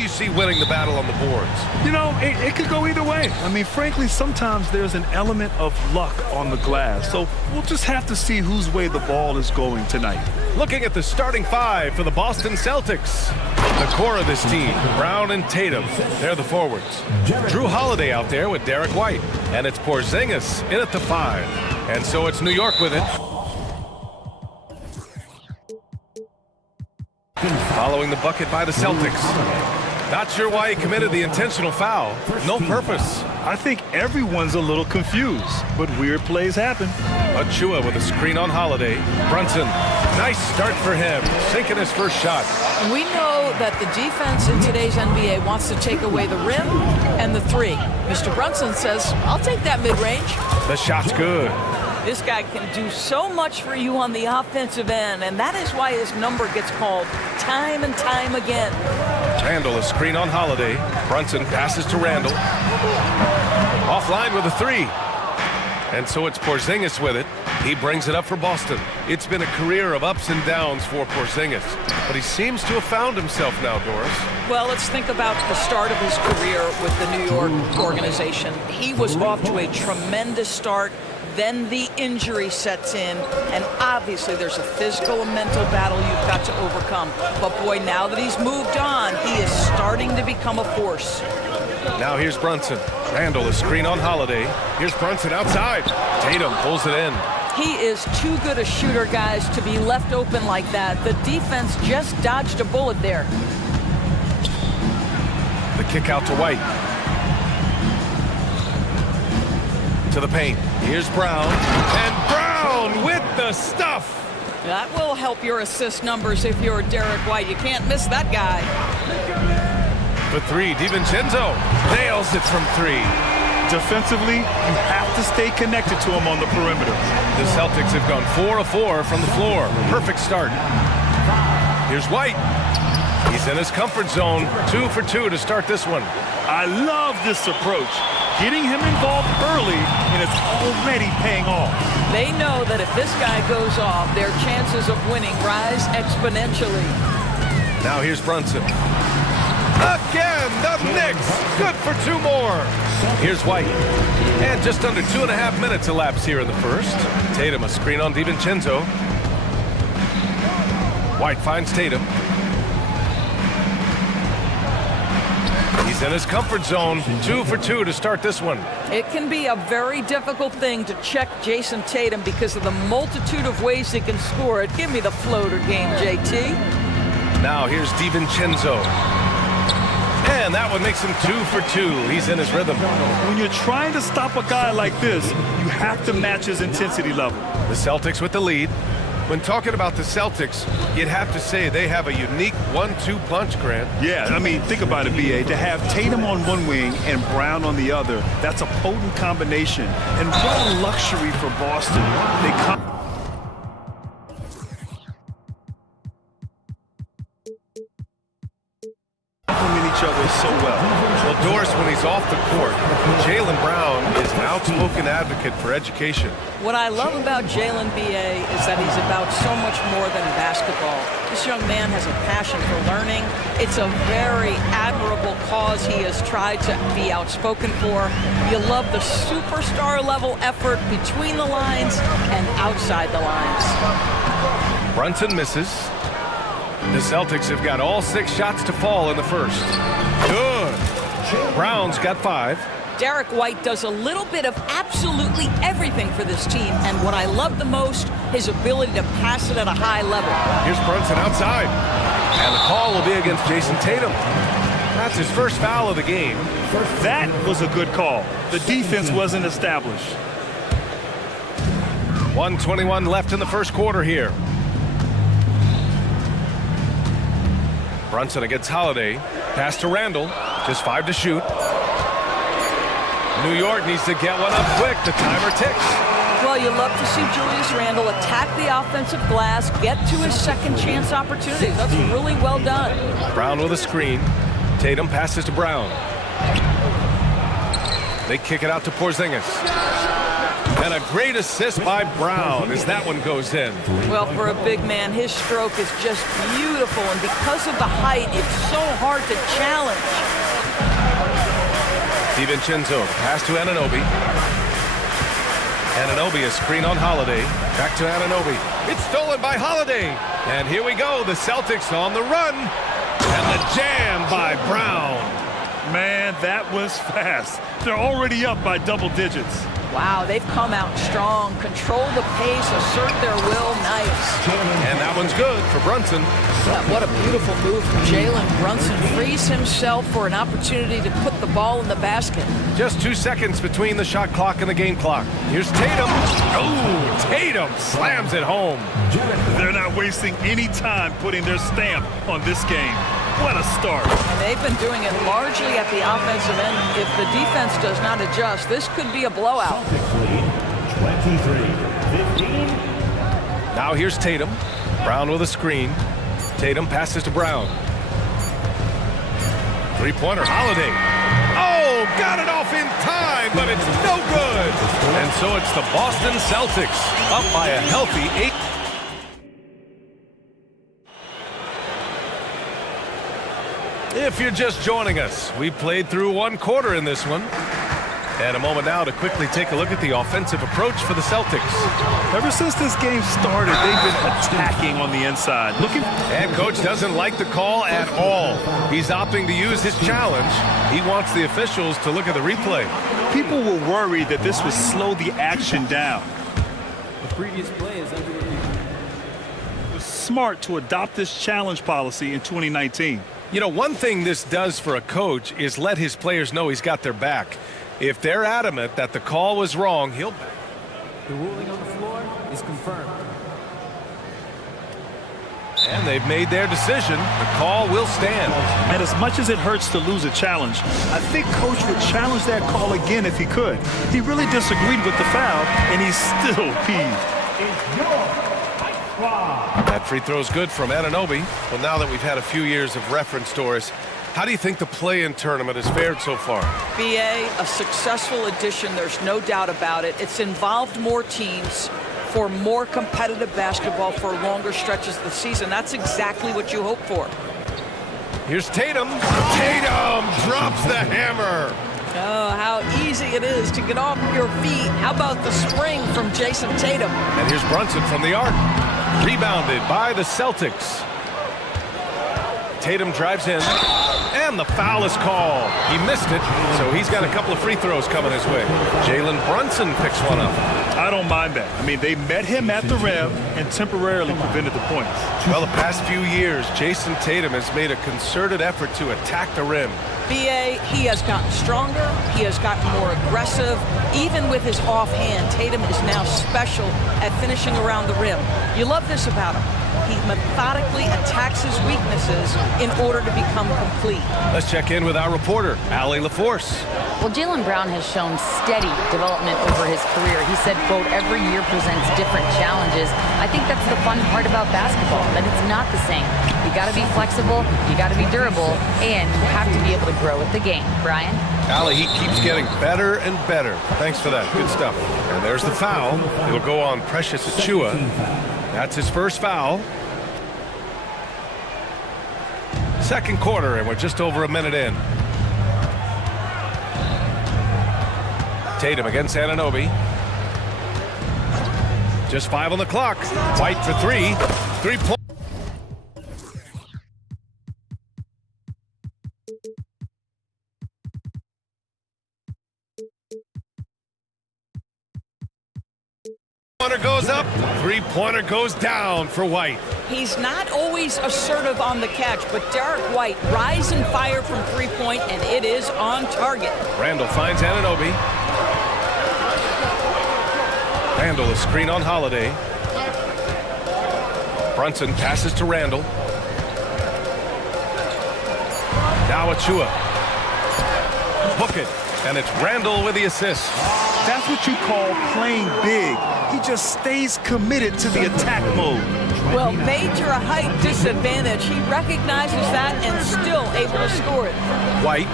do you see winning the battle on the boards? You know, it could go either way. I mean, frankly, sometimes there's an element of luck on the glass. So we'll just have to see whose way the ball is going tonight. Looking at the starting five for the Boston Celtics. The core of this team, Brown and Tatum, they're the forwards. Drew Holiday out there with Derek White. And it's Porzingis in at the 5. And so it's New York with it. Following the bucket by the Celtics. Not sure why he committed the intentional foul. No purpose. I think everyone's a little confused, but weird plays happen. Achua with a screen on Holiday. Brunson, nice start for him, sinking his first shot. We know that the defense in today's NBA wants to take away the rim and the three. Mr. Brunson says, I'll take that mid-range. The shot's good. This guy can do so much for you on the offensive end, and that is why his number gets called time and time again. Randall, a screen on Holiday. Brunson passes to Randall. Offline with a 3. And so it's Porzingis with it. He brings it up for Boston. It's been a career of ups and downs for Porzingis, but he seems to have found himself now, Doris. Well, let's think about the start of his career with the New York organization. He was off to a tremendous start. Then the injury sets in, and obviously there's a physical and mental battle you've got to overcome. But boy, now that he's moved on, he is starting to become a force. Now here's Brunson. Randall, a screen on Holiday. Here's Brunson outside. Tatum pulls it in. He is too good a shooter, guys, to be left open like that. The defense just dodged a bullet there. The kick out to White. To the paint. Here's Brown. And Brown with the stuff. That will help your assist numbers if you're Derek White. You can't miss that guy. For 3, DiVincenzo nails it from 3. Defensively, you have to stay connected to him on the perimeter. The Celtics have gone 4 of 4 from the floor. Perfect start. Here's White. He's in his comfort zone. 2 for 2 to start this one. I love this approach. Getting him involved early, and it's already paying off. They know that if this guy goes off, their chances of winning rise exponentially. Now here's Brunson. Again, the Knicks. Good for 2 more. Here's White. And just under 2.5 minutes elapsed here in the first. Tatum, a screen on DiVincenzo. White finds Tatum. He's in his comfort zone. 2 for 2 to start this one. It can be a very difficult thing to check Jason Tatum because of the multitude of ways he can score it. Give me the floater game, JT. Now here's DiVincenzo. And that one makes him 2 for 2. He's in his rhythm. When you're trying to stop a guy like this, you have to match his intensity level. The Celtics with the lead. When talking about the Celtics, you'd have to say they have a unique 1-2 punch, Grant. Yeah, I mean, think about it, B.A. To have Tatum on one wing and Brown on the other, that's a potent combination. And what a luxury for Boston. They complement each other so well. Well, Doris, when he's off the court, Jaylen Brown is an outspoken advocate for education. What I love about Jaylen, B.A., is that he's about so much more than basketball. This young man has a passion for learning. It's a very admirable cause he has tried to be outspoken for. You love the superstar level effort between the lines and outside the lines. Brunson misses. The Celtics have got all 6 shots to fall in the first. Good. Brown's got 5. Derek White does a little bit of absolutely everything for this team, and what I love the most, his ability to pass it at a high level. Here's Brunson outside. And the call will be against Jason Tatum. That's his first foul of the game. That was a good call. The defense wasn't established. 1:21 left in the first quarter here. Brunson against Holiday. Pass to Randall. Just 5 to shoot. New York needs to get one up quick. The timer ticks. Well, you love to see Julius Randle attack the offensive glass, get to his second chance opportunities. That's really well done. Brown with a screen. Tatum passes to Brown. They kick it out to Porzingis. And a great assist by Brown as that one goes in. Well, for a big man, his stroke is just beautiful, and because of the height, it's so hard to challenge. DiVincenzo, pass to Anunoby. Anunoby, a screen on Holiday. Back to Anunoby. It's stolen by Holiday. And here we go, the Celtics on the run. And the jam by Brown. Man, that was fast. They're already up by double digits. Wow, they've come out strong, control the pace, assert their will, nice. And that one's good for Brunson. Yeah, what a beautiful move from Jalen Brunson. Frees himself for an opportunity to put the ball in the basket. Just 2 seconds between the shot clock and the game clock. Here's Tatum. Oh, Tatum slams it home. They're not wasting any time putting their stamp on this game. What a start. And they've been doing it largely at the offensive end. If the defense does not adjust, this could be a blowout. 23-15. Now here's Tatum. Brown with a screen. Tatum passes to Brown. Three-pointer, Holiday. Oh, got it off in time, but it's no good. And so it's the Boston Celtics up by a healthy 8. If you're just joining us, we played through one quarter in this one. And a moment now to quickly take a look at the offensive approach for the Celtics. Ever since this game started, they've been attacking on the inside. And coach doesn't like the call at all. He's opting to use his challenge. He wants the officials to look at the replay. People were worried that this would slow the action down. The previous play is under the review. It was smart to adopt this challenge policy in 2019. You know, one thing this does for a coach is let his players know he's got their back. If they're adamant that the call was wrong, he'll... The ruling on the floor is confirmed. And they've made their decision. The call will stand. And as much as it hurts to lose a challenge, I think Coach would challenge that call again if he could. He really disagreed with the foul, and he's still peeved. That free throw's good from Anunoby. Well, now that we've had a few years of reference, Doris, how do you think the play-in tournament has fared so far? BA, a successful addition, there's no doubt about it. It's involved more teams for more competitive basketball for longer stretches of the season. That's exactly what you hope for. Here's Tatum. Tatum drops the hammer. Oh, how easy it is to get off your feet. How about the spring from Jason Tatum? And here's Brunson from the arc. Rebounded by the Celtics. Tatum drives in, and the foul is called. He missed it, so he's got a couple of free throws coming his way. Jalen Brunson picks one up. I don't mind that. I mean, they met him at the rim and temporarily prevented the points. Well, the past few years, Jason Tatum has made a concerted effort to attack the rim. BA, he has gotten stronger, he has gotten more aggressive. Even with his offhand, Tatum is now special at finishing around the rim. You love this about him. He methodically attacks his weaknesses in order to become complete. Let's check in with our reporter, Allie LaForce. Well, Jalen Brown has shown steady development over his career. He said, quote, every year presents different challenges. I think that's the fun part about basketball, that it's not the same. You got to be flexible, you got to be durable, and you have to be able to grow with the game. Brian? Allie, he keeps getting better and better. Thanks for that. Good stuff. And there's the foul. It'll go on Precious Achiuwa. That's his first foul. Second quarter, and we're just over a minute in. Tatum against Anunoby. Just 5 on the clock. White for three. 3-point. Three-pointer goes up, three-pointer goes down for White. He's not always assertive on the catch, but Derek White rise and fire from three-point, and it is on target. Randall finds Anunoby. Randall, a screen on Holiday. Brunson passes to Randall. Now Achiuwa. Book it, and it's Randall with the assist. That's what you call playing big. He just stays committed to the attack mode. Well, major height disadvantage. He recognizes that and still able to score it. White.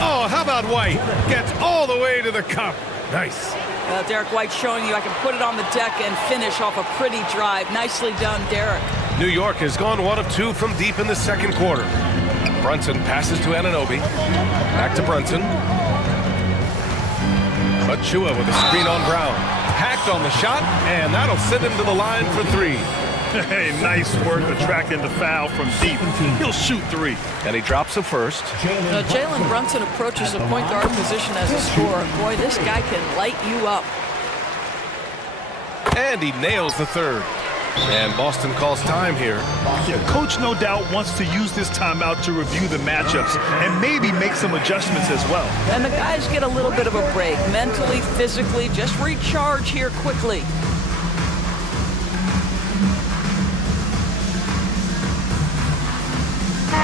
Oh, how about White? Gets all the way to the cup. Nice. Derek White showing you I can put it on the deck and finish off a pretty drive. Nicely done, Derek. New York has gone 1 of 2 from deep in the second quarter. Brunson passes to Anunoby. Back to Brunson. Achua with a screen on Brown. Hacked on the shot, and that'll send him to the line for 3. Hey, nice work attracting the foul from deep. He'll shoot 3. And he drops a first. Now, Jalen Brunson approaches the point guard position as a scorer. Boy, this guy can light you up. And he nails the third. And Boston calls time here. Yeah, coach no doubt wants to use this timeout to review the matchups and maybe make some adjustments as well. And the guys get a little bit of a break, mentally, physically, just recharge here quickly.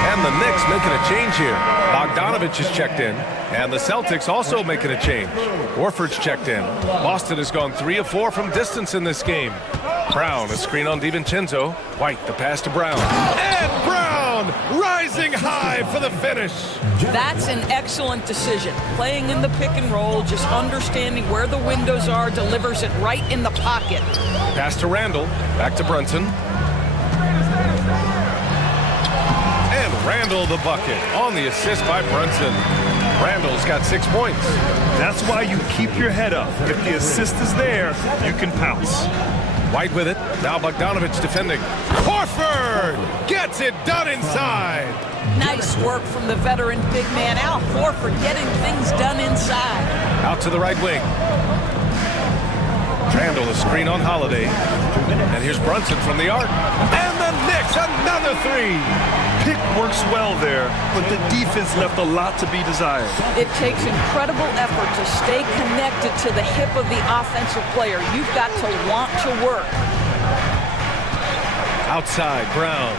And the Knicks making a change here. Bogdanovich is checked in. And the Celtics also making a change. Horford's checked in. Boston has gone 3 of 4 from distance in this game. Brown, a screen on DiVincenzo. White, the pass to Brown. And Brown rising high for the finish. That's an excellent decision. Playing in the pick and roll, just understanding where the windows are, delivers it right in the pocket. Pass to Randall. Back to Brunson. And Randall the bucket on the assist by Brunson. Randall's got 6 points. That's why you keep your head up. If the assist is there, you can pounce. White with it. Now Bogdanovich defending. Horford gets it done inside. Nice work from the veteran big man Al Horford, getting things done inside. Out to the right wing. Randall, a screen on Holiday. And here's Brunson from the arc. And the Knicks, another 3. Pick works well there, but the defense left a lot to be desired. It takes incredible effort to stay connected to the hip of the offensive player. You've got to want to work. Outside, Brown.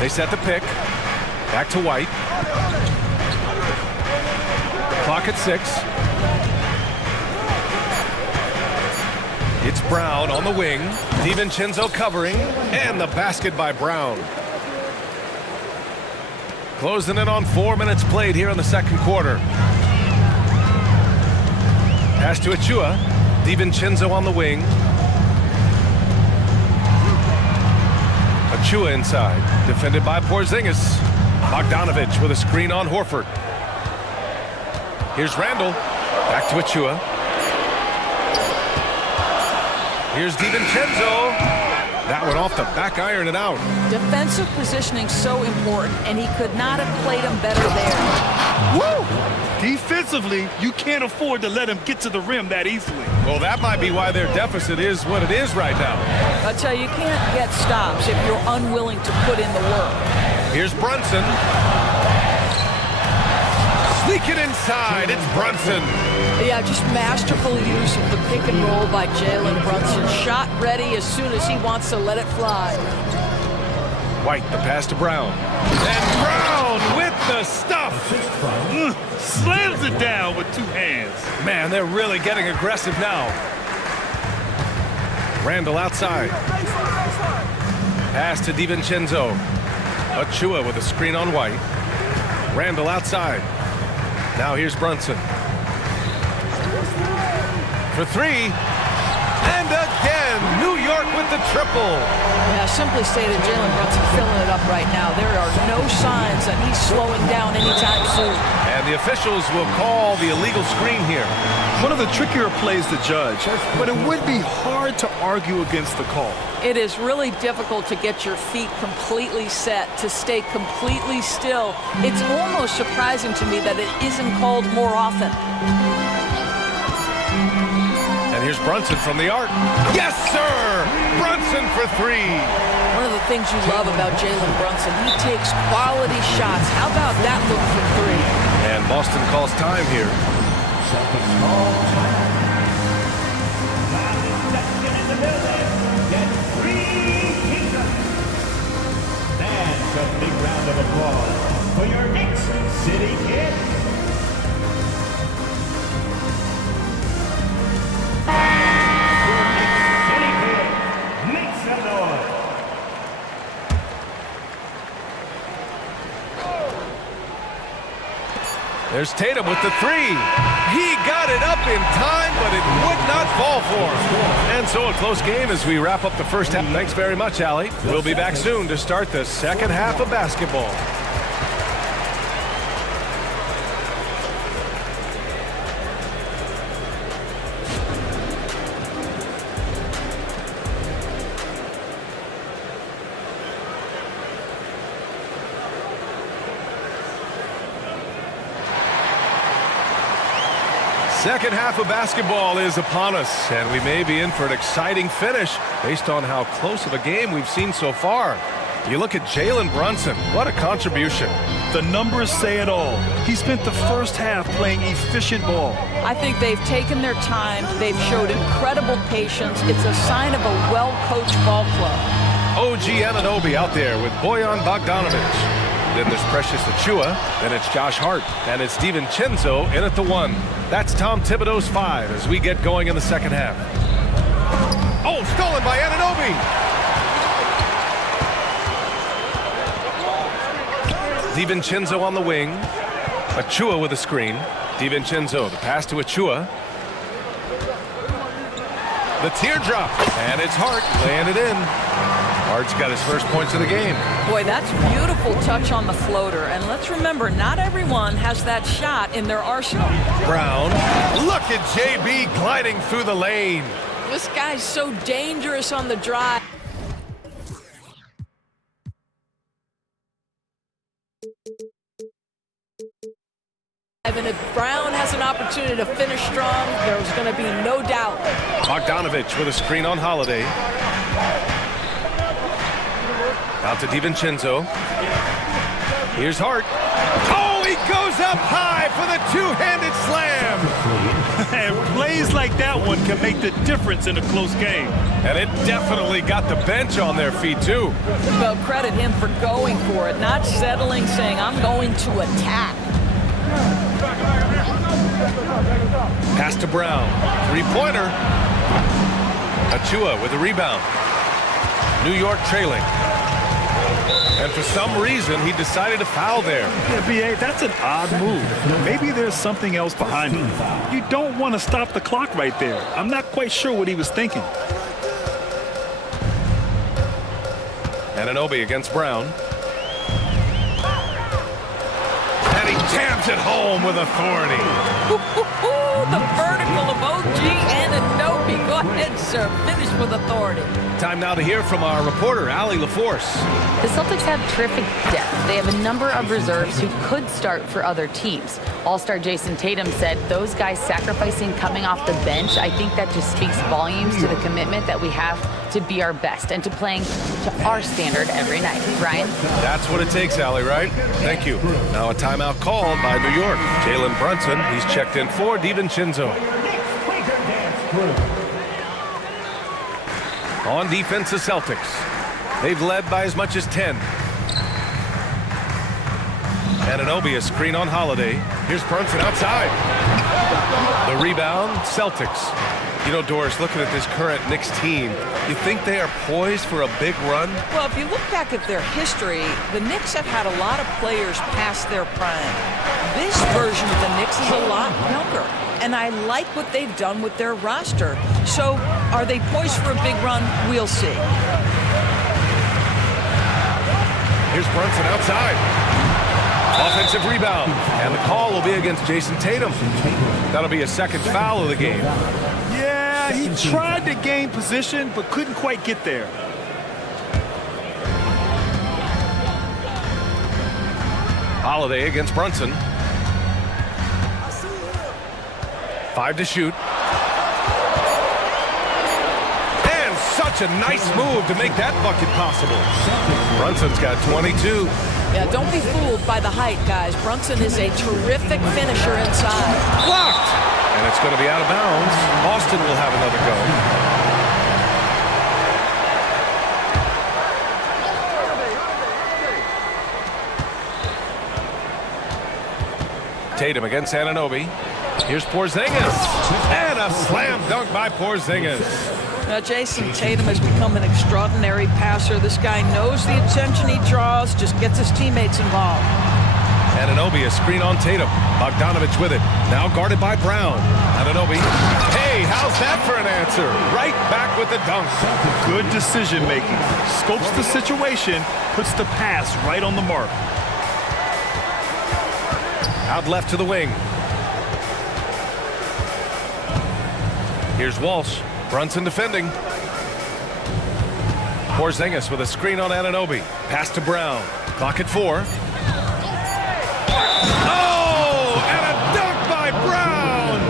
They set the pick. Back to White. Clock at 6. It's Brown on the wing. DiVincenzo covering. And the basket by Brown. Closing in on 4 minutes played here in the second quarter. Pass to Achua. DiVincenzo on the wing. Achua inside. Defended by Porzingis. Bogdanovich with a screen on Horford. Here's Randall. Back to Achua. Here's DiVincenzo. That one off the back iron and out. Defensive positioning so important, and he could not have played him better there. Woo! Defensively, you can't afford to let him get to the rim that easily. Well, that might be why their deficit is what it is right now. I tell you, you can't get stops if you're unwilling to put in the work. Here's Brunson. Sneak it inside. It's Brunson. Yeah, just masterful use of the pick and roll by Jalen Brunson. Shot ready as soon as he wants to let it fly. White, the pass to Brown. And Brown with the stuff. Slams it down with 2 hands. Man, they're really getting aggressive now. Randall outside. Pass to DiVincenzo. Achua with a screen on White. Randall outside. Now here's Brunson. For 3. And again, New York with the triple. Yeah, simply stated, Jalen Brunson filling it up right now. There are no signs that he's slowing down anytime soon. And the officials will call the illegal screen here. One of the trickier plays to judge, but it would be hard to argue against the call. It is really difficult to get your feet completely set, to stay completely still. It's almost surprising to me that it isn't called more often. And here's Brunson from the arc. Yes, sir! Brunson for 3. One of the things you love about Jalen Brunson, he takes quality shots. How about that look for 3? And Boston calls time here. A big round of applause for your Knicks City Kid. City Kid, make some noise. There's Tatum with the three. He got it up in time, but it would not fall for him. And so a close game as we wrap up the first half. Thanks very much, Allie. We'll be back soon to start the second half of basketball. Second half of basketball is upon us, and we may be in for an exciting finish based on how close of a game we've seen so far. You look at Jalen Brunson, what a contribution. The numbers say it all. He spent the first half playing efficient ball. I think they've taken their time. They've showed incredible patience. It's a sign of a well-coached ball club. OG Anunoby out there with Bojan Bogdanovic. Then there's Precious Achua, then it's Josh Hart, and it's DiVincenzo in at the 1. That's Tom Thibodeau's 5 as we get going in the second half. Oh, stolen by Anunoby! DiVincenzo on the wing. Achua with a screen. DiVincenzo, the pass to Achua. The teardrop, and it's Hart laying it in. Hart's got his first points of the game. Boy, that's beautiful touch on the floater. And let's remember, not everyone has that shot in their arsenal. Brown, look at JB gliding through the lane. This guy's so dangerous on the drive. And if Brown has an opportunity to finish strong, there's going to be no doubt. Bogdanovic with a screen on Holiday. Out to DiVincenzo. Here's Hart. Oh, he goes up high for the two-handed slam. And plays like that one can make the difference in a close game. And it definitely got the bench on their feet, too. Well, credit him for going for it, not settling, saying, I'm going to attack. Pass to Brown. Three-pointer. Achua with a rebound. New York trailing. And for some reason, he decided to foul there. Yeah, B.A., that's an odd move. Maybe there's something else behind it. You don't want to stop the clock right there. I'm not quite sure what he was thinking. Anunoby against Brown. And he jams it home with authority. The vertical of OG Anunoby. Go ahead, sir. Finish with authority. Time now to hear from our reporter, Allie LaForce. The Celtics have terrific depth. They have a number of reserves who could start for other teams. All-star Jason Tatum said those guys sacrificing coming off the bench, I think that just speaks volumes to the commitment that we have to be our best and to playing to our standard every night. Ryan? That's what it takes, Allie, right? Thank you. Now a timeout called by New York. Jalen Brunson, he's checked in for DiVincenzo. On defense, the Celtics. They've led by as much as 10. Anunoby, a screen on Holiday. Here's Brunson outside. The rebound, Celtics. You know, Doris, looking at this current Knicks team, you think they are poised for a big run? Well, if you look back at their history, the Knicks have had a lot of players past their prime. This version of the Knicks is a lot younger, and I like what they've done with their roster. So, are they poised for a big run? We'll see. Here's Brunson outside. Offensive rebound, and the call will be against Jason Tatum. That'll be a second foul of the game. Yeah, he tried to gain position, but couldn't quite get there. Holiday against Brunson. 5 to shoot. And such a nice move to make that bucket possible. Brunson's got 22. Yeah, don't be fooled by the height, guys. Brunson is a terrific finisher inside. Blocked! And it's going to be out of bounds. Boston will have another go. Tatum against Anunoby. Here's Porzingis. And a slam dunk by Porzingis. Now, Jason Tatum has become an extraordinary passer. This guy knows the attention he draws, just gets his teammates involved. Anunoby, a screen on Tatum. Bogdanovich with it. Now guarded by Brown. Anunoby. Hey, how's that for an answer? Right back with the dunk. Good decision making. Scopes the situation, puts the pass right on the mark. Out left to the wing. Here's Walsh. Brunson defending. Porzingis with a screen on Anunoby. Pass to Brown. Clock at 4. Oh, and a dunk by Brown!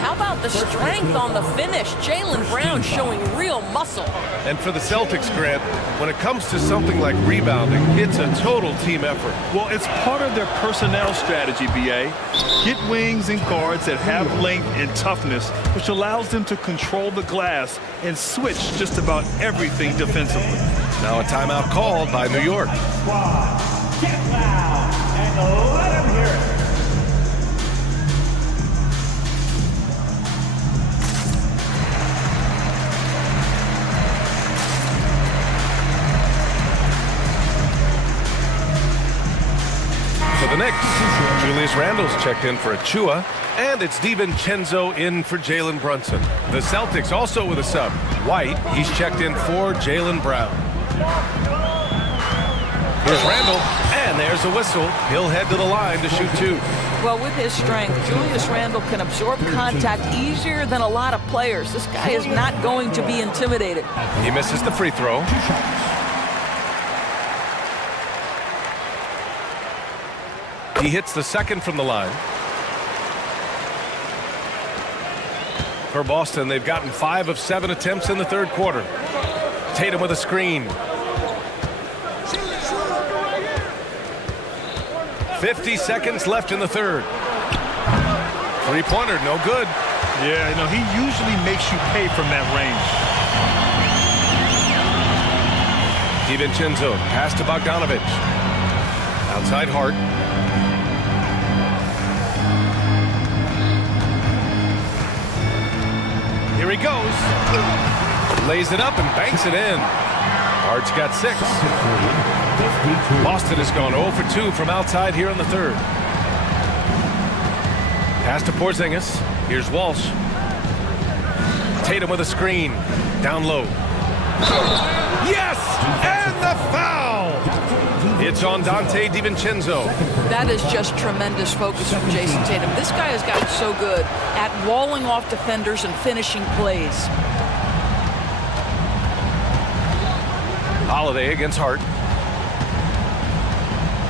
How about the strength on the finish? Jaylen Brown showing real muscle. And for the Celtics, Grant, when it comes to something like rebounding, it's a total team effort. Well, it's part of their personnel strategy, B.A. Get wings and guards that have length and toughness, which allows them to control the glass and switch just about everything defensively. Now a timeout called by New York. Squad, get loud and let them hear it. For the Knicks, Julius Randle's checked in for Achua, and it's DiVincenzo in for Jalen Brunson. The Celtics also with a sub. White, he's checked in for Jaylen Brown. Here's Randle, and there's a whistle. He'll head to the line to shoot 2. Well, with his strength, Julius Randle can absorb contact easier than a lot of players. This guy is not going to be intimidated. He misses the free throw. He hits the second from the line. For Boston, they've gotten 5 of 7 attempts in the third quarter. Tatum with a screen. 50 seconds left in the third. Three-pointer, no good. Yeah, you know, he usually makes you pay from that range. DiVincenzo, pass to Bogdanovich. Outside Hart. Here he goes. Lays it up and banks it in. Hart's got 6. Boston has gone 0 for 2 from outside here in the third. Pass to Porzingis. Here's Walsh. Tatum with a screen. Down low. Yes! And the foul! It's on Dante DiVincenzo. That is just tremendous focus from Jason Tatum. This guy has gotten so good at walling off defenders and finishing plays. Holiday against Hart.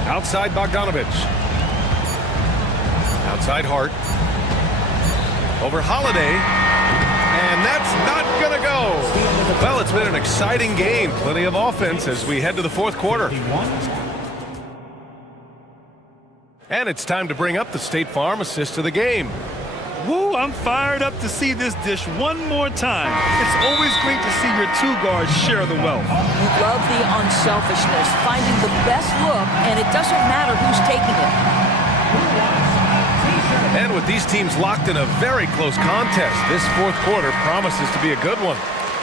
Outside Bogdanovich. Outside Hart. Over Holiday. And that's not going to go. Well, it's been an exciting game. Plenty of offense as we head to the fourth quarter. And it's time to bring up the State Farm assist of the game. Woo, I'm fired up to see this dish one more time. It's always great to see your 2 guards share the wealth. You love the unselfishness, finding the best look, and it doesn't matter who's taking it. And with these teams locked in a very close contest, this fourth quarter promises to be a good one.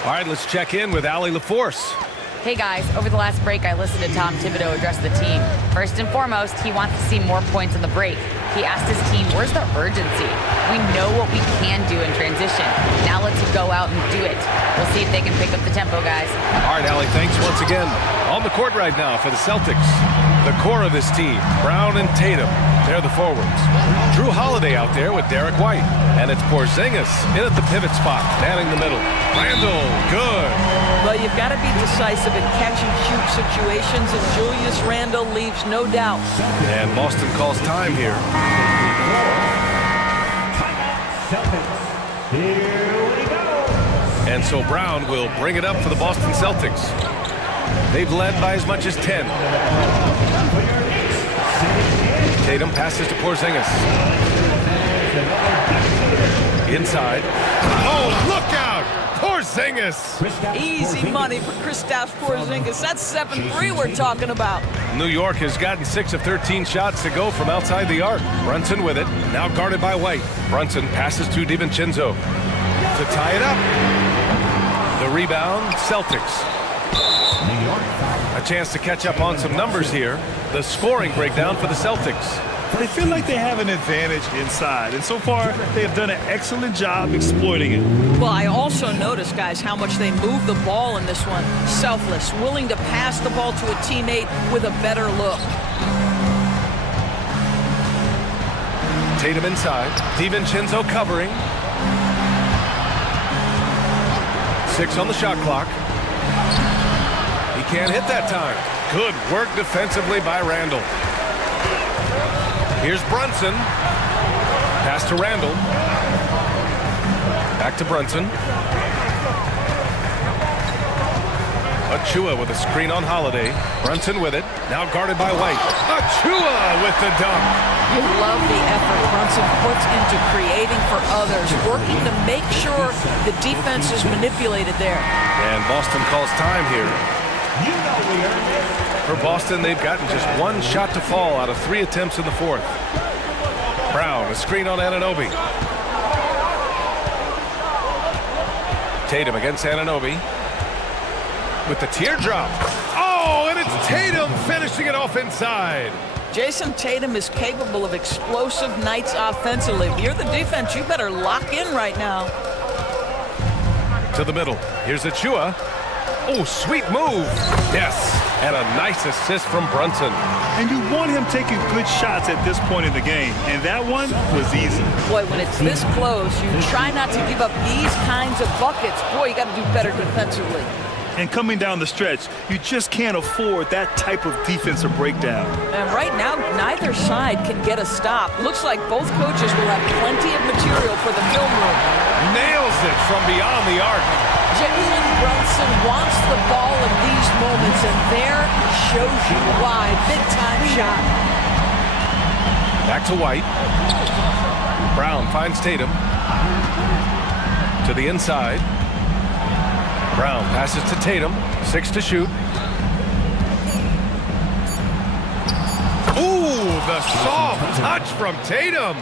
All right, let's check in with Allie LaForce. Hey guys, over the last break I listened to Tom Thibodeau address the team. First and foremost, he wants to see more points on the break. He asked his team, where's the urgency? We know what we can do in transition. Now let's go out and do it. We'll see if they can pick up the tempo, guys. All right, Allie, thanks once again. On the court right now for the Celtics. The core of this team, Brown and Tatum, they're the forwards. Drew Holiday out there with Derek White. And it's Porzingis in at the pivot spot, manning the middle. Randle, good. Well, you've got to be decisive in catch-and-shoot situations, and Julius Randle leaves no doubt. And Boston calls time here. Celtics, here we go. And so Brown will bring it up for the Boston Celtics. They've led by as much as 10. Tatum passes to Porzingis. Inside. Oh, look out! Porzingis! Easy money for Kristaps Porzingis. That's 7-3 we're talking about. New York has gotten 6 of 13 shots to go from outside the arc. Brunson with it, now guarded by White. Brunson passes to DiVincenzo to tie it up. The rebound, Celtics. A chance to catch up on some numbers here. The scoring breakdown for the Celtics. They feel like they have an advantage inside, and so far they have done an excellent job exploiting it. Well, I also noticed, guys, how much they move the ball in this one. Selfless, willing to pass the ball to a teammate with a better look. Tatum inside. DiVincenzo covering. 6 on the shot clock. He can't hit that time. Good work defensively by Randall. Here's Brunson. Pass to Randall. Back to Brunson. Achua with a screen on Holiday. Brunson with it. Now guarded by White. Achua with the dunk. You love the effort Brunson puts into creating for others, working to make sure the defense is manipulated there. And Boston calls time here. You know we earned it. For Boston, they've gotten just 1 shot to fall out of 3 attempts in the 4th. Brown, a screen on Anunoby. Tatum against Anunoby. With the teardrop. Oh, and it's Tatum finishing it off inside. Jason Tatum is capable of explosive nights offensively. If you're the defense, you better lock in right now. To the middle. Here's Achua. Oh, sweet move. Yes, and a nice assist from Brunson. And you want him taking good shots at this point in the game, and that one was easy. Boy, when it's this close, you try not to give up these kinds of buckets. Boy, you got to do better defensively. And coming down the stretch, you just can't afford that type of defensive breakdown. And right now, neither side can get a stop. Looks like both coaches will have plenty of material for the film room. Nails it from beyond the arc. Jalen Brunson wants the ball in these moments, and there he shows you why. Big-time shot. Back to White. Brown finds Tatum. To the inside. Brown passes to Tatum. 6 to shoot. Ooh, the soft touch from Tatum.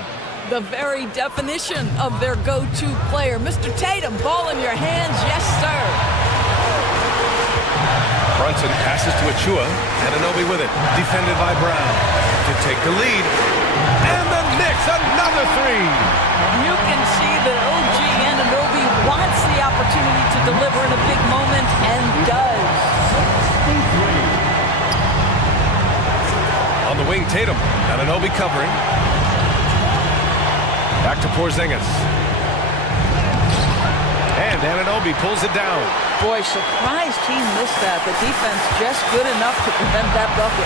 The very definition of their go-to player. Mr. Tatum, ball in your hands. Yes, sir. Brunson passes to Achua. Anunoby with it. Defended by Brown. To take the lead. And the Knicks, another 3. You can see that OG Anunoby wants the opportunity to deliver in a big moment, and does. On the wing, Tatum. Anunoby covering. Back to Porzingis. And Anunoby pulls it down. Boy, surprised he missed that. The defense just good enough to prevent that bucket.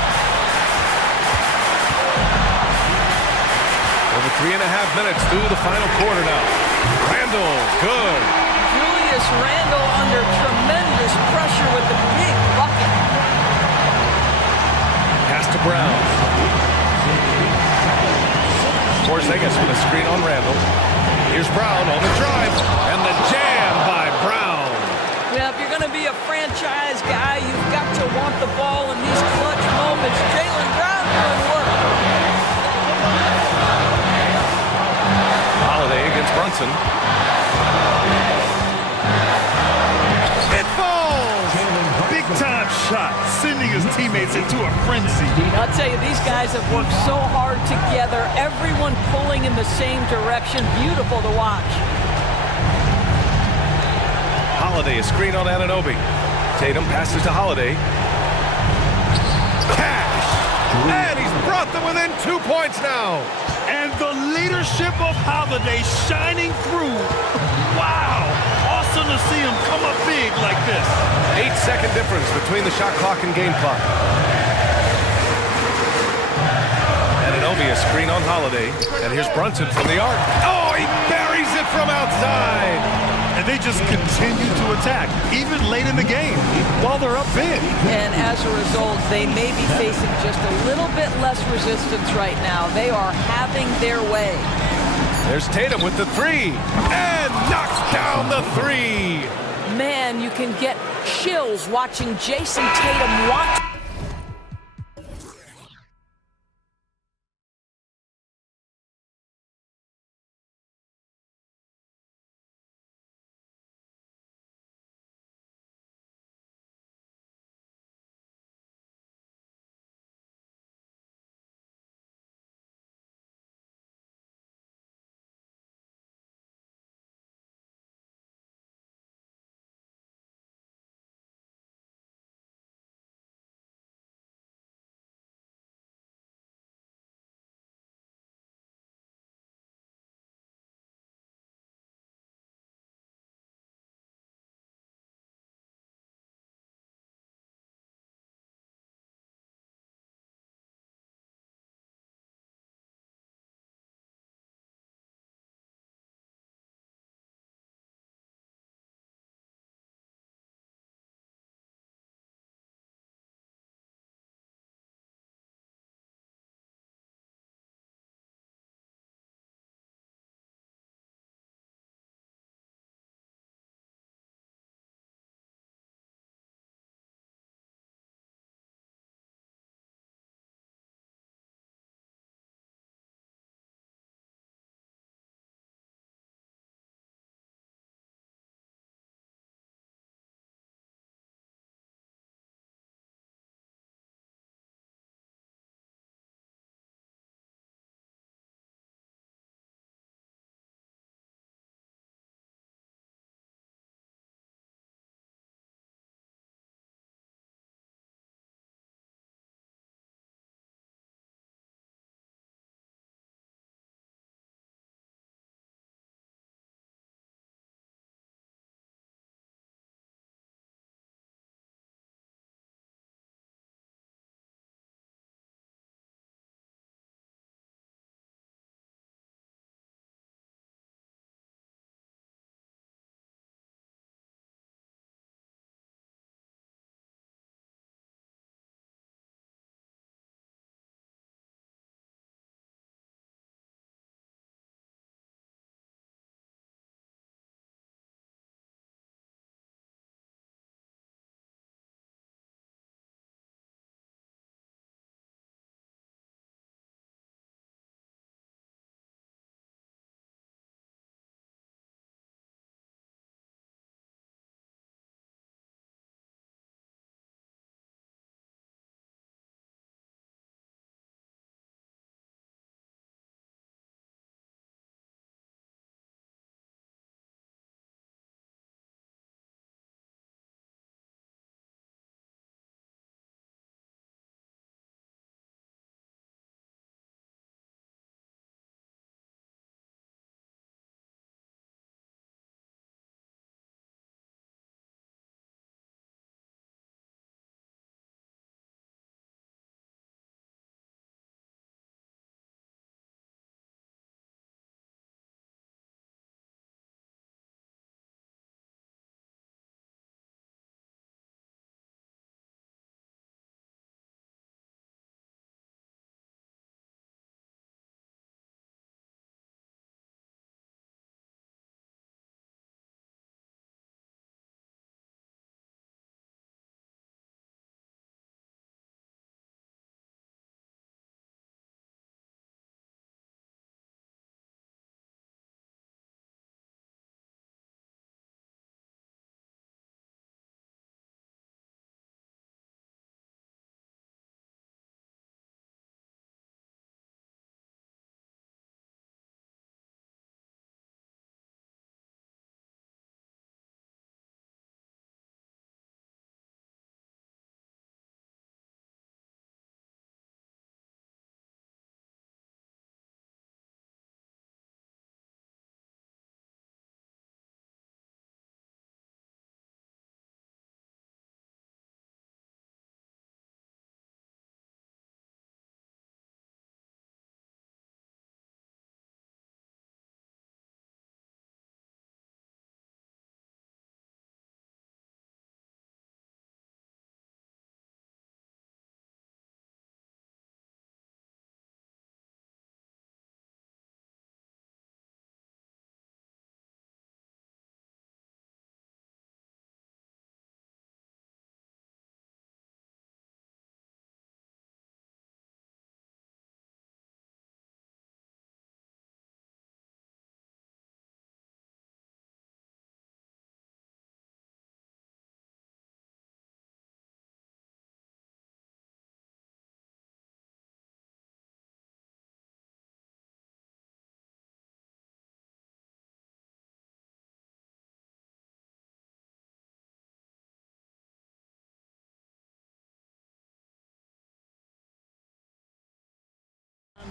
Over 3.5 minutes through the final quarter now. Randall, good. Julius Randle under tremendous pressure with the big bucket. Pass to Brown. Porzingis with a screen on Randall. Here's Brown on the drive. And the jam by Brown. Yeah, if you're going to be a franchise guy, you've got to want the ball in these clutch moments. Jalen Brown doing work. Holiday against Brunson. It falls! Big-time shot, sending his teammates into a frenzy. I'll tell you, these guys have worked so hard together. Everyone pulling in the same direction. Beautiful to watch. Holiday, a screen on Anunoby. Tatum passes to Holiday. Cash! And he's brought them within 2 points now. And the leadership of Holiday shining through. Wow! Awesome to see him come up big like this. 8-second difference between the shot clock and game clock. Anunoby, a screen on Holiday. And here's Brunson from the arc. Oh, he buries it from outside. And they just continue to attack, even late in the game, while they're up big. And as a result, they may be facing just a little bit less resistance right now. They are having their way. There's Tatum with the 3. And knocks down the 3. Man, you can get chills watching Jason Tatum want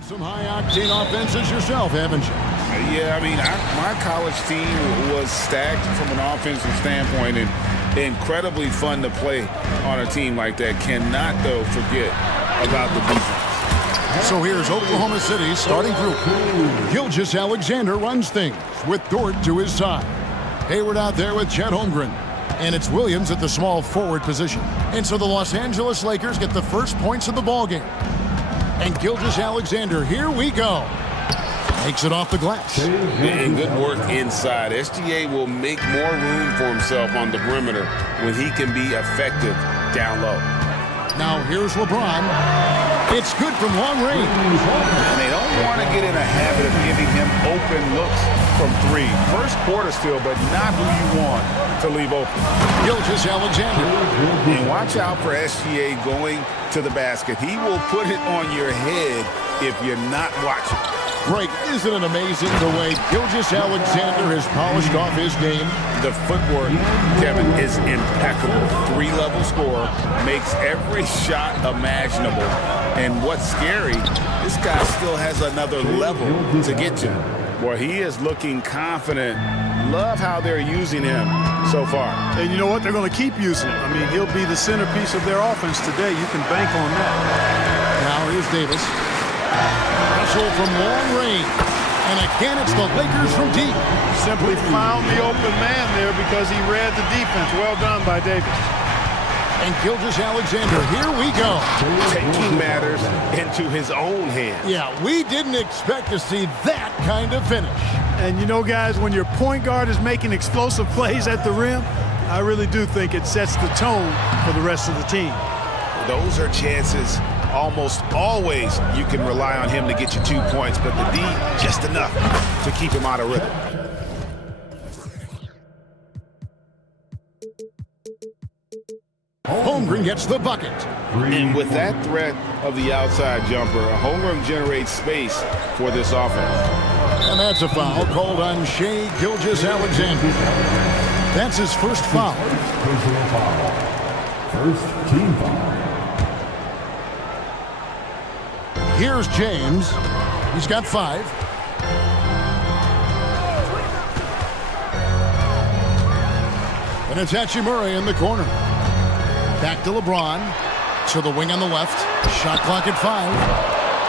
Some high-octane offenses yourself, haven't you? Yeah, I mean, my college team was stacked from an offensive standpoint and incredibly fun to play on a team like that. Cannot, though, forget about the defense. So here's Oklahoma City's starting group. Gilgeous-Alexander runs things with Dort to his side. Hayward out there with Chet Holmgren. And it's Williams at the small forward position. And so the Los Angeles Lakers get the first points of the ballgame. And Gilgeous-Alexander, here we go. Makes it off the glass. And good work inside. SGA will make more room for himself on the perimeter when he can be effective down low. Now here's LeBron. It's good from long range. And they don't want to get in a habit of giving him open looks from three. First quarter still, but not who you want to leave open. Gilgeous-Alexander. And watch out for SGA going to the basket. He will put it on your head if you're not watching. Greg, isn't it amazing the way Gilgeous-Alexander has polished off his game? The footwork, Kevin, is impeccable. Three-level scorer, makes every shot imaginable. And what's scary, this guy still has another level to get to. Boy, he is looking confident. Love how they're using him so far. And you know what? They're going to keep using him. I mean, he'll be the centerpiece of their offense today. You can bank on that. Now here's Davis. Russell from long range. And again, it's the Lakers from deep. Simply found the open man there because he read the defense. Well done by Davis. And Gilgeous-Alexander, here we go. Taking matters into his own hands. Yeah, we didn't expect to see that kind of finish. And you know, guys, when your point guard is making explosive plays at the rim, I really do think it sets the tone for the rest of the team. Those are chances. Almost always you can rely on him to get you 2 points, but the D, just enough to keep him out of rhythm. Holmgren gets the bucket. And with that threat of the outside jumper, Holmgren generates space for this offense. And that's a foul called on Shai Gilgeous-Alexander. That's his first foul. Personal foul. First team foul. Here's James. He's got 5. And it's Hachimura in the corner. Back to LeBron. To the wing on the left. Shot clock at 5.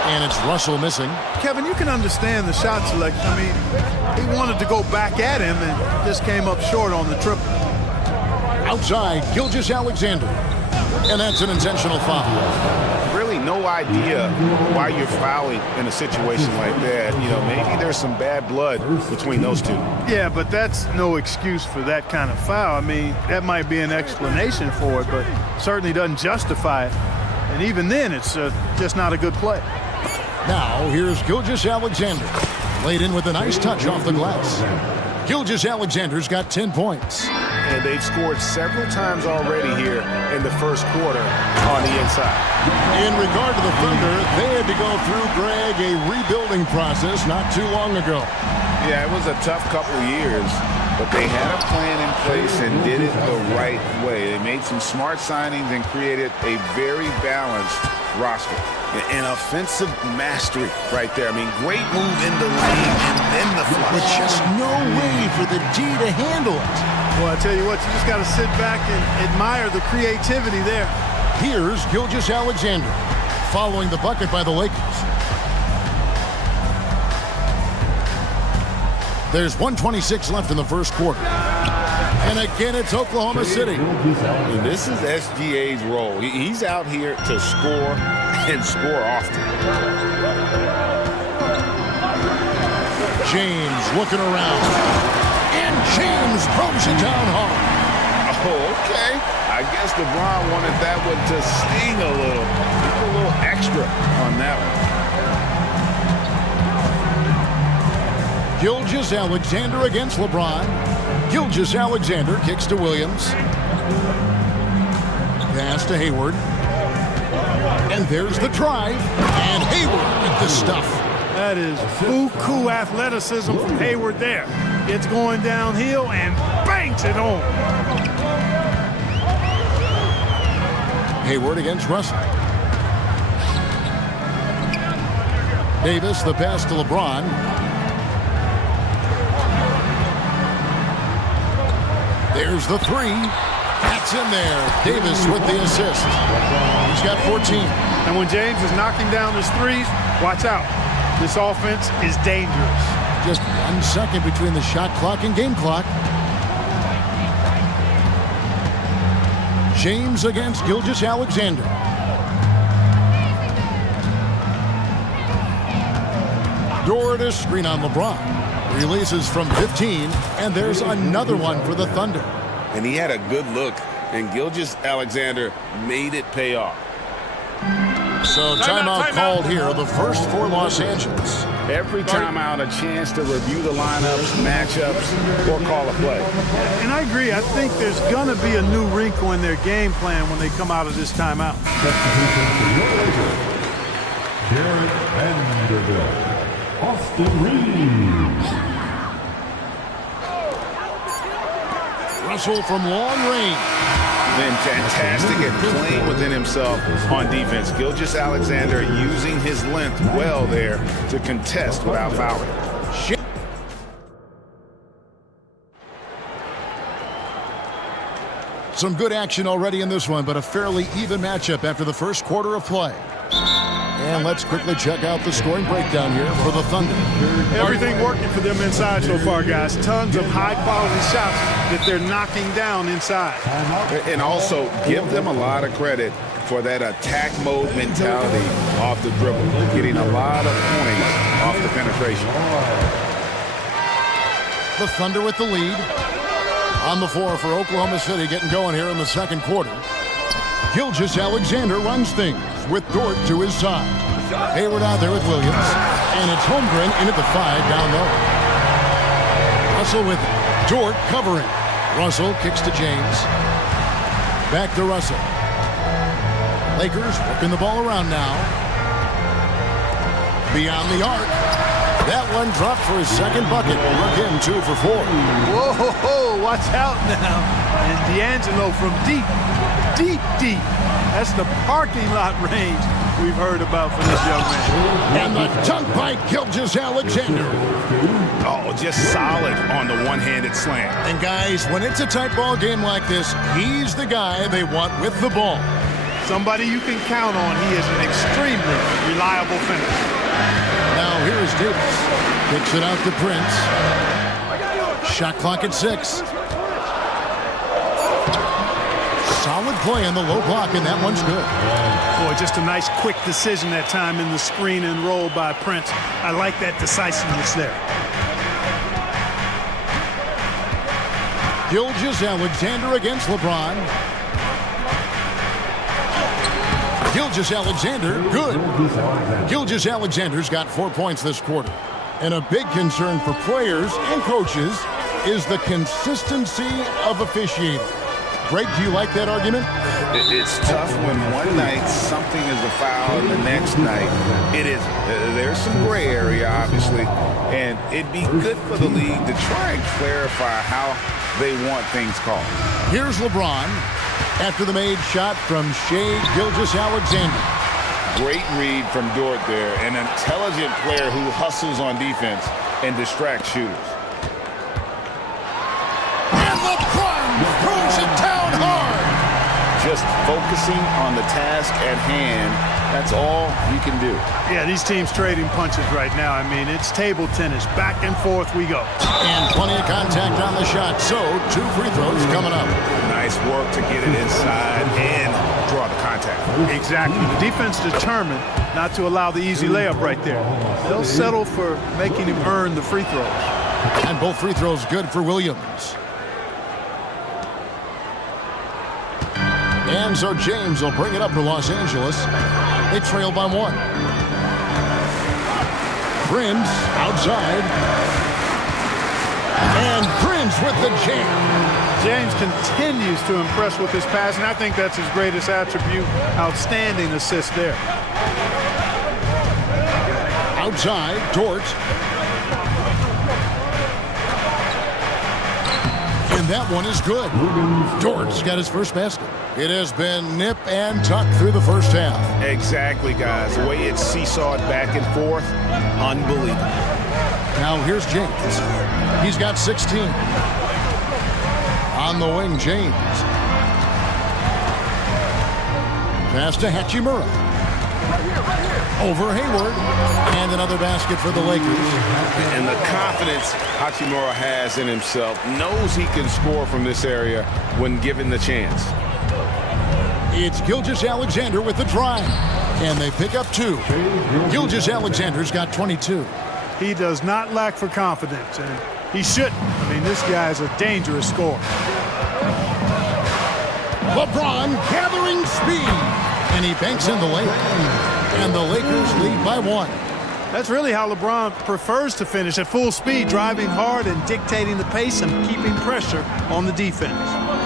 And it's Russell missing. Kevin, you can understand the shot selection. I mean, he wanted to go back at him and just came up short on the triple. Outside, Gilgeous-Alexander. And that's an intentional foul. Really no idea why you're fouling in a situation like that. You know, maybe there's some bad blood between those two. Yeah, but that's no excuse for that kind of foul. I mean, that might be an explanation for it, but certainly doesn't justify it. And even then, it's just not a good play. Now, here's Gilgeous-Alexander. Laid in with a nice touch off the glass. Gilgeous-Alexander's got 10 points. And they've scored several times already here in the first quarter on the inside. In regard to the Thunder, they had to go through, Greg, a rebuilding process not too long ago. Yeah, it was a tough couple years, but they had a plan in place and did it the right way. They made some smart signings and created a very balanced roster. An offensive mastery right there. I mean, great move in the lane and then the flush. But just no way for the D to handle it. Well, I tell you what, you just got to sit back and admire the creativity there. Here's Gilgeous-Alexander following the bucket by the Lakers. There's 1:26 left in the first quarter. And again, it's Oklahoma City. And this is SGA's role. He's out here to score and score often. James looking around. And James throws it down hard. Oh, okay. I guess LeBron wanted that one to sting a little extra on that one. Gilgeous-Alexander against LeBron. Gilgeous-Alexander kicks to Williams. Pass to Hayward. And there's the drive. And Hayward with the stuff. That is buku athleticism from Hayward there. It's going downhill and banks it home. Hayward against Russell. Davis, the pass to LeBron. There's the three. That's in there. Davis with the assist. He's got 14. And when James is knocking down his threes, watch out. This offense is dangerous. Just 1 second between the shot clock and game clock. James against Gilgeous-Alexander. Dort to screen on LeBron. Releases from 15, and there's another one for the Thunder. And he had a good look, and Gilgeous-Alexander made it pay off. So timeout called here, the first for Los Angeles. Every timeout, a chance to review the lineups, matchups, or call a play. And I agree. I think there's going to be a new wrinkle in their game plan when they come out of this timeout. Jared Vanderbilt, Austin Reeves. Russell from long range. Been fantastic at playing within himself on defense. Gilgeous-Alexander using his length well there to contest without fouling. Some good action already in this one, but a fairly even matchup after the first quarter of play. And let's quickly check out the scoring breakdown here for the Thunder. Everything working for them inside so far, guys. Tons of high-quality shots that they're knocking down inside. And also give them a lot of credit for that attack mode mentality off the dribble, getting a lot of points off the penetration. The Thunder with the lead. On the floor for Oklahoma City, getting going here in the second quarter. Gilgeous-Alexander runs things with Dort to his side. Hayward out there with Williams. And it's Holmgren in at the 5 down low. Russell with it. Dort covering. Russell kicks to James. Back to Russell. Lakers working the ball around now. Beyond the arc. That one dropped for his second bucket. Look him 2 for 4. Whoa, watch out now. And D'Angelo from deep. That's the parking lot range we've heard about for this young man. And the dunk by Gilgeous-Alexander. Oh, just solid on the one-handed slam. And guys, when it's a tight ball game like this, he's the guy they want with the ball. Somebody you can count on. He is an extremely reliable finisher. Now here is Davis. Kicks it out to Prince. Shot clock at 6. Solid play on the low block, and that one's good. Boy, just a nice quick decision that time in the screen and roll by Prince. I like that decisiveness there. Gilgeous-Alexander against LeBron. Gilgeous-Alexander, good. Gilgeous-Alexander's got 4 points this quarter. And a big concern for players and coaches is the consistency of officiating. Greg, do you like that argument? It's tough when one night something is a foul and the next night it isn't. There's some gray area, obviously, and it'd be good for the league to try and clarify how they want things called. Here's LeBron after the made shot from Shai Gilgeous-Alexander. Great read from Dort there, an intelligent player who hustles on defense and distracts shooters. And LeBron throws it down hard. Just focusing on the task at hand, that's all you can do. Yeah, these teams trading punches right now. I mean, it's table tennis. Back and forth we go. And plenty of contact on the shot, so 2 free throws coming up. Nice work to get it inside and draw the contact. Exactly. The defense determined not to allow the easy layup right there. They'll settle for making him earn the free throws. And both free throws good for Williams. And so James will bring it up for Los Angeles. They trail by 1. Prince outside. And Prince with the jam. James continues to impress with his passing. I think that's his greatest attribute. Outstanding assist there. Outside, Dort. And that one is good. Dort's got his first basket. It has been nip and tuck through the first half. Exactly, guys. The way it's seesawed back and forth, unbelievable. Now here's James. He's got 16. On the wing, James. Pass to Hachimura. Over Hayward. And another basket for the Lakers. And the confidence Hachimura has in himself, knows he can score from this area when given the chance. It's Gilgeous-Alexander with the drive. And they pick up 2. Gilgeous-Alexander's got 22. He does not lack for confidence, and he shouldn't. I mean, this guy's a dangerous scorer. LeBron gathering speed. And he banks in the layup. And the Lakers lead by 1. That's really how LeBron prefers to finish, at full speed, driving hard and dictating the pace and keeping pressure on the defense.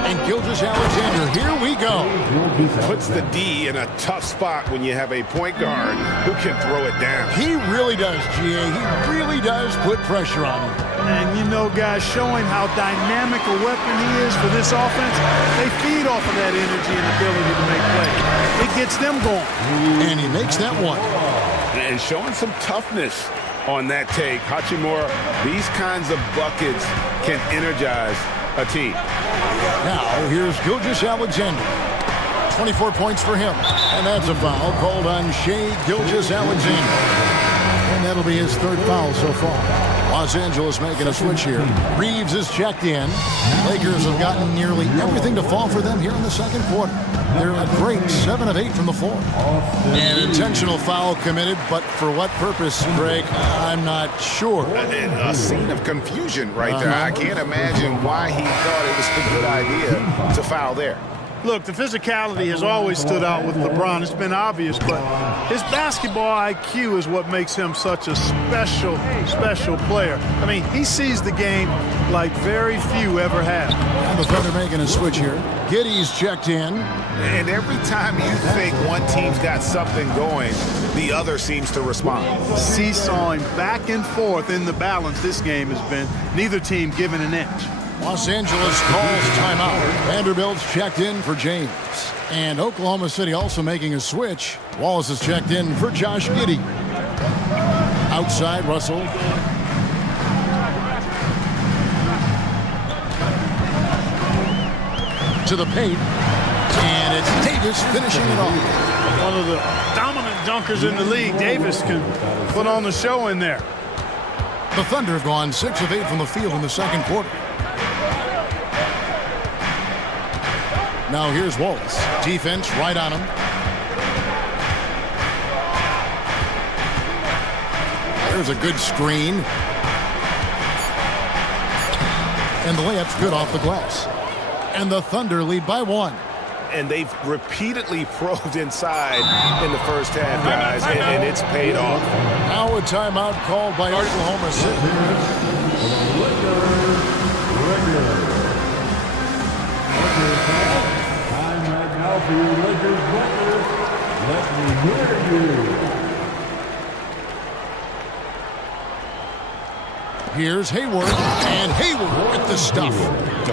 And Gilgeous-Alexander, here we go. Puts the D in a tough spot when you have a point guard who can throw it down. He really does, GA. He really does put pressure on him. And you know, guys, showing how dynamic a weapon he is for this offense, they feed off of that energy and ability to make plays. It gets them going. And he makes that one. And showing some toughness on that take. Hachimura, these kinds of buckets can energize a team. Now, here's Gilgeous-Alexander. 24 points for him. And that's a foul called on Shai Gilgeous-Alexander. And that'll be his 3rd foul so far. Los Angeles making a switch here. Reeves is checked in. Lakers have gotten nearly everything to fall for them here in the second quarter. They're a great 7 of 8 from the floor. An intentional foul committed, but for what purpose, Greg? I'm not sure. A scene of confusion right there. I can't imagine why he thought it was a good idea to foul there. Look, the physicality has always stood out with LeBron. It's been obvious, but his basketball IQ is what makes him such a special player. I mean, he sees the game like very few ever have. And the Thunder making a switch here. Giddey's checked in. And every time you think one team's got something going, the other seems to respond. Seesawing back and forth in the balance this game has been. Neither team given an inch. Los Angeles calls timeout. Vanderbilt's checked in for James. And Oklahoma City also making a switch. Wallace is checked in for Josh Giddey. Outside, Russell. To the paint. And it's Davis finishing it off. One of the dominant dunkers in the league. Davis can put on the show in there. The Thunder have gone 6 of 8 from the field in the second quarter. Now here's Wallace. Defense right on him. There's a good screen. And the layup's good off the glass. And the Thunder lead by 1. And they've repeatedly probed inside in the first half, guys, and it's paid off. Now a timeout called by Oklahoma City. Time right now for your Lakers record. Let me hear you. Here's Hayward, and Hayward with the stuff.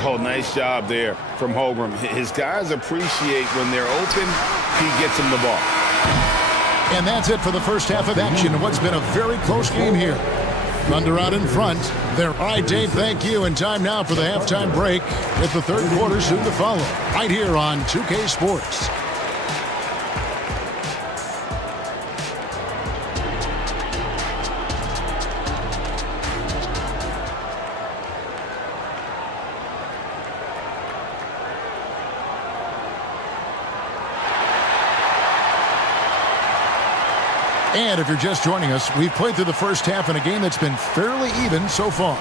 Oh, nice job there from Holmgren. His guys appreciate when they're open, he gets them the ball. And that's it for the first half of action in what's been a very close game here. Thunder out in front. All right, Dave, thank you. And time now for the halftime break with the third quarter soon to follow. Right here on 2K Sports. And if you're just joining us, we've played through the first half in a game that's been fairly even so far.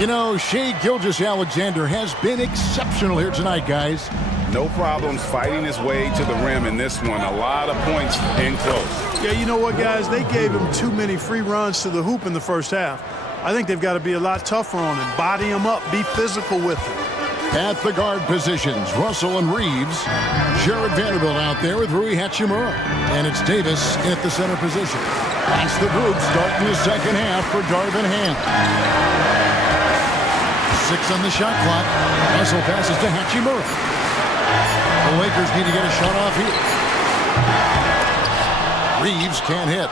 You know, Shai Gilgeous-Alexander has been exceptional here tonight, guys. No problems fighting his way to the rim in this one. A lot of points in close. Yeah, you know what, guys? They gave him too many free runs to the hoop in the first half. I think they've got to be a lot tougher on him. Body him up. Be physical with him. At the guard positions, Russell and Reeves. Jared Vanderbilt out there with Rui Hachimura. And it's Davis at the center position. That's the group starting the second half for Darvin Ham. 6 on the shot clock. Russell passes to Hachimura. The Lakers need to get a shot off here. Reeves can't hit.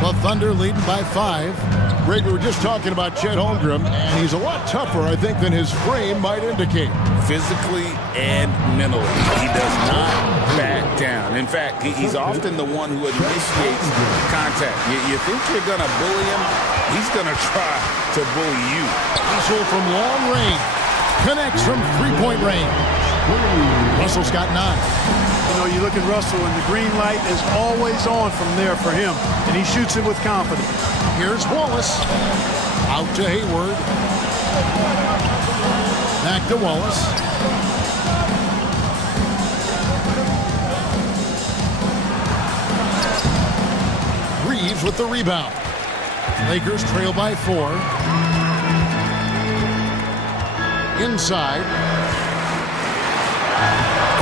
The Thunder leading by 5. Greg, we were just talking about Chet Holmgren, and he's a lot tougher, I think, than his frame might indicate. Physically and mentally, he does not back down. In fact, he's often the one who initiates contact. You think you're going to bully him? He's going to try to bully you. Russell from long range. Connects from three-point range. Russell's got 9. You know, you look at Russell, and the green light is always on from there for him, and he shoots it with confidence. Here's Wallace. Out to Hayward. Back to Wallace. Reeves with the rebound. Lakers trail by 4. Inside.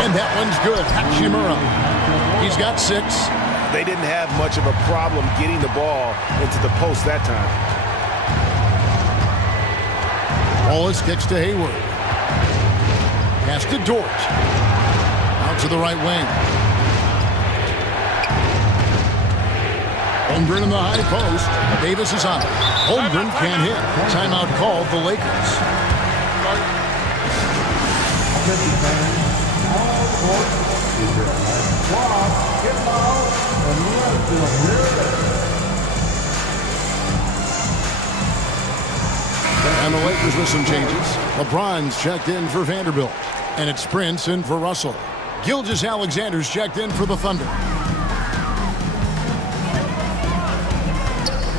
And that one's good. Hachimura. He's got 6. They didn't have much of a problem getting the ball into the post that time. Wallace kicks to Hayward. Pass to Dort. Out to the right wing. Holmgren in the high post. Davis is on it. Holmgren can't hit. Timeout called the Lakers. And the Lakers with some changes. LeBron's checked in for Vanderbilt. And it's Prince in for Russell. Gilgeous-Alexander's checked in for the Thunder.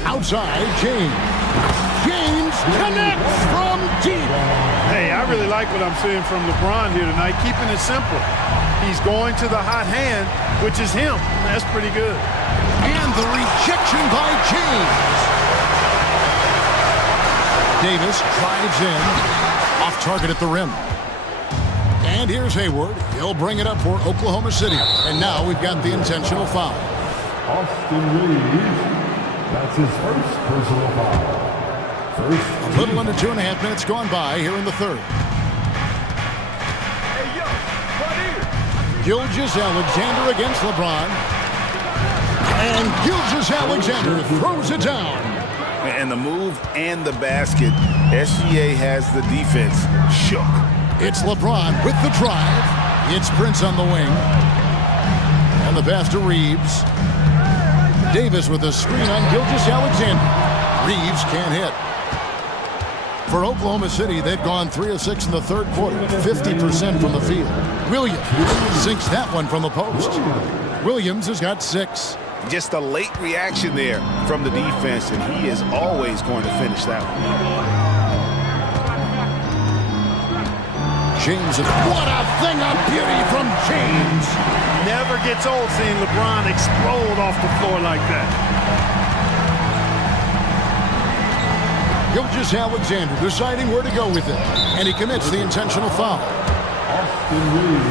Outside, James. James connects from deep. Hey, I really like what I'm seeing from LeBron here tonight, keeping it simple. He's going to the hot hand, which is him. That's pretty good. And the rejection by James. Davis drives in. Off target at the rim. And here's Hayward. He'll bring it up for Oklahoma City. And now we've got the intentional foul. Austin Reeves. That's his first personal foul. A little under 2.5 minutes gone by here in the third. Gilgeous-Alexander against LeBron. And Gilgeous-Alexander throws it down. And the move and the basket, SGA has the defense shook. It's LeBron with the drive. It's Prince on the wing. And the pass to Reeves. Davis with a screen on Gilgeous-Alexander. Reeves can't hit. For Oklahoma City, they've gone 3 of 6 in the third quarter, 50% from the field. Williams sinks that one from the post. Williams has got 6. Just a late reaction there from the defense, and he is always going to finish that one. James, what a thing of beauty from James. Never gets old seeing LeBron explode off the floor like that. Gilgeous-Alexander deciding where to go with it, and he commits the intentional foul.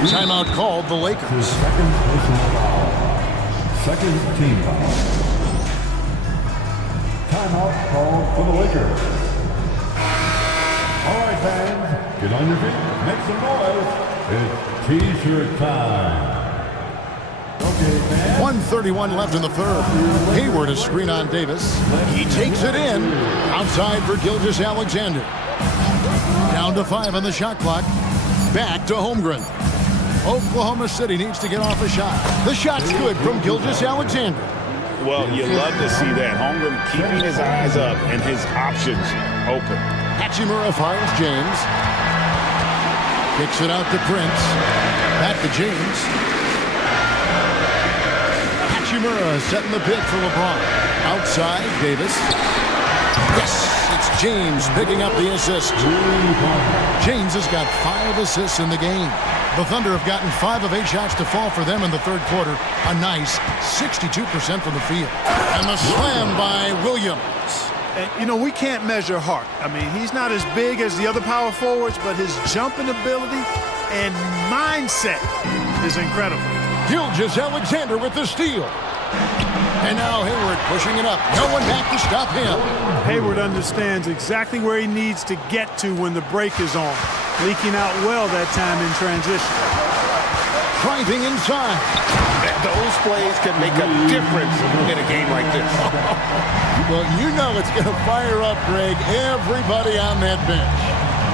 Timeout called the Lakers. Second personal foul. Second team foul. Timeout called for the Lakers. All right, fans, get on your feet, make some noise. It's T-shirt time. 1:31 left in the third. Hayward a screen on Davis. He takes it in. Outside for Gilgeous-Alexander. Down to 5 on the shot clock. Back to Holmgren. Oklahoma City needs to get off a shot. The shot's good from Gilgeous-Alexander. Well, you love to see that. Holmgren keeping his eyes up and his options open. Hachimura fires James. Kicks it out to Prince. Back to James. Hachimura setting the pick for LeBron. Outside, Davis. Yes, it's James picking up the assist. James has got 5 assists in the game. The Thunder have gotten 5 of 8 shots to fall for them in the third quarter. A nice 62% from the field. And the slam by Williams. And, you know, we can't measure heart. I mean, he's not as big as the other power forwards, but his jumping ability and mindset is incredible. Gilgeous-Alexander with the steal. And now Hayward pushing it up. No one back to stop him. Hayward understands exactly where he needs to get to when the break is on. Leaking out well that time in transition. Driving inside. Those plays can make a difference in a game like this. Well, you know it's going to fire up, Greg, everybody on that bench.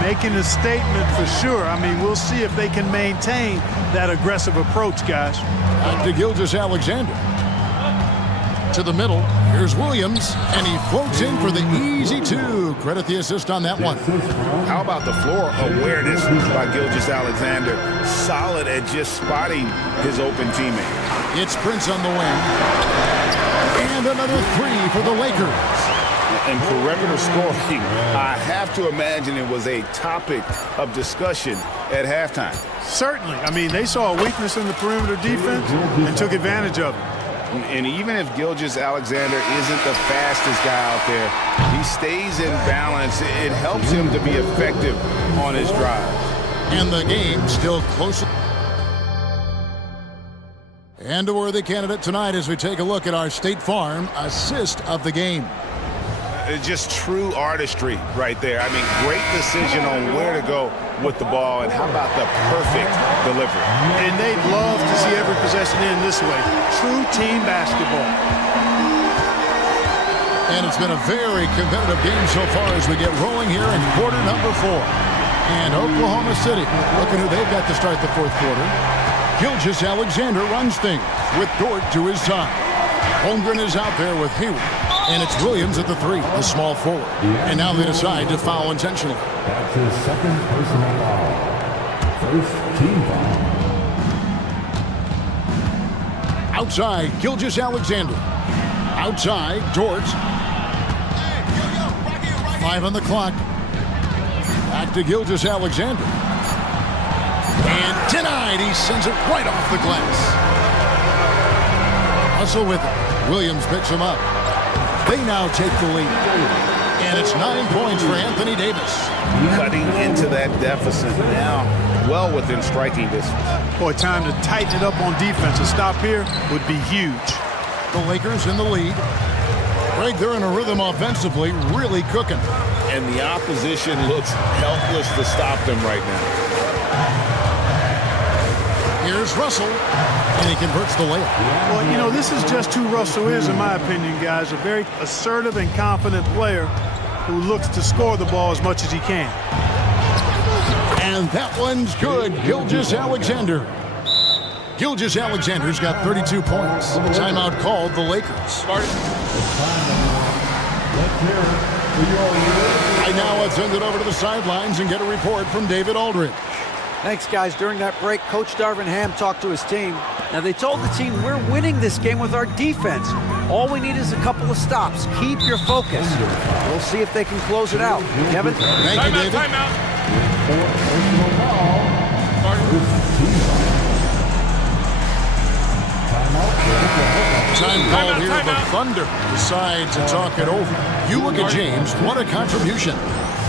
Making a statement for sure. I mean, we'll see if they can maintain that aggressive approach, guys. Back to Gilgeous-Alexander. To the middle. Here's Williams, and he floats in for the easy two. Credit the assist on that one. How about the floor awareness by Gilgeous-Alexander? Solid at just spotting his open teammate. It's Prince on the wing. And another three for the Lakers. And perimeter scoring, I have to imagine it was a topic of discussion at halftime. Certainly. I mean, they saw a weakness in the perimeter defense and took advantage of it. And even if Gilgeous-Alexander isn't the fastest guy out there, he stays in balance. It helps him to be effective on his drive. And the game still close. And a worthy candidate tonight as we take a look at our State Farm assist of the game. Just true artistry right there. I mean, great decision on where to go with the ball, and how about the perfect delivery? And they'd love to see every possession end this way. True team basketball. And it's been a very competitive game so far as we get rolling here in quarter number 4. And Oklahoma City, looking who they've got to start the fourth quarter. Gilgeous-Alexander runs things with Dort to his side. Holmgren is out there with Hayward. And it's Williams at the 3, the small forward. And now they decide to foul intentionally. That's his second personal foul. First team foul. Outside, Gilgeous-Alexander. Outside, Dort. 5 on the clock. Back to Gilgeous-Alexander. And denied. He sends it right off the glass. Hustle with it. Williams picks him up. They now take the lead. And it's 9 points for Anthony Davis. Cutting into that deficit now, well within striking distance. Boy, time to tighten it up on defense. A stop here would be huge. The Lakers in the lead. Greg, they're in a rhythm offensively, really cooking. And the opposition looks helpless to stop them right now. Here's Russell, and he converts the layup. Well, you know, this is just who Russell is, in my opinion, guys. A very assertive and confident player who looks to score the ball as much as he can. And that one's good. Gilgeous-Alexander. Gilgeous-Alexander's got 32 points. Timeout called the Lakers. Right now, let's send it over to the sidelines and get a report from David Aldridge. Thanks, guys. During that break, Coach Darvin Ham talked to his team. Now, they told the team, we're winning this game with our defense. All we need is a couple of stops. Keep your focus. We'll see if they can close it out. Kevin? Thank you, David. Timeout. Time called here. The Thunder decide to talk it over. You look at James. What a contribution.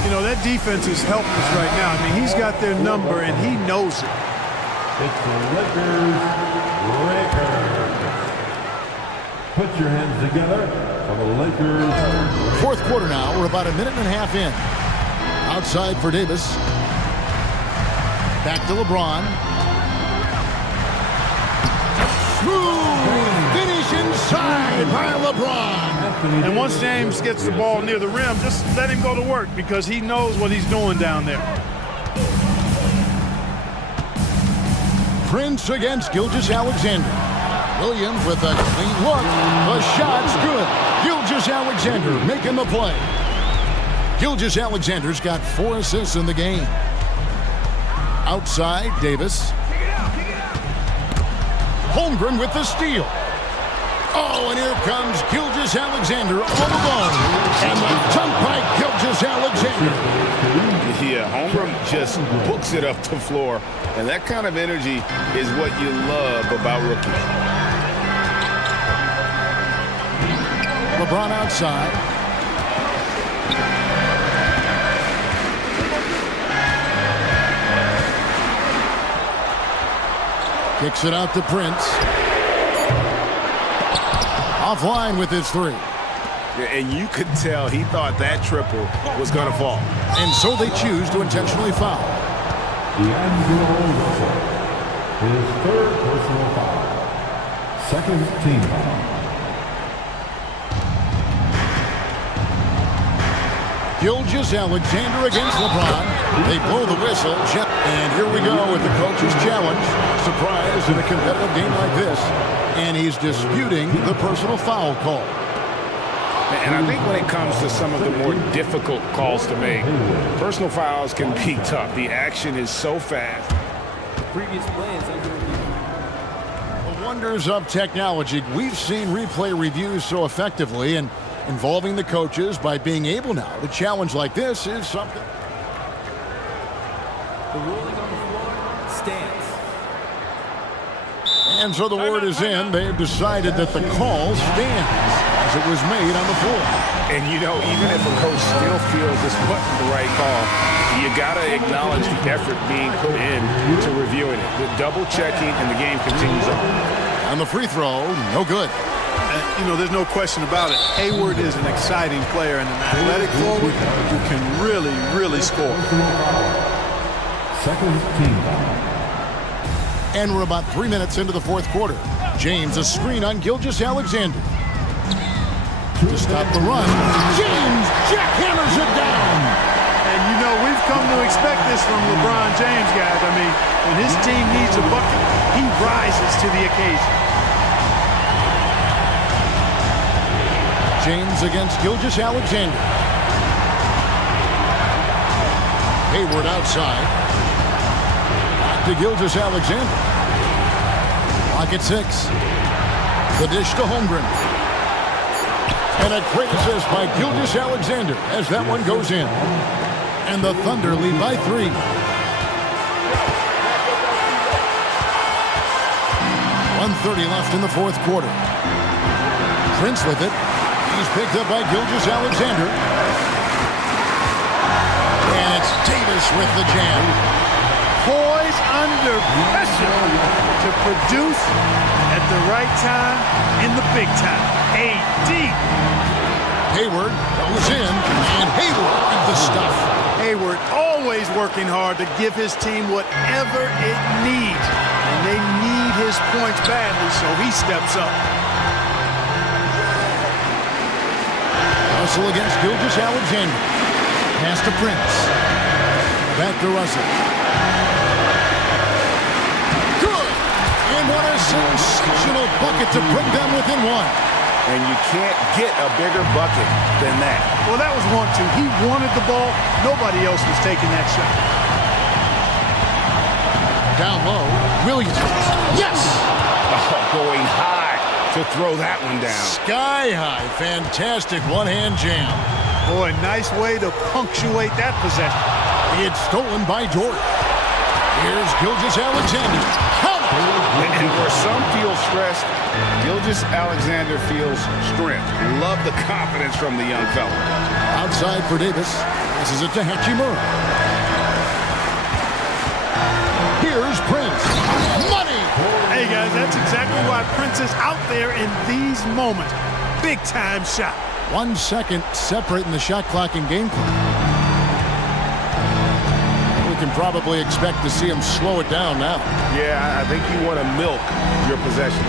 You know, that defense is helpless right now. I mean, he's got their number, and he knows it. It's the Lakers. Put your hands together for the Lakers. Fourth quarter now. We're about a minute and a half in. Outside for Davis. Back to LeBron. Smooth finish inside by LeBron. And once James gets the ball near the rim, just let him go to work because he knows what he's doing down there. Prince against Gilgeous-Alexander. Williams with a clean look. The shot's good. Gilgeous-Alexander making the play. Gilgeous-Alexander's got 4 assists in the game. Outside, Davis. Holmgren with the steal. Oh, and here comes Gilgeous-Alexander all alone. And the jump by Gilgeous-Alexander. Yeah, Holmgren just books it up the floor. And that kind of energy is what you love about rookies. LeBron outside. Kicks it out to Prince. Offline with his three. And you could tell he thought that triple was going to fall. And so they choose to intentionally foul. His third personal foul. Second team foul. Gilgeous-Alexander against LeBron. They blow the whistle. And here we go with the coach's challenge. Surprise in a competitive game like this. And he's disputing the personal foul call. And I think when it comes to some of the more difficult calls to make, personal fouls can be tough. The action is so fast. The previous play is under review. The wonders of technology. We've seen replay reviews so effectively, and involving the coaches by being able now to challenge like this is something. The ruling on the floor stands. And so the word is in. They've decided that the call stands as it was made on the floor. And you know, even if a coach still feels this wasn't the right call, you got to acknowledge the effort being put in to reviewing it. The double checking, and the game continues on. And the free throw, no good. You know, there's no question about it. Hayward is an exciting player and an athletic forward who can really, really score. Second team foul. And we're about 3 minutes into the fourth quarter. James, a screen on Gilgeous-Alexander. To stop the run, James jackhammers it down. And you know, we've come to expect this from LeBron James, guys. I mean, when his team needs a bucket, he rises to the occasion. James against Gilgeous-Alexander. Hayward outside. Back to Gilgeous-Alexander. Lock at 6. The dish to Holmgren. And a great assist by Gilgeous-Alexander as that one goes in. And the Thunder lead by 3. .130 left in the fourth quarter. Prince with it. He's picked up by Gilgeous-Alexander. And it's Davis with the jam. Poised under pressure to produce at the right time in the big time. AD. Hayward goes in, and Hayward with the stuff. Hayward always working hard to give his team whatever it needs. And they need his points badly, so he steps up. Russell against Gilgeous-Alexander. Pass to Prince. Back to Russell. Good! And what a sensational bucket to put them within 1. And you can't get a bigger bucket than that. Well, that was 1-2. He wanted the ball. Nobody else was taking that shot. Down low, Williams. Yes! Oh, going high to throw that one down. Sky high. Fantastic one-hand jam. Boy, nice way to punctuate that possession. It's stolen by Dort. Here's Gilgeous-Alexander. And where some feel stressed, Gilgeous-Alexander feels strength. Love the confidence from the young fella. Outside for Davis. Passes it to Hachimura. Here's Prince. Money! Hey, guys, that's exactly why Prince is out there in these moments. Big-time shot. 1 second separating the shot clock and game clock. We can probably expect to see him slow it down now. Yeah, I think you want to milk your possession.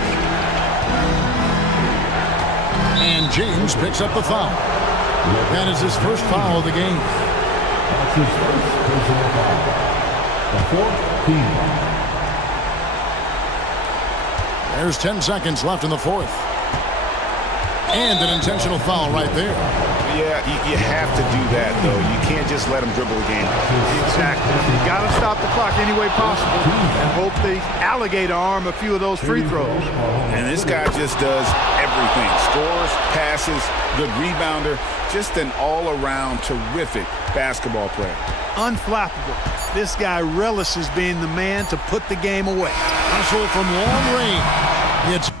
And James picks up the foul. That is his first foul of the game. That's his first personal foul. The fourth team foul. There's 10 seconds left in the fourth. And an intentional foul right there. Yeah, you have to do that, though. You can't just let him dribble the game. Exactly. You got to stop the clock any way possible and hope the alligator arm a few of those free throws. And this guy just does everything. Scores, passes, good rebounder. Just an all-around terrific basketball player. Unflappable. This guy relishes being the man to put the game away. Hustle from long range. It's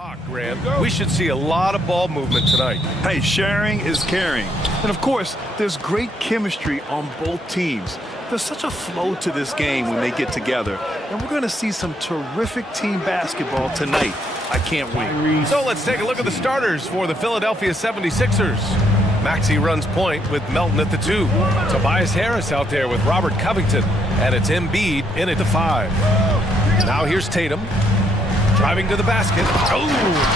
rock, Graham. We should see a lot of ball movement tonight. Hey, sharing is caring. And of course, there's great chemistry on both teams. There's such a flow to this game when they get together. And we're going to see some terrific team basketball tonight. I can't wait. So let's take a look at the starters for the Philadelphia 76ers. Maxey runs point with Melton at the 2. Tobias Harris out there with Robert Covington. And it's Embiid in at the 5. Now here's Tatum. Driving to the basket. Oh,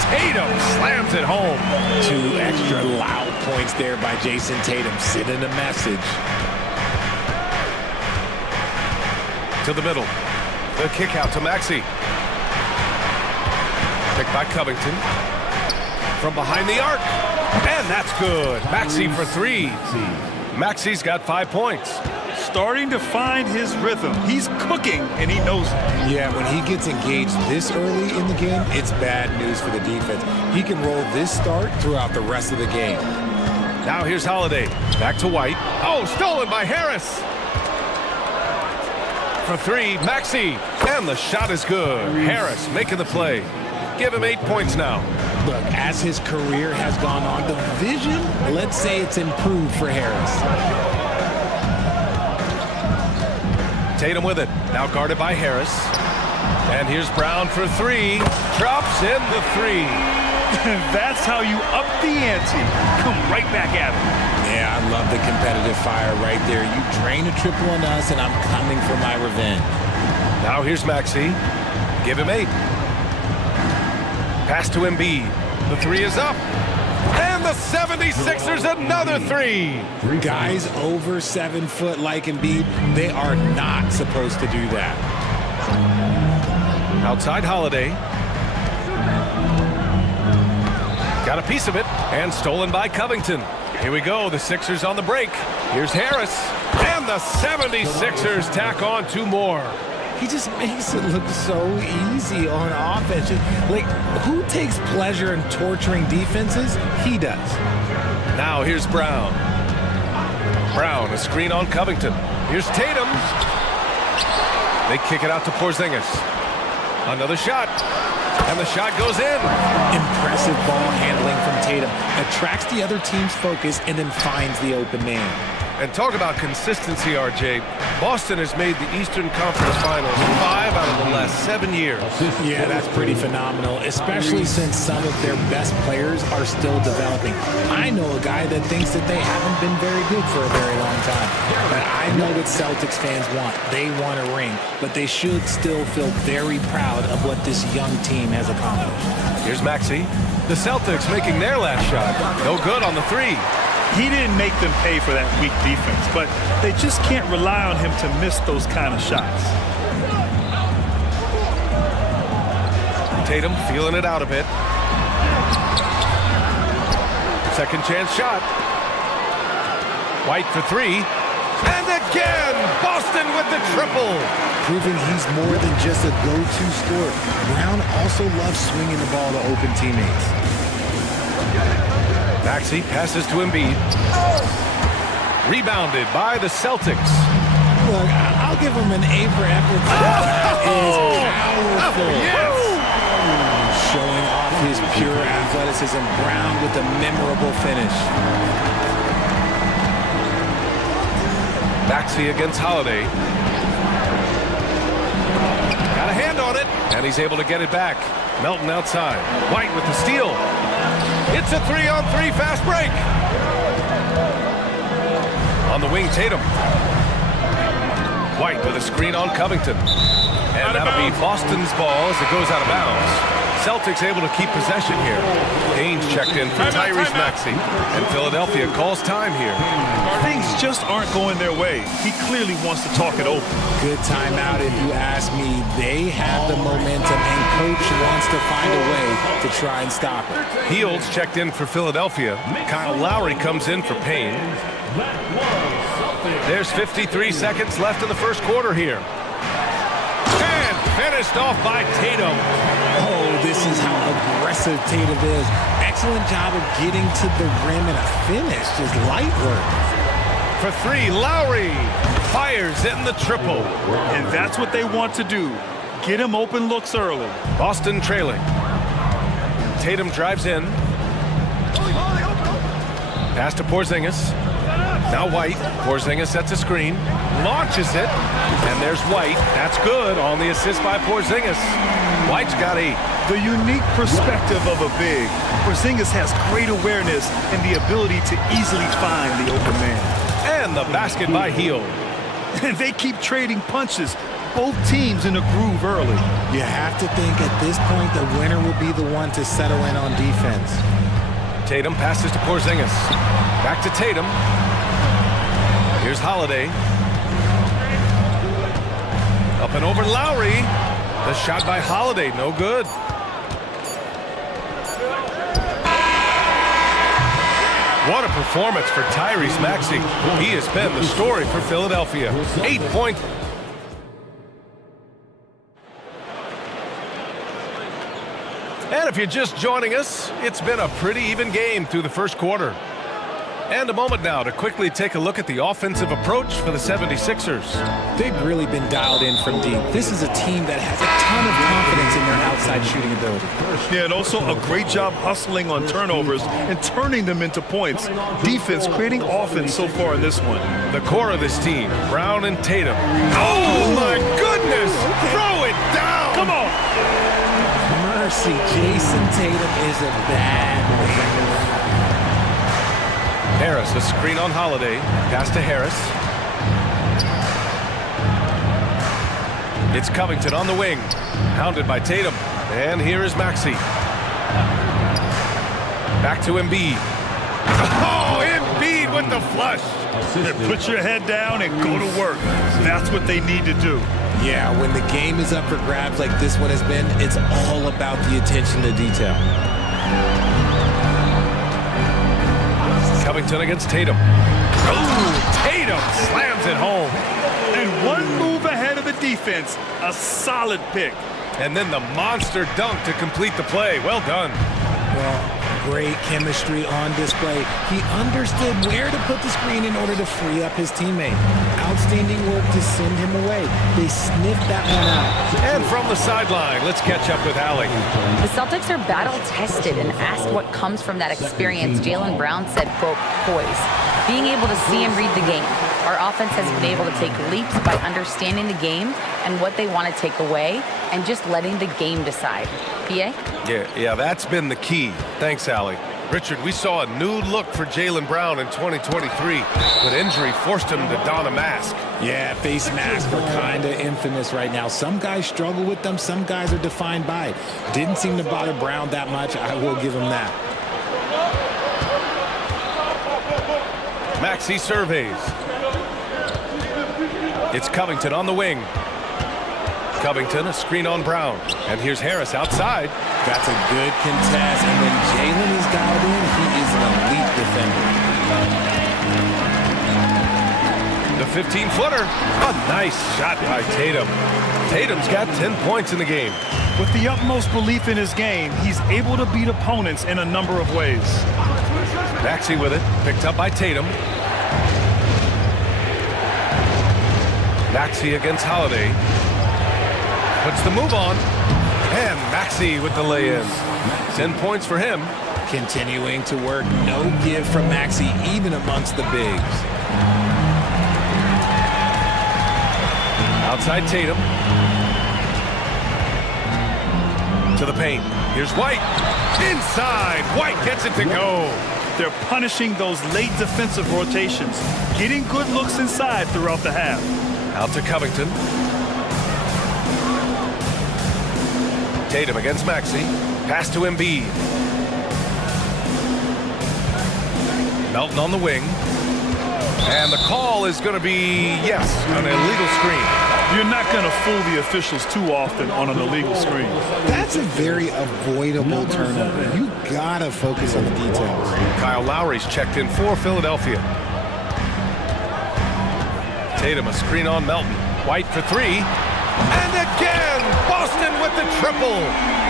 Tatum slams it home. 2 extra loud points there by Jason Tatum, sending a message. To the middle. The kick out to Maxey. Picked by Covington. From behind the arc. And that's good. Maxey for 3. Maxey's got 5 points. Starting to find his rhythm. He's cooking, and he knows it. Yeah, when he gets engaged this early in the game, it's bad news for the defense. He can roll this start throughout the rest of the game. Now here's Holiday. Back to White. Oh, stolen by Harris. For 3, Maxey. And the shot is good. Harris making the play. Give him 8 points now. Look, as his career has gone on, the vision, let's say it's improved for Harris. Tatum with it. Now guarded by Harris. And here's Brown for 3. Drops in the 3. That's how you up the ante. Come right back at it. Yeah, I love the competitive fire right there. You drain a triple on us, and I'm coming for my revenge. Now here's Maxey. Give him 8. Pass to Embiid. The 3 is up. And the 76ers another 3. Guys over 7 foot like Embiid, they are not supposed to do that. Outside Holiday. Got a piece of it and stolen by Covington. Here we go, the Sixers on the break. Here's Harris. And the 76ers tack on 2 more. He just makes it look so easy on offense. Like, who takes pleasure in torturing defenses? He does. Now here's Brown. Brown, a screen on Covington. Here's Tatum. They kick it out to Porzingis. Another shot. And the shot goes in. Impressive ball handling from Tatum. Attracts the other team's focus and then finds the open man. And talk about consistency, RJ. Boston has made the Eastern Conference Finals 5 out of the last 7 years. Yeah, that's pretty phenomenal, especially since some of their best players are still developing. I know a guy that thinks that they haven't been very good for a very long time. But I know what Celtics fans want. They want a ring, but they should still feel very proud of what this young team has accomplished. Here's Maxey. The Celtics making their last shot. No good on the 3. He didn't make them pay for that weak defense, but they just can't rely on him to miss those kind of shots. Tatum feeling it out a bit. Second chance shot. White for 3. And again, Boston with the triple. Proving he's more than just a go-to scorer. Brown also loves swinging the ball to open teammates. Maxey passes to Embiid. Rebounded by the Celtics. Look, I'll give him an A for effort. That is powerful. Yes. Showing off his pure athleticism. Brown with a memorable finish. Maxey against Holiday. Got a hand on it, and he's able to get it back. Melton outside. White with the steal. It's a 3-on-3 fast break. On the wing, Tatum. White with a screen on Covington. And that'll be Boston's ball as it goes out of bounds. Celtics able to keep possession here. Haynes checked in for Tyrese Maxey. And Philadelphia calls time here. Things just aren't going their way. He clearly wants to talk it over. Good timeout if you ask me. They have the momentum, and Coach wants to find a way to try and stop it. Fields checked in for Philadelphia. Kyle Lowry comes in for Payne. There's 53 seconds left in the first quarter here. And finished off by Tatum. Oh, this is how aggressive Tatum is. Excellent job of getting to the rim and a finish. Just light work. For 3, Lowry fires in the triple. And that's what they want to do. Get him open looks early. Boston trailing. Tatum drives in. Pass to Porzingis. Now White. Porzingis sets a screen. Launches it. And there's White. That's good on the assist by Porzingis. White's got 8. The unique perspective of a big. Porzingis has great awareness and the ability to easily find the open man. And the basket by Heel. And they keep trading punches. Both teams in a groove early. You have to think at this point the winner will be the one to settle in on defense. Tatum passes to Porzingis. Back to Tatum. Here's Holiday. Up and over Lowry. The shot by Holiday, no good. What a performance for Tyrese Maxey. He has been the story for Philadelphia. 8 points. And if you're just joining us, it's been a pretty even game through the first quarter. And a moment now to quickly take a look at the offensive approach for the 76ers. They've really been dialed in from deep. This is a team that has a ton of confidence in their outside shooting ability. Yeah, and also a great job hustling on turnovers and turning them into points. Defense creating offense so far in this one. The core of this team, Brown and Tatum. Oh my goodness! Throw it down! Come on! Mercy, Jason Tatum is a bad man. Harris, a screen on Holiday. Pass to Harris. It's Covington on the wing. Hounded by Tatum. And here is Maxey. Back to Embiid. Oh, Embiid with the flush. Put your head down and go to work. That's what they need to do. Yeah, when the game is up for grabs like this one has been, it's all about the attention to detail. Covington against Tatum. Oh, Tatum slams it home. And one move ahead of the defense. A solid pick. And then the monster dunk to complete the play. Well done. Well, great chemistry on display. He understood where to put the screen in order to free up his teammate. Outstanding work to send him away. They sniffed that one out. And from the sideline, let's catch up with Allie. The Celtics are battle-tested, and asked what comes from that experience, Jaylen Brown said, quote, poise. Being able to see and read the game. Our offense has been able to take leaps by understanding the game and what they want to take away and just letting the game decide. PA? Yeah, that's been the key. Thanks, Allie. Richard, we saw a new look for Jaylen Brown in 2023, but injury forced him to don a mask. Yeah, face masks are kind of infamous right now. Some guys struggle with them, some guys are defined by it. Didn't seem to bother Brown that much, I will give him that. Maxey surveys. It's Covington on the wing. Covington, a screen on Brown. And here's Harris outside. That's a good contest. And when Jaylen is dialed in, he is an elite defender. The 15-footer. A nice shot by Tatum. Tatum's got 10 points in the game. With the utmost belief in his game, he's able to beat opponents in a number of ways. Maxey with it. Picked up by Tatum. Maxey against Holiday. Puts the move on. And Maxey with the lay-in. 10 points for him. Continuing to work. No give from Maxey, even amongst the bigs. Outside Tatum. To the paint. Here's White. Inside. White gets it to go. They're punishing those late defensive rotations. Getting good looks inside throughout the half. Out to Covington. Tatum against Maxey. Pass to Embiid. Melton on the wing. And the call is going to be, yes, an illegal screen. You're not going to fool the officials too often on an illegal screen. That's a very avoidable turnover. You got to focus on the details. Kyle Lowry's checked in for Philadelphia. Tatum, a screen on Melton. White for three. And again, Boston with the triple.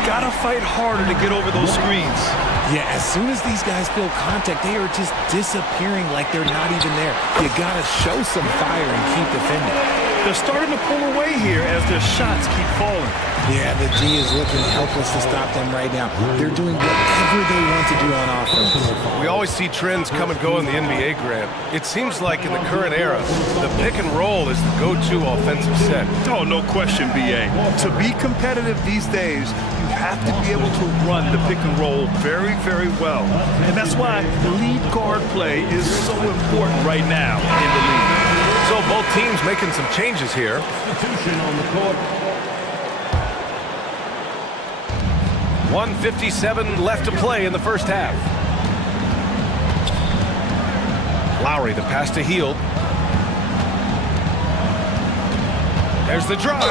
Gotta fight harder to get over those screens. Yeah, as soon as these guys feel contact, they are just disappearing like they're not even there. You gotta show some fire and keep defending. They're starting to pull away here as their shots keep falling. Yeah, the G is looking helpless to stop them right now. They're doing whatever they want to do on offense. We always see trends come and go in the NBA, Grant. It seems like in the current era, the pick and roll is the go-to offensive set. Oh, no question, BA. To be competitive these days, you have to be able to run the pick and roll very, very well. And that's why lead guard play is so important right now in the league. So both teams making some changes here. Substitution on the court. 1:57 left to play in the first half. Lowry, the pass to Hield. There's the drive.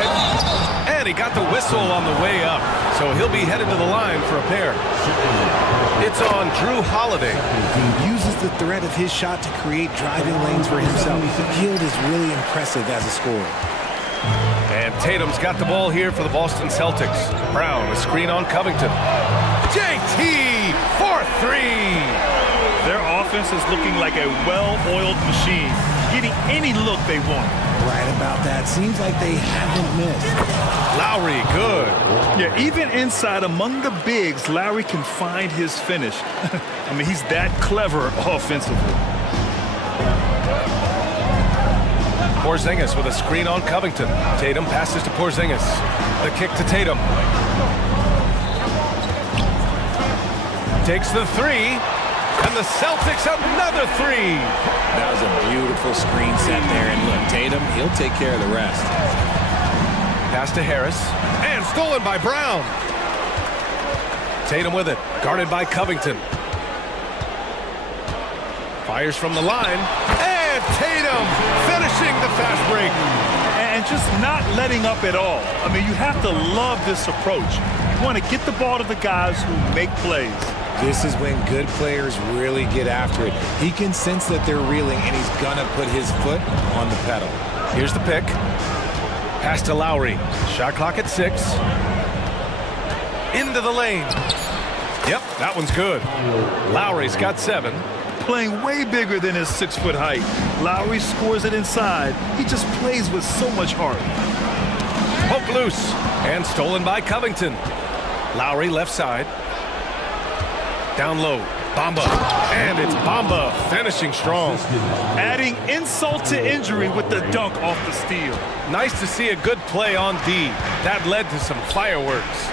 And he got the whistle on the way up. So he'll be headed to the line for a pair. It's on Drew Holiday. He uses the threat of his shot to create driving lanes for himself. Hield is really impressive as a scorer. And Tatum's got the ball here for the Boston Celtics. Brown, a screen on Covington. JT for three. Their offense is looking like a well-oiled machine, getting any look they want. Right about that. Seems like they haven't missed. Lowry, good. Yeah, even inside among the bigs, Lowry can find his finish. I mean, he's that clever offensively. Porzingis with a screen on Covington. Tatum passes to Porzingis. The kick to Tatum. Takes the three. And the Celtics another three. That was a beautiful screen set there. And look, Tatum, he'll take care of the rest. Pass to Harris. And stolen by Brown. Tatum with it. Guarded by Covington. Fires from the line. And Tatum finishing the fast break. And just not letting up at all. I mean, you have to love this approach. You want to get the ball to the guys who make plays. This is when good players really get after it. He can sense that they're reeling, and he's going to put his foot on the pedal. Here's the pick. Pass to Lowry. Shot clock at 6. Into the lane. Yep, that one's good. Lowry's got 7. Playing way bigger than his 6-foot height. Lowry scores it inside. He just plays with so much heart. Poked loose and stolen by Covington. Lowry left side. Down low, Bamba, and it's Bamba finishing strong. Adding insult to injury with the dunk off the steal. Nice to see a good play on D. That led to some fireworks.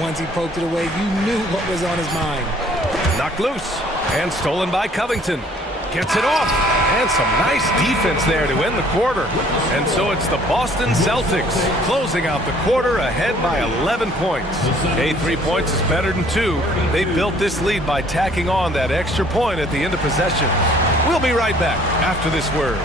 Once he poked it away, you knew what was on his mind. Knocked loose and stolen by Covington. Gets it off, and some nice defense there to end the quarter. And so it's the Boston Celtics closing out the quarter ahead by 11 points. Hey, 3 points is better than 2. They built this lead by tacking on that extra point at the end of possession. We'll be right back after this word.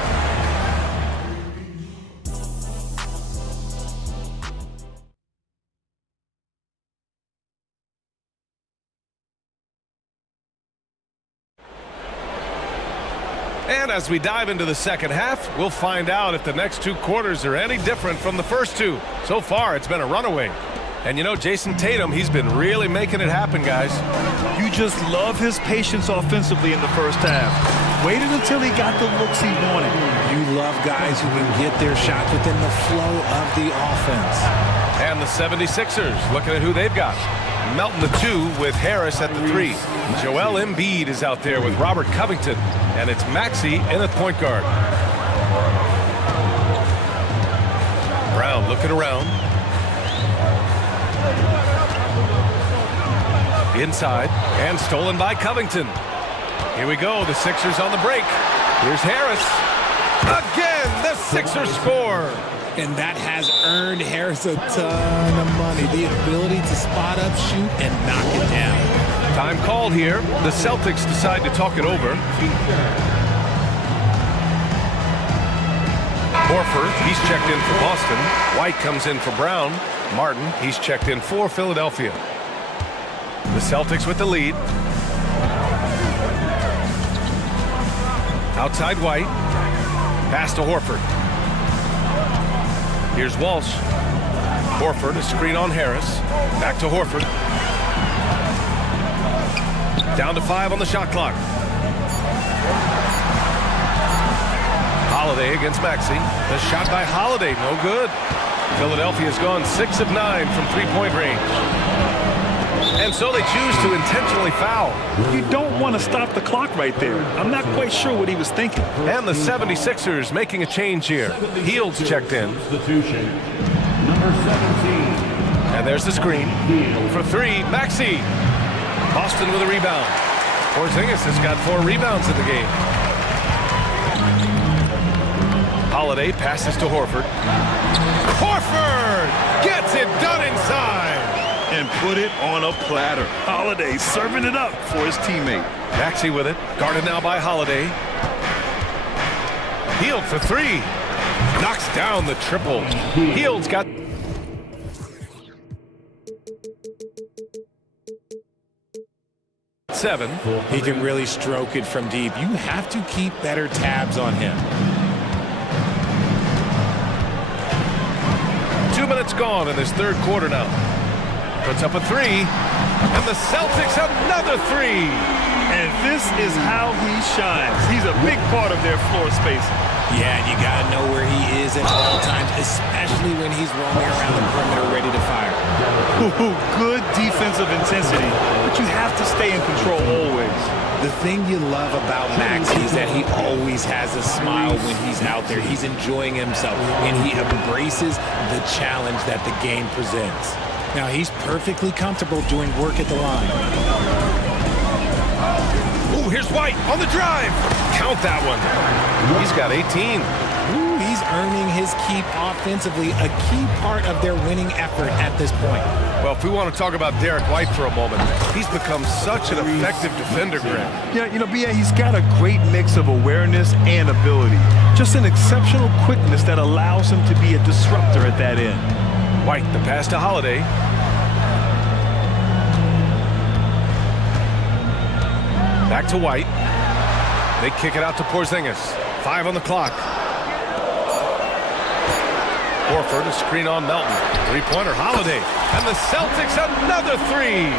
And as we dive into the second half, we'll find out if the next 2 quarters are any different from the first 2. So far, it's been a runaway. And you know, Jason Tatum, he's been really making it happen, guys. You just love his patience offensively in the first half. Waited until he got the looks he wanted. You love guys who can get their shot within the flow of the offense. And the 76ers, looking at who they've got. Melton the 2 with Harris at the 3. Joel Embiid is out there with Robert Covington. And it's Maxey in at point guard. Brown looking around. Inside and stolen by Covington. Here we go, the Sixers on the break. Here's Harris. Again, the Sixers score. And that has earned Harris a ton of money. The ability to spot up, shoot, and knock it down. Time called here. The Celtics decide to talk it over. Horford, he's checked in for Boston. White comes in for Brown. Martin, he's checked in for Philadelphia. The Celtics with the lead. Outside White. Pass to Horford. Here's Walsh. Horford, a screen on Harris. Back to Horford. Down to 5 on the shot clock. Holiday against Maxey. The shot by Holiday, no good. Philadelphia's gone 6 of 9 from three-point range. And so they choose to intentionally foul. You don't want to stop the clock right there. I'm not quite sure what he was thinking. And the 76ers making a change here. Heald's checked in. Substitution. Number 17. And there's the screen. For three, Maxey. Boston with a rebound. Porzingis has got 4 rebounds in the game. Holiday passes to Horford. Horford gets it done inside. And put it on a platter. Holiday serving it up for his teammate. Maxey with it. Guarded now by Holiday. Hield for 3. Knocks down the triple. Hield's got... seven. He can really stroke it from deep. You have to keep better tabs on him. 2 minutes gone in this third quarter now. Puts up a 3. And the Celtics another 3. And this is how he shines. He's a big part of their floor space. Yeah, and you got to know where he is at all times, especially when he's roaming around the perimeter ready to fire. Good defensive intensity, but you have to stay in control always. The thing you love about Max is that he always has a smile when he's out there. He's enjoying himself, and he embraces the challenge that the game presents. Now, he's perfectly comfortable doing work at the line. Ooh, here's White on the drive. Count that one. He's got 18. Ooh, he's earning his keep offensively, a key part of their winning effort at this point. Well, if we want to talk about Derek White for a moment, he's become such an effective defender, Grant. Yeah, you know, B.A., he's got a great mix of awareness and ability. Just an exceptional quickness that allows him to be a disruptor at that end. White, the pass to Holiday. Back to White. They kick it out to Porzingis. 5 on the clock. Horford, a screen on Melton. Three-pointer, Holiday. And the Celtics another 3.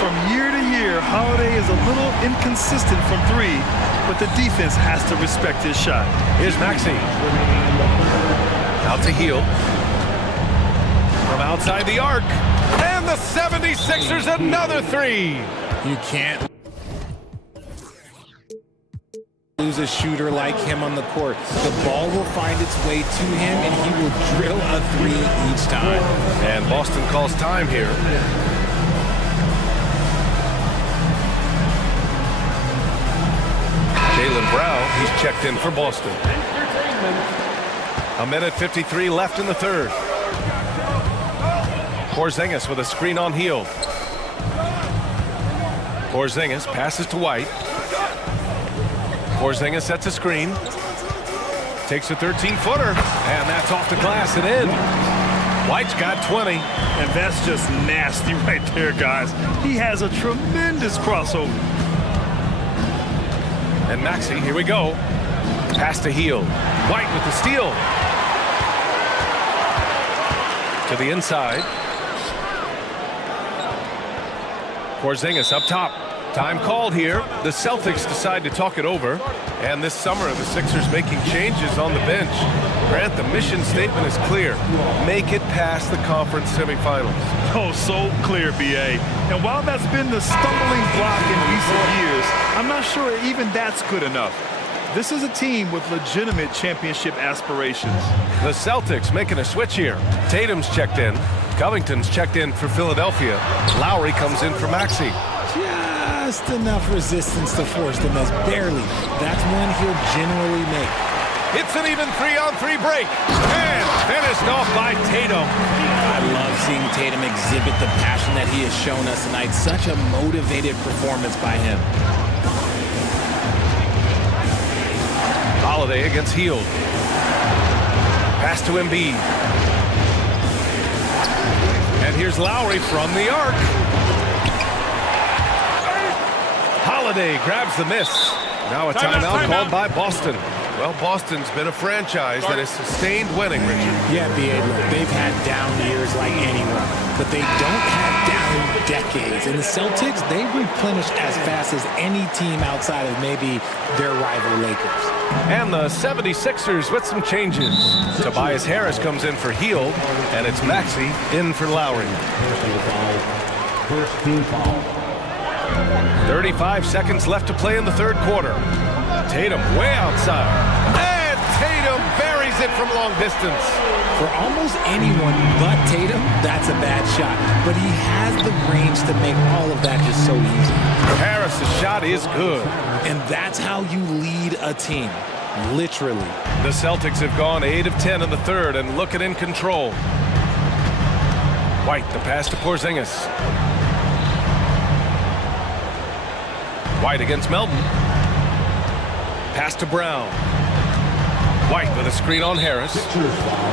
From year to year, Holiday is a little inconsistent from 3, but the defense has to respect his shot. Here's Maxey. Out to Hield. From outside the arc. And the 76ers another 3. You can't lose a shooter like him on the court. The ball will find its way to him, and he will drill a 3 each time. And Boston calls time here. Jaylen Brown, he's checked in for Boston. 1:53 left in the third. Porzingis with a screen on Hield. Porzingis passes to White. Porzingis sets a screen. Takes a 13-footer. And that's off the glass and in. White's got 20. And that's just nasty right there, guys. He has a tremendous crossover. And Maxey, here we go. Pass to Hield. White with the steal. To the inside. Porzingis up top. Time called here. The Celtics decide to talk it over. And this summer, the Sixers making changes on the bench. Grant, the mission statement is clear. Make it past the conference semifinals. Oh, so clear, B.A. And while that's been the stumbling block in recent years, I'm not sure even that's good enough. This is a team with legitimate championship aspirations. The Celtics making a switch here. Tatum's checked in. Covington's checked in for Philadelphia. Lowry comes in for Maxey. Just enough resistance to force the miss, barely. That's one he'll generally make. It's an even 3-on-3 break. And finished off by Tatum. I love seeing Tatum exhibit the passion that he has shown us tonight. Such a motivated performance by him. Holiday against Hield. Pass to Embiid. And here's Lowry from the arc. Holiday grabs the miss. Now a timeout called by Boston. Well, Boston's been a franchise that has sustained winning, Richard. Yeah, B.A., look, they've had down years like anyone, but they don't have down in decades. And the Celtics, they replenish as fast as any team outside of maybe their rival Lakers. And the 76ers with some changes. Tobias Harris comes in for Hield, and it's Maxey in for Lowry. First team foul. 35 seconds left to play in the third quarter. Tatum way outside. And Tatum buries it from long distance. For almost anyone but Tatum, that's a bad shot. But he has the range to make all of that just so easy. Harris's shot is good. And that's how you lead a team. Literally. The Celtics have gone 8 of 10 in the third and looking in control. White, the pass to Porzingis. White against Melton. Pass to Brown. White with a screen on Harris. Sixers foul.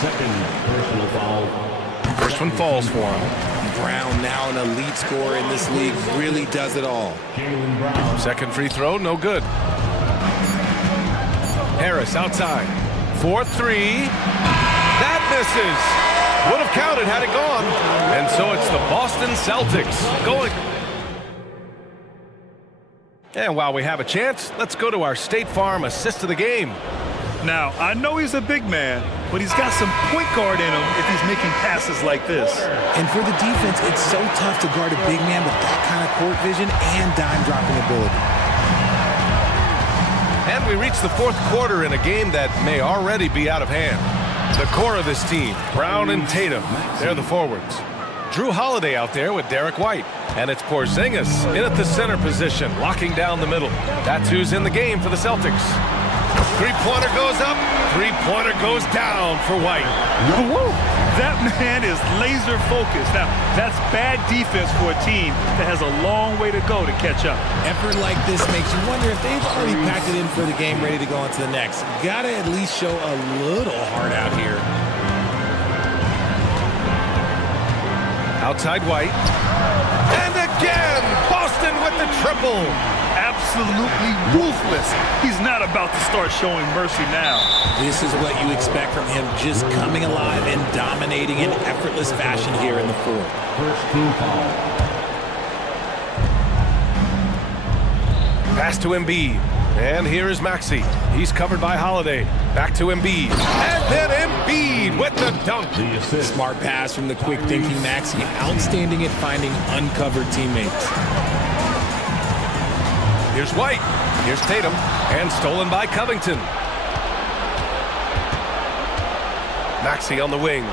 Second personal foul. First one falls for him. Brown, now an elite scorer in this league, really does it all. Second free throw, no good. Harris outside. 4-3. That misses. Would have counted had it gone. And so it's the Boston Celtics going. And while we have a chance, let's go to our State Farm assist of the game. Now, I know he's a big man, but he's got some point guard in him if he's making passes like this. And for the defense, it's so tough to guard a big man with that kind of court vision and dime-dropping ability. And we reach the fourth quarter in a game that may already be out of hand. The core of this team, Brown and Tatum, they're the forwards. Drew Holiday out there with Derek White. And it's Porzingis in at the center position, locking down the middle. That's who's in the game for the Celtics. Three-pointer goes up, three-pointer goes down for White. That man is laser focused. Now, that's bad defense for a team that has a long way to go to catch up. Effort like this makes you wonder if they've already packed it in for the game, ready to go on to the next. Gotta at least show a little heart out here. Outside White. And again, Boston with the triple. Absolutely ruthless. He's not about to start showing mercy now. This is what you expect from him, just coming alive and dominating in effortless fashion here in the fourth. First team foul. Pass to Embiid. And here is Maxey. He's covered by Holiday. Back to Embiid. And then Embiid with the dunk. Smart pass from the quick-thinking Maxey. Outstanding at finding uncovered teammates. Here's White. Here's Tatum. And stolen by Covington. Maxey on the wing.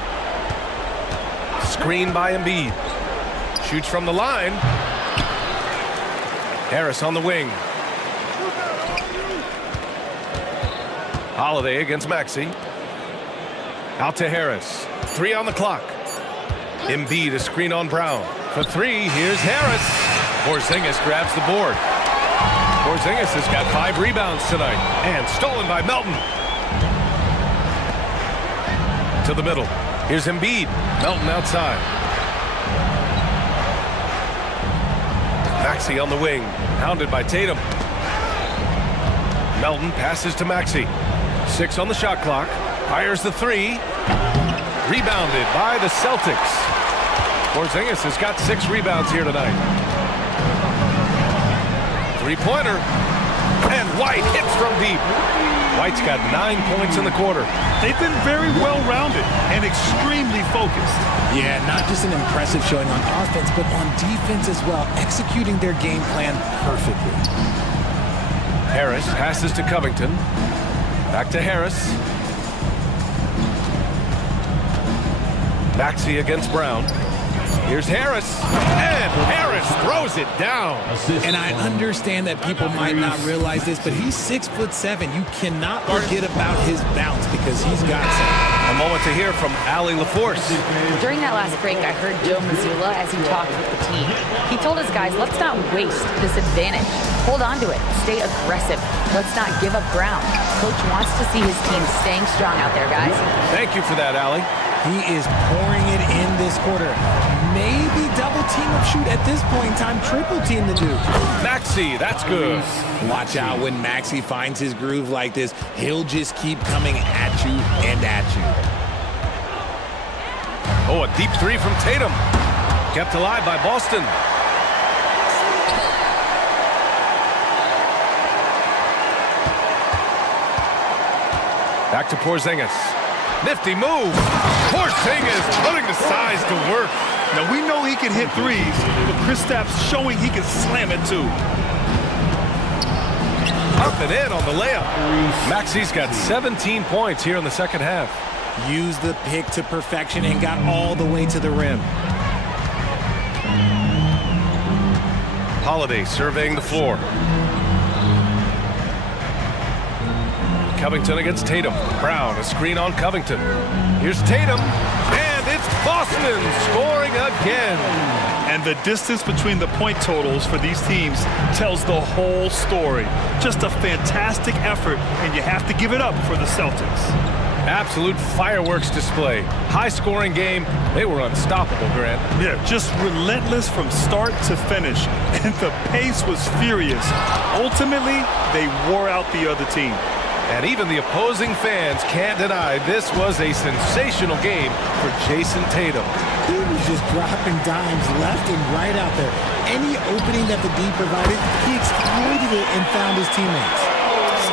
Screen by Embiid. Shoots from the line. Harris on the wing. Holiday against Maxey. Out to Harris. 3 on the clock. Embiid, a screen on Brown. For 3, here's Harris. Porzingis grabs the board. Porzingis has got 5 rebounds tonight. And stolen by Melton. To the middle. Here's Embiid. Melton outside. Maxey on the wing. Hounded by Tatum. Melton passes to Maxey. 6 on the shot clock. Fires the 3. Rebounded by the Celtics. Porzingis has got 6 rebounds here tonight. Three-pointer. And White hits from deep. White's got 9 points in the quarter. They've been very well-rounded and extremely focused. Yeah, not just an impressive showing on offense, but on defense as well, executing their game plan perfectly. Harris passes to Covington. Back to Harris. Maxey against Brown. Here's Harris. And Harris throws it down. And I understand that people might not realize this, but he's 6'7". You cannot forget about his bounce because he's got some. A moment to hear from Allie LaForce. During that last break, I heard Joe Mazzulla as he talked with the team. He told his guys, let's not waste this advantage. Hold on to it. Stay aggressive. Let's not give up ground. Coach wants to see his team staying strong out there, guys. Thank you for that, Allie. He is pouring it in this quarter. Maybe double team up shoot at this point in time, triple team the Duke. Maxey, that's good. Watch out when Maxey finds his groove like this. He'll just keep coming at you and at you. Oh, a deep three from Tatum. Kept alive by Boston. Back to Porzingis. Nifty move. Porzingis putting the size to work. Now, we know he can hit threes, but Kristaps showing he can slam it too. Up and in on the layup. Maxi's got 17 points here in the second half. Used the pick to perfection and got all the way to the rim. Holiday surveying the floor. Covington against Tatum. Brown, a screen on Covington. Here's Tatum, and it's Boston scoring again. And the distance between the point totals for these teams tells the whole story. Just a fantastic effort, and you have to give it up for the Celtics. Absolute fireworks display. High-scoring game. They were unstoppable, Grant. Yeah, just relentless from start to finish. And the pace was furious. Ultimately, they wore out the other team. And even the opposing fans can't deny this was a sensational game for Jason Tatum. He was just dropping dimes left and right out there. Any opening that the D provided, he exploited it and found his teammates.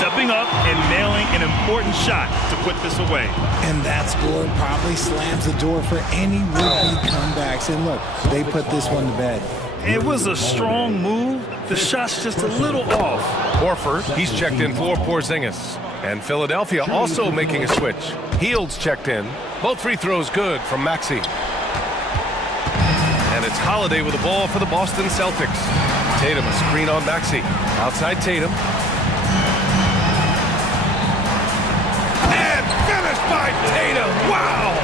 Stepping up and nailing an important shot to put this away. And that score probably slams the door for any would-be comebacks. And look, they put this one to bed. It was a strong move. The shot's just a little off. Horford, he's checked in for Porzingis. And Philadelphia also making a switch. Hield's checked in. Both free throws good from Maxey. And it's Holiday with the ball for the Boston Celtics. Tatum, a screen on Maxey. Outside Tatum. And finished by Tatum. Wow!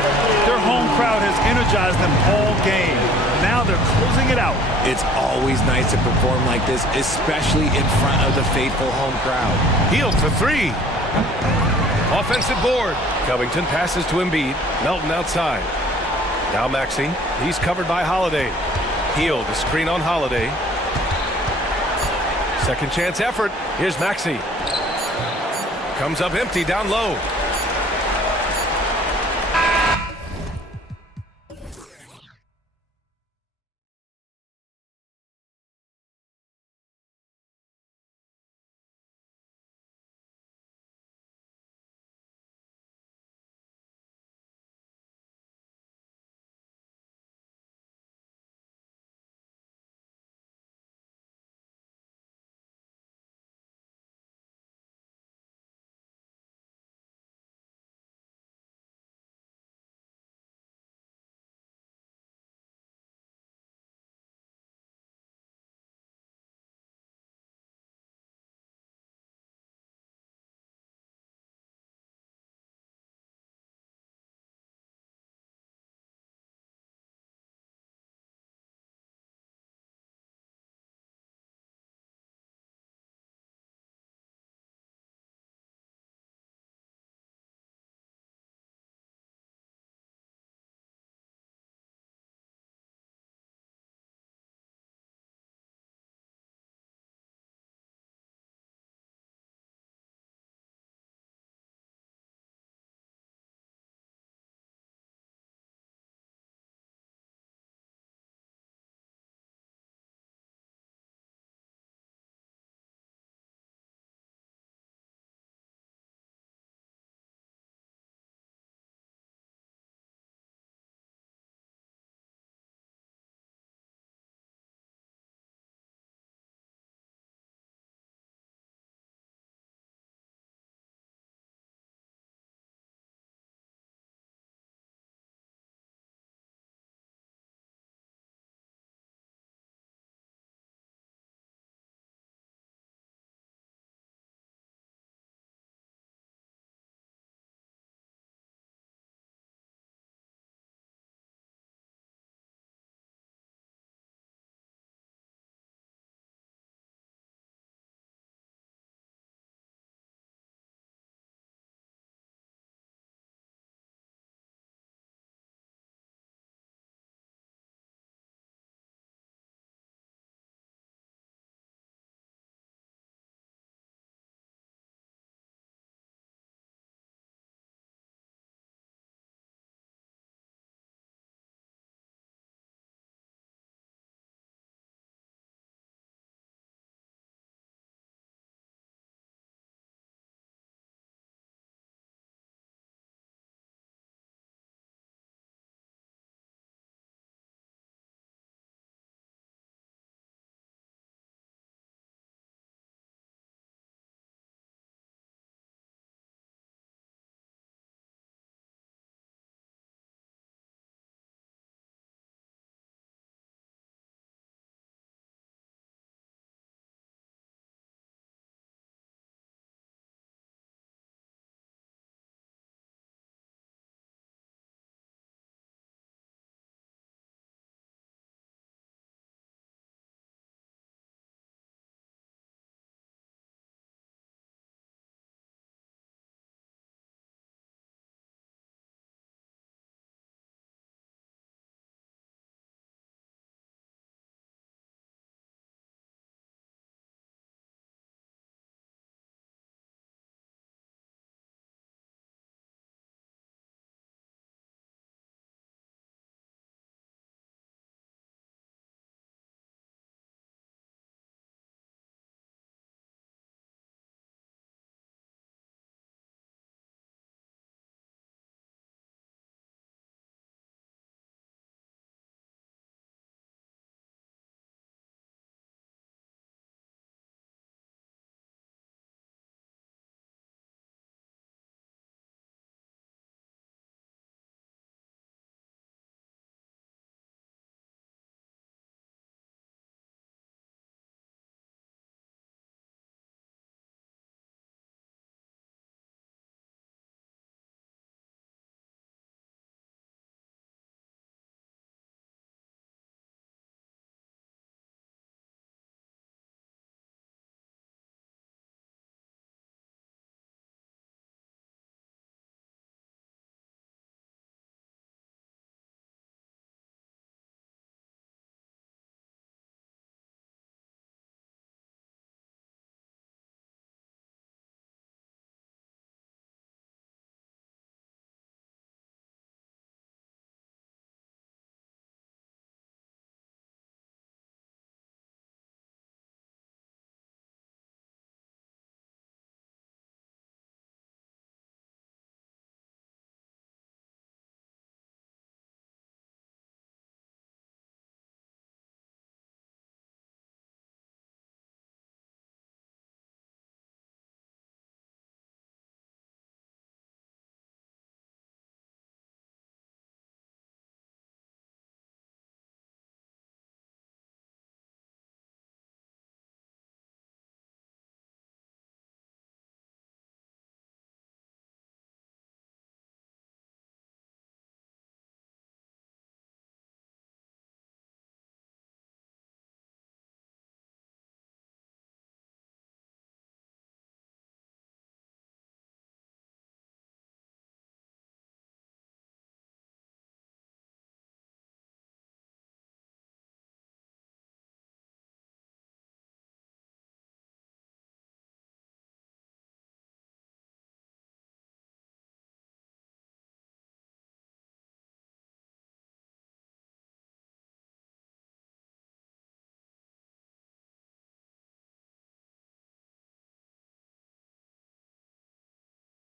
Their home crowd has energized them all game. Now they're closing it out. It's always nice to perform like this, especially in front of the faithful home crowd. Hield for three. Offensive board. Covington passes to Embiid. Melton outside. Now Maxey. He's covered by Holiday. Hield, a screen on Holiday. Second chance effort. Here's Maxey. Comes up empty down low.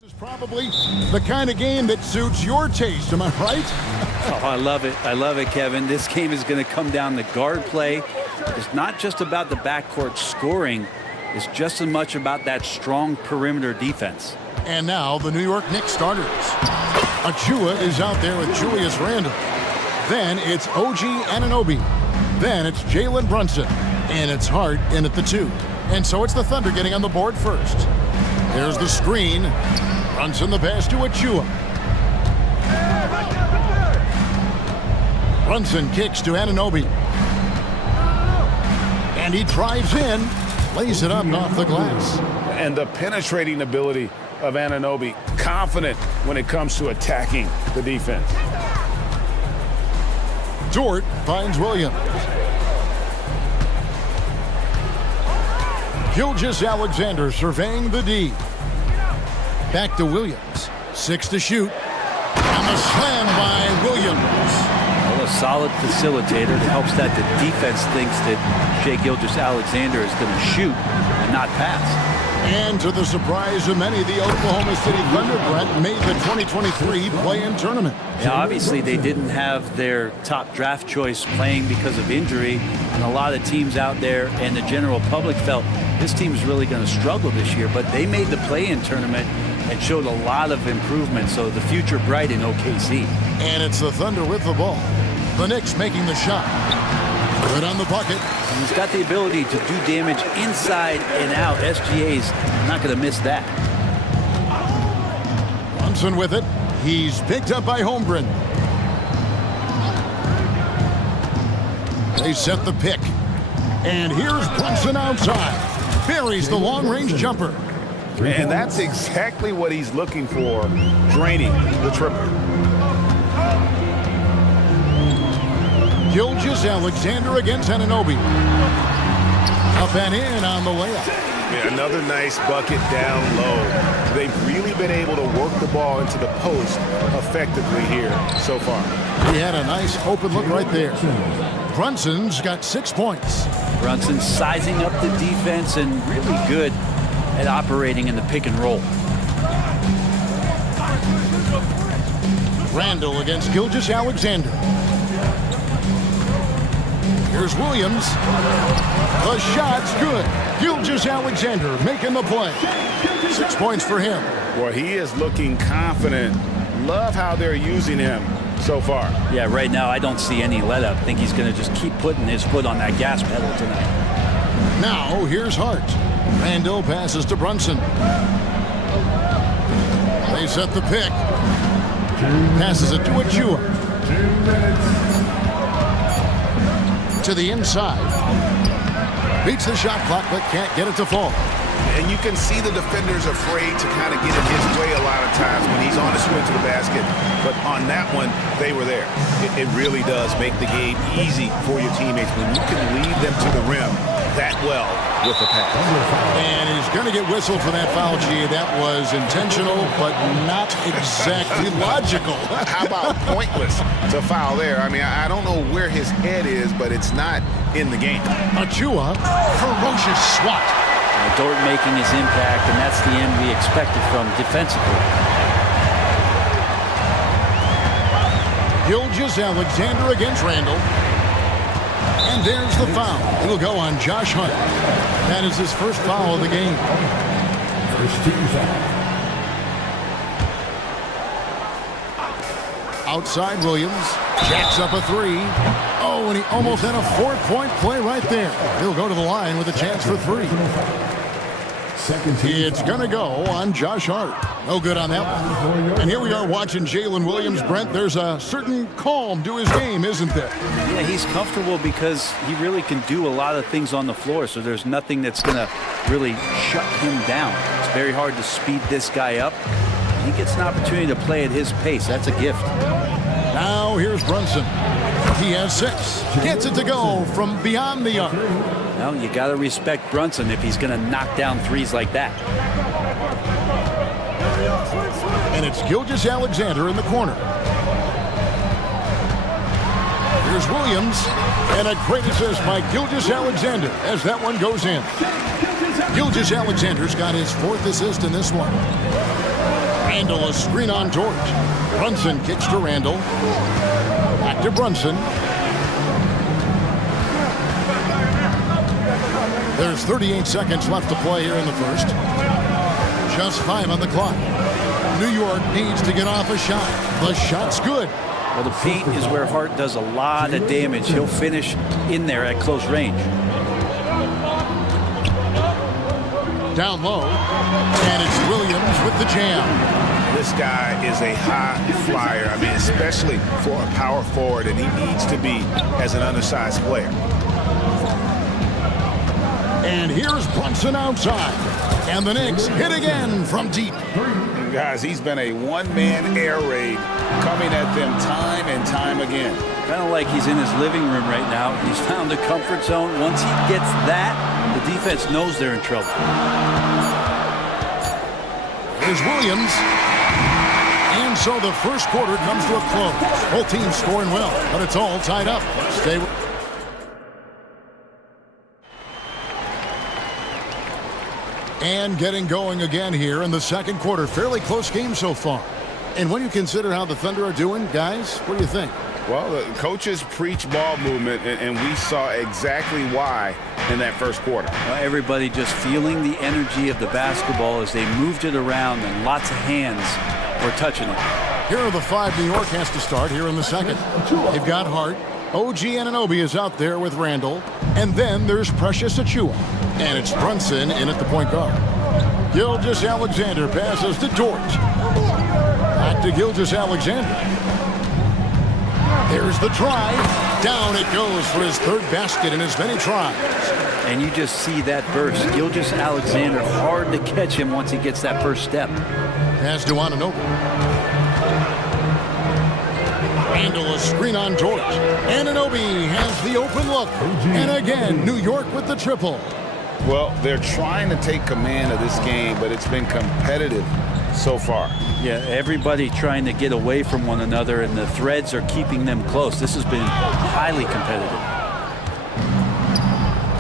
It's probably the kind of game that suits your taste, am I right? Oh, I love it. I love it, Kevin. This game is going to come down to guard play. It's not just about the backcourt scoring. It's just as much about that strong perimeter defense. And now the New York Knicks starters. Achua is out there with Julius Randle. Then it's OG Anunoby. Then it's Jalen Brunson. And it's Hart in at the 2. And so it's the Thunder getting on the board first. There's the screen. Brunson the pass to Achua. Brunson kicks to Anunoby. And he drives in, lays it up off the glass. And the penetrating ability of Anunoby, confident when it comes to attacking the defense. Dort finds Williams. Gilgeous-Alexander surveying the D. Back to Williams. 6 to shoot. And the slam by Williams. Well, a solid facilitator that helps that the defense thinks that Shai Gilgeous-Alexander is going to shoot and not pass. And to the surprise of many, the Oklahoma City Thunder, Brett, made the 2023 play-in tournament. Yeah, obviously they didn't have their top draft choice playing because of injury, and a lot of teams out there and the general public felt this team is really going to struggle this year, but they made the play-in tournament and showed a lot of improvement, so the future bright in OKC. And it's the Thunder with the ball. The Knicks making the shot. Good on the bucket. And he's got the ability to do damage inside and out. SGA's not going to miss that. Brunson with it. He's picked up by Holmgren. They set the pick. And here's Brunson outside. Buries the long-range jumper. And that's exactly what he's looking for, draining the triple. Gilgeous-Alexander against Anunoby. Up and in on the layup. Yeah, another nice bucket down low. They've really been able to work the ball into the post effectively here so far. He had a nice open look right there. Brunson's got 6 points. Brunson sizing up the defense and really good at operating in the pick and roll. Randle against Gilgeous-Alexander. Here's Williams. The shot's good. Gilgeous-Alexander making the play. 6 points for him. Well, he is looking confident. Love how they're using him so far. Yeah, right now I don't see any let up. I think he's going to just keep putting his foot on that gas pedal tonight. Now here's Hart. Randle passes to Brunson. They set the pick. Passes it to Achua. 2 minutes. To the inside. Beats the shot clock, but can't get it to fall. And you can see the defenders afraid to kind of get in his way a lot of times when he's on his way to the basket. But on that one, they were there. It really does make the game easy for your teammates when you can lead them to the rim that well with a pass. And he's going to get whistled for that foul, G. That was intentional, but not exactly logical. How about pointless to foul there? I mean, I don't know where his head is, but it's not in the game. Achua, ferocious swat. Dort making his impact, and that's the end we expected from defensively. Gilgeous-Alexander against Randle. And there's the foul. It'll go on Josh Hart. That is his first foul of the game. First team foul. Outside Williams. Jacks up a 3. Oh, and he almost had a 4-point play right there. He'll go to the line with a chance for 3. It's going to go on Josh Hart. No good on that one. And here we are watching Jalen Williams. Brent, there's a certain calm to his game, isn't there? Yeah, he's comfortable because he really can do a lot of things on the floor, so there's nothing that's going to really shut him down. It's very hard to speed this guy up. He gets an opportunity to play at his pace. That's a gift. Now here's Brunson. He has 6. Gets it to go from beyond the arc. Well, you got to respect Brunson if he's going to knock down threes like that. And it's Gilgeous-Alexander in the corner. Here's Williams. And a great assist by Gilgeous-Alexander as that one goes in. Gilgeous-Alexander's got his 4th assist in this one. Randall, a screen on George. Brunson kicks to Randall. Back to Brunson. There's 38 seconds left to play here in the first. Just 5 on the clock. New York needs to get off a shot. The shot's good. Well, the paint is where Hart does a lot of damage. He'll finish in there at close range. Down low, and it's Williams with the jam. This guy is a high flyer. I mean, especially for a power forward, and he needs to be as an undersized player. And here's Brunson outside. And the Knicks hit again from deep. And guys, he's been a one-man air raid coming at them time and time again. Kind of like he's in his living room right now. He's found a comfort zone. Once he gets that, the defense knows they're in trouble. Here's Williams. And so the first quarter comes to a close. Both teams scoring well, but it's all tied up. Stay with and getting going again here in the second quarter. Fairly close game so far. And when you consider how the Thunder are doing, guys, what do you think? Well, the coaches preach ball movement, and we saw exactly why in that first quarter. Well, everybody just feeling the energy of the basketball as they moved it around, and lots of hands were touching it. Here are the 5 New York has to start here in the second. They've got Hart. OG Anunoby is out there with Randall. And then there's Precious Achiuwa. And it's Brunson in at the point guard. Gilgeous-Alexander passes to George. Back to Gilgeous-Alexander. There's the try. Down it goes for his third basket in as many tries. And you just see that burst. Gilgeous-Alexander, hard to catch him once he gets that first step. Pass to Anunoby. Randall, a screen on George. Anunoby has the open look. And again, New York with the triple. Well, they're trying to take command of this game, but it's been competitive so far. Yeah, everybody trying to get away from one another, and the threads are keeping them close. This has been highly competitive.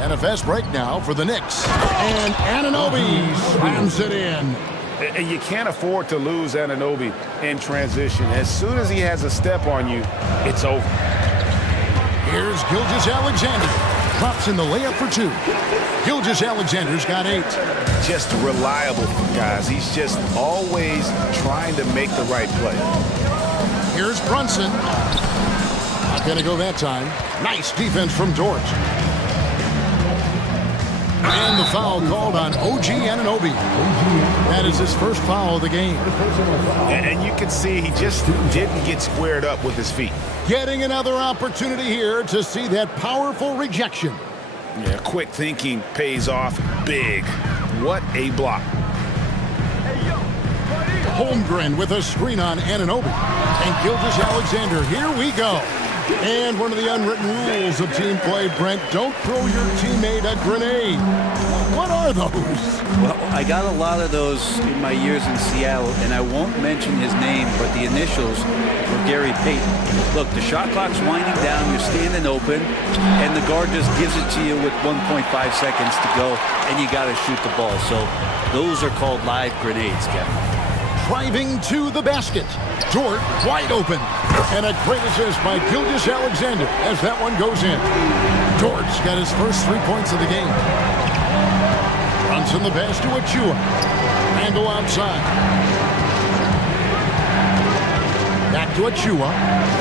And a fast break now for the Knicks. And Anunoby slams it in. And you can't afford to lose Anunoby in transition. As soon as he has a step on you, it's over. Here's Gilgeous-Alexander. Drops in the layup for 2. Gilgeous-Alexander's got 8. Just reliable, guys. He's just always trying to make the right play. Here's Brunson. Not going to go that time. Nice defense from George. And the foul called on OG Anunoby. That is his first foul of the game. And you can see he just didn't get squared up with his feet. Getting another opportunity here to see that powerful rejection. Yeah, quick thinking pays off big. What a block. Holmgren with a screen on Anunoby. And Gilgeous-Alexander, here we go. And one of the unwritten rules of team play, Brent, don't throw your teammate a grenade. What are those? Well, I got a lot of those in my years in Seattle, and I won't mention his name, but the initials were Gary Payton. Look, the shot clock's winding down, you're standing open, and the guard just gives it to you with 1.5 seconds to go, and you got to shoot the ball. So those are called live grenades, Kevin. Driving to the basket. Dort wide open. And a great assist by Gilgeous-Alexander as that one goes in. Dort's got his first 3 points of the game. Runs in the pass to Achiuwa. Randall outside. Back to Achiuwa.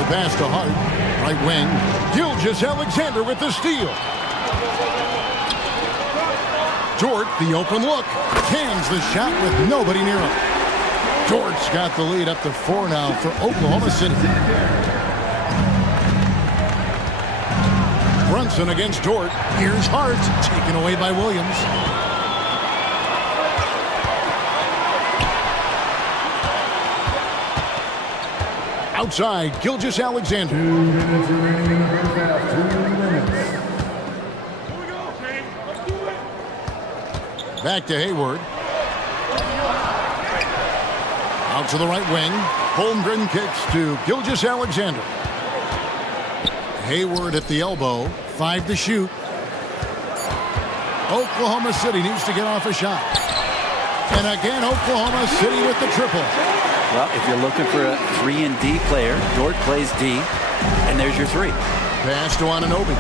The pass to Hart. Right wing. Gilgeous-Alexander with the steal. Dort, the open look. Cans the shot with nobody near him. Dort's got the lead up to 4 now for Oklahoma City. Brunson against Dort. Here's Hart, taken away by Williams. Outside, Gilgeous-Alexander. 2 minutes remaining in the first half. 2 minutes. Back to Hayward. Out to the right wing. Holmgren kicks to Gilgeous-Alexander. Hayward at the elbow. 5 to shoot. Oklahoma City needs to get off a shot. And again, Oklahoma City with the triple. Well, if you're looking for a 3 and D player, Dort plays D, and there's your 3. Pass to Anunoby.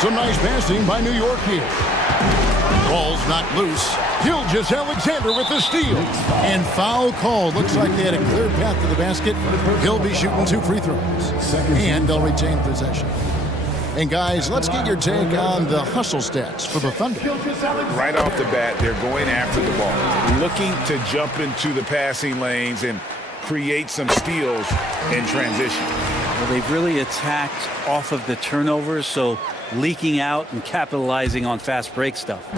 Some nice passing by New York here. Ball's knocked loose. Gilgeous-Alexander with the steal. And foul call. Looks like they had a clear path to the basket. He'll be shooting 2 free throws. And they'll retain possession. And guys, let's get your take on the hustle stats for the Thunder. Right off the bat, they're going after the ball, looking to jump into the passing lanes and create some steals in transition. Well, they've really attacked off of the turnovers, so leaking out and capitalizing on fast break stuff.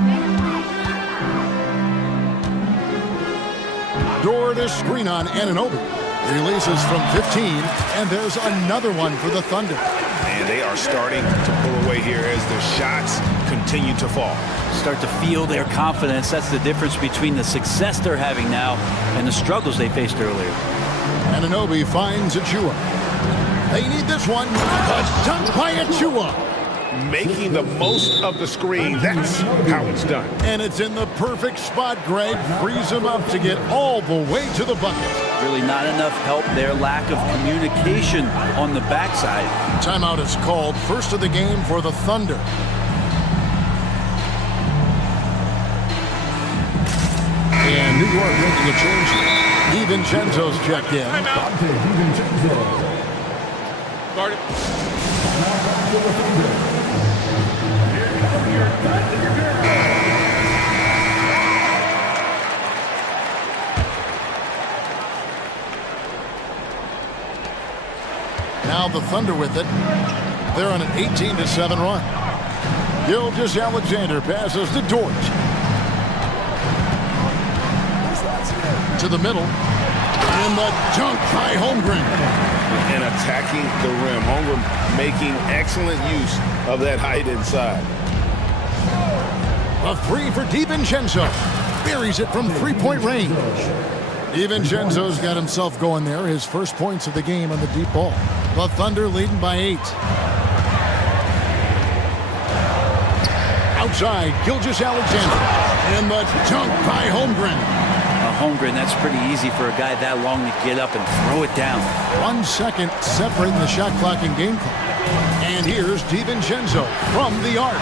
Dort a screen on Anunoby. Releases from 15, and there's another one for the Thunder. And they are starting to pull away here as the shots continue to fall. Start to feel their confidence. That's the difference between the success they're having now and the struggles they faced earlier. Anunoby finds Achua. They need this one. A dunk by Achua. Making the most of the screen. That's how it's done. And it's in the perfect spot. Greg frees him up to get all the way to the bucket. Really not enough help there. Lack of communication on the backside. Timeout is called. First of the game for the Thunder. And New York making a change here. DiVincenzo's checked in. Guard it. Now the Thunder with it. They're on an 18-7 run. Gilgeous-Alexander passes to Dort. To the middle. And the dunk by Holmgren. And attacking the rim. Holmgren making excellent use of that height inside. A 3 for DiVincenzo. Buries it from 3-point range. DiVincenzo's got himself going there. His first points of the game on the deep ball. The Thunder leading by 8. Outside, Gilgeous-Alexander. And the dunk by Holmgren. Holmgren, that's pretty easy for a guy that long to get up and throw it down. 1 second separating the shot clock and game clock. And here's DiVincenzo from the arc.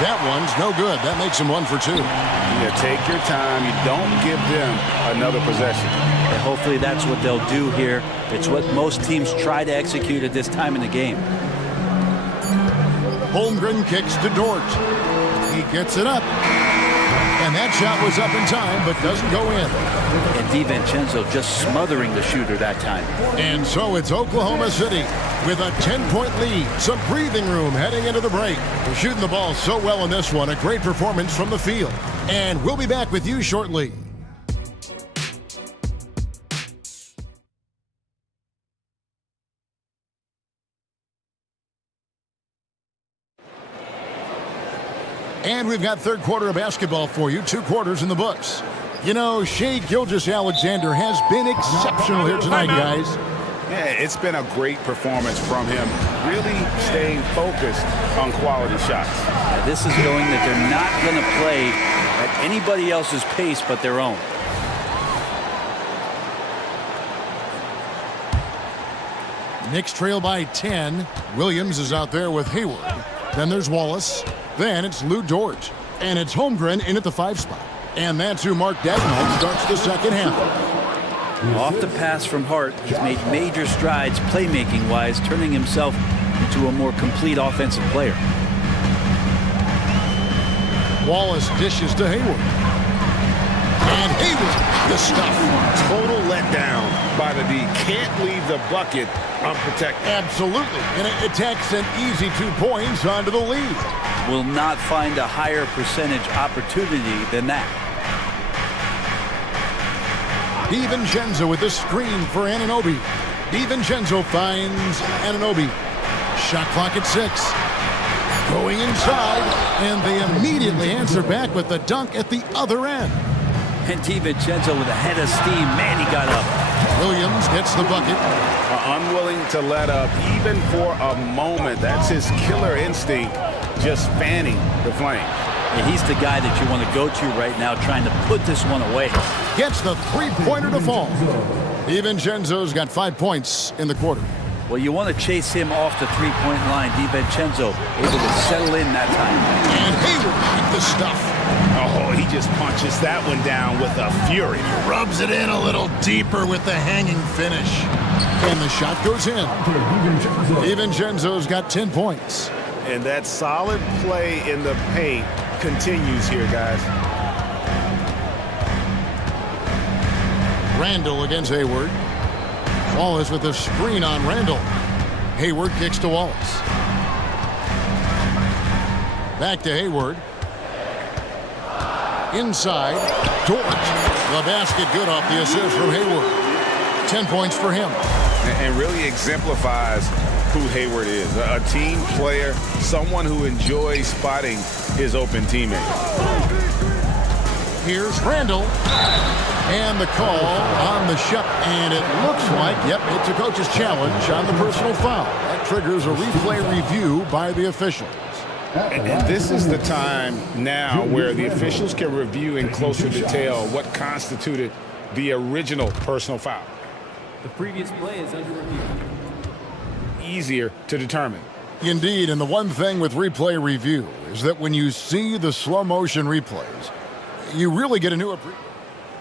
That one's no good. That makes him 1 for 2. You take your time. You don't give them another possession. And hopefully that's what they'll do here. It's what most teams try to execute at this time in the game. Holmgren kicks to Dort. He gets it up. And that shot was up in time, but doesn't go in. And DiVincenzo just smothering the shooter that time. And so it's Oklahoma City with a 10-point lead. Some breathing room heading into the break. They're shooting the ball so well in this one. A great performance from the field. And we'll be back with you shortly. And we've got third quarter of basketball for you. 2 quarters in the books. You know, Shai Gilgeous-Alexander has been exceptional here tonight, guys. Yeah, it's been a great performance from him. Really staying focused on quality shots. This is showing that they're not going to play at anybody else's pace but their own. Knicks trail by 10. Williams is out there with Hayward. Then there's Wallace. Then it's Lou Dort. And it's Holmgren in at the 5 spot. And that's who Mark Dagnall starts the second half. Off the pass from Hart, he's made major strides playmaking-wise, turning himself into a more complete offensive player. Wallace dishes to Hayward. And Hayward, the stuff. Total letdown by the D. Can't leave the bucket unprotected. Absolutely. And it takes an easy 2 points onto the lead. Will not find a higher percentage opportunity than that. DiVincenzo with the screen for Anunoby. DiVincenzo finds Anunoby. Shot clock at 6. Going inside, and they immediately answer back with the dunk at the other end. And DiVincenzo with a head of steam. Man, he got up. Williams gets the bucket. Unwilling to let up even for a moment. That's his killer instinct, just fanning the flame. Yeah, he's the guy that you want to go to right now, trying to put this one away. Gets the three-pointer to fall. DiVincenzo's got 5 points in the quarter. Well, you want to chase him off the three-point line. DiVincenzo able to settle in that time. And Hayward with the stuff. Oh, he just punches that one down with a fury. Rubs it in a little deeper with the hanging finish. And the shot goes in. DiVincenzo's got 10 points. And that solid play in the paint continues here, guys. Randall against Hayward. Wallace with a screen on Randall. Hayward kicks to Wallace. Back to Hayward. Inside, Dort. The basket good off the assist from Hayward. 10 points for him. And really exemplifies who Hayward is. A team player, someone who enjoys spotting his open teammate. Here's Randall. And the call on the shot. And it looks like, yep, it's a coach's challenge on the personal foul. That triggers a replay review by the officials. And this is the time now where the officials can review in closer detail what constituted the original personal foul. The previous play is under review. Easier to determine. Indeed, and the one thing with replay review is that when you see the slow motion replays, you really get a new appreciation.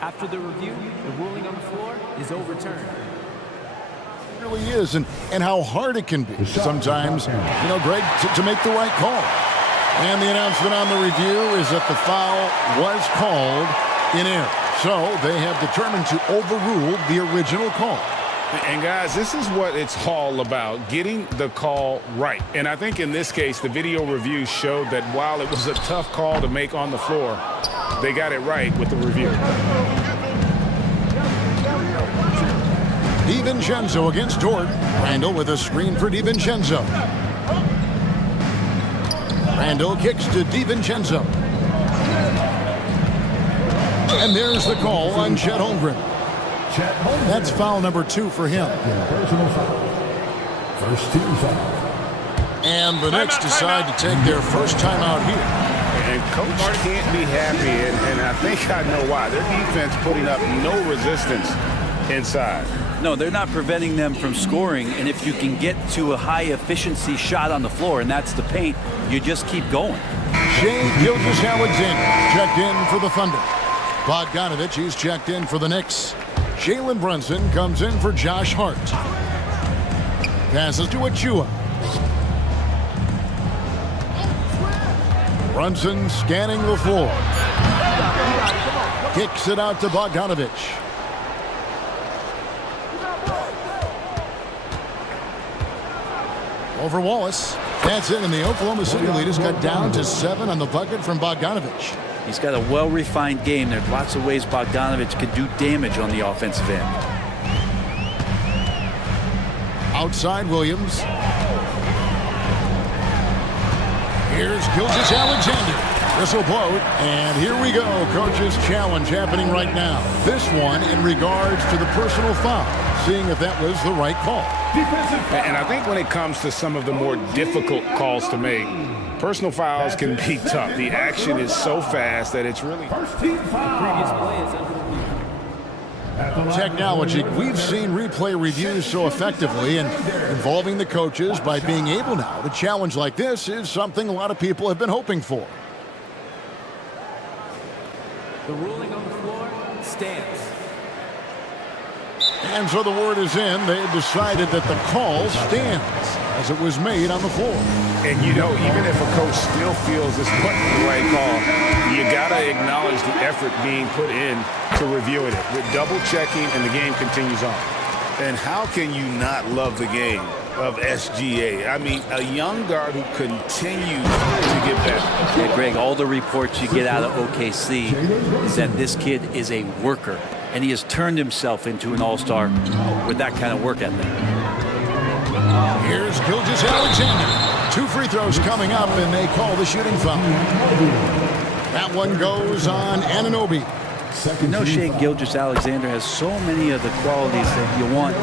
After the review, the ruling on the floor is overturned. It really is, and how hard it can be sometimes, you know, Greg, to make the right call. And the announcement on the review is that the foul was called in error. So they have determined to overrule the original call. And guys, this is what it's all about, getting the call right. And I think in this case, the video review showed that while it was a tough call to make on the floor, they got it right with the review. DiVincenzo against Dort. Randall with a screen for DiVincenzo. Randall kicks to DiVincenzo. And there's the call on Chet Holmgren. That's foul number 2 for him. First team foul. And the Knicks decide to take their first time out here. And Coach can't be happy, and I think I know why. Their defense putting up no resistance inside. No, they're not preventing them from scoring, and if you can get to a high-efficiency shot on the floor, and that's the paint, you just keep going. Shea Gilgeous-Alexander checked in for the Thunder. Bogdanovich, he's checked in for the Knicks. Jalen Brunson comes in for Josh Hart. Passes to Achua. Brunson scanning the floor. Kicks it out to Bogdanovich. Over Wallace. That's it, and the Oklahoma City lead has got down to 7 on the bucket from Bogdanovich. He's got a well-refined game. There's lots of ways Bogdanovich can do damage on the offensive end. Outside Williams. Here's Gilgeous-Alexander. Whistle blow, and here we go. Coach's challenge happening right now. This one in regards to the personal foul, seeing if that was the right call. And I think when it comes to some of the more difficult calls to make, personal fouls can be tough. The action is so fast that it's really... The previous play is under review. Technology, we've seen replay reviews so effectively, and involving the coaches by being able now to challenge like this is something a lot of people have been hoping for. The ruling on the floor stands. And so the word is in. They have decided that the call stands as it was made on the floor. And you know, even if a coach still feels this wasn't the right call, you got to acknowledge the effort being put in to reviewing it. With double checking, and the game continues on. And how can you not love the game of SGA? I mean, a young guard who continues to get better. Yeah, Greg, all the reports you get out of OKC is that this kid is a worker, and he has turned himself into an all-star with that kind of work ethic. Here's Gilgeous-Alexander. 2 free throws coming up, and they call the shooting foul. That one goes on Anunoby. You know, Shea Gilgeous-Alexander has so many of the qualities that you want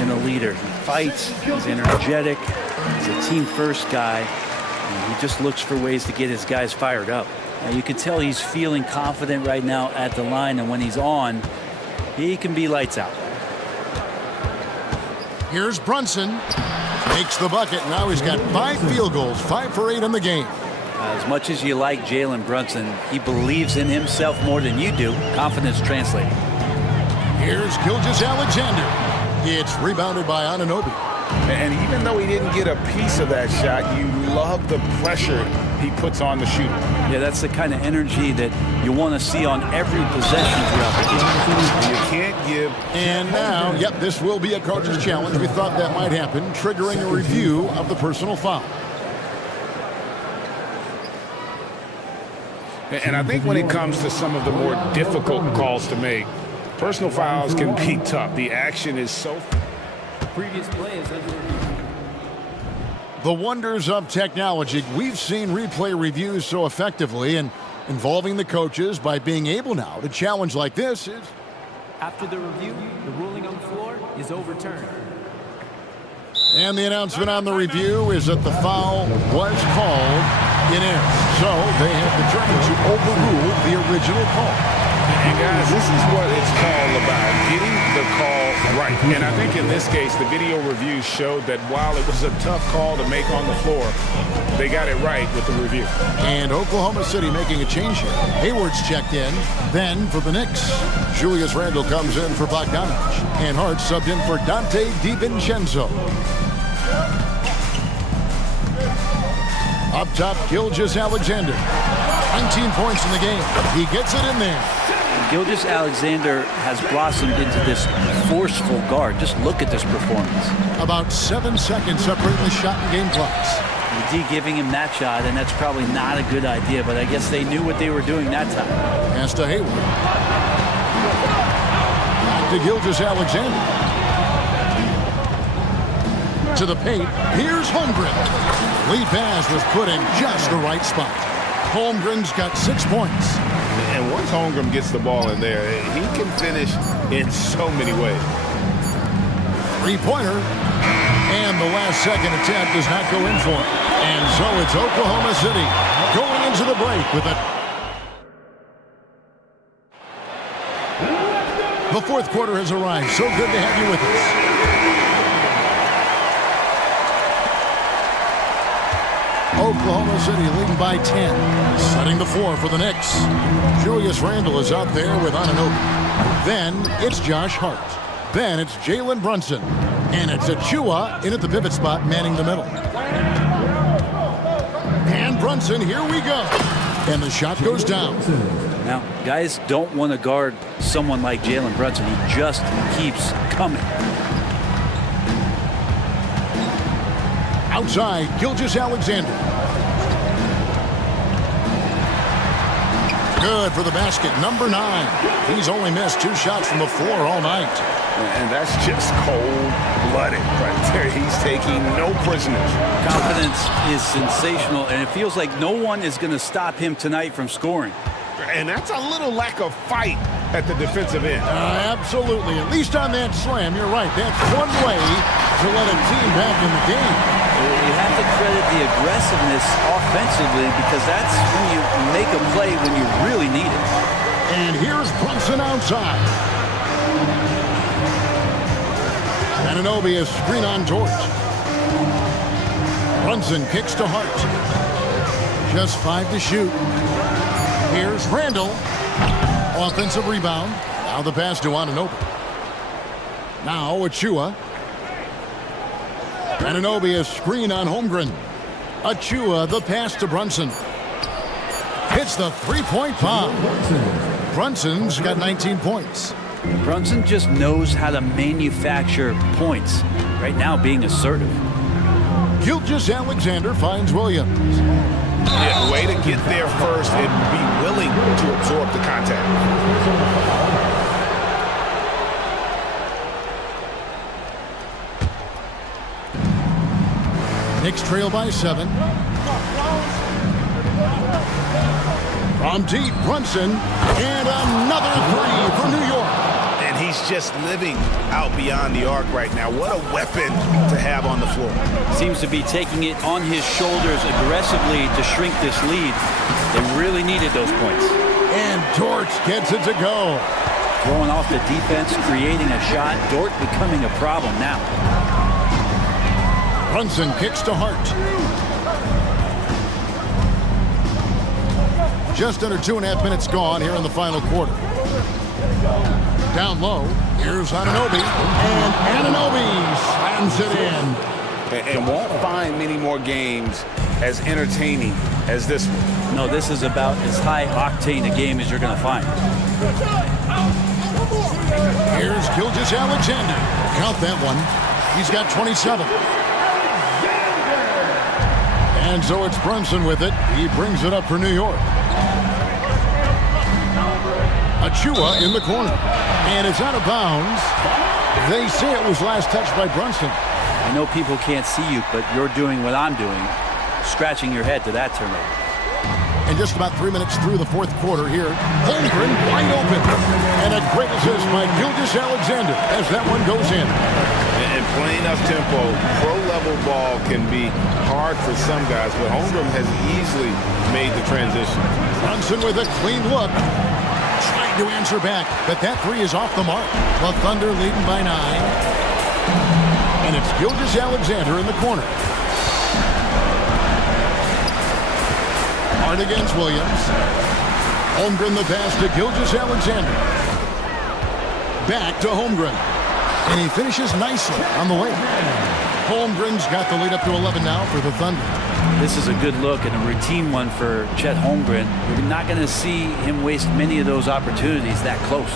in a leader. He fights, he's energetic, he's a team-first guy, and he just looks for ways to get his guys fired up. You can tell he's feeling confident right now at the line, and when he's on, he can be lights out. Here's Brunson. Makes the bucket. Now he's got 5 field goals, 5 for 8 in the game. As much as you like Jalen Brunson, he believes in himself more than you do. Confidence translating. Here's Gilgeous-Alexander. It's rebounded by Anunoby. And even though he didn't get a piece of that shot, you love the pressure he puts on the shooter. Yeah, that's the kind of energy that you want to see on every possession throughout the game. You can't give. And now, yep, this will be a coach's challenge. We thought that might happen, triggering a review of the personal foul. And I think when it comes to some of the more difficult calls to make, personal fouls can be tough. The action is so... Previous play is under review. The wonders of technology. We've seen replay reviews so effectively, and involving the coaches by being able now to challenge like this is... After the review, the ruling on the floor is overturned. And the announcement on the review is that the foul was called in error. So they have determined to overrule the original call. And guys, this is what it's all about, getting the call right. And I think in this case, the video review showed that while it was a tough call to make on the floor, they got it right with the review. And Oklahoma City making a change here. Hayward's checked in. Then for the Knicks, Julius Randle comes in for Bogdanovich. And Hart subbed in for Dante DiVincenzo. Up top, Gilgeous-Alexander. 19 points in the game. He gets it in there. Gilgeous-Alexander has blossomed into this forceful guard. Just look at this performance. About 7 seconds separating the shot and game clocks. The D giving him that shot, and that's probably not a good idea, but I guess they knew what they were doing that time. Pass to Hayward. Back to Gilgeous-Alexander. To the paint. Here's Holmgren. Lee Baz was put in just the right spot. Holmgren's got 6 points. And once Holmgren gets the ball in there, he can finish in so many ways. 3-pointer. And the last second attempt does not go in for it. And so it's Oklahoma City going into the break with it. The fourth quarter has arrived. So good to have you with us. Oklahoma City leading by 10. Setting the floor for the Knicks. Julius Randle is out there with Anunoby. Then it's Josh Hart. Then it's Jalen Brunson. And it's Achua in at the pivot spot, manning the middle. And Brunson, here we go. And the shot goes down. Now, guys don't want to guard someone like Jalen Brunson. He just keeps coming. Outside, Gilgeous-Alexander. Good for the basket, number 9. He's only missed 2 shots from the floor all night. And that's just cold-blooded right there. He's taking no prisoners. Confidence is sensational, and it feels like no one is going to stop him tonight from scoring. And that's a little lack of fight at the defensive end. Absolutely. At least on that slam, you're right. That's one way to let a team back in the game. You have to credit the aggressiveness offensively, because that's when you make a play when you really need it. And here's Brunson outside. Anunoby is screen on George. Brunson kicks to Hart. Just 5 to shoot. Here's Randle. Offensive rebound. Now the pass to Anunoby. Now Achua. Anunoby is screen on Holmgren. Achua, the pass to Brunson. Hits the 3-point bomb. Brunson's got 19 points. Brunson just knows how to manufacture points. Right now, being assertive. Gilgeous-Alexander finds Williams. Yeah, way to get there first and be willing to absorb the contact. Knicks trail by 7. From deep, Brunson, and another 3 for New York. And he he's just living out beyond the arc right now. What a weapon to have on the floor. Seems to be taking it on his shoulders aggressively to shrink this lead. They really needed those points. And Dort gets it to go. Throwing off the defense, creating a shot. Dort becoming a problem now. Brunson kicks to Hart. Just under 2.5 minutes gone here in the final quarter. Down low, here's Anunoby, and Anunoby slams it in. And won't find many more games as entertaining as this one. No, this is about as high octane a game as you're going to find. Here's Gilgeous-Alexander. Count that one. He's got 27. And so it's Brunson with it. He brings it up for New York. Achua in the corner. And it's out of bounds. They say it was last touched by Brunson. I know people can't see you, but you're doing what I'm doing, scratching your head to that turnover. And just about 3 minutes through the fourth quarter here, Holmgren wide open. And a great assist by Gilgeous-Alexander as that one goes in. And playing up tempo, pro-level ball can be hard for some guys, but Holmgren has easily made the transition. Brunson with a clean look. Trying to answer back, but that three is off the mark. The Thunder leading by 9. And it's Gilgeous-Alexander in the corner. Hard against Williams. Holmgren the pass to Gilgeous-Alexander. Back to Holmgren. And he finishes nicely on the way. Holmgren's got the lead up to 11 now for the Thunder. This is a good look and a routine one for Chet Holmgren. You're not going to see him waste many of those opportunities that close.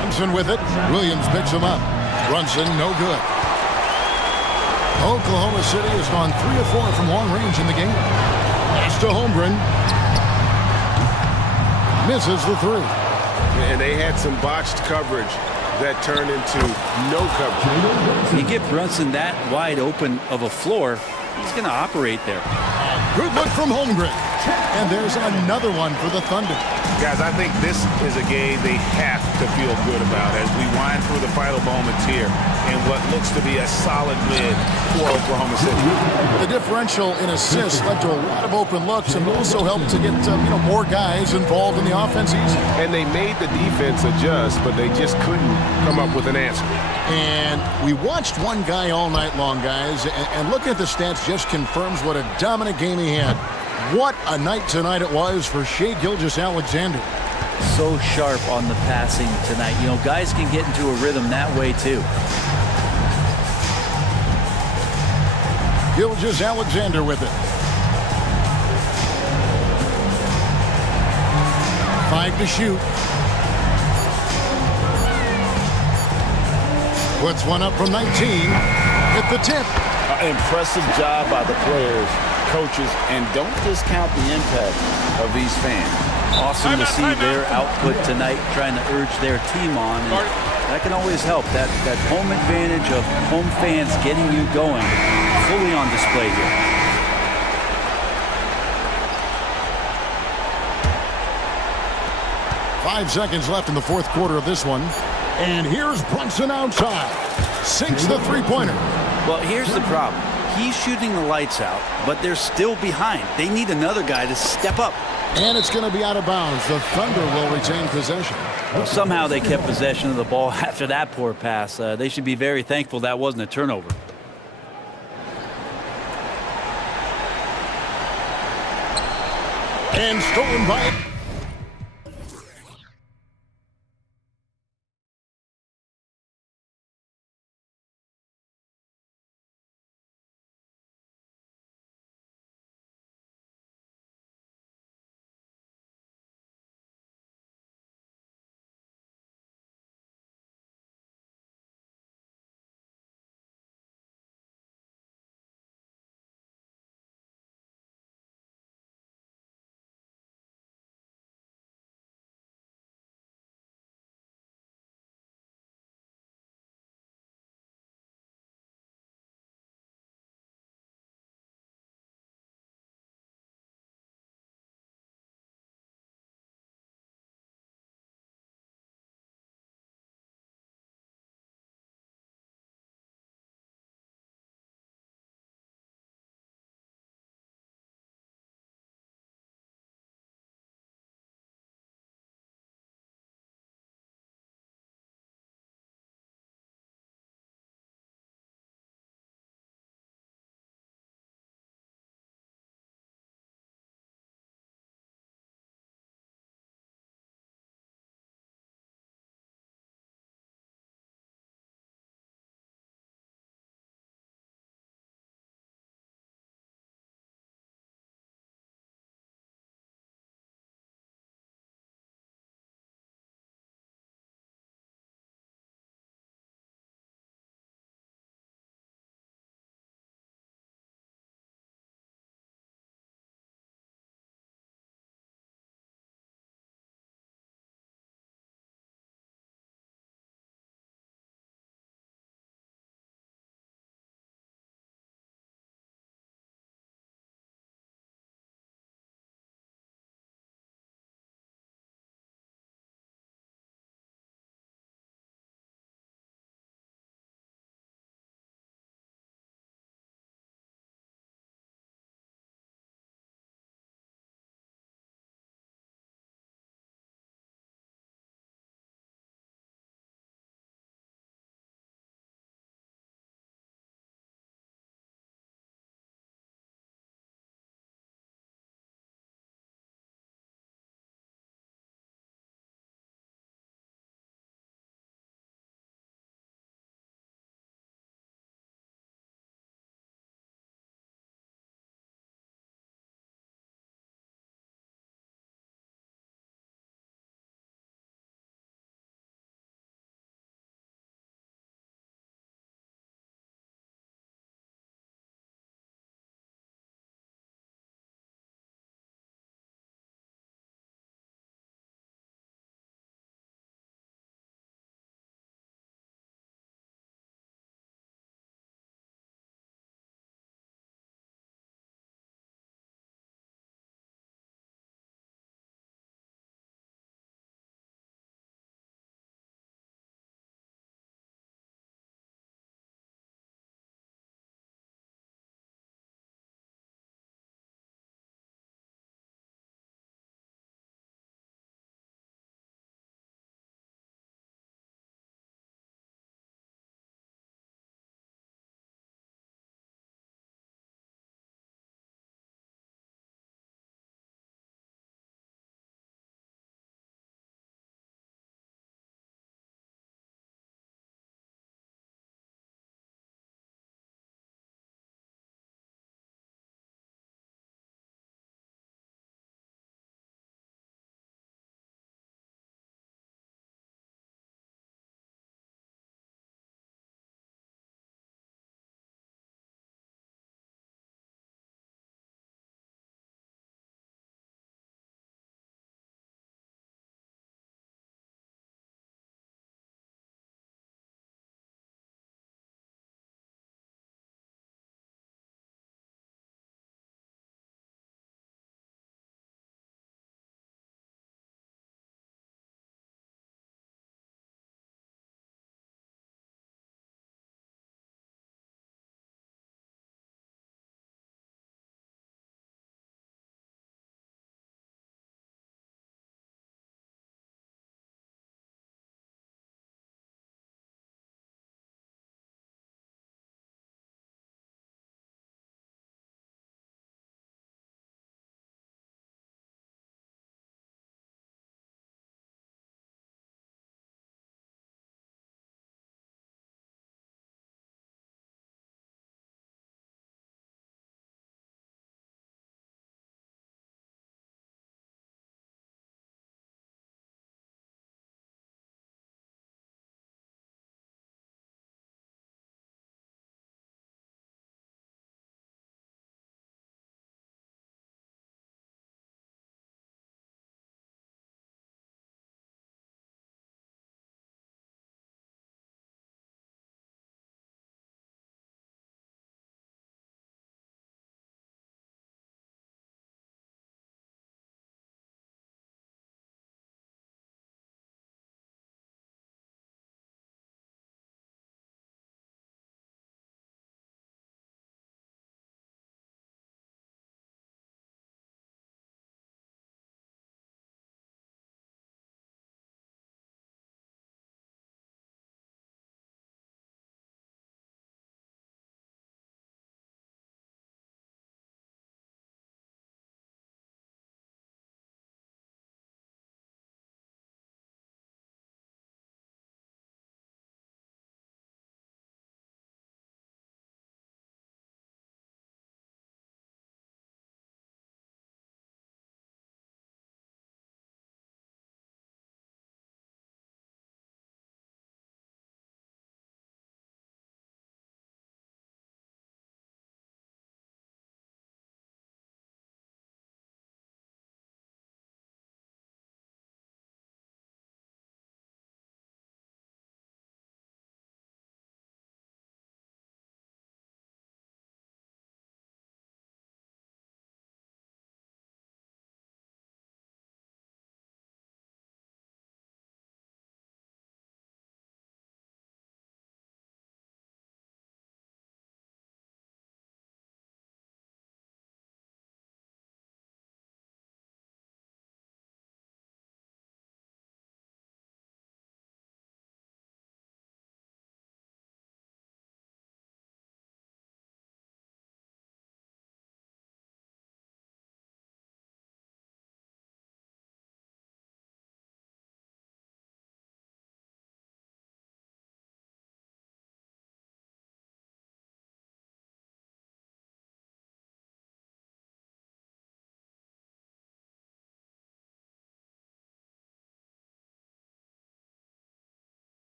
Brunson with it. Williams picks him up. Brunson, no good. Oklahoma City has gone 3 of 4 from long range in the game. Pass to Holmgren. Misses the three. And they had some botched coverage that turned into no coverage. You get Brunson that wide open of a floor, he's going to operate there. Good look from Holmgren. And there's another one for the Thunder. Guys, I think this is a game they have to feel good about as we wind through the final moments here in what looks to be a solid win for Oklahoma City. The differential in assists led to a lot of open looks and also helped to get more guys involved in the offense easy. And they made the defense adjust, but they just couldn't come up with an answer. And we watched one guy all night long, guys, and looking at the stats just confirms what a dominant game he had. What a night tonight it was for Shai Gilgeous-Alexander. So sharp on the passing tonight. You know, guys can get into a rhythm that way too. Gilgeous-Alexander with it. 5 to shoot. Puts one up from 19. Hit the tip. Impressive job by the players, coaches, and don't discount the impact of these fans. Awesome to see their output tonight, trying to urge their team on. And that can always help. That home advantage of home fans getting you going, fully on display here. Five seconds left in the fourth quarter of this one. And here's Brunson outside. Sinks the three-pointer. Well, here's the problem. He's shooting the lights out, but they're still behind. They need another guy to step up. And it's going to be out of bounds. The Thunder will retain possession. Well, somehow they kept possession of the ball after that poor pass. They should be very thankful that wasn't a turnover. And stolen by...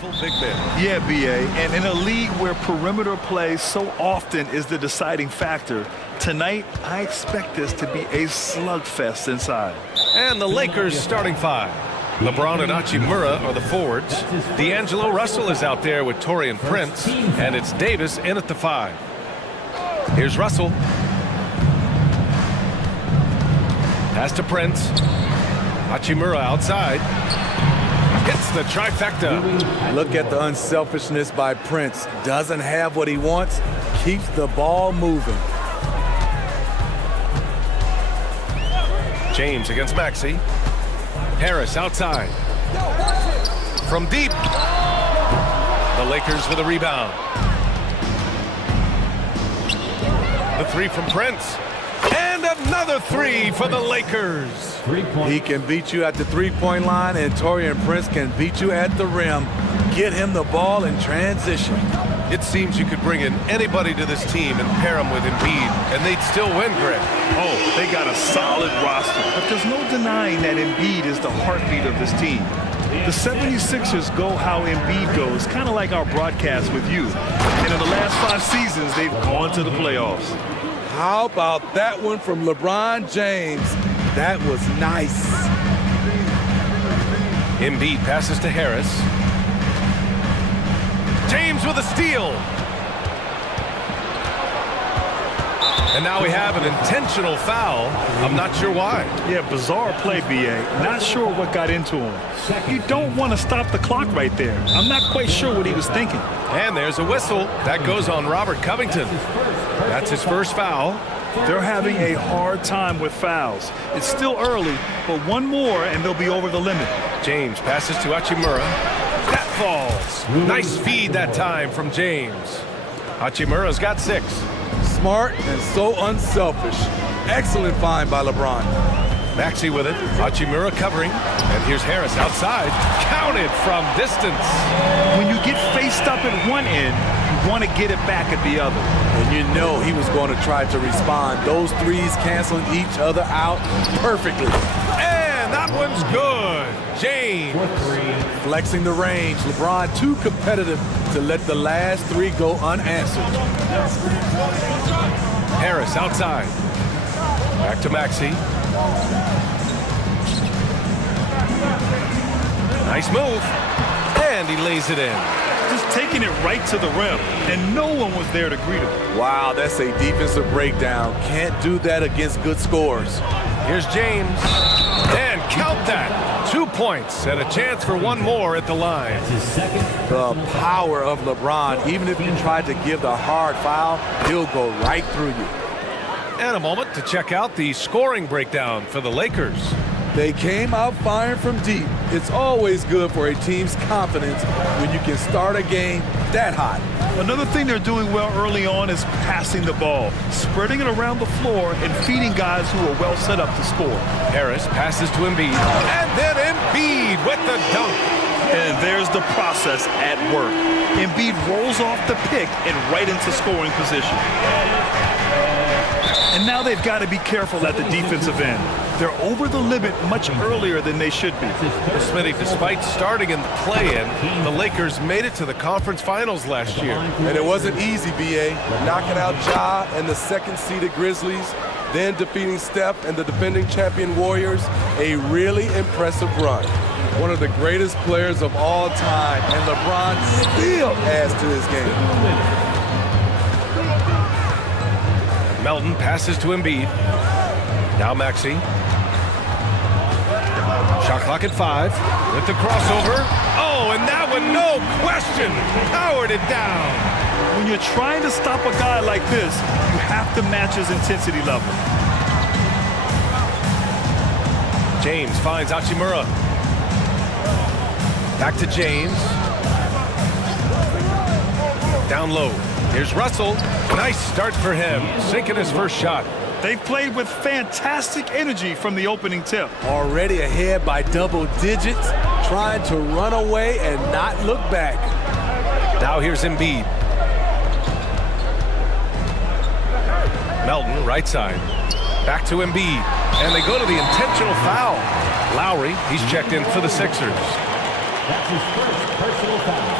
Full big man. Yeah, BA. And in a league where perimeter play so often is the deciding factor, tonight I expect this to be a slugfest inside. And the Lakers starting five. LeBron and Hachimura are the forwards. D'Angelo Russell is out there with Taurean Prince. And it's Davis in at the 5. Here's Russell. Pass to Prince. Hachimura outside. Hits the trifecta. Look at the unselfishness by Prince. Doesn't have what he wants. Keeps the ball moving. James against Maxey. Harris outside. From deep. The Lakers with a rebound. The 3 from Prince. And another 3 for the Lakers. He can beat you at the three-point line, and Taurean Prince can beat you at the rim. Get him the ball in transition. It seems you could bring in anybody to this team and pair them with Embiid, and they'd still win, Greg. Oh, they got a solid roster, but there's no denying that Embiid is the heartbeat of this team. The 76ers go how Embiid goes, kind of like our broadcast with you. And in the last 5 seasons, they've gone to the playoffs. How about that one from LeBron James? That was nice. Embiid passes to Harris. James with a steal. And now we have an intentional foul. I'm not sure why. Yeah, bizarre play, BA. Not sure what got into him. You don't want to stop the clock right there. I'm not quite sure what he was thinking. And there's a whistle. That goes on Robert Covington. That's his first foul. They're having a hard time with fouls. It's still early, but one more and they'll be over the limit. James passes to Hachimura. That falls. Nice feed that time from James. Hachimura's got 6. Smart and so unselfish. Excellent find by LeBron. Maxey with it. Hachimura covering. And here's Harris outside. Counted from distance. When you get faced up at one end, you want to get it back at the other. And you know he was going to try to respond. Those threes canceling each other out perfectly. And that one's good. James. Flexing the range. LeBron too competitive to let the last 3 go unanswered. Harris outside. Back to Maxey. Nice move. And he lays it in. Just taking it right to the rim, and no one was there to greet him. Wow, that's a defensive breakdown. Can't do that against good scores. Here's James. And count that. 2 points and a chance for one more at the line. The power of LeBron. Even if you tried to give the hard foul, he'll go right through you. And a moment to check out the scoring breakdown for the Lakers. They came out firing from deep. It's always good for a team's confidence when you can start a game that hot. Another thing they're doing well early on is passing the ball, spreading it around the floor and feeding guys who are well set up to score. Harris passes to Embiid. And then Embiid with the dunk. And there's the process at work. Embiid rolls off the pick and right into scoring position. And now they've got to be careful at the defensive end. They're over the limit much earlier than they should be. Smitty, despite starting in the play-in, the Lakers made it to the conference finals last year. And it wasn't easy, B.A. Knocking out Ja and the second-seeded Grizzlies, then defeating Steph and the defending champion Warriors. A really impressive run. One of the greatest players of all time, and LeBron still adds to his game. Melton passes to Embiid. Now Maxey. Shot clock at 5. With the crossover. Oh, and that one, no question, powered it down. When you're trying to stop a guy like this, you have to match his intensity level. James finds Hachimura. Back to James. Down low. Here's Russell. Nice start for him, sinking his first shot. They've played with fantastic energy from the opening tip. Already ahead by double digits, trying to run away and not look back. Now here's Embiid. Melton, right side. Back to Embiid. And they go to the intentional foul. Lowry, he's checked in for the Sixers. That's his first personal foul.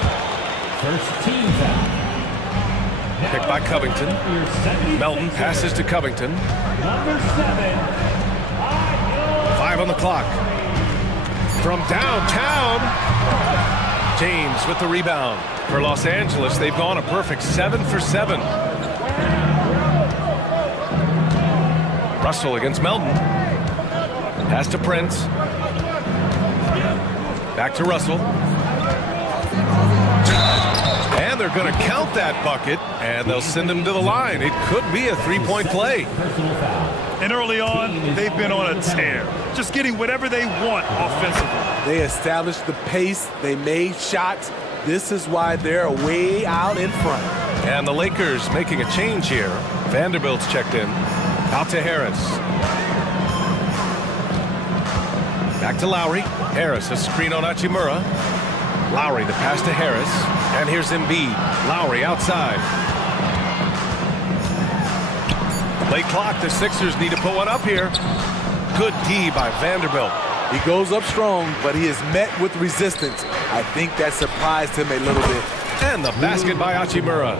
First team foul. Picked by Covington. Melton passes to Covington. Number 7. 5 on the clock. From downtown, James with the rebound. For Los Angeles, they've gone a perfect 7 for 7. Russell against Melton. Pass to Prince. Back to Russell. And they're going to count that bucket, and they'll send him to the line. It could be a three-point play. And early on, they've been on a tear, just getting whatever they want offensively. They established the pace. They made shots. This is why they're way out in front. And the Lakers making a change here. Vanderbilt's checked in. Out to Harris. Back to Lowry. Harris, a screen on Hachimura. Lowry, the pass to Harris. And here's Embiid. Lowry outside. Late clock. The Sixers need to put one up here. Good D by Vanderbilt. He goes up strong, but he is met with resistance. I think that surprised him a little bit. And the basket by Hachimura.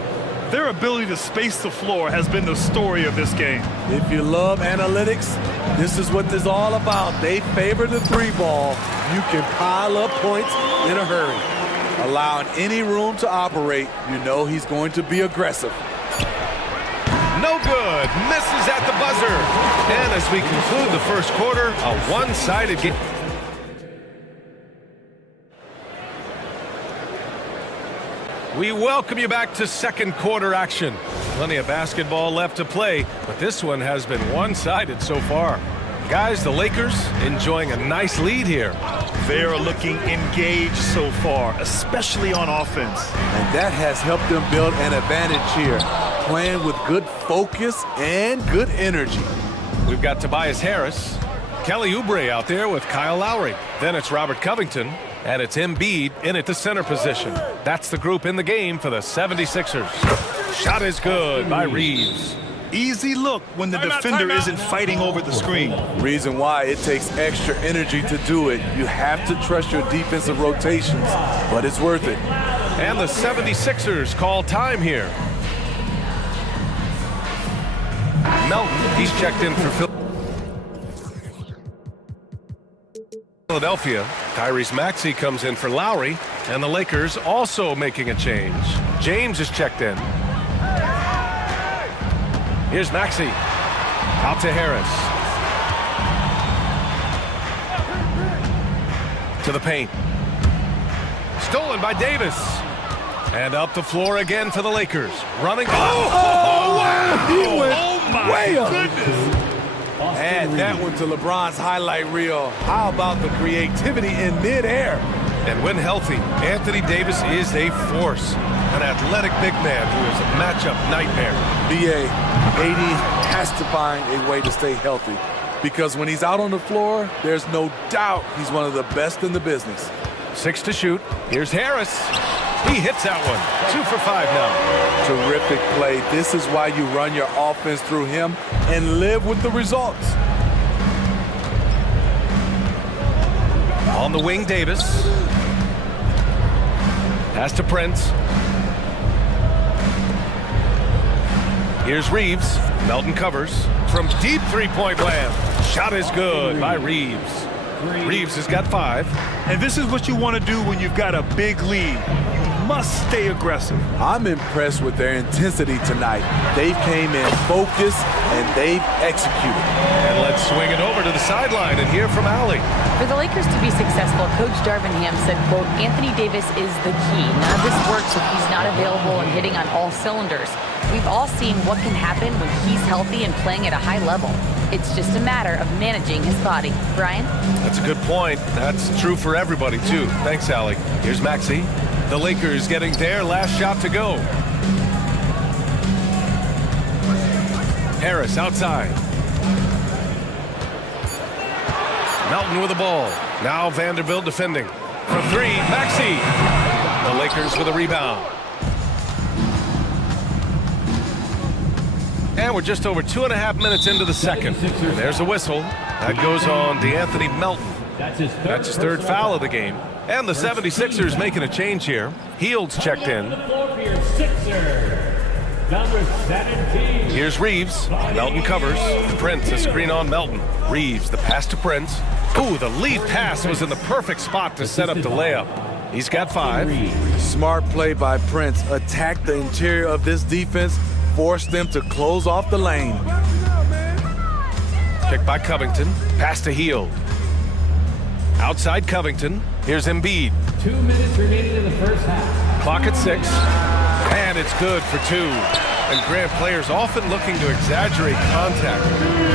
Their ability to space the floor has been the story of this game. If you love analytics, this is what this is all about. They favor the three ball. You can pile up points in a hurry. Allowing any room to operate, you know he's going to be aggressive. No good. Misses at the buzzer. And as we conclude the first quarter, a one-sided game. We welcome you back to second quarter action. Plenty of basketball left to play, but this one has been one-sided so far. Guys, the Lakers enjoying a nice lead here. They are looking engaged so far, especially on offense. And that has helped them build an advantage here, playing with good focus and good energy. We've got Tobias Harris, Kelly Oubre out there with Kyle Lowry. Then it's Robert Covington, and it's Embiid in at the center position. That's the group in the game for the 76ers. Shot is good by Reeves. Easy look when the defender isn't fighting over the screen. Reason why it takes extra energy to do it. You have to trust your defensive rotations, but it's worth it. And the 76ers call time here. Melton, he's checked in for Philadelphia. Tyrese Maxey comes in for Lowry, and the Lakers also making a change. James is checked in. Here's Maxey. Out to Harris. To the paint. Stolen by Davis. And up the floor again for the Lakers. Running. Oh, wow! He went my way up. goodness. Add that one to LeBron's highlight reel. How about the creativity in midair? And when healthy, Anthony Davis is a force. An athletic big man who is a matchup nightmare. BA, AD has to find a way to stay healthy. Because when he's out on the floor, there's no doubt he's one of the best in the business. 6 to shoot. Here's Harris. He hits that one. 2 for 5 now. Terrific play. This is why you run your offense through him and live with the results. On the wing, Davis. Pass to Prince. Here's Reeves. Melton covers. From deep three-point land. Shot is good by Reeves. Reeves has got 5. And this is what you want to do when you've got a big lead. You must stay aggressive. I'm impressed with their intensity tonight. They came in focused and they've executed. And let's swing it over to the sideline and hear from Allie. For the Lakers to be successful, Coach Darvin Ham said, quote, Anthony Davis is the key. None of this works if he's not available and hitting on all cylinders. We've all seen what can happen when he's healthy and playing at a high level. It's just a matter of managing his body. Brian? That's a good point. That's true for everybody, too. Thanks, Allie. Here's Maxey. The Lakers getting their last shot to go. Harris outside. Melton with the ball. Now Vanderbilt defending. For 3, Maxey. The Lakers with a rebound. And we're just over 2.5 minutes into the second. There's a whistle. That goes on DeAnthony Melton. That's his third foul of the game. And the 76ers making a change here. Heald's checked in. Number 17. Here's Reeves. Melton covers. Prince, a screen on Melton. Reeves, the pass to Prince. Ooh, the lead pass was in the perfect spot to set up the layup. He's got 5. Smart play by Prince. Attack the interior of this defense. Force them to close off the lane. Picked by Covington. Pass to Hield. Outside Covington. Here's Embiid. 2 minutes remaining in the first half. Clock at 6. And it's good for 2. And Grant, players often looking to exaggerate contact.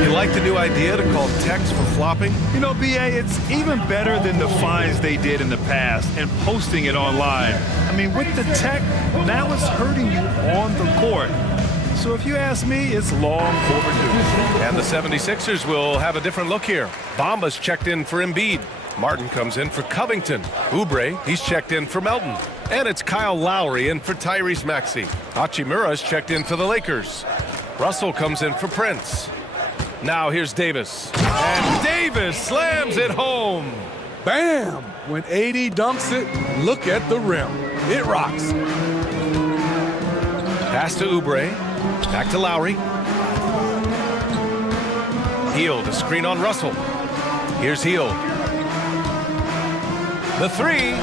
You like the new idea to call text for flopping? You know, BA, it's even better than the fines they did in the past and posting it online. I mean, with the tech, now it's hurting you on the court. So if you ask me, it's long overdue. And the 76ers will have a different look here. Bamba's checked in for Embiid. Martin comes in for Covington. Oubre, he's checked in for Melton. And it's Kyle Lowry in for Tyrese Maxey. Hachimura's checked in for the Lakers. Russell comes in for Prince. Now here's Davis. And Davis slams it home. Bam! When AD dunks it, look at the rim. It rocks. Pass to Oubre. Back to Lowry. Hield, a screen on Russell. Here's Hield. The 3,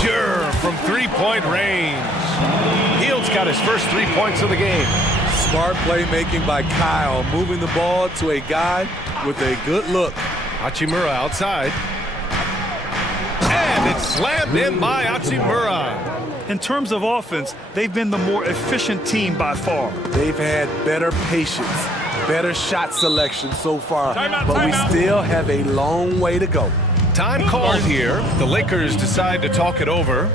pure from three-point range. Hield's got his first 3 points of the game. Smart playmaking by Kyle, moving the ball to a guy with a good look. Hachimura outside. And it's slammed in by Hachimura. In terms of offense, they've been the more efficient team by far. They've had better patience, better shot selection so far, but we still have a long way to go. Time called here. The Lakers decide to talk it over.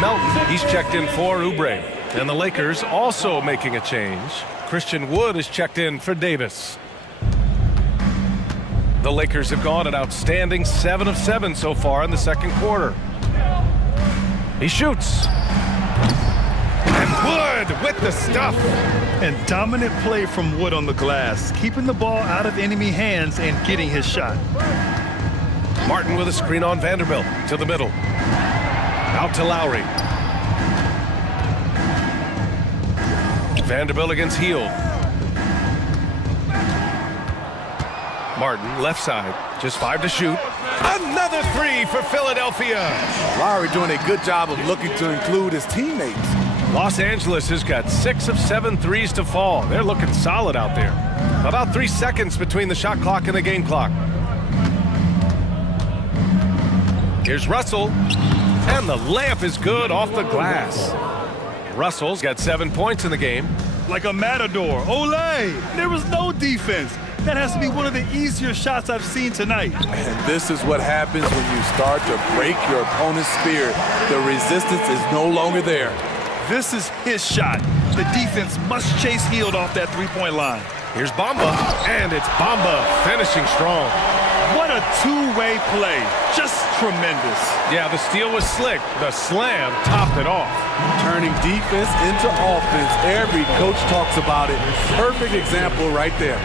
Melton, he's checked in for Oubre. And the Lakers also making a change. Christian Wood is checked in for Davis. The Lakers have gone an outstanding 7 of 7 so far in the second quarter. He shoots. And Wood with the stuff. And dominant play from Wood on the glass, keeping the ball out of enemy hands and getting his shot. Martin with a screen on Vanderbilt to the middle. Out to Lowry. Vanderbilt against Hield. Martin, left side, just 5 to shoot. Another 3 for Philadelphia. Lowry doing a good job of looking to include his teammates. Los Angeles has got 6 of 7 threes to fall. They're looking solid out there. About 3 seconds between the shot clock and the game clock. Here's Russell, and the layup is good off the glass. Russell's got 7 points in the game. Like a matador. Olay! There was no defense. That has to be one of the easier shots I've seen tonight. And this is what happens when you start to break your opponent's spirit. The resistance is no longer there. This is his shot. The defense must chase Hield off that three-point line. Here's Bamba, and it's Bamba finishing strong. What a two-way play. Just tremendous. Yeah, the steal was slick. The slam topped it off. Turning defense into offense. Every coach talks about it. Perfect example right there.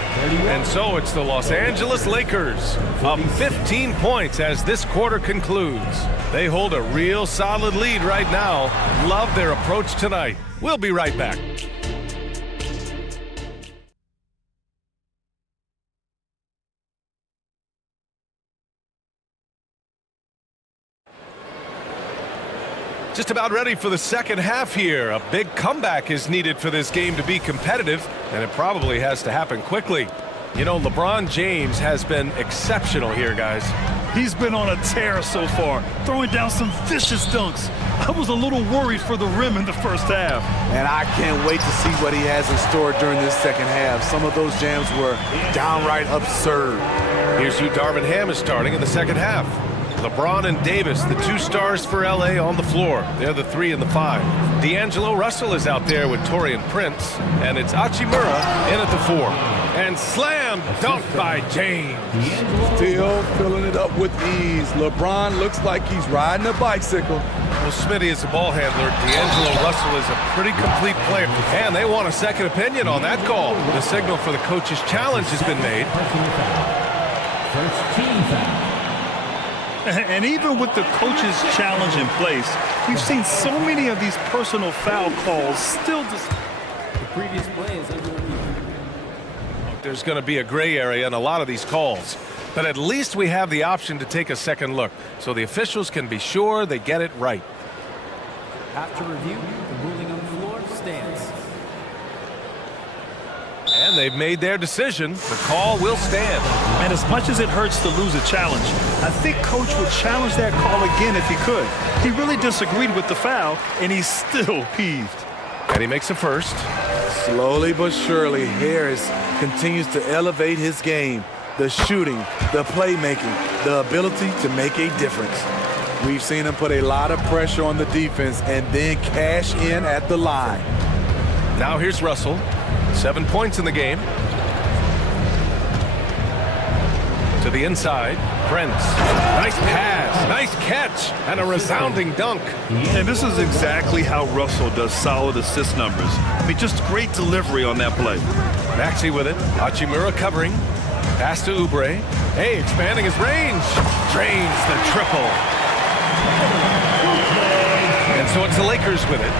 And so it's the Los Angeles Lakers up 15 points as this quarter concludes. They hold a real solid lead right now. Love their approach tonight. We'll be right back. Just about ready for the second half here. A big comeback is needed for this game to be competitive, and it probably has to happen quickly. You know, LeBron James has been exceptional here, guys. He's been on a tear so far, throwing down some vicious dunks. I was a little worried for the rim in the first half. And I can't wait to see what he has in store during this second half. Some of those jams were downright absurd. Here's who Darvin Ham is starting in the second half. LeBron and Davis, the 2 stars for LA on the floor. They're the 3 and the 5. D'Angelo Russell is out there with Taurean Prince. And it's Hachimura in at the 4. And slam dunk by James. Still filling it up with ease. LeBron looks like he's riding a bicycle. Well, Smitty is a ball handler. D'Angelo Russell is a pretty complete player. And they want a second opinion on that call. The signal for the coach's challenge has been made. First team foul. And even with the coach's challenge in place, we've seen so many of these personal foul calls still just... The previous play is under review. There's going to be a gray area in a lot of these calls. But at least we have the option to take a second look, so the officials can be sure they get it right. After review, the ruling on the floor stands. And they've made their decision. The call will stand. And as much as it hurts to lose a challenge, I think Coach would challenge that call again if he could. He really disagreed with the foul, and he's still peeved. And he makes a first. Slowly but surely, Harris continues to elevate his game. The shooting, the playmaking, the ability to make a difference. We've seen him put a lot of pressure on the defense and then cash in at the line. Now here's Russell. 7 points in the game. To the inside, Prince. Nice pass, nice catch, and a resounding dunk. And this is exactly how Russell does solid assist numbers. I mean, just great delivery on that play. Maxey with it. Hachimura covering. Pass to Oubre. Hey, expanding his range. Drains the triple. And so it's the Lakers with it.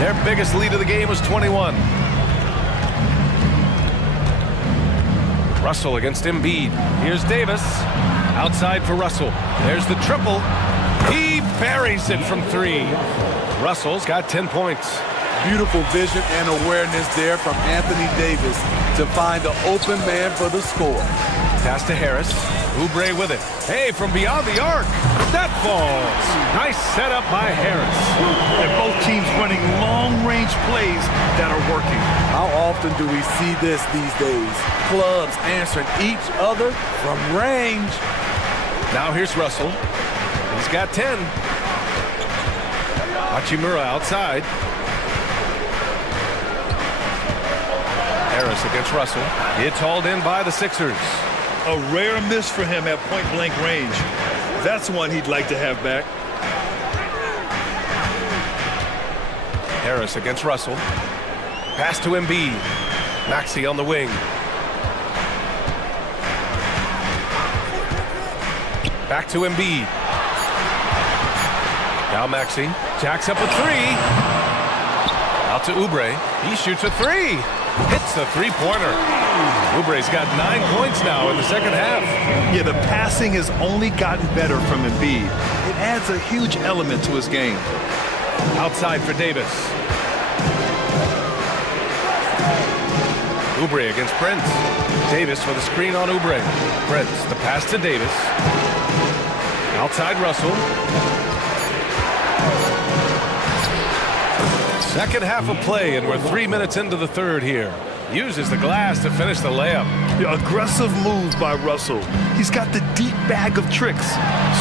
Their biggest lead of the game was 21. Russell against Embiid. Here's Davis. Outside for Russell. There's the triple. He buries it from 3. Russell's got 10 points. Beautiful vision and awareness there from Anthony Davis to find the open man for the score. Pass to Harris. Oubre with it. Hey, from beyond the arc. That falls. Nice setup by Harris. And both teams running long-range plays that are working. How often do we see this these days? Clubs answering each other from range. Now here's Russell. He's got 10. Hachimura outside. Harris against Russell. It's hauled in by the Sixers. A rare miss for him at point-blank range. That's one he'd like to have back. Harris against Russell. Pass to Embiid. Maxey on the wing. Back to Embiid. Now Maxey jacks up a 3. Out to Oubre. He shoots a 3. Hits the three-pointer. Oubre's got 9 points now in the second half. Yeah, the passing has only gotten better from Embiid. It adds a huge element to his game. Outside for Davis. Oubre against Prince. Davis with a screen on Oubre. Prince, the pass to Davis. Outside Russell. Second half of play, and we're 3 minutes into the third here. Uses the glass to finish the layup. Yeah, aggressive moves by Russell. He's got the deep bag of tricks.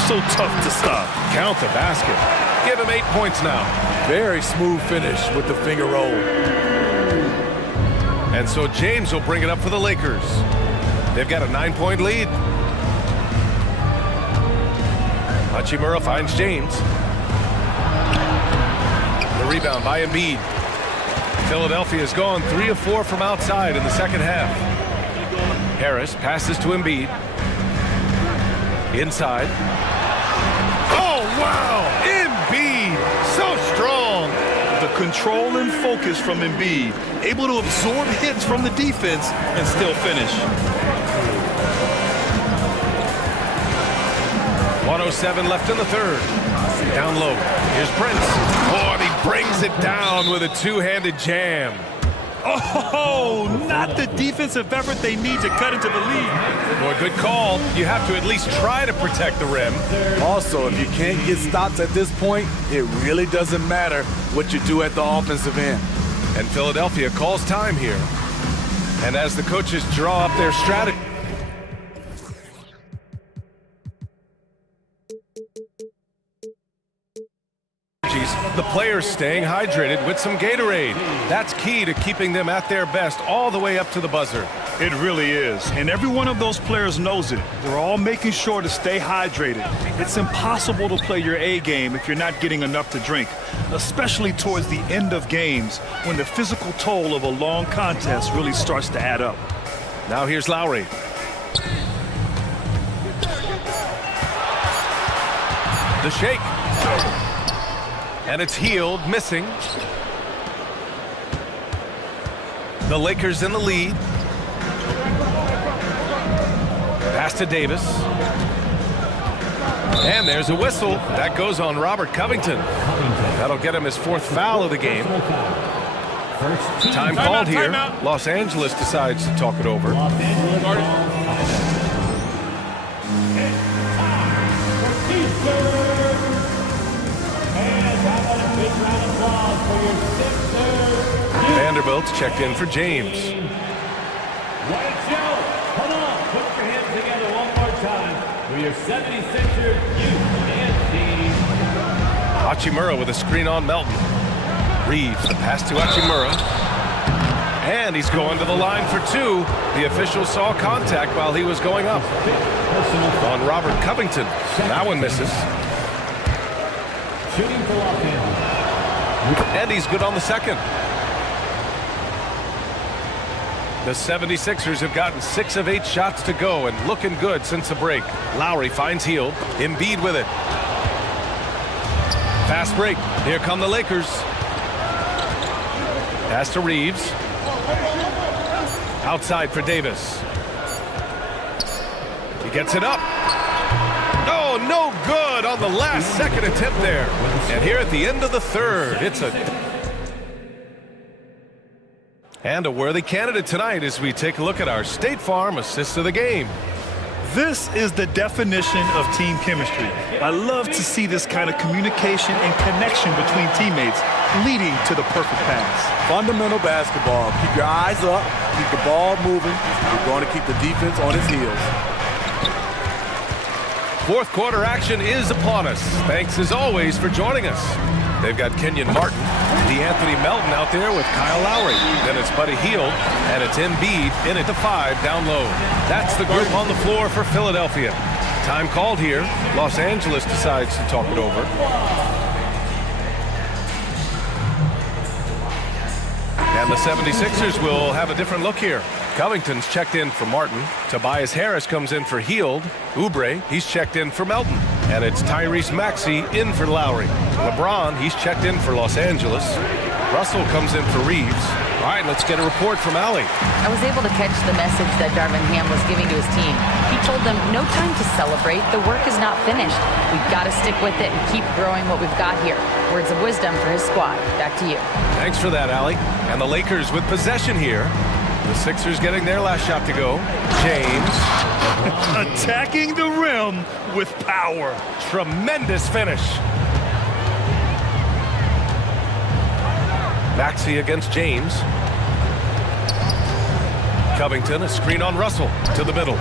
So tough to stop. Count the basket. Give him 8 points now. Very smooth finish with the finger roll. And so James will bring it up for the Lakers. They've got a 9-point lead. Hachimura finds James. The rebound by Embiid. Philadelphia's gone 3 of 4 from outside in the second half. Harris passes to Embiid. Inside. Oh, wow! Embiid! So strong! The control and focus from Embiid. Able to absorb hits from the defense and still finish. 1:07 left in the third. Down low. Here's Prince. Oh, and he brings it down with a two-handed jam. Oh, not the defensive effort they need to cut into the lead. Boy, good call. You have to at least try to protect the rim. Also, if you can't get stops at this point, it really doesn't matter what you do at the offensive end. And Philadelphia calls time here. And as the coaches draw up their strategy, the players staying hydrated with some Gatorade. That's key to keeping them at their best all the way up to the buzzer. It really is. And every one of those players knows it. They're all making sure to stay hydrated. It's impossible to play your A game if you're not getting enough to drink, especially towards the end of games when the physical toll of a long contest really starts to add up. Now here's Lowry. The shake. And it's Healed, missing. The Lakers in the lead. Pass to Davis. And there's a whistle. That goes on Robert Covington. That'll get him his 4th foul of the game. Time called here. Los Angeles decides to talk it over. Vanderbilt's checked in for James. Come on, put your hands together one more time for your 76er youth and team. Hachimura with a screen on Melton. Reeves, the pass to Hachimura. And he's going to the line for 2. The official saw contact while he was going up. On Robert Covington. That one misses. Shooting for Los Angeles. And he's good on the second. The 76ers have gotten 6 of 8 shots to go and looking good since the break. Lowry finds Hield. Embiid with it. Fast break. Here come the Lakers. Pass to Reeves. Outside for Davis. He gets it up. Oh, no good on the last second attempt there. And here at the end of the 3rd, it's a worthy candidate tonight as we take a look at our State Farm assist of the game. This is the definition of team chemistry. I love to see this kind of communication and connection between teammates leading to the perfect pass. Fundamental basketball. Keep your eyes up, keep the ball moving. You're going to keep the defense on its heels. 4th quarter action is upon us. Thanks as always for joining us. They've got Kenyon Martin, DeAnthony Melton out there with Kyle Lowry. Then it's Buddy Hield, and it's Embiid in at the 5 down low. That's the group on the floor for Philadelphia. Time called here. Los Angeles decides to talk it over. And the 76ers will have a different look here. Covington's checked in for Martin. Tobias Harris comes in for Hield. Oubre, he's checked in for Melton. And it's Tyrese Maxey in for Lowry. LeBron, he's checked in for Los Angeles. Russell comes in for Reeves. All right, let's get a report from Allie. I was able to catch the message that Darvin Ham was giving to his team. He told them, no time to celebrate. The work is not finished. We've got to stick with it and keep growing what we've got here. Words of wisdom for his squad. Back to you. Thanks for that, Allie. And the Lakers with possession here. The Sixers getting their last shot to go. James. Attacking the rim with power. Tremendous finish. Maxey against James. Covington, a screen on Russell to the middle.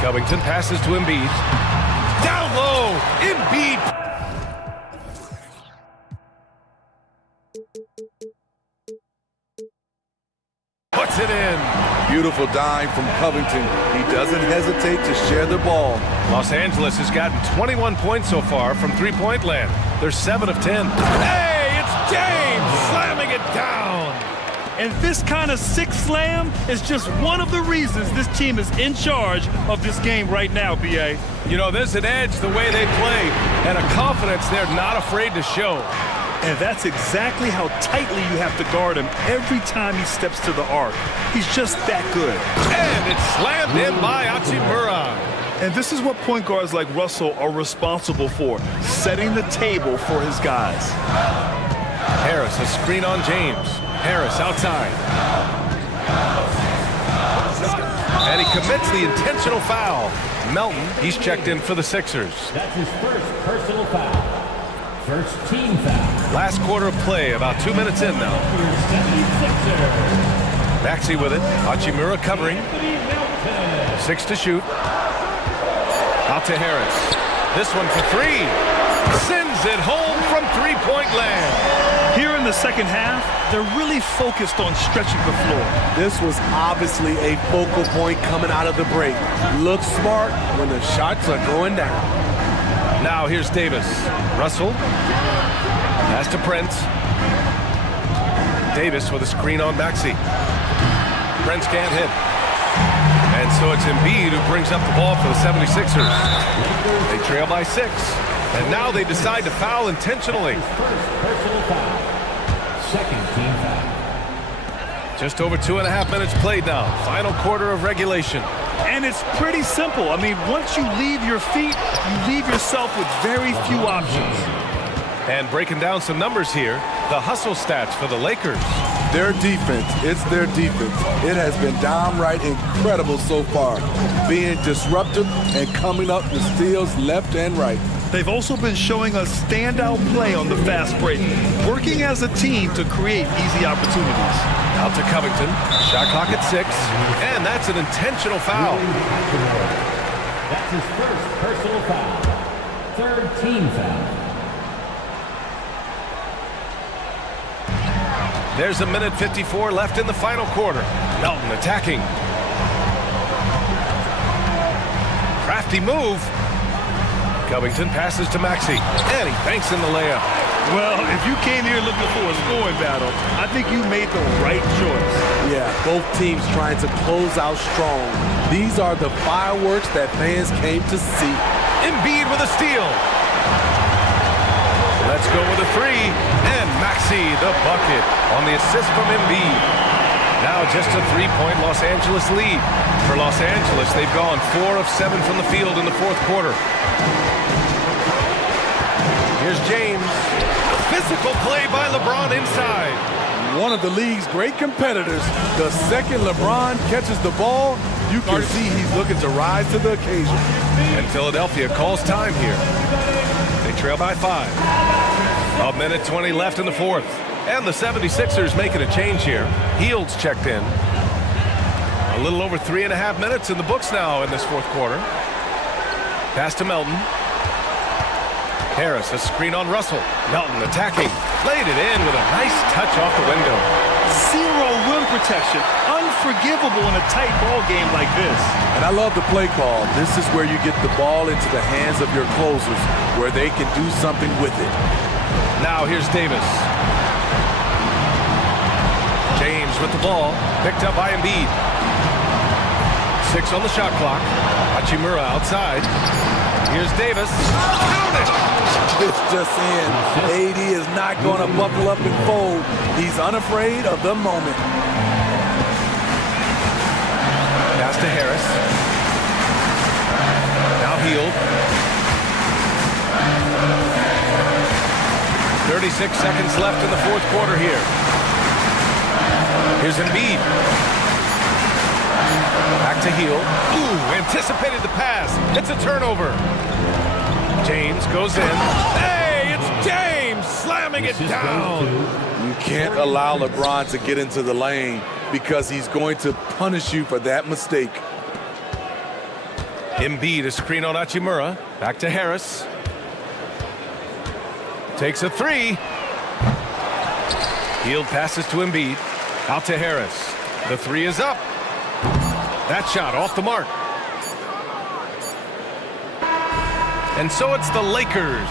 Covington passes to Embiid. Down low, Embiid. Puts it in. Beautiful dime from Covington. He doesn't hesitate to share the ball. Los Angeles has gotten 21 points so far from three-point land. They're 7 of 10. Hey, it's James slamming it down. And this kind of six slam is just one of the reasons this team is in charge of this game right now, B.A. You know, there's an edge the way they play and a confidence they're not afraid to show. And that's exactly how tightly you have to guard him every time he steps to the arc. He's just that good. And it's slammed in by Hachimura. And this is what point guards like Russell are responsible for, setting the table for his guys. Harris, a screen on James. Harris outside. And he commits the intentional foul. Melton, he's checked in for the Sixers. That's his first personal foul. First team foul. Last quarter of play, about 2 minutes in now. Maxey with it. Hachimura covering. 6 to shoot. Out to Harris. This one for 3. Sends it home from three-point land. Here in the second half, they're really focused on stretching the floor. This was obviously a focal point coming out of the break. Look smart when the shots are going down. Now here's Davis. Russell. Pass to Prince. Davis with a screen on Maxey. Prince can't hit. And And so it's Embiid who brings up the ball for the 76ers. They trail by 6. And now they decide to foul intentionally. Personal foul. Second team foul. Just over 2.5 minutes played now. Final quarter of regulation. And it's pretty simple. I mean, once you leave your feet, you leave yourself with very few options. And breaking down some numbers here, the hustle stats for the Lakers. Their defense, it's their defense. It has been downright incredible so far, being disruptive and coming up with steals left and right. They've also been showing us standout play on the fast break, working as a team to create easy opportunities. Out to Covington, shot clock at 6, and that's an intentional foul. That's his first personal foul. Third team foul. There's a minute 54 left in the final quarter. Melton attacking. Crafty move. Covington passes to Maxey, and he banks in the layup. Well, if you came here looking for a scoring battle, I think you made the right choice. Yeah, both teams trying to close out strong. These are the fireworks that fans came to see. Embiid with a steal. Let's go with a 3, and Maxey the bucket on the assist from Embiid. Now just a 3-point Los Angeles lead. For Los Angeles, they've gone 4 of 7 from the field in the fourth quarter. Here's James. Physical play by LeBron inside. One of the league's great competitors. The second LeBron catches the ball, you can see he's looking to rise to the occasion. And Philadelphia calls time here. They trail by 5. A minute 20 left in the fourth. And the 76ers making a change here. Heald's checked in. A little over 3.5 minutes in the books now in this fourth quarter. Pass to Melton. Harris, a screen on Russell. Melton attacking. Laid it in with a nice touch off the window. Zero rim protection. Unforgivable in a tight ball game like this. And I love the play call. This is where you get the ball into the hands of your closers, where they can do something with it. Now here's Davis. James with the ball. Picked up by Embiid. 6 on the shot clock. Hachimura outside. Here's Davis. Count it! This just in. AD is not going to buckle up and fold. He's unafraid of the moment. Pass to Harris. Now Hield. 36 seconds left in the fourth quarter here. Here's Embiid. Back to Hield. Ooh, anticipated the pass. It's a turnover. James goes in. Hey, it's James slamming it down. You can't allow LeBron to get into the lane because he's going to punish you for that mistake. Embiid, a screen on Hachimura. Back to Harris. Takes a 3. Hield passes to Embiid. Out to Harris. The 3 is up. That shot off the mark. And so it's the Lakers.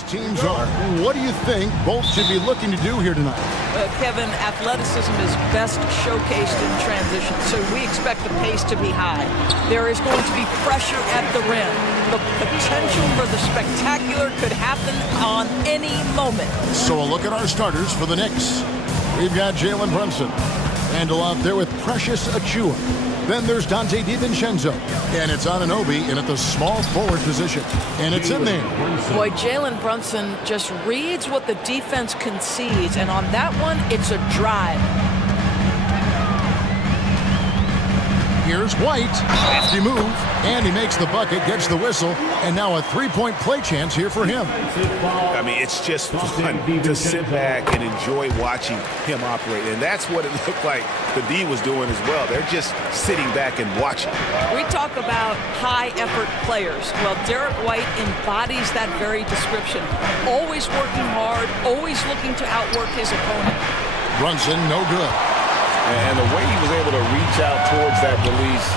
these teams are. What do you think both should be looking to do here tonight? Kevin, athleticism is best showcased in transition, so we expect the pace to be high. There is going to be pressure at the rim. The potential for the spectacular could happen on any moment. So a look at our starters for the Knicks. We've got Jalen Brunson. Randall out there with Precious Achiuwa. Then there's Dante DiVincenzo. And it's Anunoby in at the small forward position. And it's in there. Boy, Jalen Brunson just reads what the defense concedes. And on that one, it's a drive. Here's White. Lefty move. And he makes the bucket, gets the whistle. And now a three-point play chance here for him. I mean, it's just fun to sit back and enjoy watching him operate. And that's what it looked like the D was doing as well. They're just sitting back and watching. We talk about high-effort players. Well, Derek White embodies that very description. Always working hard, always looking to outwork his opponent. Brunson, no good. And the way he was able to reach out towards that release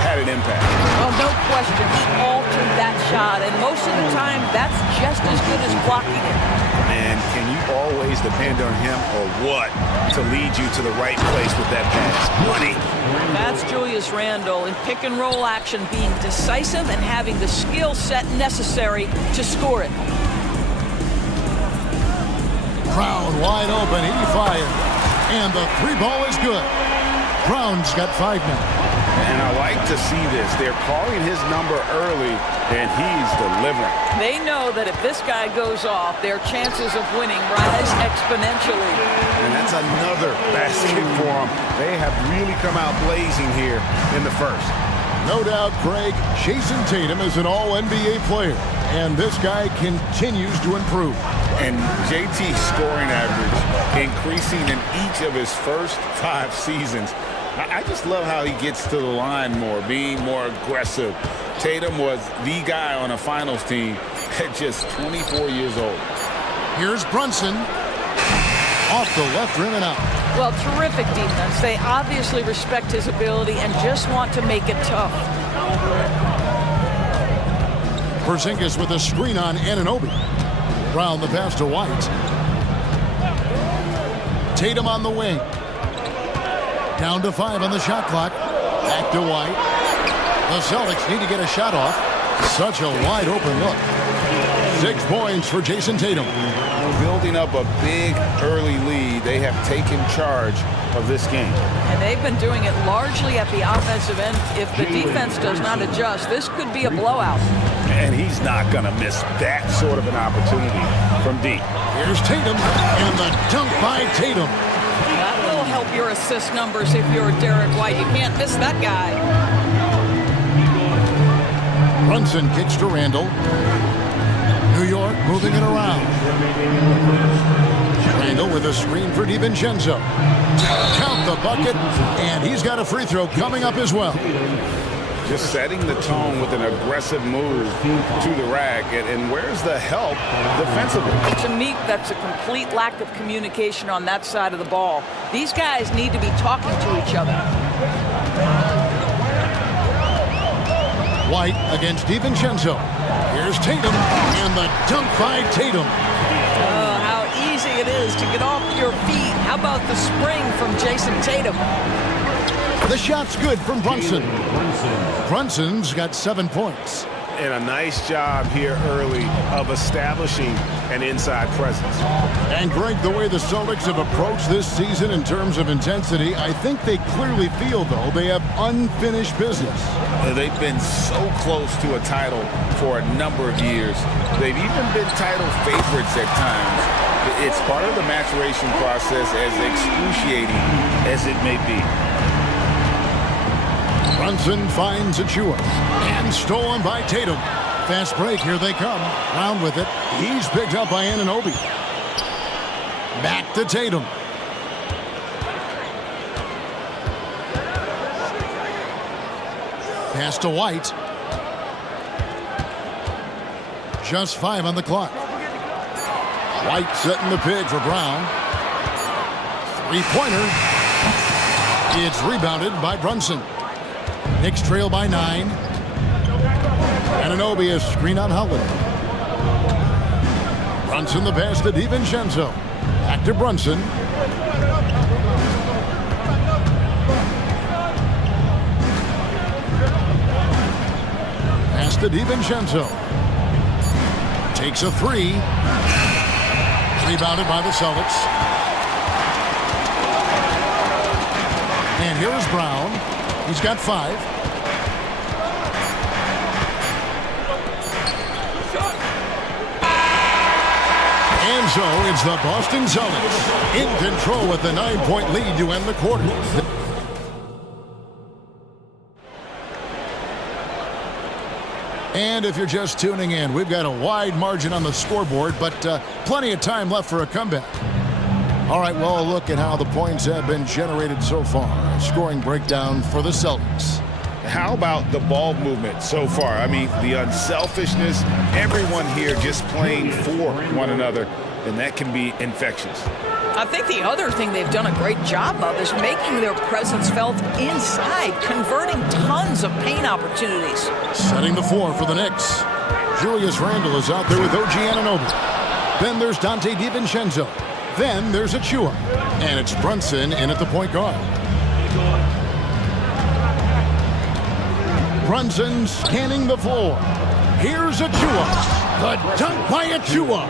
had an impact. Oh, no question. He altered that shot, and most of the time, that's just as good as blocking it. And can you always depend on him or what to lead you to the right place with that pass? Money. That's Julius Randle in pick-and-roll action, being decisive and having the skill set necessary to score it. Brown wide open. He fired. And the three ball is good. Brown's got 5 now. And I like to see this. They're calling his number early, and he's delivering. They know that if this guy goes off, their chances of winning rise exponentially. And that's another basket for them. They have really come out blazing here in the first. No doubt, Greg, Jason Tatum is an all-NBA player, and this guy continues to improve. And JT's scoring average increasing in each of his first 5 seasons. I just love how he gets to the line more, being more aggressive. Tatum was the guy on a finals team at just 24 years old. Here's Brunson. Off the left rim and out. Well, terrific defense. They obviously respect his ability and just want to make it tough. Porzingis with a screen on Anunoby. Brown the pass to White. Tatum on the wing. Down to 5 on the shot clock. Back to White. The Celtics need to get a shot off. Such a wide open look. 6 points for Jason Tatum. Building up a big early lead, they have taken charge of this game. And they've been doing it largely at the offensive end. If the defense does not adjust, this could be a blowout. And he's not going to miss that sort of an opportunity from deep. Here's Tatum, and the dunk by Tatum. That will help your assist numbers if you're Derek White. You can't miss that guy. Brunson kicks to Randall. New York moving it around. Randall with a screen for DiVincenzo. Count the bucket, and he's got a free throw coming up as well. Just setting the tone with an aggressive move to the rack. And where's the help defensively? To me, that's a complete lack of communication on that side of the ball. These guys need to be talking to each other. White against DiVincenzo. Here's Tatum, and the dunk by Tatum. Oh, how easy it is to get off your feet. How about the spring from Jason Tatum? The shot's good from Brunson. Brunson's got 7 points. And a nice job here early of establishing an inside presence. And Greg, the way the Celtics have approached this season in terms of intensity, I think they clearly feel, though, they have unfinished business. They've been so close to a title for a number of years. They've even been title favorites at times. It's part of the maturation process, as excruciating as it may be. Brunson finds Achiuwa, and stolen by Tatum. Fast break, here they come. Round with it. He's picked up by Anunoby. Back to Tatum. Pass to White. Just 5 on the clock. White setting the pick for Brown. 3-pointer. It's rebounded by Brunson. Knicks trail by 9. Anunoby is screen on Holiday. Brunson the pass to DiVincenzo. Back to Brunson. Pass to DiVincenzo. Takes a three. Rebounded by the Celtics. And here's Brown. He's got 5. And so it's the Boston Celtics in control with the 9-point lead to end the quarter. And if you're just tuning in, we've got a wide margin on the scoreboard, but plenty of time left for a comeback. All right, well, a look at how the points have been generated so far. A scoring breakdown for the Celtics. How about the ball movement so far? I mean, the unselfishness, everyone here just playing for one another, and that can be infectious. I think the other thing they've done a great job of is making their presence felt inside, converting tons of paint opportunities. Setting the floor for the Knicks. Julius Randle is out there with OG Anunoby. Then there's Dante DiVincenzo. Then there's Achua. And it's Brunson in at the point guard. Brunson scanning the floor. Here's Achua. The dunk by Achua.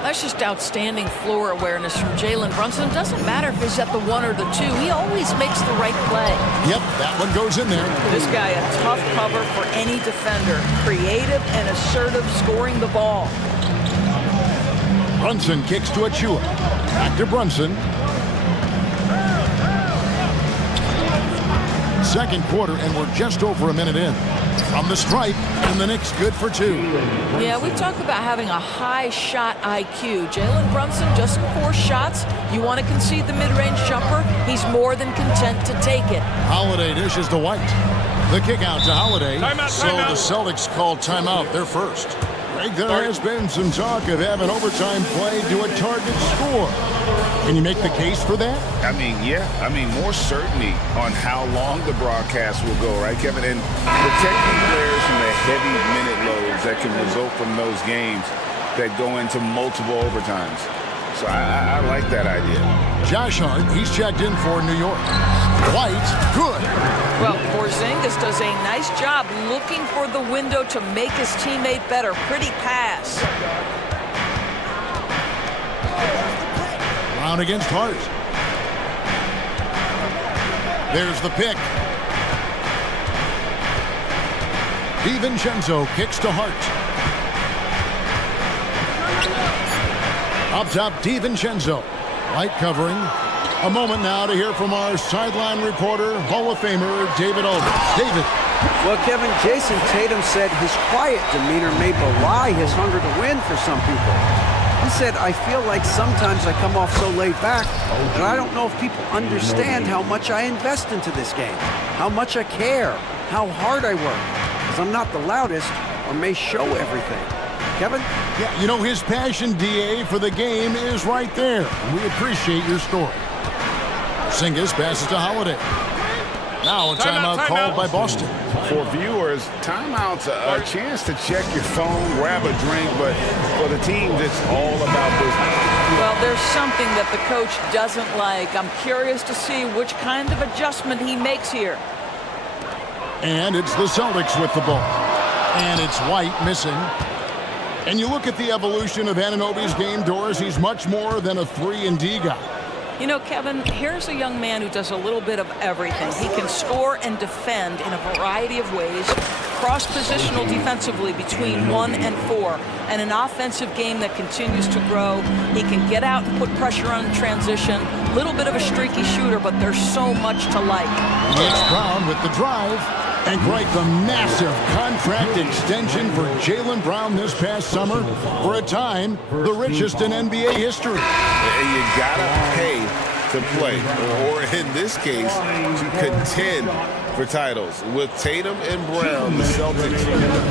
That's just outstanding floor awareness from Jalen Brunson. Doesn't matter if he's at the 1 or the 2. He always makes the right play. Yep, that one goes in there. This guy a tough cover for any defender. Creative and assertive scoring the ball. Brunson kicks to Achua. Back to Brunson. Second quarter, and we're just over a minute in. From the stripe, and the Knicks good for 2. Yeah, we talk about having a high shot IQ. Jalen Brunson just 4 shots. You want to concede the mid-range jumper? He's more than content to take it. Holiday dishes to White. The kick out to Holiday. So the Celtics call timeout. They're first. Greg, there has been some talk of having overtime play to a target score. Can you make the case for that? I mean, yeah. I mean, more certainty on how long the broadcast will go, right, Kevin? And protecting players from the heavy minute loads that can result from those games that go into multiple overtimes. So I like that idea. Josh Hart, he's checked in for New York. White, good. Well, Porzingis does a nice job looking for the window to make his teammate better. Pretty pass. Brown against Hart. There's the pick. DiVincenzo kicks to Hart. Up top, DiVincenzo. White covering. A moment now to hear from our sideline reporter, Hall of Famer David Aldridge. David. Well, Kevin, Jason Tatum said his quiet demeanor may belie his hunger to win for some people. He said, I feel like sometimes I come off so laid back that I don't know if people understand how much I invest into this game, how much I care, how hard I work, because I'm not the loudest or may show everything. Kevin? Yeah, you know, his passion, DA, for the game is right there. We appreciate your story. Porzingis passes to Holiday. Now a timeout called by Boston. For viewers, timeout's a chance to check your phone, grab a drink, but for the team, it's all about business. Well, there's something that the coach doesn't like. I'm curious to see which kind of adjustment he makes here. And it's the Celtics with the ball. And it's White missing. And you look at the evolution of Anunoby's game, Doris, he's much more than a 3-and-D guy. You know, Kevin, here's a young man who does a little bit of everything. He can score and defend in a variety of ways, cross-positional defensively between 1 and 4, and an offensive game that continues to grow. He can get out and put pressure on transition. Little bit of a streaky shooter, but there's so much to like. It's Brown with the drive. And quite the massive contract extension for Jaylen Brown this past summer. For a time, the richest in NBA history. And you gotta pay to play, or in this case, to contend for titles. With Tatum and Brown, the Celtics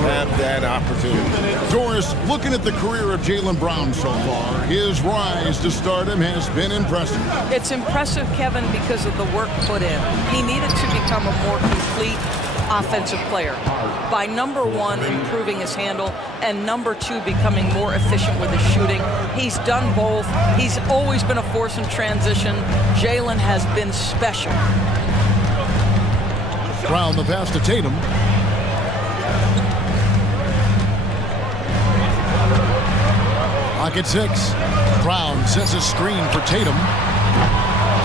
have that opportunity. Doris, looking at the career of Jaylen Brown so far, his rise to stardom has been impressive. It's impressive, Kevin, because of the work put in. He needed to become a more complete offensive player by, number one, improving his handle, and number two, becoming more efficient with his shooting. He's done both. He's always been a force in transition. Jalen has been special. Brown the pass to Tatum. Pocket 6. Brown sets a screen for Tatum.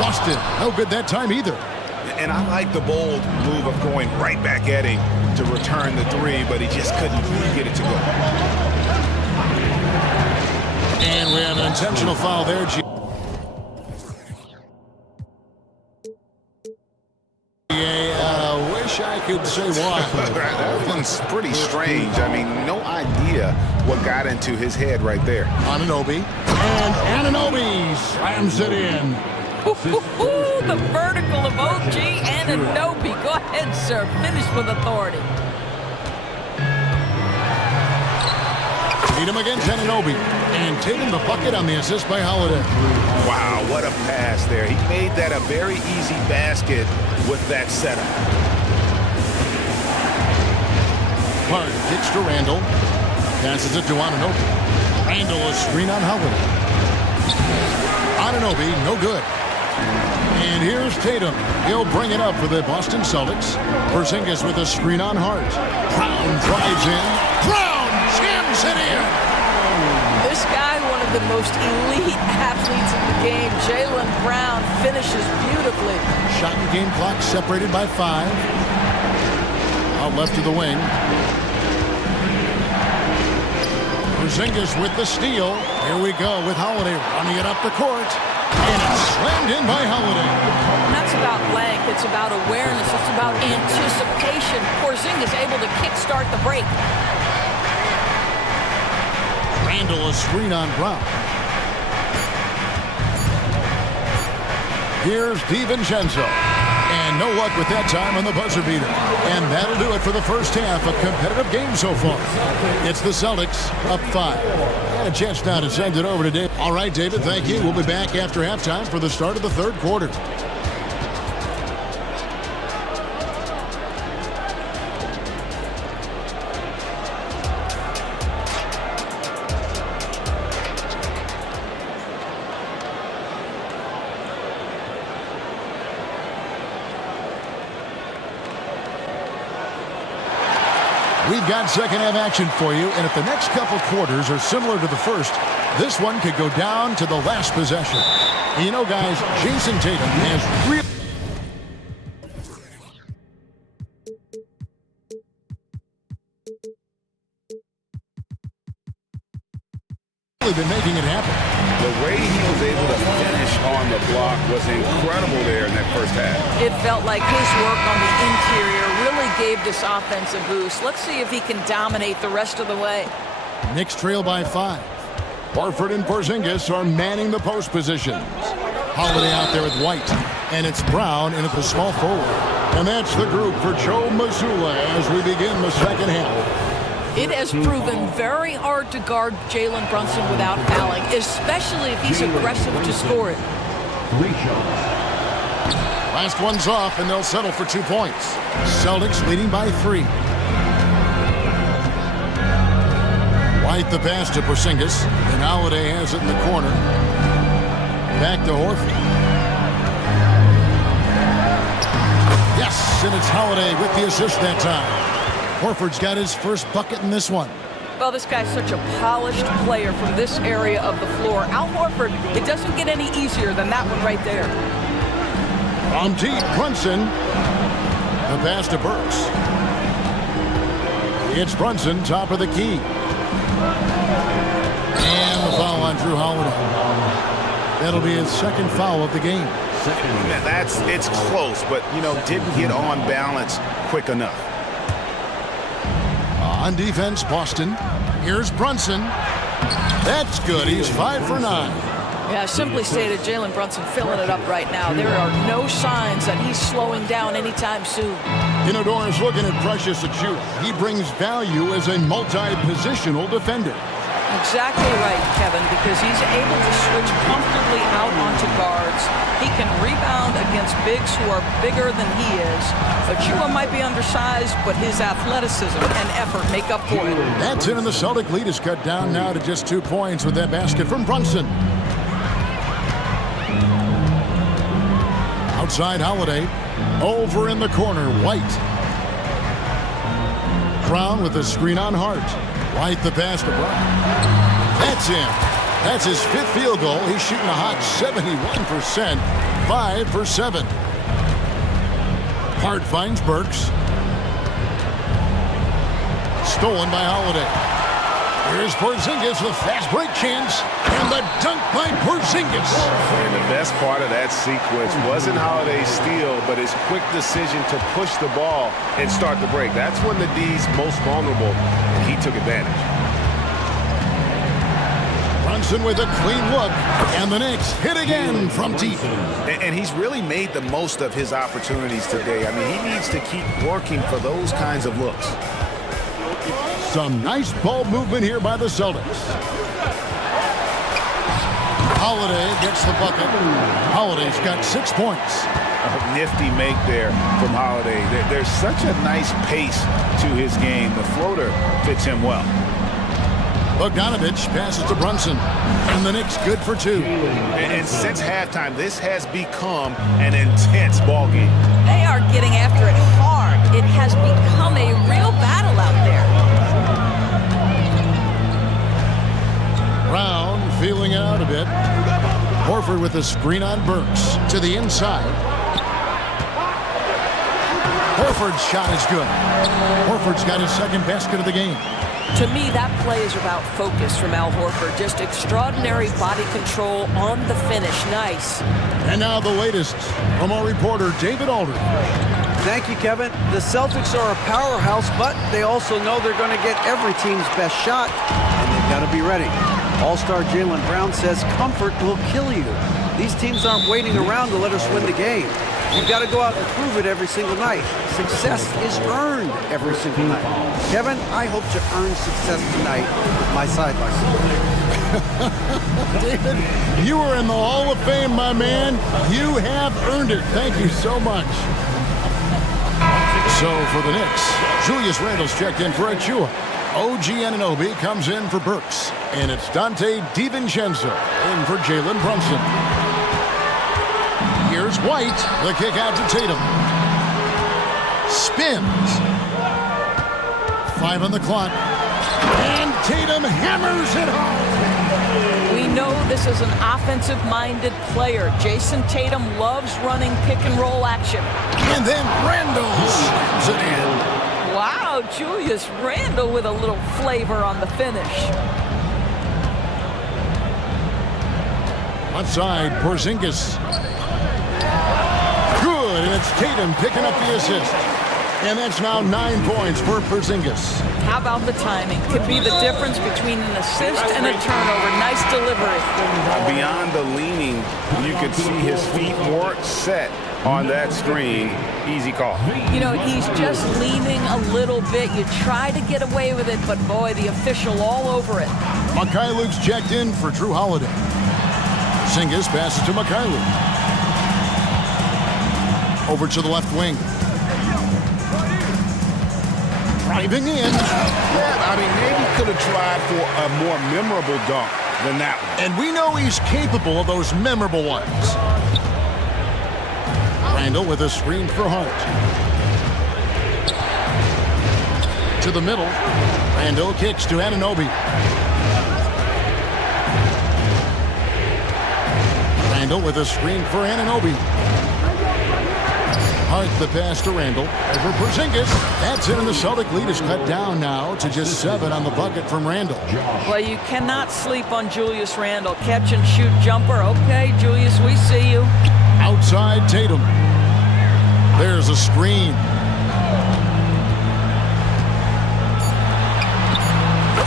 Boston, no good that time either. And I like the bold move of going right back at him to return the three, but he just couldn't get it to go. And we have an intentional foul there. Wish I could say why. That one's pretty strange. I mean, no idea what got into his head right there. Anunoby. And Anunoby slams it in. The vertical of OG Anunoby. Go ahead, sir. Finish with authority. Tatum against Anunoby. And Tatum the bucket on the assist by Holiday. Wow, what a pass there. He made that a very easy basket with that setup. Clark kicks to Randall. Passes it to Anunoby. Randall a screen on Holiday. Anunoby, no good. And here's Tatum. He'll bring it up for the Boston Celtics. Porzingis with a screen on Hart. Brown drives in. Brown jams it in. This guy, one of the most elite athletes in the game, Jaylen Brown, finishes beautifully. Shot and game clock separated by 5. Out left to the wing. Porzingis with the steal. Here we go with Holiday running it up the court. And it's slammed in by Holiday. And that's about length. It's about awareness. It's about anticipation. Porzingis able to kickstart the break. Randall a screen on Brown. Here's DiVincenzo. And no luck with that time on the buzzer beater. And that'll do it for the first half. A competitive game so far. It's the Celtics up 5. And a chance now to send it over to David. All right, David, thank you. We'll be back after halftime for the start of the third quarter. We've got second half action for you, and if the next couple quarters are similar to the first, this one could go down to the last possession. And you know, guys, Jason Tatum has really been making it happen. The way he was able to finish on the block was incredible there in that first half. It felt like his work on the interior really gave this offense a boost. Let's see if he can dominate the rest of the way. Knicks trail by 5. Horford and Porzingis are manning the post positions. Holiday out there with White. And it's Brown in at the small forward. And that's the group for Joe Mazzulla as we begin the second half. It has proven very hard to guard Jalen Brunson without fouling, especially if he's aggressive to score it. Last one's off, and they'll settle for 2 points. Celtics leading by 3. White the pass to Porzingis, and Holiday has it in the corner. Back to Horford. Yes, and it's Holiday with the assist that time. Horford's got his first bucket in this one. Well, this guy's such a polished player from this area of the floor. Al Horford, it doesn't get any easier than that one right there. From deep, Brunson. The pass to Burks. It's Brunson, top of the key. And the foul on Drew Holiday. That'll be his second foul of the game. It's close, but, didn't get on balance quick enough. On defense, Boston. Here's Brunson. That's good. He's 5 for 9. Yeah, simply stated, Jalen Brunson filling it up right now. There are no signs that he's slowing down anytime soon. Doris looking at Precious Achiuwa. He brings value as a multi-positional defender. Exactly right, Kevin, because he's able to switch comfortably out onto guards. He can rebound against bigs who are bigger than he is. Achua might be undersized, but his athleticism and effort make up for it. That's it, and the Celtic lead is cut down now to just 2 points with that basket from Brunson. Outside Holiday. Over in the corner, White. Brown with the screen on Hart. White the pass to Brown. That's in. That's his 5th field goal. He's shooting a hot 71%. 5 for 7. Hart finds Burks. Stolen by Holiday. Here's Porzingis with fast break chance. And the dunk by Porzingis. And the best part of that sequence wasn't Holiday's steal, but his quick decision to push the ball and start the break. That's when the D's most vulnerable, and he took advantage. Brunson with a clean look, and the Knicks hit again from deep. And he's really made the most of his opportunities today. I mean, he needs to keep working for those kinds of looks. Some nice ball movement here by the Celtics. Holiday gets the bucket. Holiday's got 6 points. A nifty make there from Holiday. There's such a nice pace to his game. The floater fits him well. Bogdanovich passes to Brunson. And the Knicks good for 2. And since halftime, this has become an intense ball game. They are getting after it hard. It has become a real battle out there. Brown feeling it out a bit. Horford with the screen on Burks to the inside. Horford's shot is good. Horford's got his 2nd basket of the game. To me, that play is about focus from Al Horford. Just extraordinary body control on the finish. Nice. And now the latest from our reporter, David Aldridge. Thank you, Kevin. The Celtics are a powerhouse, but they also know they're going to get every team's best shot, and they've got to be ready. All-star Jaylen Brown says comfort will kill you. These teams aren't waiting around to let us win the game. You've got to go out and prove it every single night. Success is earned every single night. Kevin, I hope to earn success tonight with my sideline. David, you are in the Hall of Fame, my man. You have earned it. Thank you so much. So for the Knicks, Julius Randle's checked in for Achua. OG Anunoby comes in for Burks. And it's Dante DiVincenzo in for Jalen Brunson. Here's White. The kick out to Tatum. Spins. 5 on the clock. And Tatum hammers it home. We know this is an offensive-minded player. Jason Tatum loves running pick-and-roll action. And then Randle slams it in. Wow, Julius Randle with a little flavor on the finish. Outside, Porzingis. Good, and it's Tatum picking up the assist. And that's now 9 points for Porzingis. How about the timing? Could be the difference between an assist and a turnover. Nice delivery. Beyond the leaning, you could see his feet more set on that screen. Easy call. You know, he's just leaning a little bit. You try to get away with it, but boy, the official all over it. Mikhailov's checked in for Drew Holiday. Porzingis passes to Mikhailov. Over to the left wing. Driving in. Yeah, I mean, maybe could have tried for a more memorable dunk than that one. And we know he's capable of those memorable ones. Randle with a screen for Hart. To the middle. Randle kicks to Anunoby. Randle with a screen for Anunoby. Hart the pass to Randle. Over Porzingis. That's it, and the Celtic lead is cut down now to just 7 on the bucket from Randle. Well, you cannot sleep on Julius Randle. Catch and shoot jumper. Okay, Julius, we see you. Outside Tatum. There's a screen.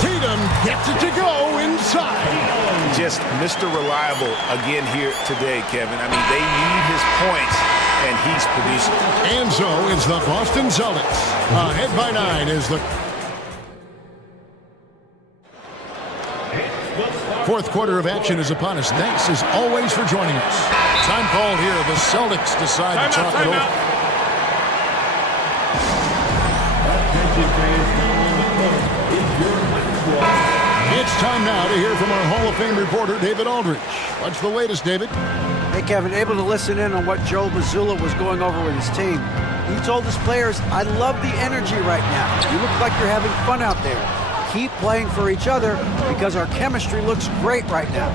Tatum gets it to go inside. Just Mr. Reliable again here today, Kevin. I mean, they need his points, and he's producing. And so it's the Boston Celtics. Ahead by 9 is the... Fourth quarter of action is upon us. Thanks, as always, for joining us. Time called here. The Celtics decide to talk it over. It's time now to hear from our Hall of Fame reporter, David Aldridge. What's the latest, David? Hey, Kevin, able to listen in on what Joe Mazzulla was going over with his team. He told his players, I love the energy right now. You look like you're having fun out there. Keep playing for each other because our chemistry looks great right now.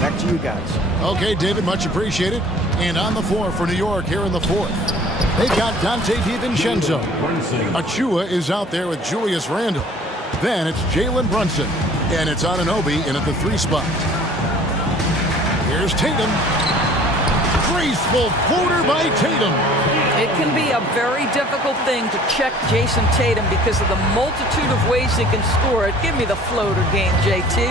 Back to you guys. Okay, David, much appreciated. And on the floor for New York here in the fourth, they've got Dante DiVincenzo. Achua is out there with Julius Randle. Then it's Jalen Brunson. And it's Anunoby in at the 3 spot. Here's Tatum. Graceful floater by Tatum. It can be a very difficult thing to check Jason Tatum because of the multitude of ways he can score it. Give me the floater game, JT.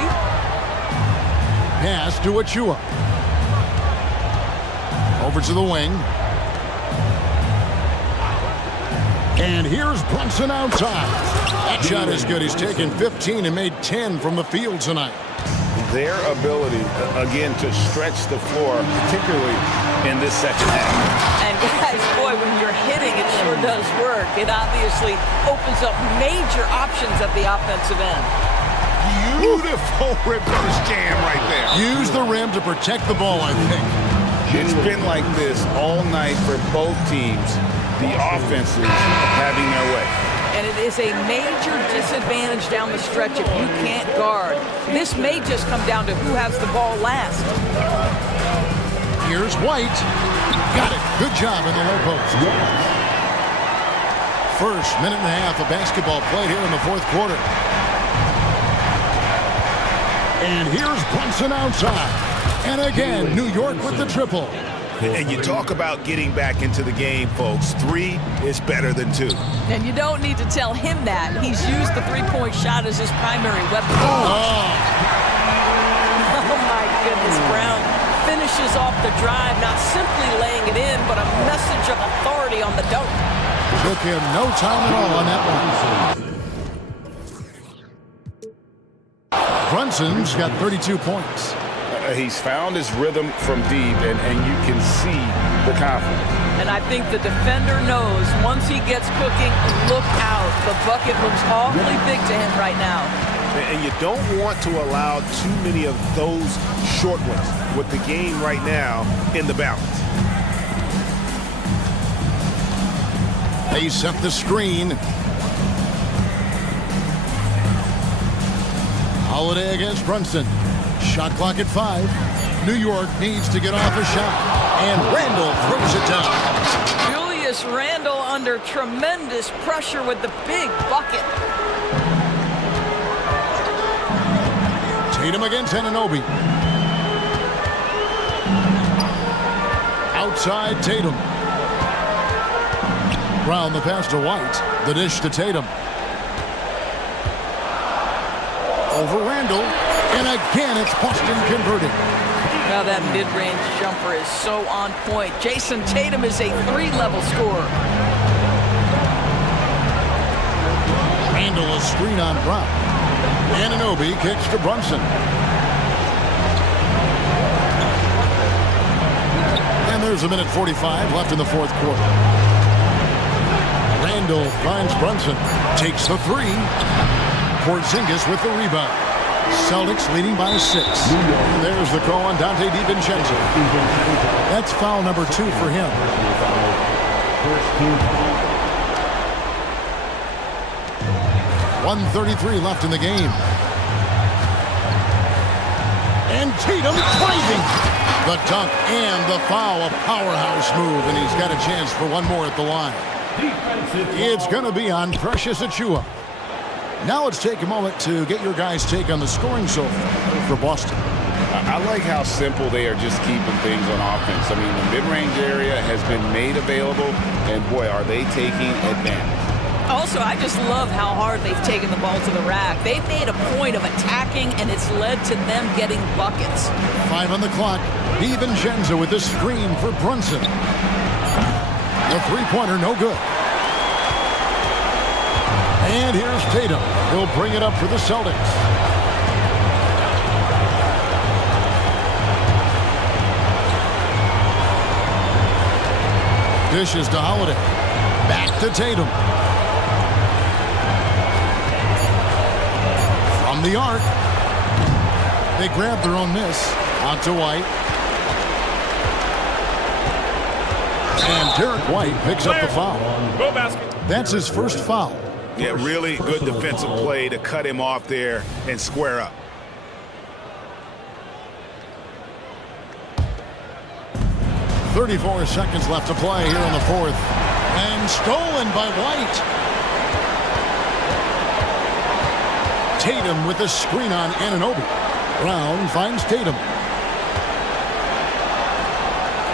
Pass to Achua. Over to the wing. And here's Brunson outside. That shot is good. He's taken 15 and made 10 from the field tonight. Their ability, again, to stretch the floor, particularly in this second half. And guys, boy, when you're hitting, it sure does work. It obviously opens up major options at the offensive end. Beautiful reverse jam right there. Use the rim to protect the ball, I think. It's been like this all night for both teams. The offenses having their way. And it is a major disadvantage down the stretch if you can't guard. This may just come down to who has the ball last. Here's White. Got it. Good job in the low post. First minute and a half of basketball played here in the fourth quarter. And here's Brunson outside. And again, New York with the triple. And you talk about getting back into the game, folks. 3 is better than 2. And you don't need to tell him that. He's used the three-point shot as his primary weapon. Oh, my goodness, Brown finishes off the drive, not simply laying it in, but a message of authority on the dunk. took him no time at all on that one. Brunson's got 32 points. He's found his rhythm from deep, and you can see the confidence. And I think the defender knows once he gets cooking, look out. The bucket looks awfully big to him right now. And you don't want to allow too many of those short ones with the game right now in the balance. They set the screen. Holiday against Brunson. Shot clock at 5. New York needs to get off a shot. And Randle throws it down. Julius Randle under tremendous pressure with the big bucket. Tatum against Anunoby. Outside Tatum. Brown the pass to White. The dish to Tatum. Over Randle. And again, it's Boston converting. Now that mid-range jumper is so on point. Jason Tatum is a 3-level scorer. Randle a screen on Brown. Anunoby kicks to Brunson. And there's a minute 45 left in the fourth quarter. Randle finds Brunson. Takes the 3. Porzingis with the rebound. Celtics leading by 6. There's the call on Dante DiVincenzo. That's foul number 2 for him. .133 left in the game. And Tatum driving. The dunk and the foul, a powerhouse move, and he's got a chance for one more at the line. It's going to be on Precious Achiuwa. Now let's take a moment to get your guys' take on the scoring so far for Boston. I like how simple they are just keeping things on offense. I mean, the mid-range area has been made available, and boy, are they taking advantage. Also, I just love how hard they've taken the ball to the rack. They've made a point of attacking, and it's led to them getting buckets. 5 on the clock. DiVincenzo with the screen for Brunson. The three-pointer, no good. And here's Tatum. He'll bring it up for the Celtics. Dishes to Holiday. Back to Tatum. From the arc. They grab their own miss. Out to White. And Derek White picks up the foul. Go basket. That's his first foul. Yeah, really good defensive play to cut him off there and square up. .34 seconds left to play here in the fourth. And stolen by White. Tatum with the screen on Anunoby. Brown finds Tatum.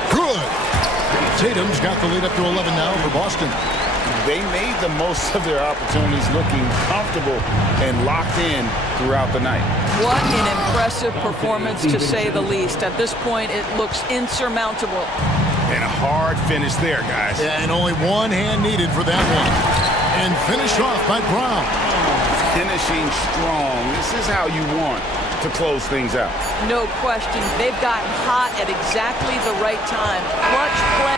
Good. Tatum's got the lead up to 11 now for Boston. They made the most of their opportunities, looking comfortable and locked in throughout the night. What an impressive performance, to say the least. At this point, it looks insurmountable. And a hard finish there, guys. Yeah, and only one hand needed for that one. And finished off by Brown. Finishing strong. This is how you want to close things out. No question. They've gotten hot at exactly the right time. Clutch play.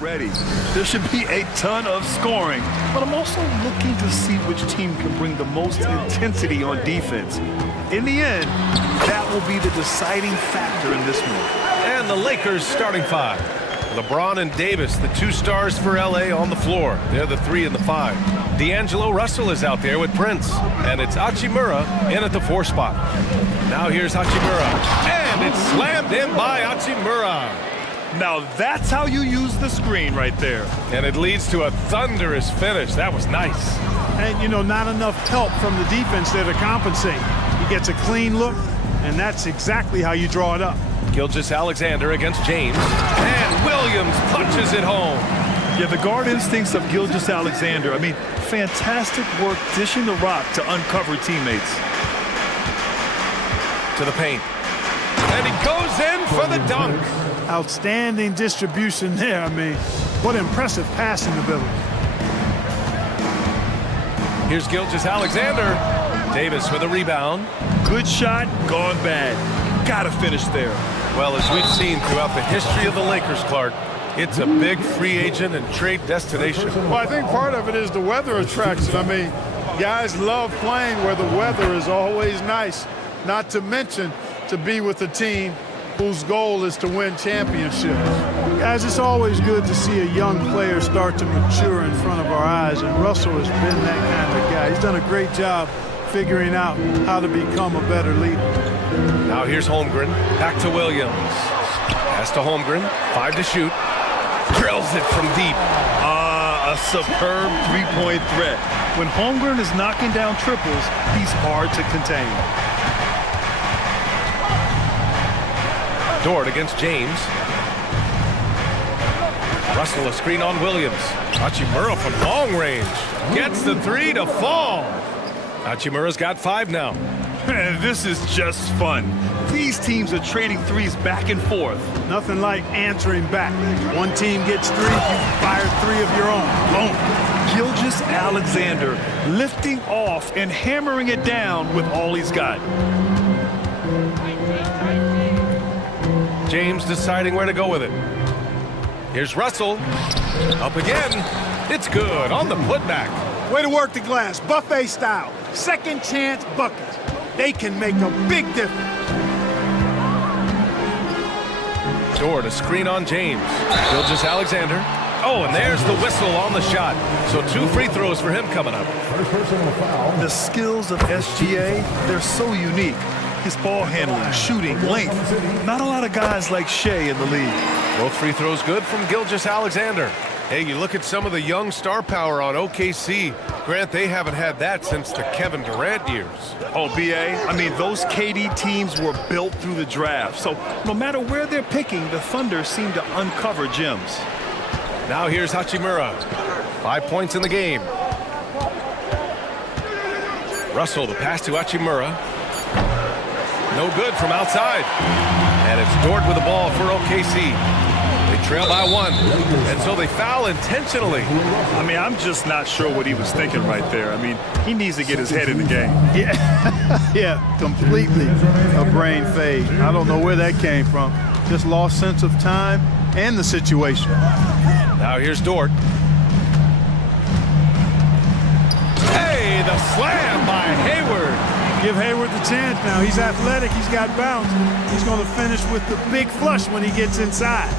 Ready. There should be a ton of scoring, but I'm also looking to see which team can bring the most intensity on defense. In the end, that will be the deciding factor in this one. And the Lakers starting five. LeBron and Davis, the two stars for LA on the floor. They're the 3 and the 5. D'Angelo Russell is out there with Prince. And it's Hachimura in at the 4 spot. Now here's Hachimura. And it's slammed in by Hachimura. Now that's how you use the screen right there. And it leads to a thunderous finish. That was nice. And, you know, not enough help from the defense there to compensate. He gets a clean look, and that's exactly how you draw it up. Gilgeous-Alexander against James. And Williams punches it home. Yeah, the guard instincts of Gilgeous-Alexander. I mean, fantastic work dishing the rock to uncover teammates. To the paint. And he goes in for the dunk. Outstanding distribution there. I mean, what impressive passing ability. Here's Gilgeous-Alexander. Davis with a rebound. Good shot, gone bad. Gotta finish there. Well, as we've seen throughout the history of the Lakers, Clark, it's a big free agent and trade destination. Well, I think part of it is the weather attraction. I mean, guys love playing where the weather is always nice, not to mention to be with a team whose goal is to win championships. Guys, it's always good to see a young player start to mature in front of our eyes, and Russell has been that kind of guy. He's done a great job figuring out how to become a better leader. Now here's Holmgren, back to Williams. Pass to Holmgren, 5 to shoot. Drills it from deep. A superb three-point threat. When Holmgren is knocking down triples, he's hard to contain. Dort against James. Russell a screen on Williams. Hachimura from long range. Gets the 3 to fall. Hachimura's got 5 now. This is just fun. These teams are trading threes back and forth. Nothing like answering back. One team gets 3, you fire 3 of your own. Boom. Gilgeous-Alexander lifting off and hammering it down with all he's got. James deciding where to go with it. Here's Russell. Up again. It's good on the putback. Way to work the glass, buffet style. Second chance buckets. They can make a big difference. Dort a screen on James. Gilgeous-Alexander. Oh, and there's the whistle on the shot. So 2 free throws for him coming up. The skills of SGA, they're so unique. His ball handling, shooting, length. Not a lot of guys like Shea in the league. Both free throws good from Gilgeous-Alexander. Hey, you look at some of the young star power on OKC. Grant, they haven't had that since the Kevin Durant years. Oh, B.A., I mean, those KD teams were built through the draft. So no matter where they're picking, the Thunder seem to uncover gems. Now here's Hachimura. 5 points in the game. Russell, the pass to Hachimura. No good from outside. And it's Dort with the ball for OKC. They trail by 1, and so they foul intentionally. I mean, I'm just not sure what he was thinking right there. I mean, he needs to get his head in the game. Yeah, yeah, completely a brain fade. I don't know where that came from. Just lost sense of time and the situation. Now here's Dort. Hey, the slam by Hayward. Give Hayward the chance now. He's athletic. He's got bounce. He's going to finish with the big flush when he gets inside.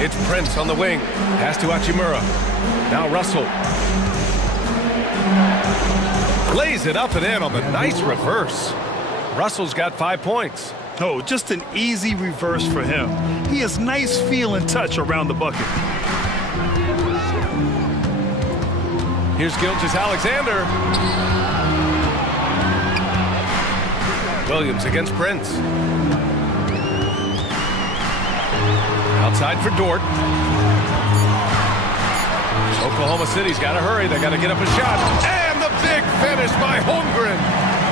It's Prince on the wing. Pass to Hachimura. Now Russell. Lays it up and in on the nice reverse. Russell's got 5 points. Oh, just an easy reverse for him. He has nice feel and touch around the bucket. Here's Gilgeous-Alexander. Williams against Prince. Outside for Dort. Oklahoma City's got to hurry. They got to get up a shot. And the big finish by Holmgren.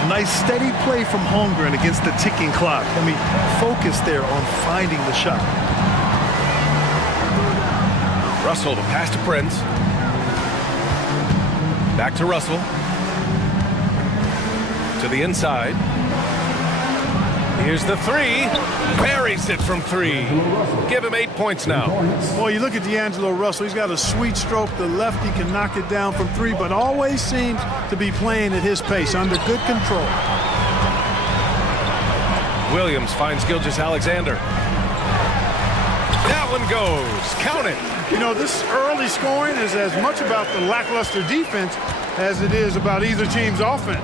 Nice steady play from Holmgren against the ticking clock. I mean, focus there on finding the shot. Russell, the pass to Prince. Back to Russell. To the inside. Here's the three. Buries it from three. Give him 8 points now. Boy, you look at D'Angelo Russell. He's got a sweet stroke. The lefty can knock it down from three, but always seems to be playing at his pace, under good control. Williams finds Gilgeous-Alexander. That one goes. Count it. You know, this early scoring is as much about the lackluster defense as it is about either team's offense.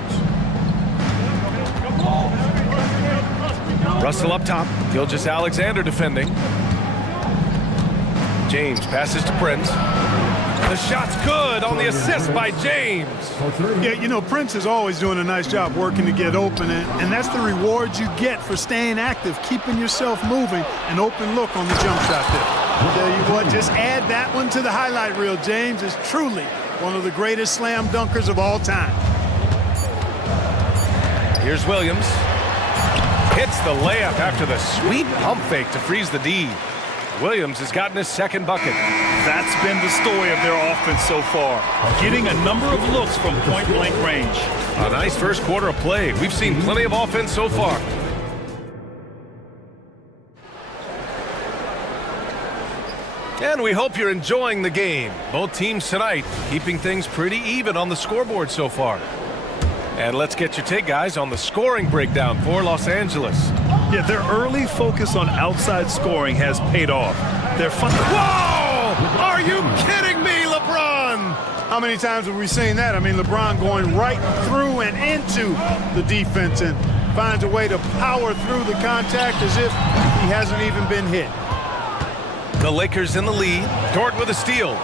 Russell up top. Gilgeous-Alexander defending. James passes to Prince. The shot's good on the assist by James. Yeah, you know, Prince is always doing a nice job working to get open, and that's the reward you get for staying active, keeping yourself moving, an open look on the jump shot there. I'll tell you what, just add that one to the highlight reel. James is truly one of the greatest slam dunkers of all time. Here's Williams. Hits the layup after the sweet pump fake to freeze the D. Williams has gotten his second bucket. That's been the story of their offense so far, getting a number of looks from point-blank range. A nice first quarter of play. We've seen plenty of offense so far. And we hope you're enjoying the game. Both teams tonight keeping things pretty even on the scoreboard so far. And let's get your take, guys, on the scoring breakdown for Los Angeles. Yeah, their early focus on outside scoring has paid off. They're fun. Whoa! Are you kidding me, LeBron? How many times have we seen that? I mean, LeBron going right through and into the defense and finds a way to power through the contact as if he hasn't even been hit. The Lakers in the lead. Dort with a steal.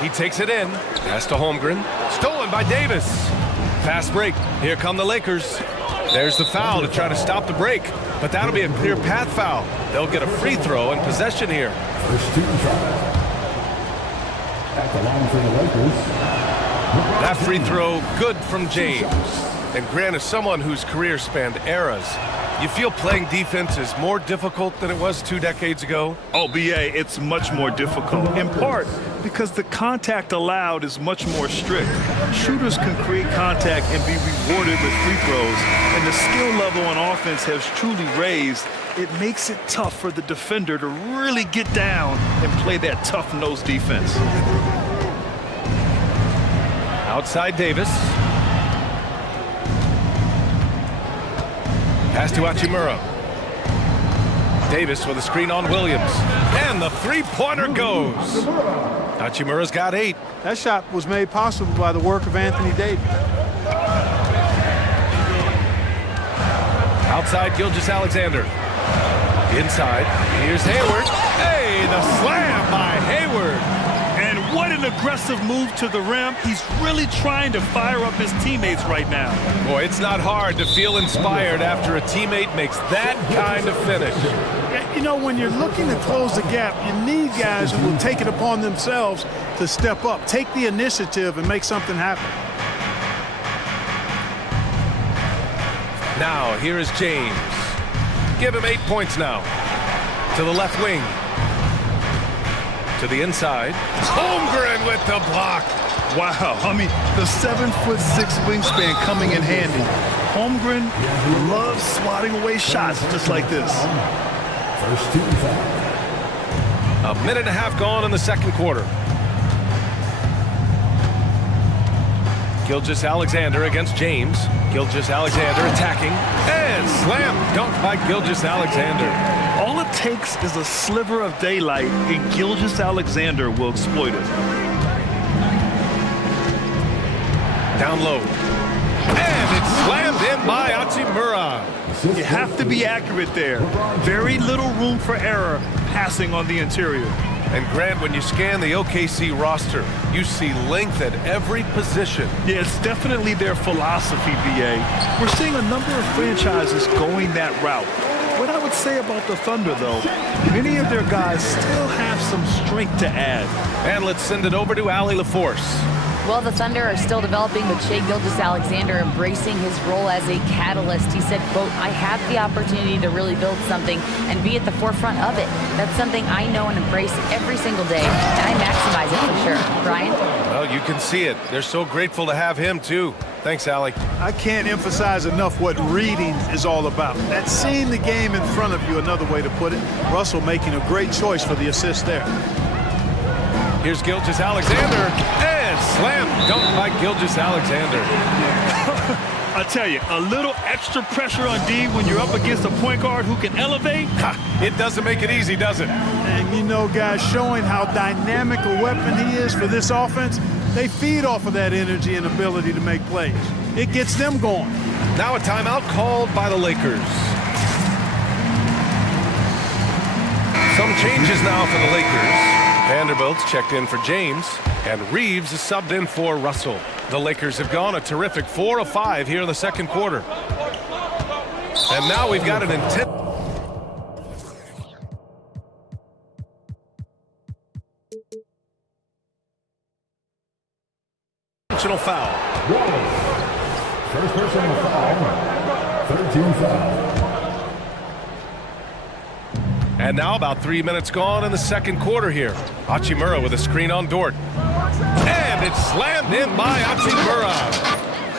He takes it in. Pass to Holmgren. Stolen by Davis. Fast break. Here come the Lakers. There's the foul to try to stop the break, but that'll be a clear path foul. They'll get a free throw and possession here. First team foul. At the line for the Lakers. That free throw good from James. And Grant, as someone whose career spanned eras, you feel playing defense is more difficult than it was 2 decades ago? Oh, BA, it's much more difficult, in part because the contact allowed is much more strict. Shooters can create contact and be rewarded with free throws, and the skill level on offense has truly raised. It makes it tough for the defender to really get down and play that tough-nosed defense. Outside Davis. Pass to Hachimura. Davis with a screen on Williams. And the three-pointer goes. Hachimura's got 8. That shot was made possible by the work of Anthony Davis. Outside Gilgeous-Alexander. Inside. Here's Hayward. Hey, the slam by Hayward. And what an aggressive move to the rim. He's really trying to fire up his teammates right now. Boy, it's not hard to feel inspired after a teammate makes that kind of finish. You know, when you're looking to close the gap, you need guys who will take it upon themselves to step up, take the initiative, and make something happen. Now, here is James. Give him 8 points now. To the left wing. To the inside. Holmgren with the block. Wow, I mean, the 7'6" wingspan coming in handy. Holmgren loves swatting away shots just like this. First team foul. A minute and a half gone in the second quarter. Gilgeous-Alexander against James. Gilgeous-Alexander attacking. And slam dunk by Gilgeous-Alexander. All it takes is a sliver of daylight, and Gilgeous-Alexander will exploit it. Down low. And it's slammed in by Hachimura. You have to be accurate there. Very little room for error passing on the interior. And Grant, when you scan the OKC roster, you see length at every position. Yeah, it's definitely their philosophy, BA. We're seeing a number of franchises going that route. What I would say about the Thunder, though, many of their guys still have some strength to add. And let's send it over to Allie LaForce. Well, the Thunder are still developing, but Shai Gilgeous-Alexander embracing his role as a catalyst. He said, quote, I have the opportunity to really build something and be at the forefront of it. That's something I know and embrace every single day, and I maximize it for sure. Brian? Well, you can see it. They're so grateful to have him, too. Thanks, Allie. I can't emphasize enough what reading is all about. That's seeing the game in front of you, another way to put it. Russell making a great choice for the assist there. Here's Gilgeous-Alexander, and slam dunk by Gilgeous-Alexander. I tell you, a little extra pressure on D when you're up against a point guard who can elevate. It doesn't make it easy, does it? And you know, guys, showing how dynamic a weapon he is for this offense, they feed off of that energy and ability to make plays. It gets them going. Now a timeout called by the Lakers. Some changes now for the Lakers. Vanderbilt's checked in for James, and Reeves is subbed in for Russell. The Lakers have gone a terrific 4 of 5 here in the second quarter. And now we've got an intentional foul. First personal foul. 13 foul. And now about 3 minutes gone in the second quarter here. Hachimura with a screen on Dort. And it's slammed in by Hachimura.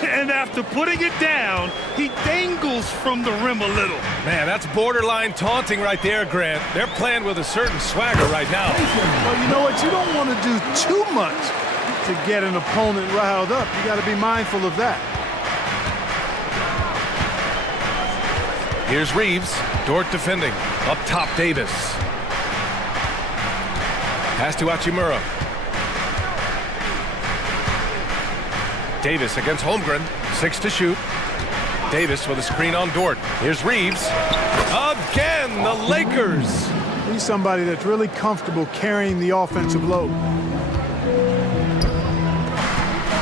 And after putting it down, he dangles from the rim a little. Man, that's borderline taunting right there, Grant. They're playing with a certain swagger right now. Well, you know what? You don't want to do too much to get an opponent riled up. You got to be mindful of that. Here's Reeves. Dort defending. Up top, Davis. Pass to Hachimura. Davis against Holmgren. 6 to shoot. Davis with a screen on Dort. Here's Reeves. Again, the Lakers. He's somebody that's really comfortable carrying the offensive load.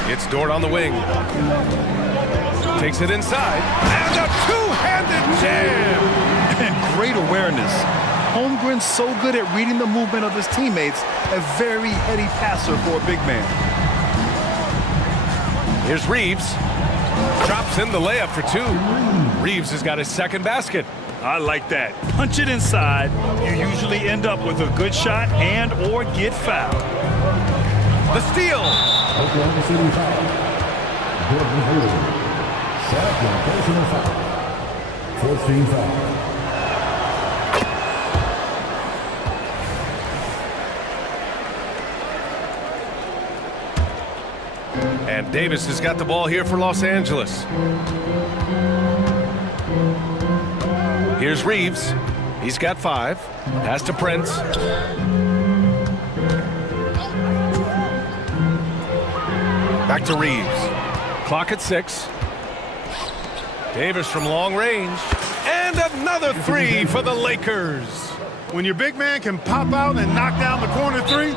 It's Dort on the wing. Takes it inside. And a two-handed jam. And great awareness. Holmgren's so good at reading the movement of his teammates. A very heady passer for a big man. Here's Reeves. Drops in the layup for 2. Reeves has got his second basket. I like that. Punch it inside. You usually end up with a good shot and or get fouled. The steal. Oklahoma City foul. Gordon Hayward. Second personal foul. 14 foul. And Davis has got the ball here for Los Angeles. Here's Reeves. He's got 5. Pass to Prince. Back to Reeves. Clock at 6. Davis from long range. And another 3 for the Lakers. When your big man can pop out and knock down the corner 3,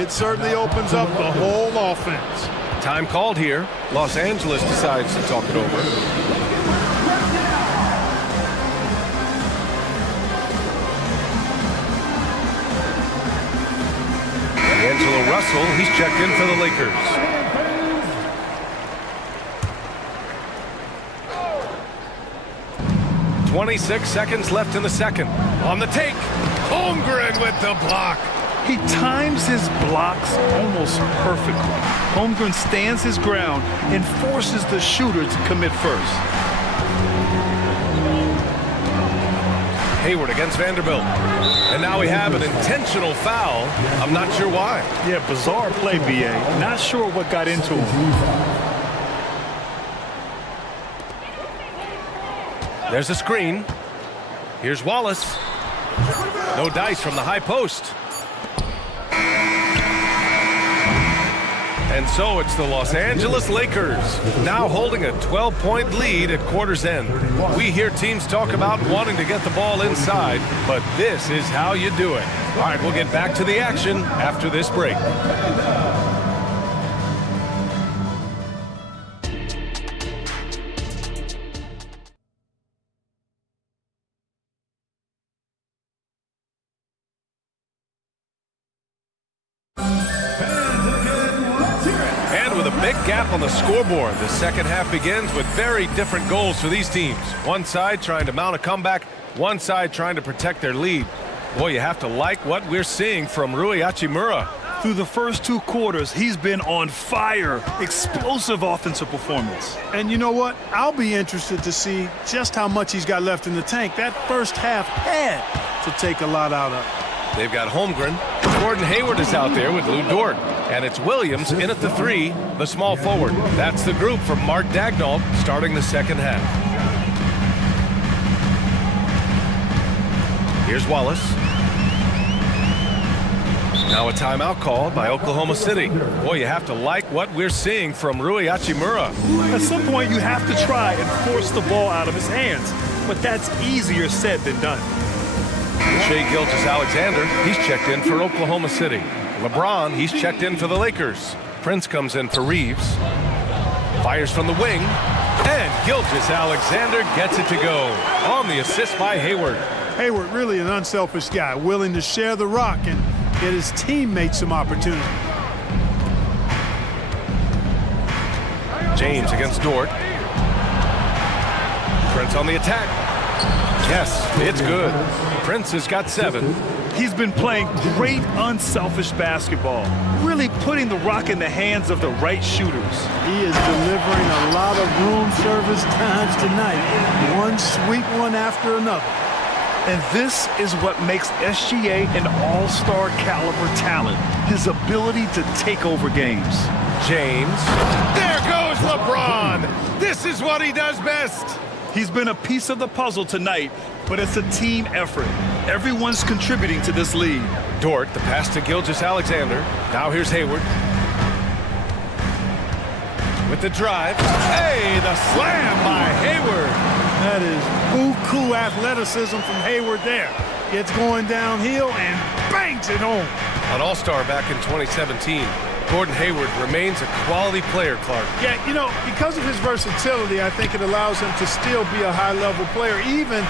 it certainly opens up the whole offense. Time called here. Los Angeles decides to talk it over. Angelo Russell, he's checked in for the Lakers. .26 seconds left in the second. On the take, Holmgren with the block. He times his blocks almost perfectly. Holmgren stands his ground and forces the shooter to commit first. Hayward against Vanderbilt. And now we have an intentional foul. I'm not sure why. Yeah, bizarre play, B.A. Not sure what got into him. There's a screen. Here's Wallace. No dice from the high post. And so it's the Los Angeles Lakers now holding a 12-point lead at quarter's end. We hear teams talk about wanting to get the ball inside, but this is how you do it. All right, we'll get back to the action after this break. gap on the scoreboard. The second half begins with very different goals for these teams. One side trying to mount a comeback, one side trying to protect their lead. Boy, you have to like what we're seeing from Rui Hachimura. Through the first 2 quarters, he's been on fire. Explosive offensive performance. And you know what? I'll be interested to see just how much he's got left in the tank. That first half had to take a lot out of it. They've got Holmgren. Gordon Hayward is out there with Lou Dort. And it's Williams in at the 3, the small forward. That's the group from Mark Dagnall starting the second half. Here's Wallace. Now a timeout called by Oklahoma City. Boy, you have to like what we're seeing from Rui Hachimura. At some point, you have to try and force the ball out of his hands. But that's easier said than done. Shai Gilgeous-Alexander, he's checked in for Oklahoma City. LeBron, he's checked in for the Lakers. Prince comes in for Reeves. Fires from the wing. And Gilgeous-Alexander gets it to go on the assist by Hayward. Hayward, really an unselfish guy, willing to share the rock and get his teammates some opportunity. James against Dort. Prince on the attack. Yes, it's good. Prince has got 7. He's been playing great unselfish basketball, really putting the rock in the hands of the right shooters. He is delivering a lot of room service times tonight. One sweet one after another. And this is what makes SGA an all-star caliber talent, his ability to take over games. James. There goes LeBron. This is what he does best. He's been a piece of the puzzle tonight, but it's a team effort. Everyone's contributing to this lead. Dort, the pass to Gilgeous-Alexander. Now here's Hayward. With the drive. Hey, the slam by Hayward. That is buku athleticism from Hayward there. Gets going downhill and bangs it home. An all-star back in 2017. Gordon Hayward remains a quality player, Clark. Yeah, you know, because of his versatility, I think it allows him to still be a high-level player, even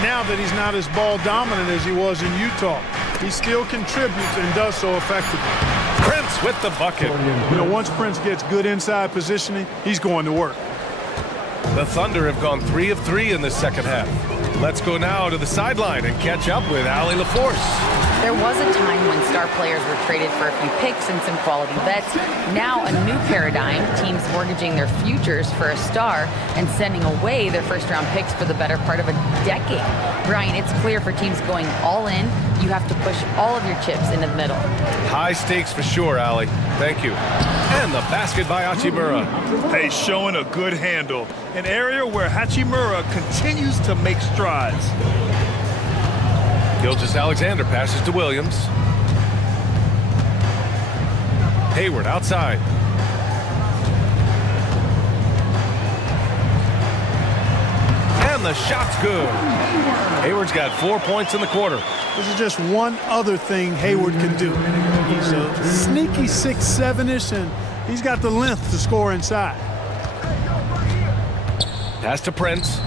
now that he's not as ball-dominant as he was in Utah. He still contributes and does so effectively. Prince with the bucket. You know, once Prince gets good inside positioning, he's going to work. The Thunder have gone 3 of 3 in the second half. Let's go now to the sideline and catch up with Allie LaForce. There was a time when star players were traded for a few picks and some quality vets. Now a new paradigm, teams mortgaging their futures for a star and sending away their first-round picks for the better part of a decade. Brian, it's clear for teams going all in, you have to push all of your chips into the middle. High stakes for sure, Allie. Thank you. And the basket by Hachimura. Hey, showing a good handle. An area where Hachimura continues to make strides. Gilgeous-Alexander passes to Williams. Hayward outside. And the shot's good. Hayward's got 4 points in the quarter. This is just one other thing Hayward can do. He's a sneaky 6'7"ish, and he's got the length to score inside. Pass to Prince.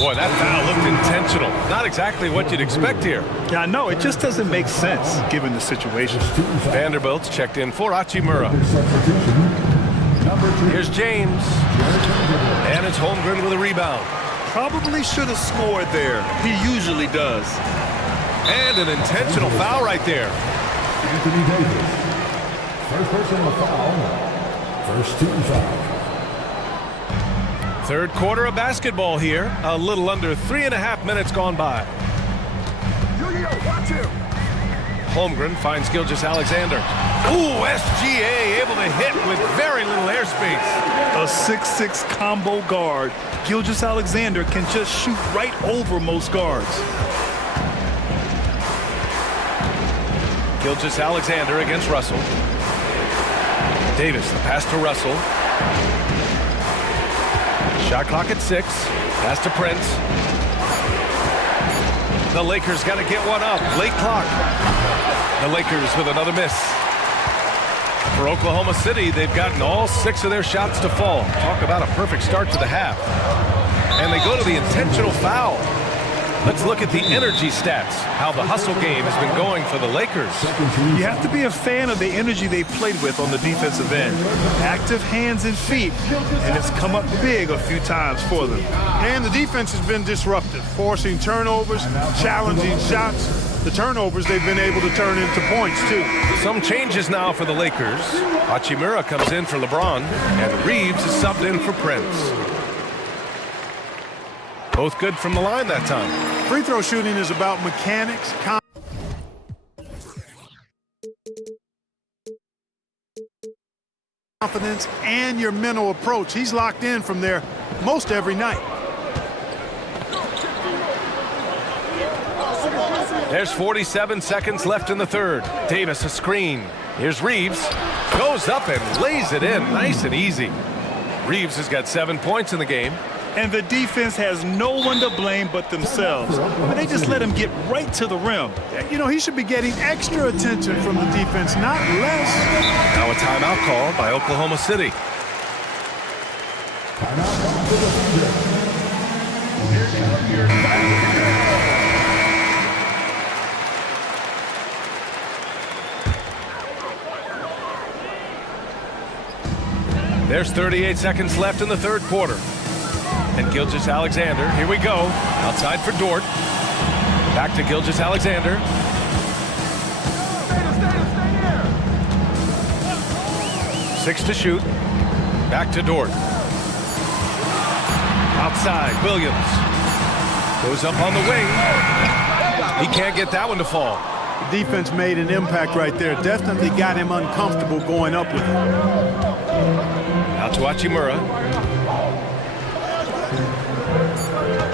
Boy, that foul looked intentional. Not exactly what you'd expect here. Yeah, I know. It just doesn't make sense, given the situation. Vanderbilt's checked in for Hachimura. Here's James. And it's Holmgren with a rebound. Probably should have scored there. He usually does. And an intentional foul right there. Anthony Davis. First personal foul. First team foul. Third quarter of basketball here. A little under 3.5 minutes gone by. Holmgren finds Gilgeous-Alexander. Ooh, SGA able to hit with very little airspace. A 6'6" combo guard. Gilgeous-Alexander can just shoot right over most guards. Gilgeous-Alexander against Russell. Davis, the pass to Russell. Shot clock at 6. Pass to Prince. The Lakers got to get one up. Late clock. The Lakers with another miss. For Oklahoma City, they've gotten all 6 of their shots to fall. Talk about a perfect start to the half. And they go to the intentional foul. Let's look at the energy stats, how the hustle game has been going for the Lakers. You have to be a fan of the energy they've played with on the defensive end. Active hands and feet, and it's come up big a few times for them. And the defense has been disruptive, forcing turnovers, challenging shots. The turnovers they've been able to turn into points, too. Some changes now for the Lakers. Hachimura comes in for LeBron, and Reeves is subbed in for Prince. Both good from the line that time. Free throw shooting is about mechanics, confidence, and your mental approach. He's locked in from there most every night. There's 47 seconds left in the third. Davis a screen. Here's Reeves. Goes up and lays it in nice and easy. Reeves has got 7 points in the game. And the defense has no one to blame but themselves. But they just let him get right to the rim. You know, he should be getting extra attention from the defense, not less. Now a timeout called by Oklahoma City. There's 38 seconds left in the third quarter. And Gilgeous-Alexander, here we go. Outside for Dort. Back to Gilgeous-Alexander. Six to shoot. Back to Dort. Outside, Williams. Goes up on the wing. He can't get that one to fall. The defense made an impact right there. Definitely got him uncomfortable going up with it. Out to Hachimura.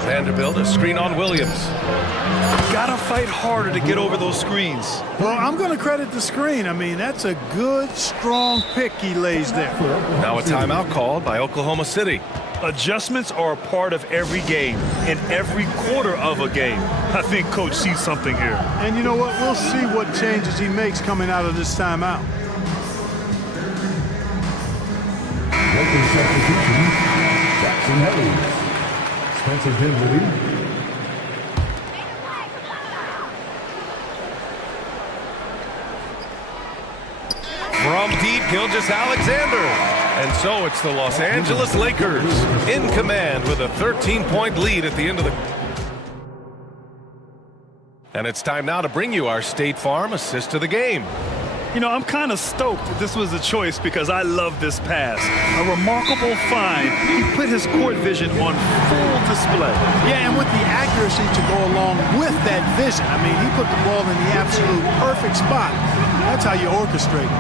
Vanderbilt, a screen on Williams. Gotta fight harder to get over those screens. Well, I'm going to credit the screen. I mean, that's a good, strong pick he lays there. Now a timeout called by Oklahoma City. Adjustments are a part of every game, in every quarter of a game. I think Coach sees something here. And you know what? We'll see what changes he makes coming out of this timeout. Lakers substitution, Jackson Hayes. Spencer Dinwiddie. From deep, Gilgeous-Alexander. And so it's the Los Angeles Lakers in command with a 13-point lead at the end of the... And it's time now to bring you our State Farm assist of the game. You know, I'm kind of stoked that this was a choice because I love this pass. A remarkable find. He put his court vision on full display. Yeah, and with the accuracy to go along with that vision. I mean, he put the ball in the absolute perfect spot. That's how you orchestrate it.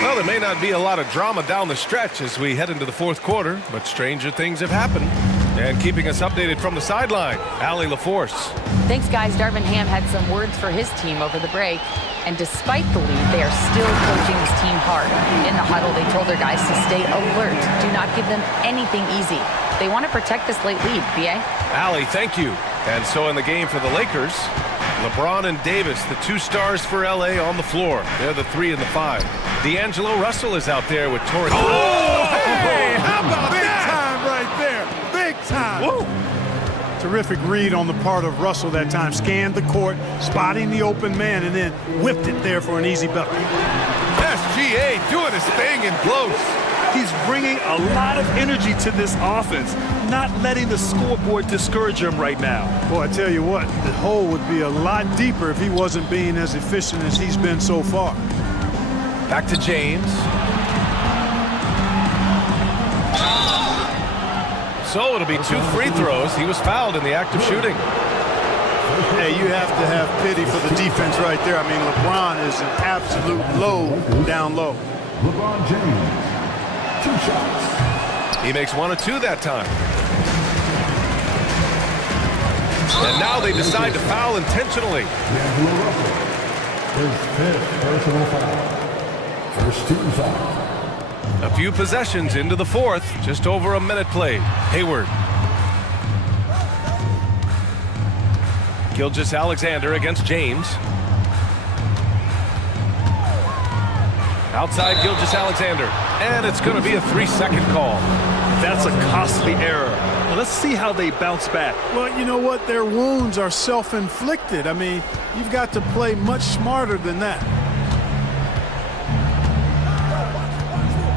Well, there may not be a lot of drama down the stretch as we head into the fourth quarter, but stranger things have happened. And keeping us updated from the sideline, Allie LaForce. Thanks, guys. Darvin Ham had some words for his team over the break. And despite the lead, they are still coaching this team hard. In the huddle, they told their guys to stay alert. Do not give them anything easy. They want to protect this late lead, B.A. Allie, thank you. And so in the game for the Lakers, LeBron and Davis, the two stars for L.A. on the floor. They're the 3 and the 5. D'Angelo Russell is out there with Torrey. Oh, hey, how about that? Time right there. Big time. Whoa. Terrific read on the part of Russell that time. Scanned the court, spotting the open man, and then whipped it there for an easy bucket. SGA doing his thing in close. He's bringing a lot of energy to this offense, not letting the scoreboard discourage him right now. Boy, I tell you what, the hole would be a lot deeper if he wasn't being as efficient as he's been so far. Back to James. So it'll be 2 free throws. He was fouled in the act of shooting. Hey, you have to have pity for the defense right there. I mean, LeBron is an absolute load down low. LeBron James, 2 shots. He makes 1 of 2 that time. And now they decide to foul intentionally. D'Angelo Russell, his 5th personal foul. First team foul. A few possessions into the fourth, just over a minute played. Hayward. Gilgeous-Alexander against James. Outside Gilgeous-Alexander. And it's going to be a 3-second call. That's a costly error. Now let's see how they bounce back. Well, you know what? Their wounds are self-inflicted. I mean, you've got to play much smarter than that.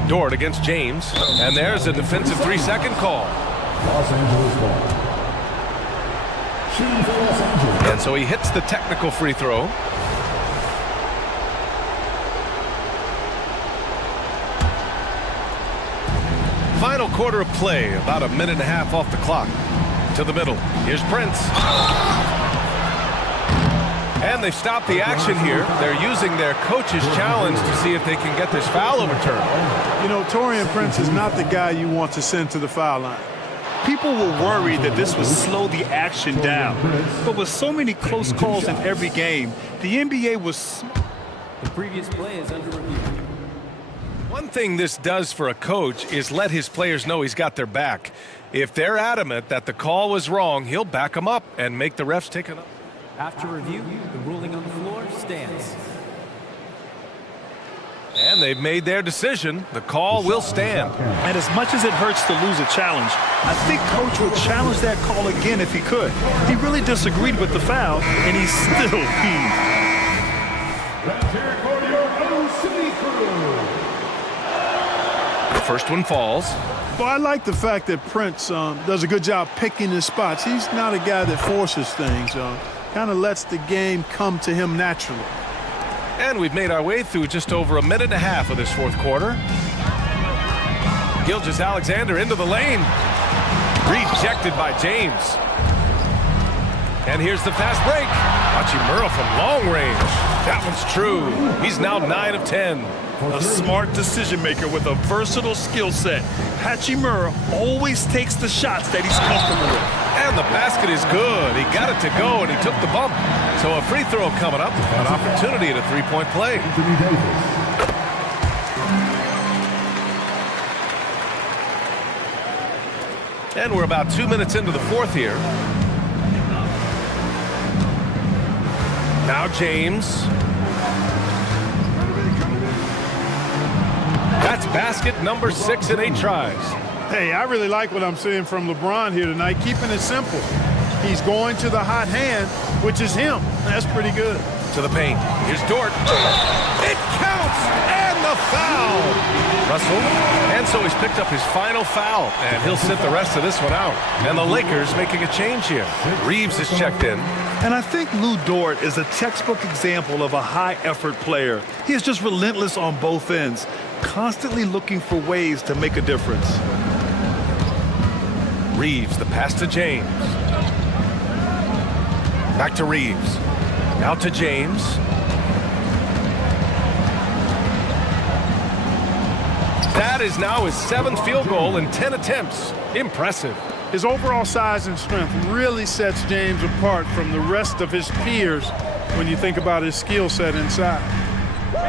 Dort against James, and there's a defensive 3-second call. Los Angeles ball. Shooting for Los Angeles. And so he hits the technical free throw. Final quarter of play, about a minute and a half off the clock. To the middle. Here's Prince. And they've stopped the action here. They're using their coach's challenge to see if they can get this foul overturned. You know, Taurean Prince is not the guy you want to send to the foul line. People were worried that this would slow the action down. But with so many close calls in every game, the NBA was... The previous play is under review. One thing this does for a coach is let his players know he's got their back. If they're adamant that the call was wrong, he'll back them up and make the refs take it up. After review, the ruling on the floor stands. And they've made their decision. The call will stand. And as much as it hurts to lose a challenge, I think Coach would challenge that call again if he could. He really disagreed with the foul, and he still heaved. Let's hear it for your OC crew. The first one falls. Well, I like the fact that Prince does a good job picking his spots. He's not a guy that forces things. Kind of lets the game come to him naturally. And we've made our way through just over a minute and a half of this fourth quarter. Gilgeous-Alexander into the lane. Rejected by James. And here's the fast break. Hachimura from long range. That one's true. He's now 9 of 10. A smart decision maker with a versatile skill set. Hachimura always takes the shots that he's comfortable with. And the basket is good. He got it to go, and he took the bump. So a free throw coming up, an opportunity at a three-point play. Anthony Davis. And we're about 2 minutes into the fourth here. Now James. That's basket number 6 in 8 tries. Hey, I really like what I'm seeing from LeBron here tonight, keeping it simple. He's going to the hot hand, which is him. That's pretty good. To the paint. Here's Dort. It counts! And the foul! Russell. And so he's picked up his final foul, and he'll sit the rest of this one out. And the Lakers making a change here. Reeves is checked in. And I think Lou Dort is a textbook example of a high-effort player. He is just relentless on both ends, constantly looking for ways to make a difference. Reeves, the pass to James. Back to Reeves. Out to James. That is now his 7th field goal in 10 attempts. Impressive. His overall size and strength really sets James apart from the rest of his peers when you think about his skill set inside.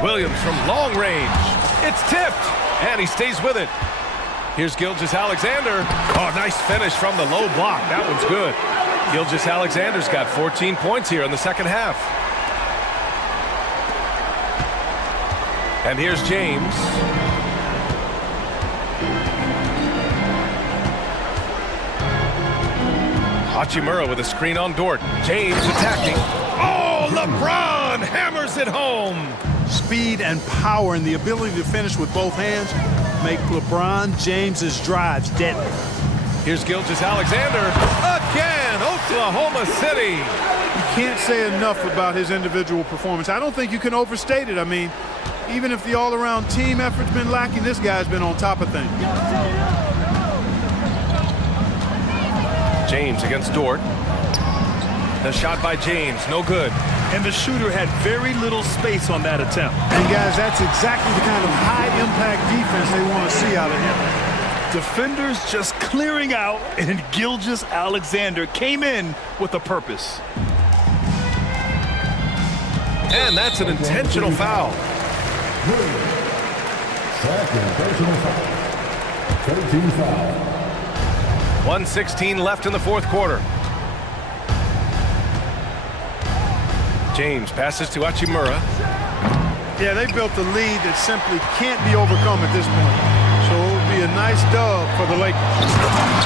Williams from long range. It's tipped, and he stays with it. Here's Gilgeous-Alexander. Oh, nice finish from the low block. That one's good. Gilgeous-Alexander's got 14 points here in the second half. And here's James. Hachimura with a screen on Dort. James attacking. Oh, LeBron hammers it home. Speed and power and the ability to finish with both hands make LeBron James's drives deadly. Here's Gilgeous-Alexander again, Oklahoma City. You can't say enough about his individual performance. I don't think you can overstate it. I mean, even if the all-around team effort's been lacking, this guy's been on top of things. James against Dort. The shot by James, no good. And the shooter had very little space on that attempt. And guys, that's exactly the kind of high-impact defense they want to see out of him. Defenders just clearing out, and Gilgeous-Alexander came in with a purpose. And that's an intentional foul. Second personal foul. 13 foul. 1:16 left in the fourth quarter. James passes to Hachimura. Yeah, they built a lead that simply can't be overcome at this point. So it will be a nice dub for the Lakers.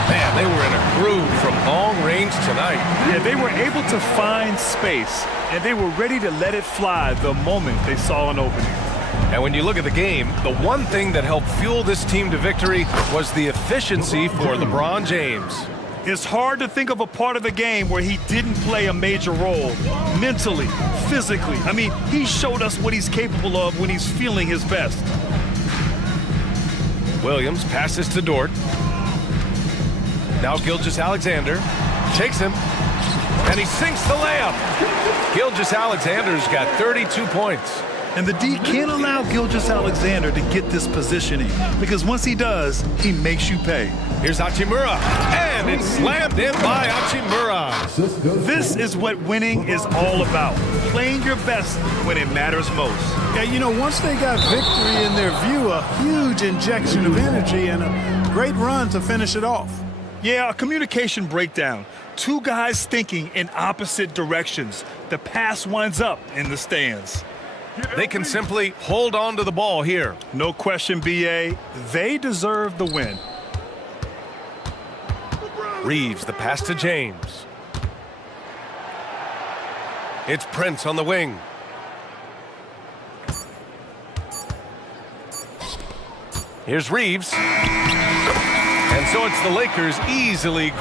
Man, they were in a groove from long range tonight. Yeah, they were able to find space, and they were ready to let it fly the moment they saw an opening. And when you look at the game, the one thing that helped fuel this team to victory was the efficiency for LeBron James. It's hard to think of a part of the game where he didn't play a major role, mentally, physically. I mean, he showed us what he's capable of when he's feeling his best. Williams passes to Dort. Now Gilgeous-Alexander takes him, and he sinks the layup. Gilgeous-Alexander's got 32 points. And the D can't allow Gilgeous-Alexander to get this positioning, because once he does, he makes you pay. Here's Hachimura, and it's slammed in by Hachimura. This is what winning is all about, playing your best when it matters most. Yeah, you know, once they got victory in their view, a huge injection of energy and a great run to finish it off. Yeah, a communication breakdown. Two guys thinking in opposite directions. The pass winds up in the stands. They can simply hold on to the ball here. No question, BA. They deserve the win. Reeves, the pass to James. It's Prince on the wing. Here's Reeves. And so it's the Lakers easily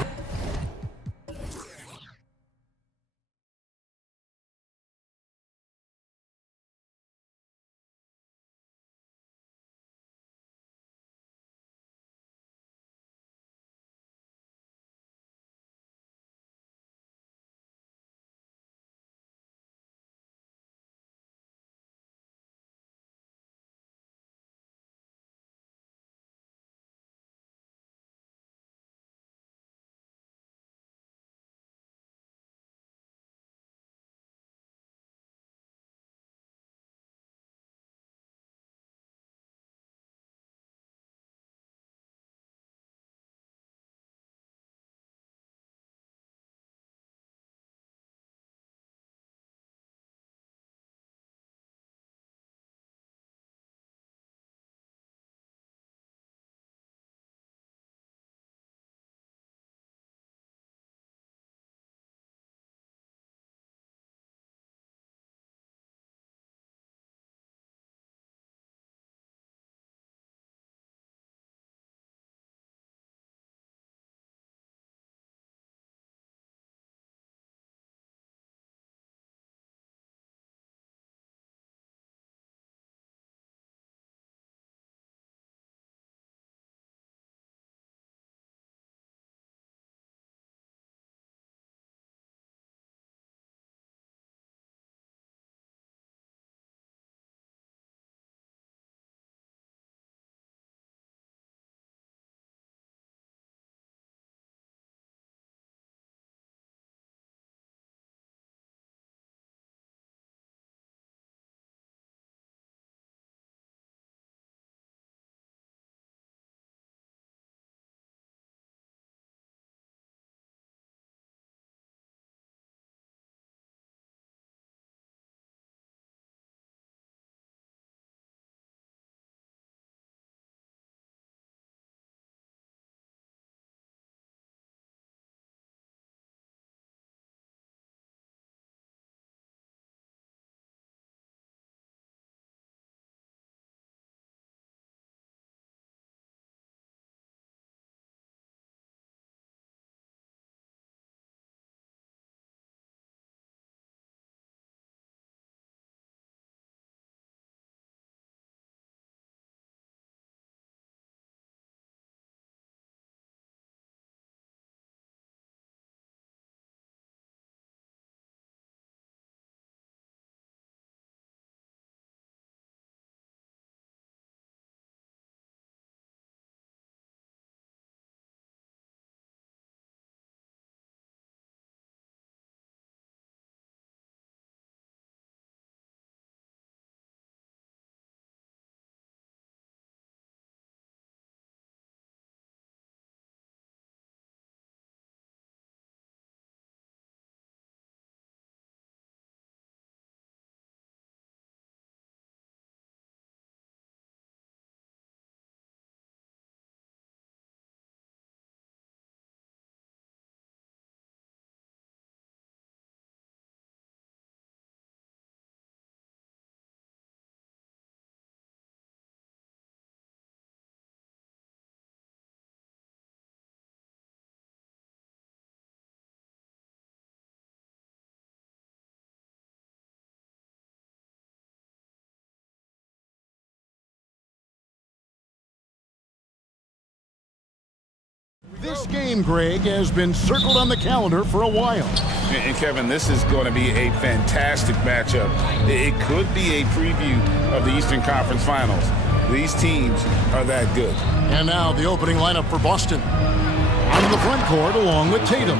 This game, Greg, has been circled on the calendar for a while. And Kevin, this is going to be a fantastic matchup. It could be a preview of the Eastern Conference Finals. These teams are that good. And now the opening lineup for Boston. Out in the front court along with Tatum.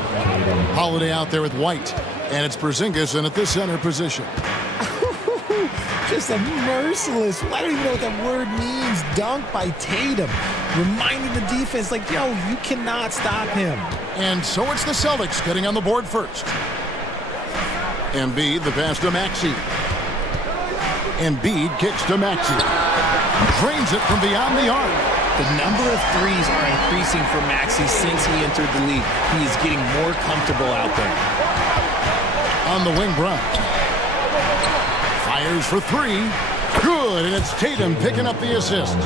Holiday out there with White. And it's Porzingis in at the center position. Just a merciless, I don't even know what that word means, dunk by Tatum. Reminding the defense, like, yo, you cannot stop him. And so it's the Celtics getting on the board first. Embiid, the pass to Maxey. Embiid kicks to Maxey. Drains it from beyond the arc. The number of threes are increasing for Maxey since he entered the league. He is getting more comfortable out there. On the wing, Brown. Fires for three. Good, and it's Tatum picking up the assist.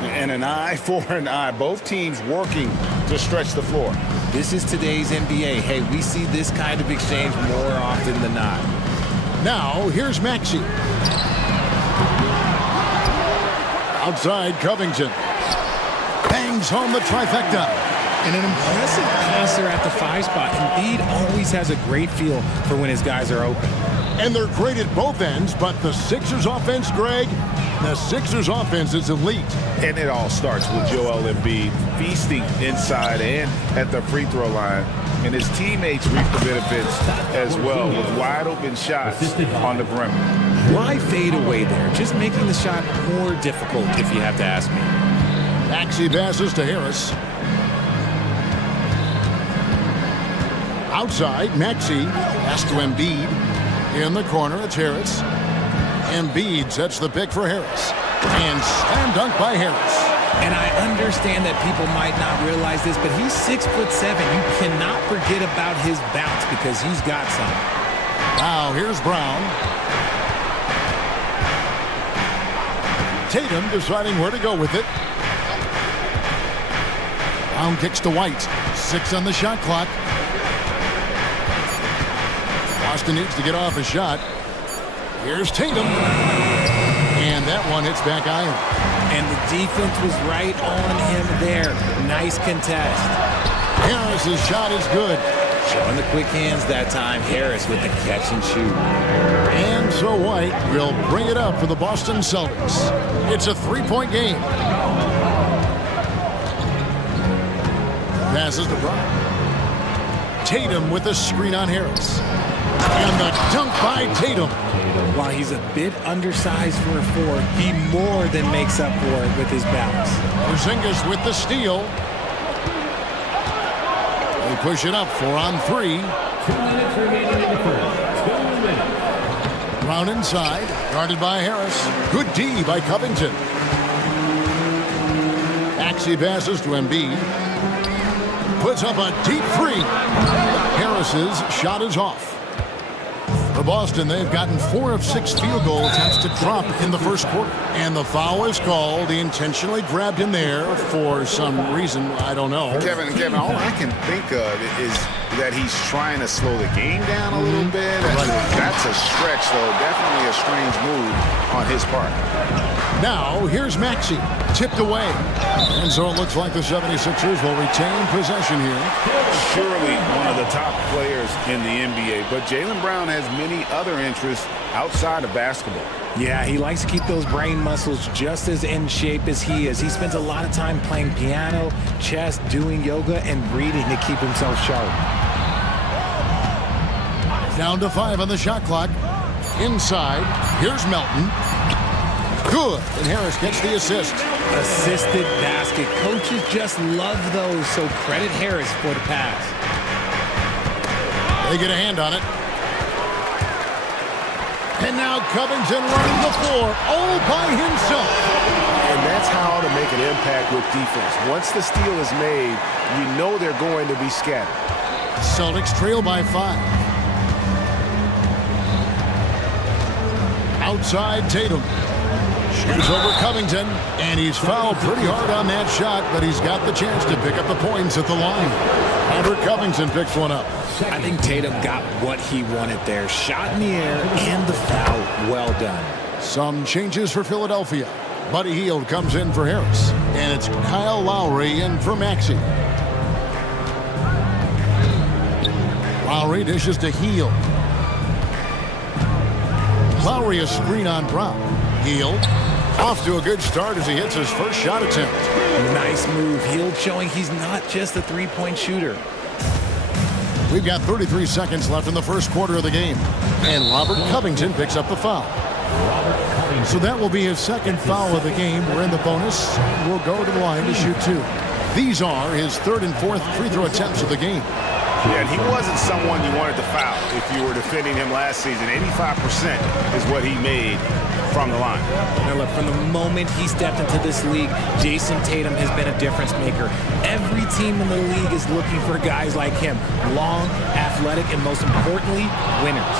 And an eye for an eye. Both teams working to stretch the floor. This is today's NBA. Hey, we see this kind of exchange more often than not. Now, here's Maxey. Outside, Covington. Bangs home the trifecta. And an impressive passer at the 5 spot. Embiid always has a great feel for when his guys are open. And they're great at both ends, but the Sixers offense, Greg, the Sixers offense is elite. And it all starts with Joel Embiid feasting inside and at the free throw line. And his teammates reap the benefits as well with wide open shots on the perimeter. Why fade away there? Just making the shot more difficult, if you have to ask me. Maxey passes to Harris. Outside, Maxey pass to Embiid. In the corner, it's Harris. Embiid sets the pick for Harris. And slam dunk by Harris. And I understand that people might not realize this, but he's 6'7". You cannot forget about his bounce because he's got some. Now here's Brown. Tatum deciding where to go with it. Brown kicks to White. 6 on the shot clock. Boston needs to get off a shot. Here's Tatum. And that one hits back iron. And the defense was right on him there. Nice contest. Harris's shot is good. Showing the quick hands that time. Harris with the catch and shoot. And so White will bring it up for the Boston Celtics. It's a 3-point game. Passes to Brown. Tatum with a screen on Harris. And the dunk by Tatum. While he's a bit undersized for a 4, he more than makes up for it with his bounce. Porzingis with the steal. They push it up 4 on 3. 2 minutes remaining in the first. 2 minutes. Brown inside, guarded by Harris. Good D by Covington. Maxey passes to Embiid. Puts up a deep 3. Harris's shot is off. For Boston, they've gotten 4 of 6 field goal attempts to drop in the first quarter. And the foul is called. He intentionally grabbed him there for some reason. I don't know. Kevin, all I can think of is that he's trying to slow the game down a little bit. That's a stretch, though. Definitely a strange move on his part. Now, here's Maxey. Tipped away. And so it looks like the 76ers will retain possession here. Surely one of the top players in the NBA, but Jaylen Brown has many other interests outside of basketball. Yeah, he likes to keep those brain muscles just as in shape as he is. He spends a lot of time playing piano, chess, doing yoga, and reading to keep himself sharp. Down to 5 on the shot clock. Inside, here's Melton. Good, and Harris gets the assist. Assisted basket. Coaches just love those, so credit Harris for the pass. They get a hand on it. And now Covington running the floor all by himself. And that's how to make an impact with defense. Once the steal is made, you know they're going to be scattered. Celtics trail by 5. Outside Tatum. Shoots over Covington, and he's fouled pretty hard on that shot, but he's got the chance to pick up the points at the line. Robert Covington picks one up. I think Tatum got what he wanted there. Shot in the air and the foul. Well done. Some changes for Philadelphia. Buddy Hield comes in for Harris, and it's Kyle Lowry in for Maxey. Lowry dishes to Heel. Lowry a screen on Brown. Heel off to a good start as he hits his first shot attempt. Nice move. Heel showing he's not just a three-point shooter. We've got 33 seconds left in the first quarter of the game. And Robert Covington picks up the foul. So that will be his second foul of the game. We're in the bonus. We'll go to the line to shoot 2. These are his third and fourth free throw attempts of the game. Yeah, and he wasn't someone you wanted to foul if you were defending him last season. 85% is what he made from the line. Now look, from the moment he stepped into this league, Jason Tatum has been a difference maker. Every team in the league is looking for guys like him. Long, athletic, and most importantly, winners.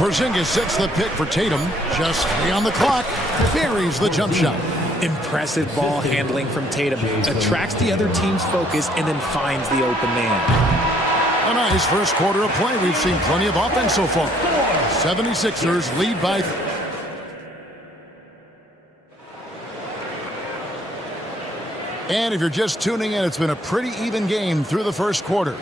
Porzingis sets the pick for Tatum. Just 3 on the clock. Buries the jump shot. Impressive ball handling from Tatum. Attracts the other team's focus and then finds the open man. A nice first quarter of play. We've seen plenty of offense so far. 76ers lead by 3. And if you're just tuning in, it's been a pretty even game through the first quarter.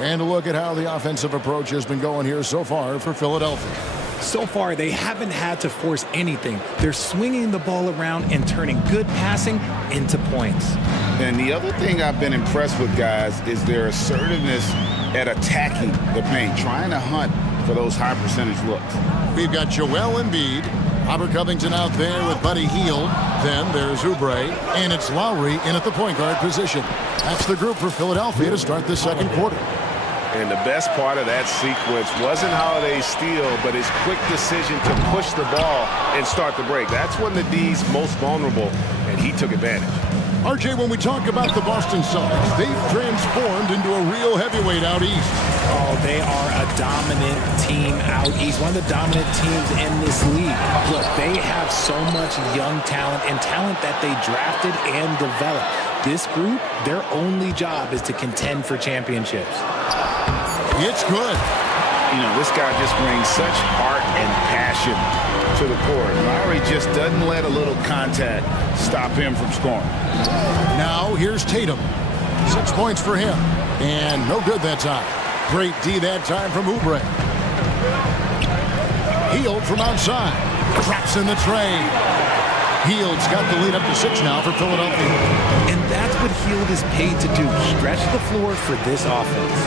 And a look at how the offensive approach has been going here so far for Philadelphia. So far, they haven't had to force anything. They're swinging the ball around and turning good passing into points. And the other thing I've been impressed with, guys, is their assertiveness at attacking the paint, trying to hunt for those high percentage looks. We've got Joel Embiid, Robert Covington out there with Buddy Hield. Then there's Oubre, and it's Lowry in at the point guard position. That's the group for Philadelphia to start the second quarter. And the best part of that sequence wasn't Holiday's steal, but his quick decision to push the ball and start the break. That's when the D's most vulnerable, and he took advantage. RJ, when we talk about the Boston Celtics, they've transformed into a real heavyweight out east. Oh, they are a dominant team out east, one of the dominant teams in this league. Look, they have so much young talent and talent that they drafted and developed. This group, their only job is to contend for championships. It's good. You know, this guy just brings such heart and passion to the court. Lowry just doesn't let a little contact stop him from scoring. Now here's Tatum. 6 points for him. And no good that time. Great D that time from Oubre. Hield from outside. Traps in the tray. Hield's got the lead up to 6 now for Philadelphia. And that's what Hield is paid to do. Stretch the floor for this offense.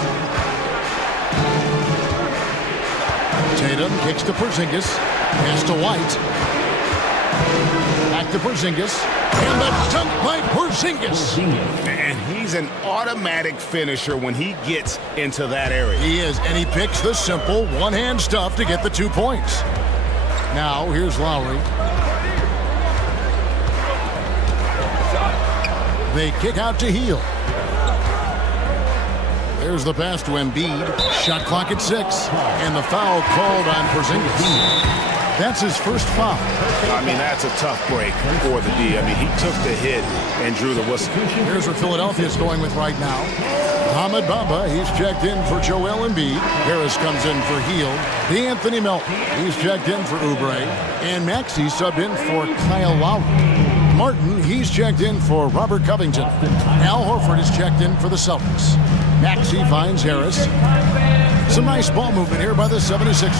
Tatum kicks to Porzingis. Pass to White. Back to Porzingis. And the dunk by Porzingis. And he's an automatic finisher when he gets into that area. He is, and he picks the simple one-hand stuff to get the 2 points. Now, here's Lowry. They kick out to Hield. There's the pass to Embiid. Shot clock at 6. And the foul called on Porzingis. That's his first foul. I mean, that's a tough break for the D. I mean, he took the hit and drew the whistle. Here's what Philadelphia's going with right now. Ahmed Bamba, he's checked in for Joel Embiid. Harris comes in for Hield. D'Anthony Melton, he's checked in for Oubre. And Maxey subbed in for Kyle Lowry. Martin, he's checked in for Robert Covington. Al Horford is checked in for the Celtics. Maxey finds Harris. Some nice ball movement here by the 76ers.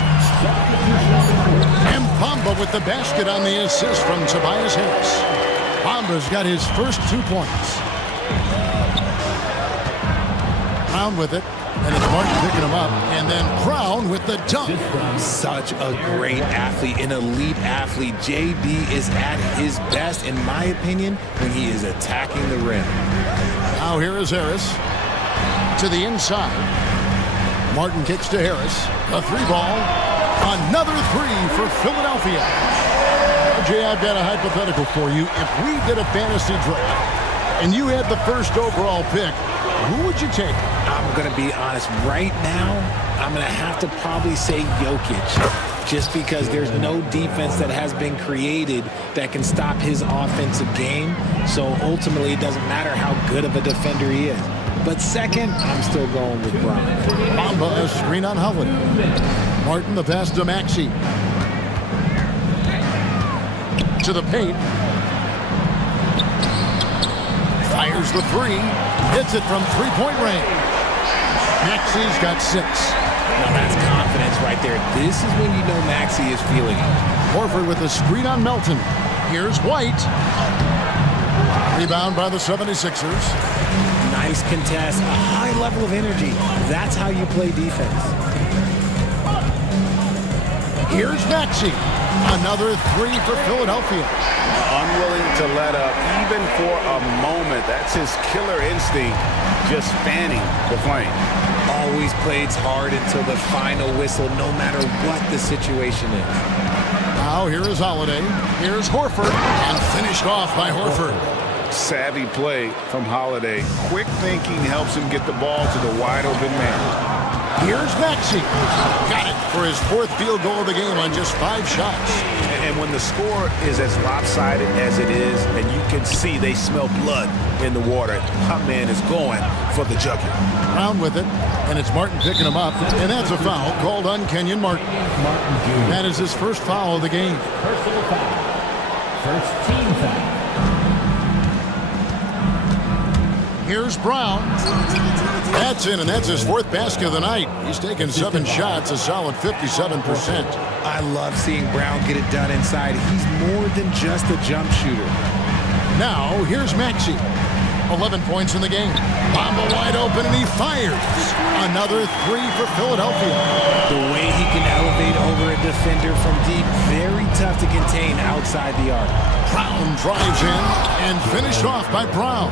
And Bamba with the basket on the assist from Tobias Harris. Bamba's got his first 2 points. Brown with it. And it's Martin picking him up. And then Brown with the dunk. Such a great athlete, an elite athlete. JB is at his best, in my opinion, when he is attacking the rim. Now here is Harris to the inside. Martin kicks to Harris. A 3-ball. Another 3 for Philadelphia. RJ, I've got a hypothetical for you. If we did a fantasy draft and you had the first overall pick, who would you take? I'm going to be honest. Right now, I'm going to have to probably say Jokic. Just because there's no defense that has been created that can stop his offensive game. So ultimately, it doesn't matter how good of a defender he is. But second, I'm still going with Brown. Bamba, a screen on Holiday. Martin, the pass to Maxey. To the paint. Here's the three. Hits it from three-point range. Maxi's got 6. Now that's confidence right there. This is when you know Maxi is feeling it. Horford with a screen on Melton. Here's White. Rebound by the 76ers. Nice contest, a high level of energy. That's how you play defense. Here's Maxi. Another 3 for Philadelphia. Unwilling to let up, even for a moment. That's his killer instinct, just fanning the flame. Always plays hard until the final whistle, no matter what the situation is. Now here is Holiday. Here's Horford. And finished off by Horford. Savvy play from Holiday. Quick thinking helps him get the ball to the wide open man. Here's Maxi. Got it for his 4th field goal of the game on just 5 shots. And when the score is as lopsided as it is, and you can see they smell blood in the water, my man is going for the jugular. Brown with it, and it's Martin picking him up, and that's a foul called on Kenyon Martin. That is his first foul of the game. Personal foul. First team foul. Here's Brown. That's in, and that's his 4th basket of the night. He's taken 7 shots, a solid 57%. I love seeing Brown get it done inside. He's more than just a jump shooter. Now, here's Maxi. 11 points in the game. Bamba wide open, and he fires. Another 3 for Philadelphia. The way he can elevate over a defender from deep, very tough to contain outside the arc. Brown drives in and finished off by Brown.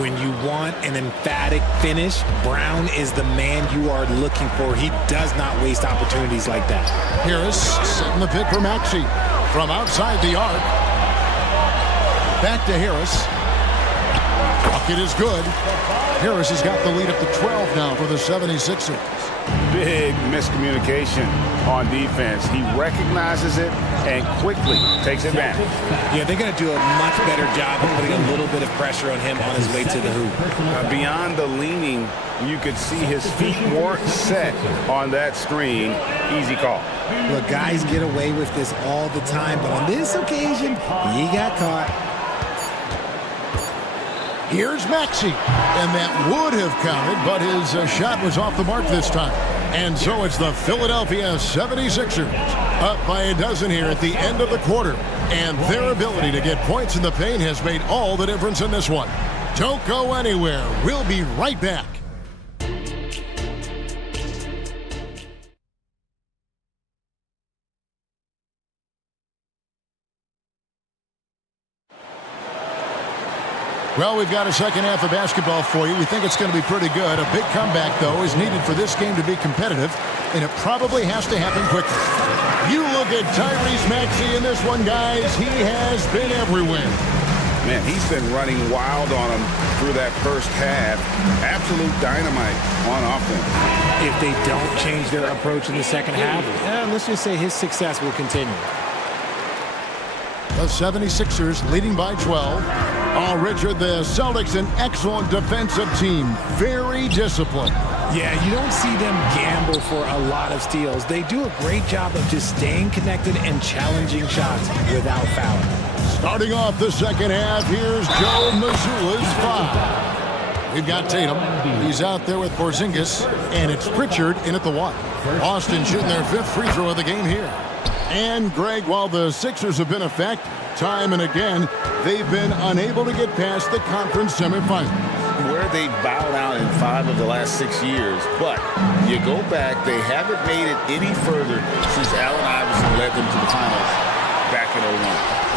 When you want an emphatic finish, Brown is the man you are looking for. He does not waste opportunities like that. Harris setting the pick for Maxi. From outside the arc. Back to Harris. Bucket is good. Harris has got the lead up to 12 now for the 76ers. Big miscommunication on defense. He recognizes it and quickly takes advantage. Yeah, they're going to do a much better job of putting a little bit of pressure on him on his way to the hoop. Beyond the leaning, you could see his feet more set on that screen. Easy call. Look, guys get away with this all the time, but on this occasion, he got caught. Here's Maxi, and that would have counted, but his shot was off the mark this time. And so it's the Philadelphia 76ers up by a dozen here at the end of the quarter. And their ability to get points in the paint has made all the difference in this one. Don't go anywhere. We'll be right back. Well, we've got a second half of basketball for you. We think it's going to be pretty good. A big comeback, though, is needed for this game to be competitive, and it probably has to happen quickly. You look at Tyrese Maxey in this one, guys. He has been everywhere. Man, he's been running wild on him through that first half. Absolute dynamite on offense. If they don't change their approach in the second half, let's just say his success will continue. The 76ers leading by 12. Oh, Richard, the Celtics, an excellent defensive team. Very disciplined. Yeah, you don't see them gamble for a lot of steals. They do a great job of just staying connected and challenging shots without fouling. Starting off the second half, here's Joe Mazzulla's foul. We've got Tatum. He's out there with Porzingis, and it's Pritchard in at the one. Boston shooting their 5th free throw of the game here. And, Greg, while the Sixers have been effective, time and again, they've been unable to get past the conference semifinals. Where they bowed out in 5 of the last 6 years. But you go back, they haven't made it any further since Allen Iverson led them to the finals back in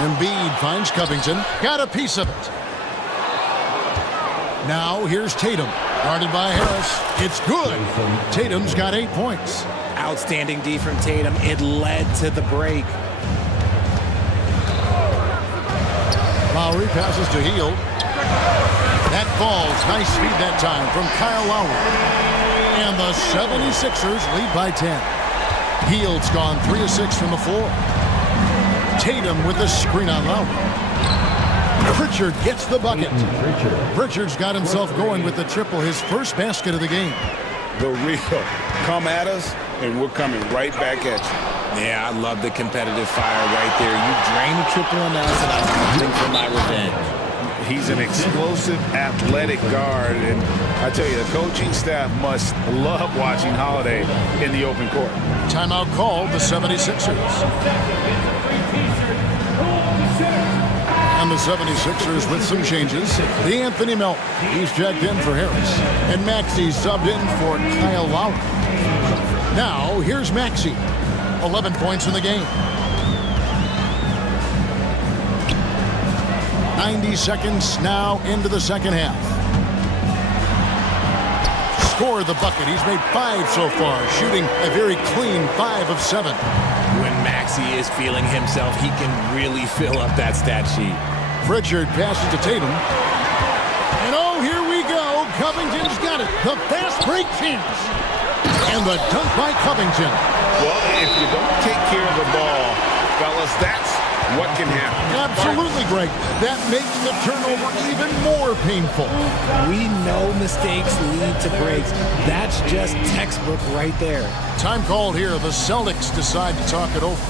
01. Embiid finds Covington. Got a piece of it. Now here's Tatum. Guarded by Harris. It's good. Tatum's got 8 points. Outstanding D from Tatum. It led to the break. Lowry passes to Hield. That falls. Nice feed that time from Kyle Lowry. And the 76ers lead by 10. Hield's gone 3 of 6 from the floor. Tatum with the screen on Lowry. Pritchard gets the bucket. Pritchard's got himself going with the triple, his first basket of the game. The real come at us, and we're coming right back at you. Yeah, I love the competitive fire right there. You drain the triple on us, and I'm coming for my revenge. He's an explosive, athletic guard. And I tell you, the coaching staff must love watching Holiday in the open court. Timeout called the 76ers. And the 76ers with some changes. The Anthony Melton, he's checked in for Harris. And Maxey subbed in for Kyle Lowry. Now, here's Maxey. 11 points in the game. 90 seconds now into the second half. Scored the bucket. He's made 5 so far, shooting a very clean 5 of 7. When Maxey is feeling himself, he can really fill up that stat sheet. Pritchard passes to Tatum. And oh, here we go. Covington's got it. The fast break chance. And the dunk by Covington. Well, if you don't take care of the ball, fellas, that's what can happen. Absolutely, Greg. That makes the turnover even more painful. We know mistakes lead to breaks. That's just textbook right there. Time called here. The Celtics decide to talk it over.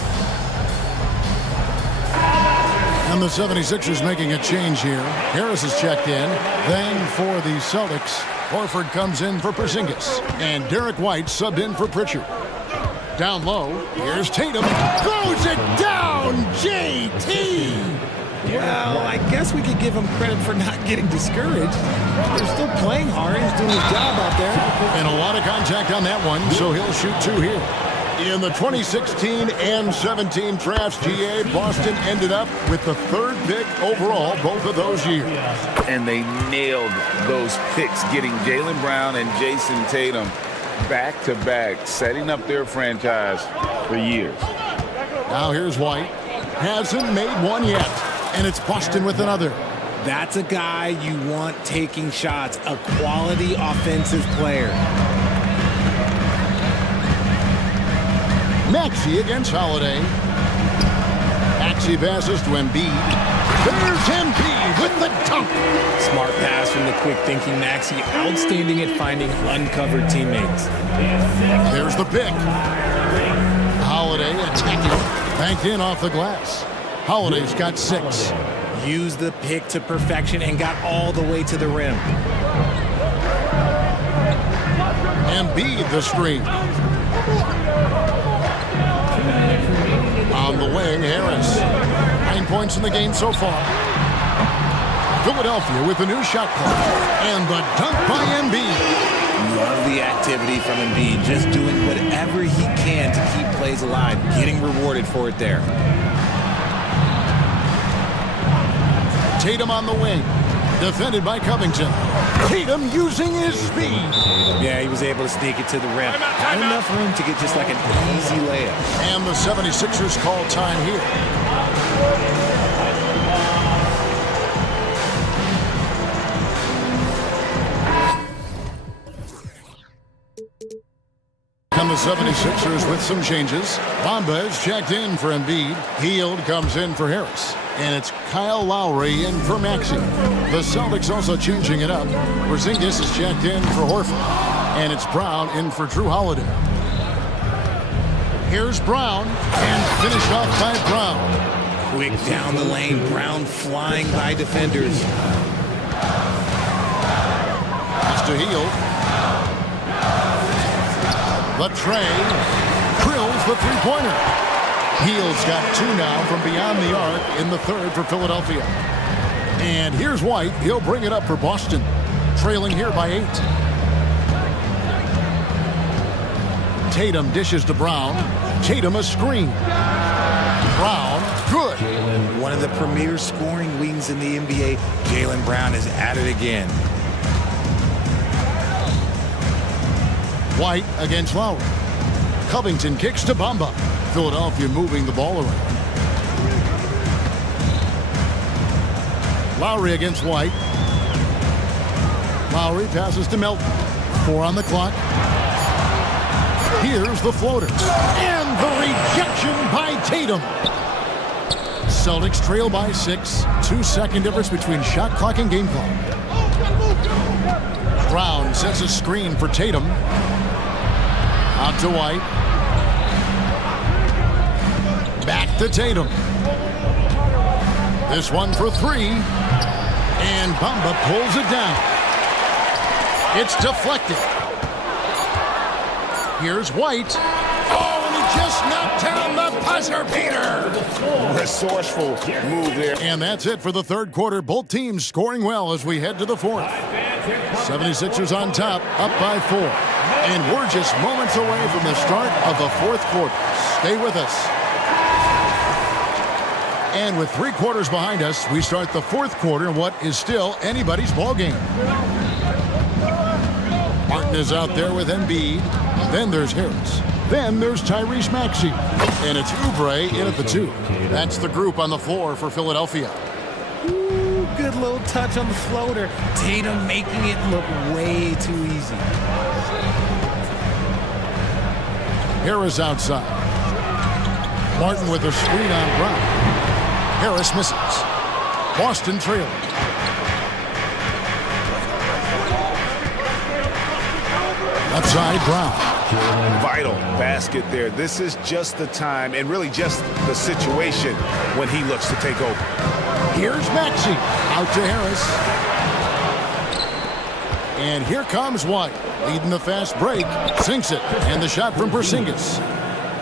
And the 76ers making a change here. Harris is checked in. Then for the Celtics, Horford comes in for Porzingis. And Derek White subbed in for Pritchard. Down low, here's Tatum. Throws it down, JT! Well, I guess we could give him credit for not getting discouraged. They're still playing hard. He's doing his job out there. And a lot of contact on that one, so he'll shoot 2 here. In the 2016 and 17 drafts, GA, Boston ended up with the 3rd pick overall both of those years. And they nailed those picks, getting Jaylen Brown and Jason Tatum back-to-back, setting up their franchise for years. Now here's White. Hasn't made one yet, and it's Boston with another. That's a guy you want taking shots, a quality offensive player. Maxey against Holiday. Maxey passes to Embiid. There's Embiid with the dunk. Smart pass from the quick-thinking Maxey. Outstanding at finding uncovered teammates. There's the pick. Holiday attacking. Banked in off the glass. Holiday's got 6. Used the pick to perfection and got all the way to the rim. Embiid the screen. On the wing, Harris. 9 points in the game so far. Philadelphia with a new shot clock. And the dunk by Embiid. Love the activity from Embiid. Just doing whatever he can to keep plays alive. Getting rewarded for it there. Tatum on the wing. Defended by Covington. Tatum using his speed. Yeah, he was able to sneak it to the rim. Not enough room to get just like an easy layup. And the 76ers call time here. And the 76ers with some changes. Bamba is checked in for Embiid. Hield comes in for Harris. And it's Kyle Lowry in for Maxey. The Celtics also changing it up. Porzingis is checked in for Horford. And it's Brown in for Drew Holiday. Here's Brown, and finished off by Brown. Quick down the lane. Brown flying by defenders. Pass to Hield. The tray. Drills the three-pointer. Hield's got 2 now from beyond the arc in the 3rd for Philadelphia. And here's White. He'll bring it up for Boston. Trailing here by 8. Tatum dishes to Brown. Tatum a screen. Brown, good. One of the premier scoring wings in the NBA. Jaylen Brown is at it again. White against Lowry. Covington kicks to Bamba. Philadelphia moving the ball around. Lowry against White. Lowry passes to Melton. 4 on the clock. Here's the floater. And the rejection by Tatum. Celtics trail by 6. 2-second difference between shot clock and game clock. Brown sets a screen for Tatum. Out to White. Back to Tatum. This one for 3. And Bamba pulls it down. It's deflected. Here's White. Oh, and he just knocked down the buzzer beater. Resourceful move there. And that's it for the third quarter. Both teams scoring well as we head to the fourth. 76ers on top, up by 4. And we're just moments away from the start of the fourth quarter. Stay with us. And with 3 quarters behind us, we start the fourth quarter in what is still anybody's ball game. Martin is out there with Embiid. Then there's Harris. Then there's Tyrese Maxey. And it's Oubre in at the 2. That's the group on the floor for Philadelphia. Ooh, good little touch on the floater. Tatum making it look way too easy. Harris outside. Martin with a screen on Brown. Harris misses. Boston trailing. Outside Brown. Vital basket there. This is just the time and really just the situation when he looks to take over. Here's Maxey. Out to Harris. And here comes White. Leading the fast break. Sinks it. And the shot from Porzingis.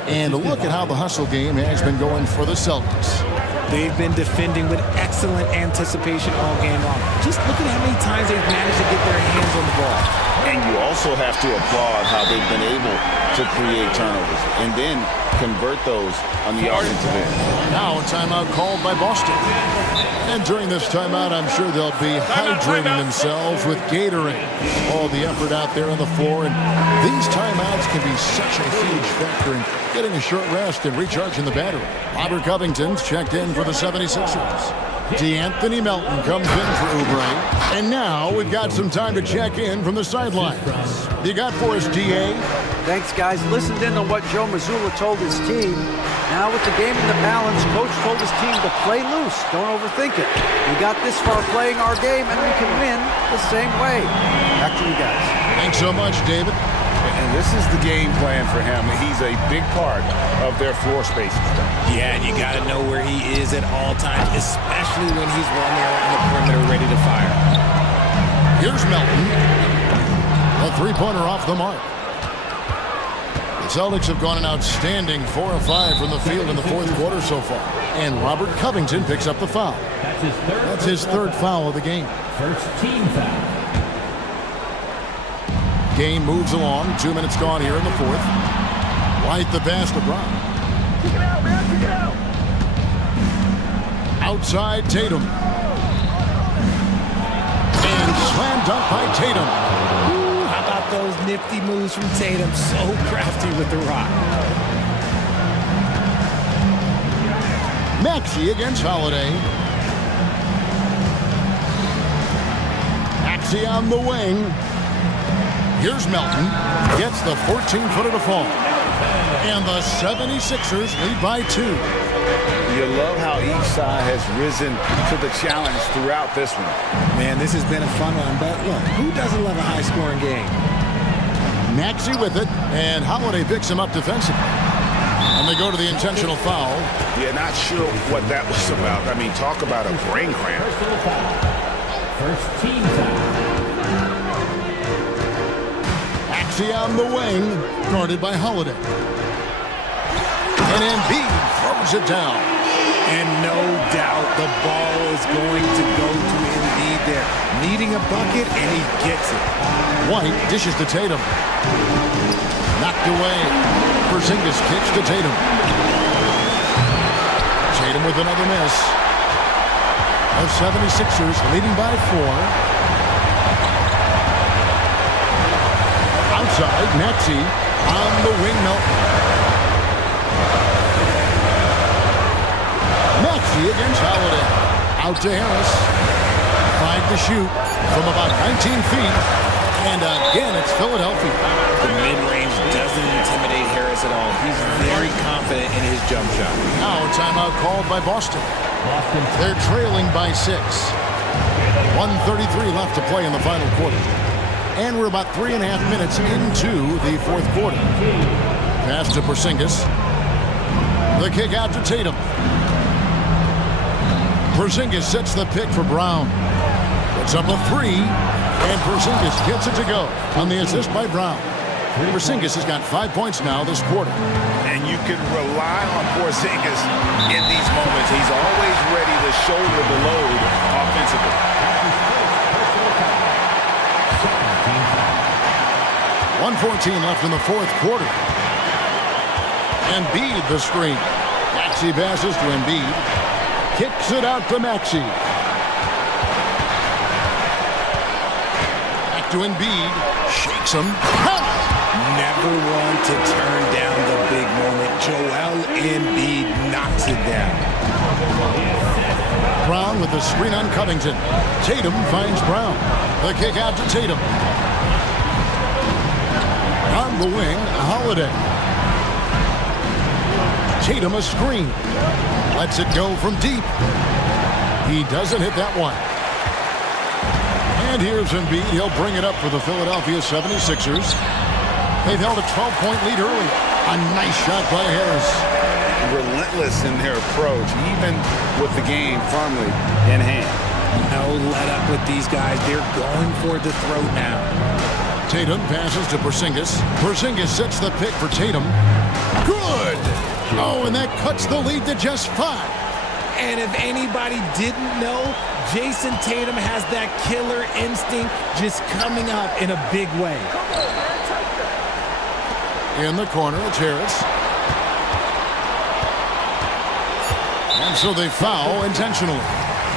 And look at how the hustle game has been going for the Celtics. They've been defending with excellent anticipation all game long. Just look at how many times they've managed to get their hands on the ball. And you also have to applaud how they've been able to create turnovers and then convert those on the offensive end. Now a timeout called by Boston. And during this timeout, I'm sure they'll be hydrating themselves with Gatorade. All the effort out there on the floor. And these timeouts can be such a huge factor in getting a short rest and recharging the battery. Robert Covington's checked in for the 76ers. D'Anthony Melton comes in for Oubre. And now we've got some time to check in from the sidelines. You got for us, D.A.? Thanks, guys. Listened in on what Joe Mazzulla told his team. Now with the game in the balance, Coach told his team to play loose. Don't overthink it. We got this far playing our game, and we can win the same way. Back to you guys. Thanks so much, David. And this is the game plan for him. He's a big part of their floor space. Yeah, and you got to know where he is at all times, especially when he's running around the perimeter ready to fire. Here's Melton. A three-pointer off the mark. The Celtics have gone an outstanding 4 of 5 from the field in the fourth quarter so far. And Robert Covington picks up the foul. That's his third foul of the game. First team foul. Game moves along. 2 minutes gone here in the fourth. White the pass to Brown. Kick it out, man. Kick it out. Outside Tatum. And slam dunk by Tatum. Ooh, how about those nifty moves from Tatum? So crafty with the rock. Maxey against Holiday. Maxey on the wing. Here's Melton. Gets the 14-footer to fall. And the 76ers lead by 2. You love how each side has risen to the challenge throughout this one. Man, this has been a fun one, but look, who doesn't love a high-scoring game? Maxey with it, and Holiday picks him up defensively. And they go to the intentional foul. Yeah, not sure what that was about. I mean, talk about a brain cramp. First team foul. Maxey on the wing, guarded by Holiday. And Embiid throws it down. And no doubt the ball is going to go to Embiid there. Needing a bucket, and he gets it. White dishes to Tatum. Knocked away. Porzingis kicks to Tatum. Tatum with another miss. The 76ers leading by 4. Outside, Maxey on the wing, Melton. Maxey against Holiday. Out to Harris. 5 to shoot from about 19 feet. And again, it's Philadelphia. The mid-range doesn't intimidate Harris at all. He's very confident in his jump shot. Now a timeout called by Boston. They're trailing by 6. 1:33 left to play in the final quarter. And we're about 3.5 minutes into the fourth quarter. Pass to Porzingis. The kick out to Tatum. Porzingis sets the pick for Brown. Puts up a three, and Porzingis gets it to go on the assist by Brown. Porzingis has got 5 points now this quarter. And you can rely on Porzingis in these moments. He's always ready to shoulder the load offensively. 1:14 left in the fourth quarter. Embiid the screen. Maxey passes to Embiid. Kicks it out to Maxey. Back to Embiid. Shakes him. Never one to turn down the big moment. Joel Embiid knocks it down. Brown with the screen on Covington. Tatum finds Brown. The kick out to Tatum. On the wing, Holiday. Tatum a screen. Lets it go from deep. He doesn't hit that one. And here's Embiid. He'll bring it up for the Philadelphia 76ers. They've held a 12-point lead early. A nice shot by Harris. Relentless in their approach, even with the game firmly in hand. No let up with these guys. They're going for the throat now. Tatum passes to Porzingis. Porzingis sets the pick for Tatum. Good! Oh, and that cuts the lead to just 5. And if anybody didn't know, Jason Tatum has that killer instinct just coming up in a big way. In the corner, it's Harris. And so they foul intentionally.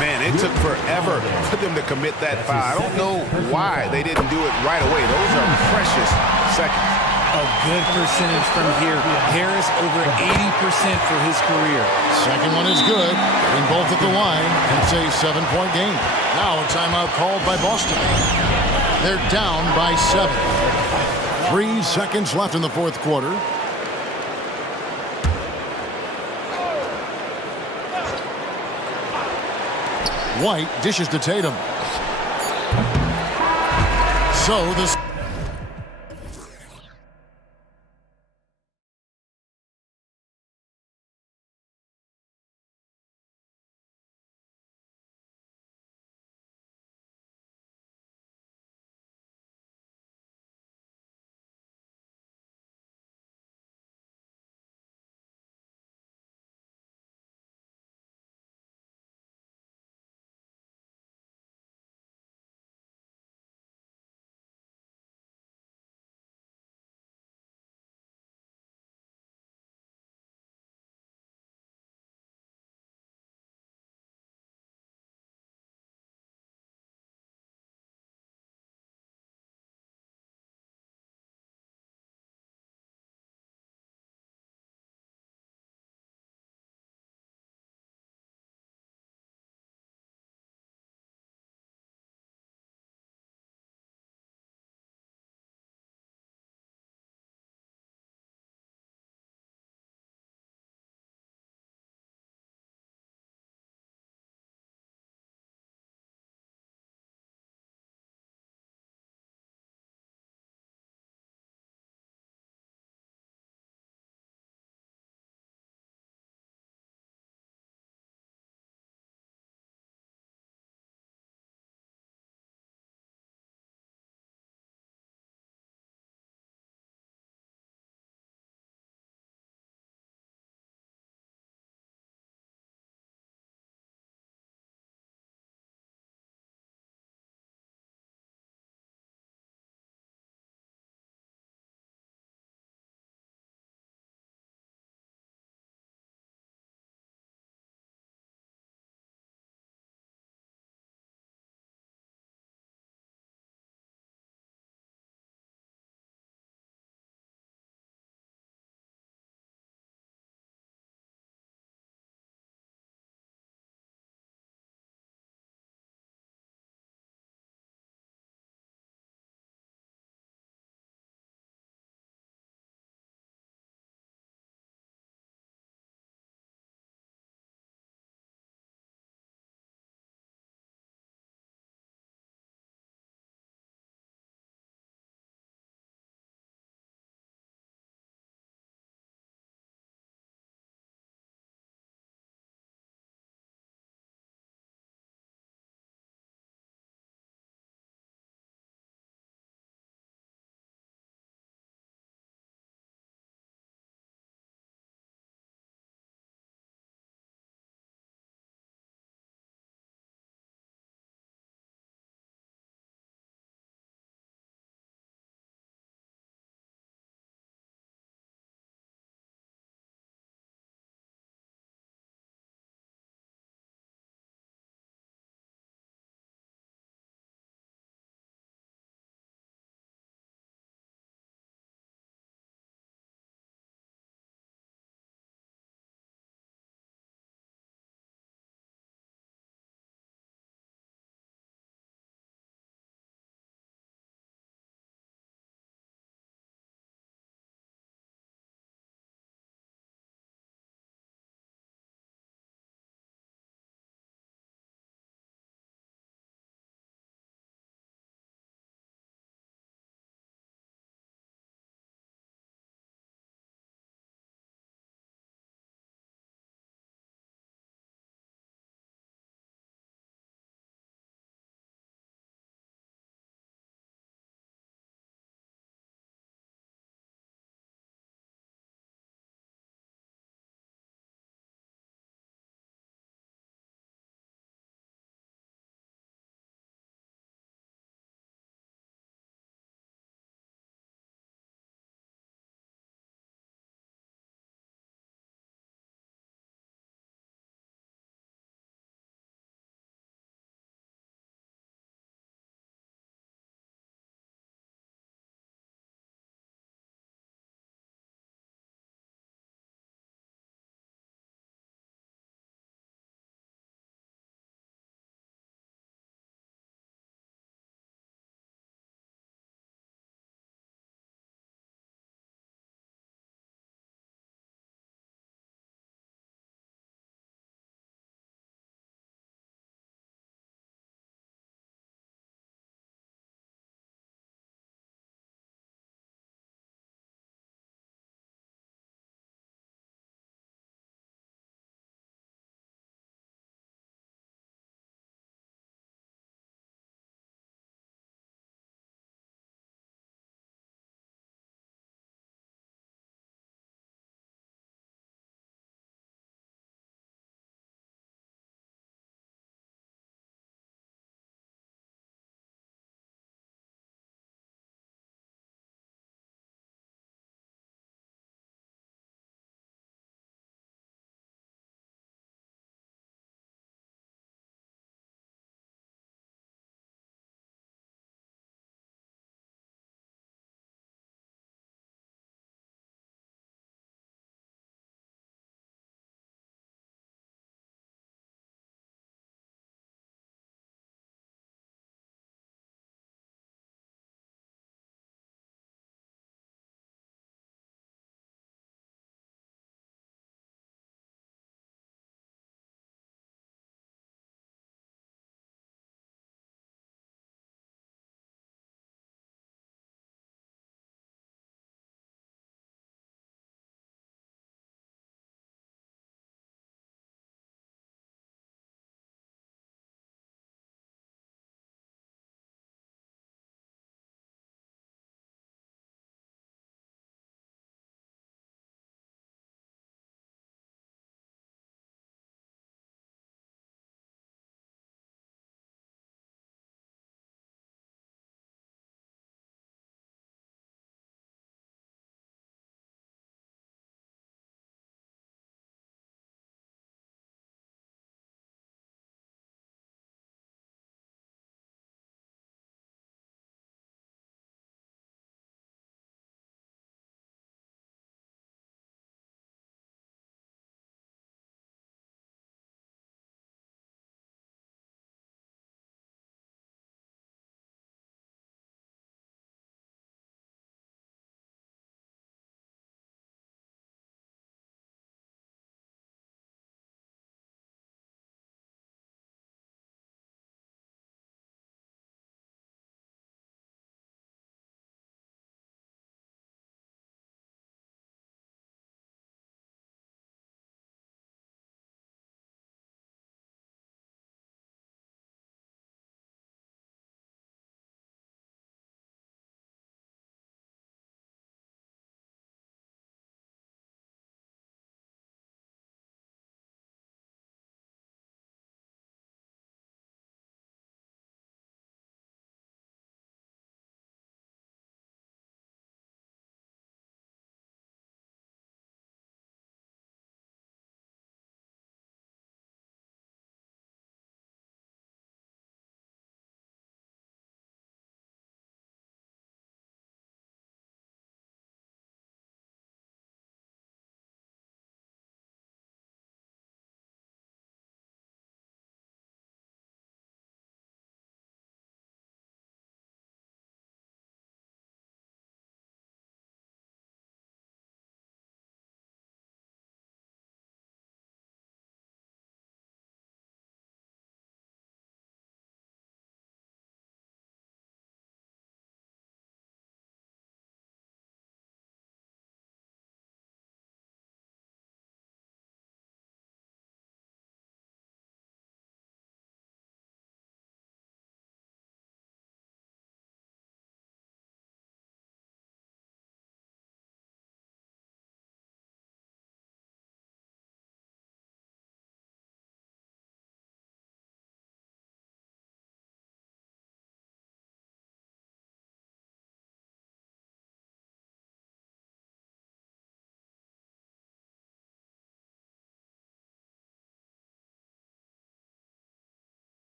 Man, it took forever for them to commit that foul. I don't know why they didn't do it right away. Those are precious seconds. A good percentage from here. Harris over 80% for his career. Second one is good. Getting both at the line. It's a 7-point game. Now a timeout called by Boston. They're down by 7. 3 seconds left in the fourth quarter. White dishes to Tatum. So this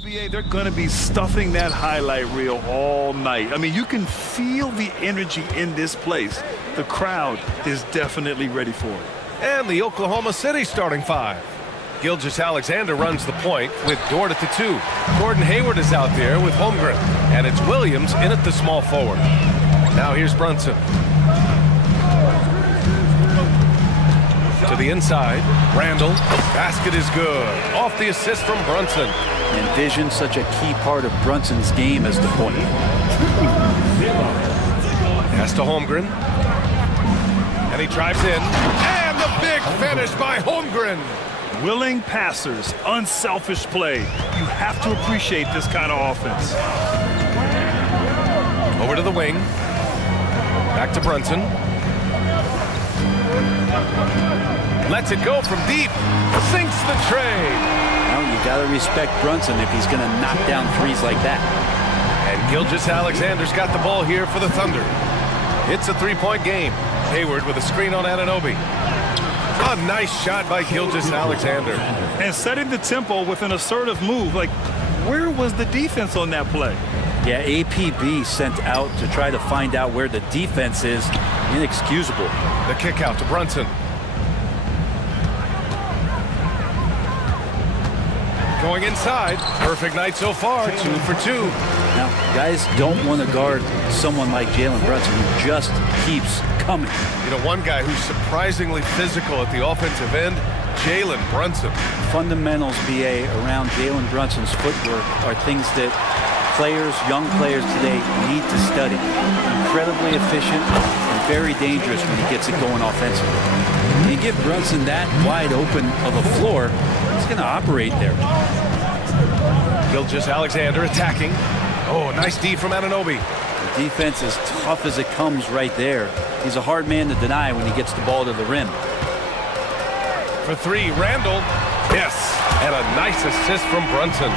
BA, they're going to be stuffing that highlight reel all night. I mean, you can feel the energy in this place. The crowd is definitely ready for it. And the Oklahoma City starting five. Gilgeous-Alexander runs the point with Dort at the 2. Gordon Hayward is out there with Holmgren. And it's Williams in at the small forward. Now here's Brunson. To the inside. Randall. Basket is good. Off the assist from Brunson. Envision such a key part of Brunson's game as the point. Pass to Holmgren. And he drives in. And the big finish by Holmgren. Willing passers, unselfish play. You have to appreciate this kind of offense. Over to the wing. Back to Brunson. Lets it go from deep. Sinks the tray. Well, you got to respect Brunson if he's going to knock down threes like that. And Gilgeous-Alexander's got the ball here for the Thunder. It's a three-point game. Hayward with a screen on Anunoby. A nice shot by Gilgeous-Alexander. And setting the tempo with an assertive move. Like, where was the defense on that play? Yeah, APB sent out to try to find out where the defense is. Inexcusable. The kick out to Brunson. Going inside. Perfect night so far. 2 for 2. Now, guys don't want to guard someone like Jalen Brunson who just keeps coming. You know, one guy who's surprisingly physical at the offensive end, Jalen Brunson. Fundamentals, BA, around Jalen Brunson's footwork are things that players, young players today need to study. Incredibly efficient and very dangerous when he gets it going offensively. You give Brunson that wide open of a floor, he's going to operate there. Gilgeous-Alexander attacking. Oh, nice D from Anunoby. The defense is tough as it comes right there. He's a hard man to deny when he gets the ball to the rim. For 3, Randall. Yes, and a nice assist from Brunson.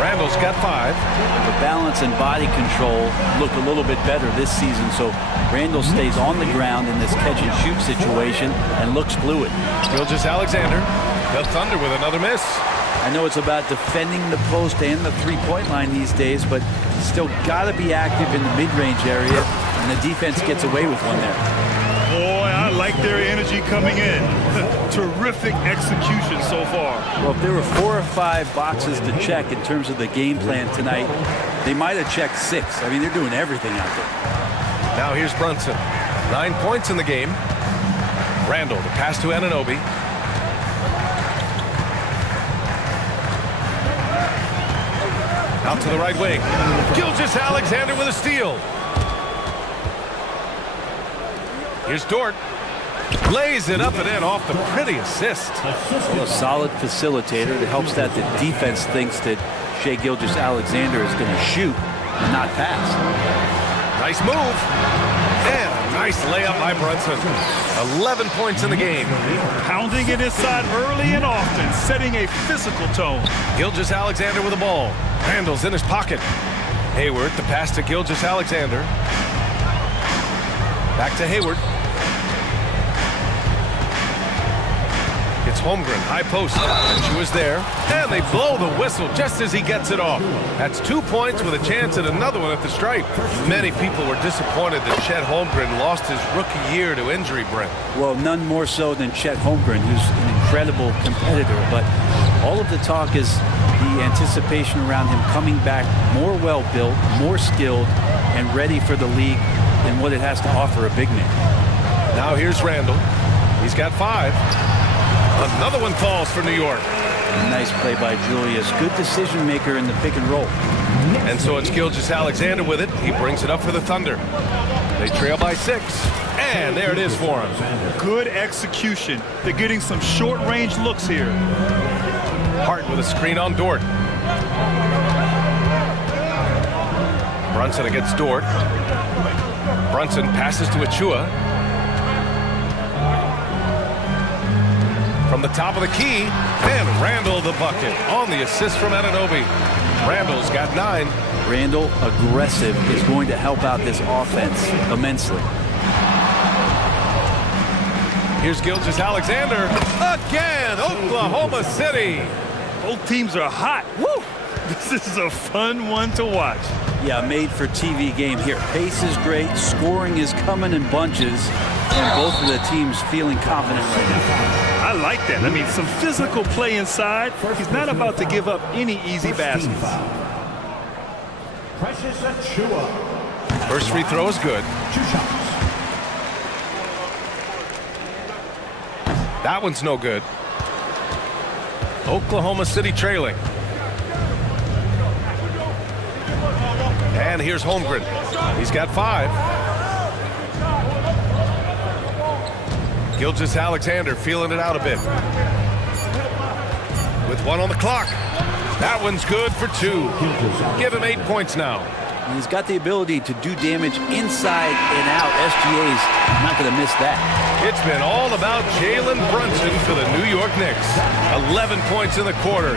Randall's got 5. The balance and body control look a little bit better this season, so Randall stays on the ground in this catch-and-shoot situation and looks fluid. Gilgeous-Alexander, the Thunder with another miss. I know it's about defending the post and the three-point line these days, but still got to be active in the mid-range area, and the defense gets away with one there. Boy, I like their energy coming in. Terrific execution so far. Well, if there were 4 or 5 boxes to check in terms of the game plan tonight, they might have checked 6. I mean, they're doing everything out there. Now here's Brunson. 9 points in the game. Randall, the pass to Anunoby. Out to the right wing. Gilgeous-Alexander with a steal. Here's Dort. Lays it up and in off the pretty assist. Well, a solid facilitator that helps that the defense thinks that Shai Gilgeous-Alexander is going to shoot and not pass. Nice move. And a nice layup by Brunson. 11 points in the game. Pounding it inside early and often, setting a physical tone. Gilgeous-Alexander with the ball. Randall's in his pocket. Hayward, the pass to Gilgeous-Alexander. Back to Hayward. It's Holmgren, high post. She was there. And they blow the whistle just as he gets it off. That's 2 points with a chance at another one at the stripe. Many people were disappointed that Chet Holmgren lost his rookie year to injury, Brent. Well, none more so than Chet Holmgren, who's an incredible competitor. But all of the talk is the anticipation around him coming back more well-built, more skilled, and ready for the league than what it has to offer a big man. Now here's Randall. He's got 5. Another one falls for New York. Nice play by Julius. Good decision maker in the pick and roll. And so it's Gilgeous-Alexander with it. He brings it up for the Thunder. They trail by 6. And there it is for him. Good execution. They're getting some short-range looks here. Hart with a screen on Dort. Brunson against Dort. Brunson passes to Achua. From the top of the key, and Randall the bucket on the assist from Anunoby. Randall's got 9. Randall, aggressive, is going to help out this offense immensely. Here's Gilgeous-Alexander again. Oklahoma City. Both teams are hot. Woo! This is a fun one to watch. Yeah, made for TV game here. Pace is great, scoring is coming in bunches, and both of the teams feeling confident right now. I like that. I mean, some physical play inside. He's not about to give up any easy baskets. First free throw is good. That one's no good. Oklahoma City trailing. And here's Holmgren. He's got 5. Gilgeous-Alexander feeling it out a bit. With 1 on the clock. That one's good for 2. Give him 8 points now. And he's got the ability to do damage inside and out. SGA's not going to miss that. It's been all about Jalen Brunson for the New York Knicks. 11 points in the quarter.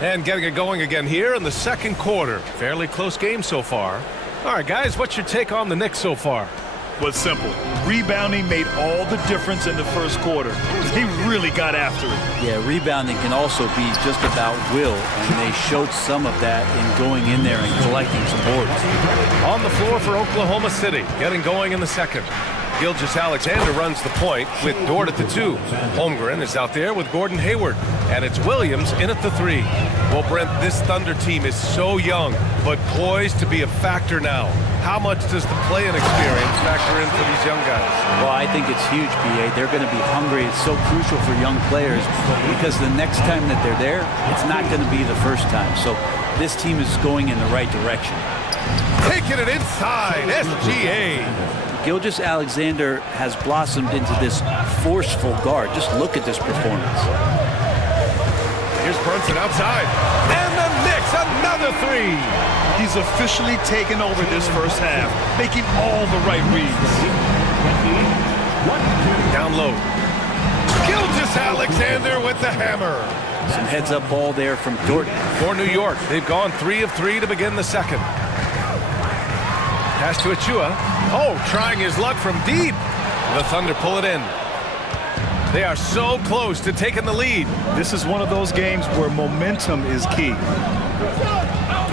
And getting it going again here in the second quarter. Fairly close game so far. All right, guys, what's your take on the Knicks so far? Well, it's simple. Rebounding made all the difference in the first quarter. He really got after it. Yeah, rebounding can also be just about will, and they showed some of that in going in there and collecting some boards. On the floor for Oklahoma City, getting going in the second. Gilgeous-Alexander runs the point with Dort at the 2. Holmgren is out there with Gordon Hayward. And it's Williams in at the 3. Well, Brent, this Thunder team is so young, but poised to be a factor now. How much does the play-in experience factor in for these young guys? Well, I think it's huge, B.A. They're going to be hungry. It's so crucial for young players because the next time that they're there, it's not going to be the first time. So this team is going in the right direction. Taking it inside, SGA. Gilgeous-Alexander has blossomed into this forceful guard. Just look at this performance. Here's Brunson outside. And the Knicks, another 3. He's officially taken over this first half, making all the right reads. Down low. Gilgeous-Alexander with the hammer. Some heads-up ball there from Dort. For New York, they've gone 3 of 3 to begin the second. Pass to Achua. Oh, trying his luck from deep. The Thunder pull it in. They are so close to taking the lead. This is one of those games where momentum is key.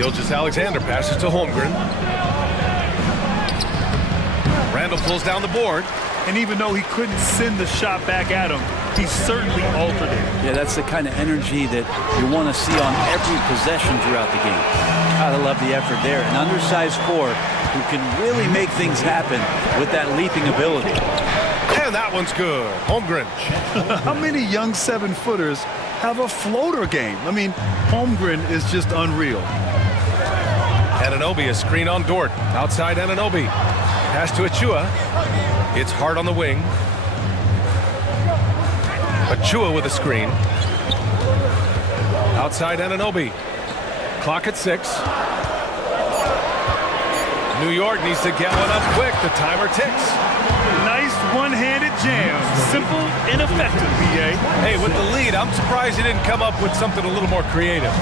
Gilgeous-Alexander passes to Holmgren. Randall pulls down the board. And even though he couldn't send the shot back at him, he certainly altered it. Yeah, that's the kind of energy that you want to see on every possession throughout the game. Gotta love the effort there. An undersized 4 who can really make things happen with that leaping ability. And that one's good. Holmgren. How many young 7-footers have a floater game? I mean, Holmgren is just unreal. Anunoby, a screen on Dort. Outside Anunoby. Pass to Achua. It's hard on the wing. Achua with a screen. Outside Anunoby. Clock at 6. New York needs to get one up quick. The timer ticks. Nice one-handed jam. Simple and effective, B.A. Hey, with the lead, I'm surprised he didn't come up with something a little more creative.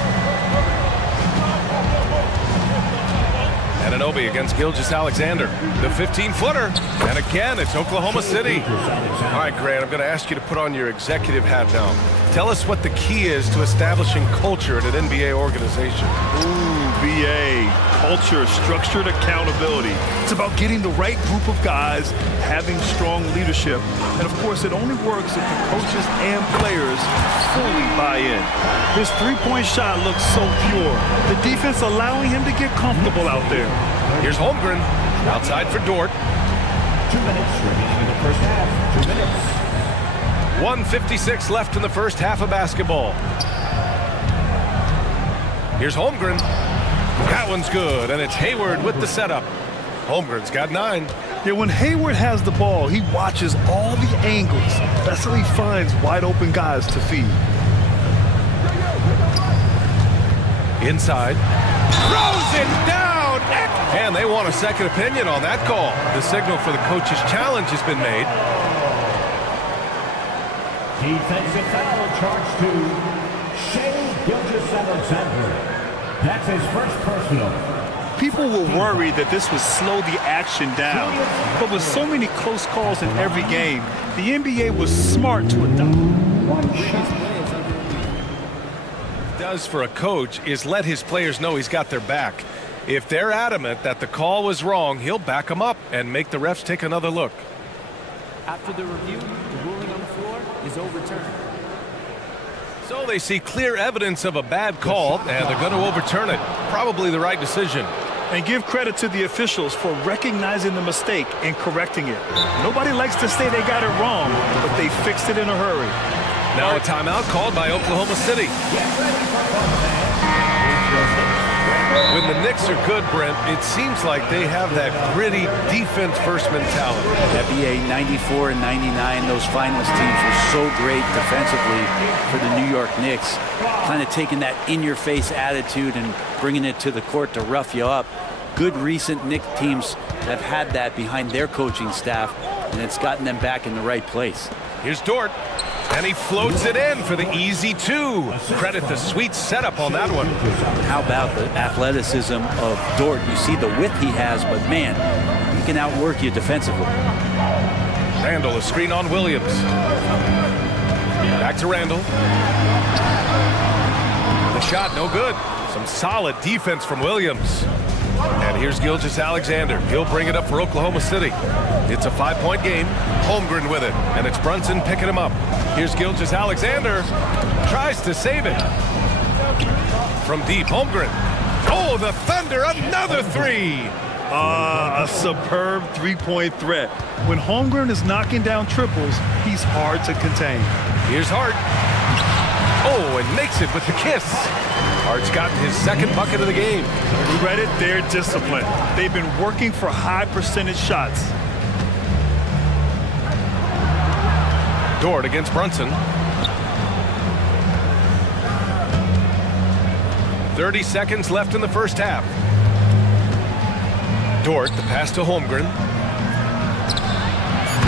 Anunoby against Gilgeous-Alexander. The 15-footer. And again, it's Oklahoma City. All right, Grant, I'm going to ask you to put on your executive hat now. Tell us what the key is to establishing culture at an NBA organization. Ooh, B.A. Culture, structured accountability. It's about getting the right group of guys, having strong leadership. And, of course, it only works if the coaches and players fully buy in. His three-point shot looks so pure. The defense allowing him to get comfortable out there. Here's Holmgren. Outside for Dort. 2 minutes remaining in the first half. 2 minutes. 1:56 left in the first half of basketball. Here's Holmgren. That one's good, and it's Hayward with the setup. Holmgren's got 9. Yeah, when Hayward has the ball, he watches all the angles. That's how he finds wide open guys to feed. Inside. Throws it down! And they want a second opinion on that call. The signal for the coach's challenge has been made. Defensive foul charged to Shea Gilgeous-Alexander. That's his first personal. People were worried that this would slow the action down. But with so many close calls in every game, the NBA was smart to adopt. Does for a coach is let his players know he's got their back. If they're adamant that the call was wrong, he'll back them up and make the refs take another look. After the review, the ruling on the floor is overturned. So they see clear evidence of a bad call, and they're going to overturn it. Probably the right decision. And give credit to the officials for recognizing the mistake and correcting it. Nobody likes to say they got it wrong, but they fixed it in a hurry. Now a timeout called by Oklahoma City. When the Knicks are good, Brent, it seems like they have that gritty defense-first mentality. NBA 94 and 99, those finals teams were so great defensively for the New York Knicks. Kind of taking that in-your-face attitude and bringing it to the court to rough you up. Good recent Knicks teams have had that behind their coaching staff, and it's gotten them back in the right place. Here's Dort, and he floats it in for the easy two. Credit the sweet setup on that one. How about the athleticism of Dort? You see the width he has, but man, he can outwork you defensively. Randall, a screen on Williams. Back to Randall. The shot, no good. Some solid defense from Williams. And here's Gilgeous-Alexander. He'll bring it up for Oklahoma City. It's a 5-point game. Holmgren with it. And it's Brunson picking him up. Here's Gilgeous-Alexander. Tries to save it. From deep, Holmgren. Oh, the Thunder, another three. A superb three-point threat. When Holmgren is knocking down triples, he's hard to contain. Here's Hart. Oh, and makes it with the kiss. Hart's gotten his second bucket of the game. Credit their discipline. They've been working for high percentage shots. Dort against Brunson. 30 seconds left in the first half. Dort, the pass to Holmgren.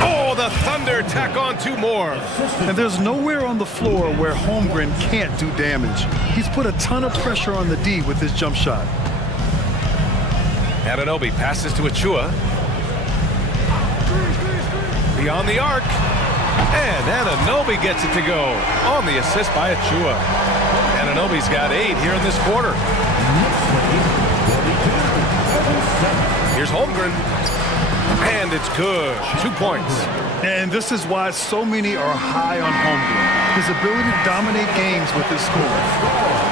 Oh, the Thunder tack on two more. And there's nowhere on the floor where Holmgren can't do damage. He's put a ton of pressure on the D with his jump shot. Anunoby passes to Achua. Beyond the arc. And Anunoby gets it to go on the assist by Achua. Anunoby's got 8 here in this quarter. Here's Holmgren. And it's good. 2 points. And this is why so many are high on Holmgren. His ability to dominate games with his scoring.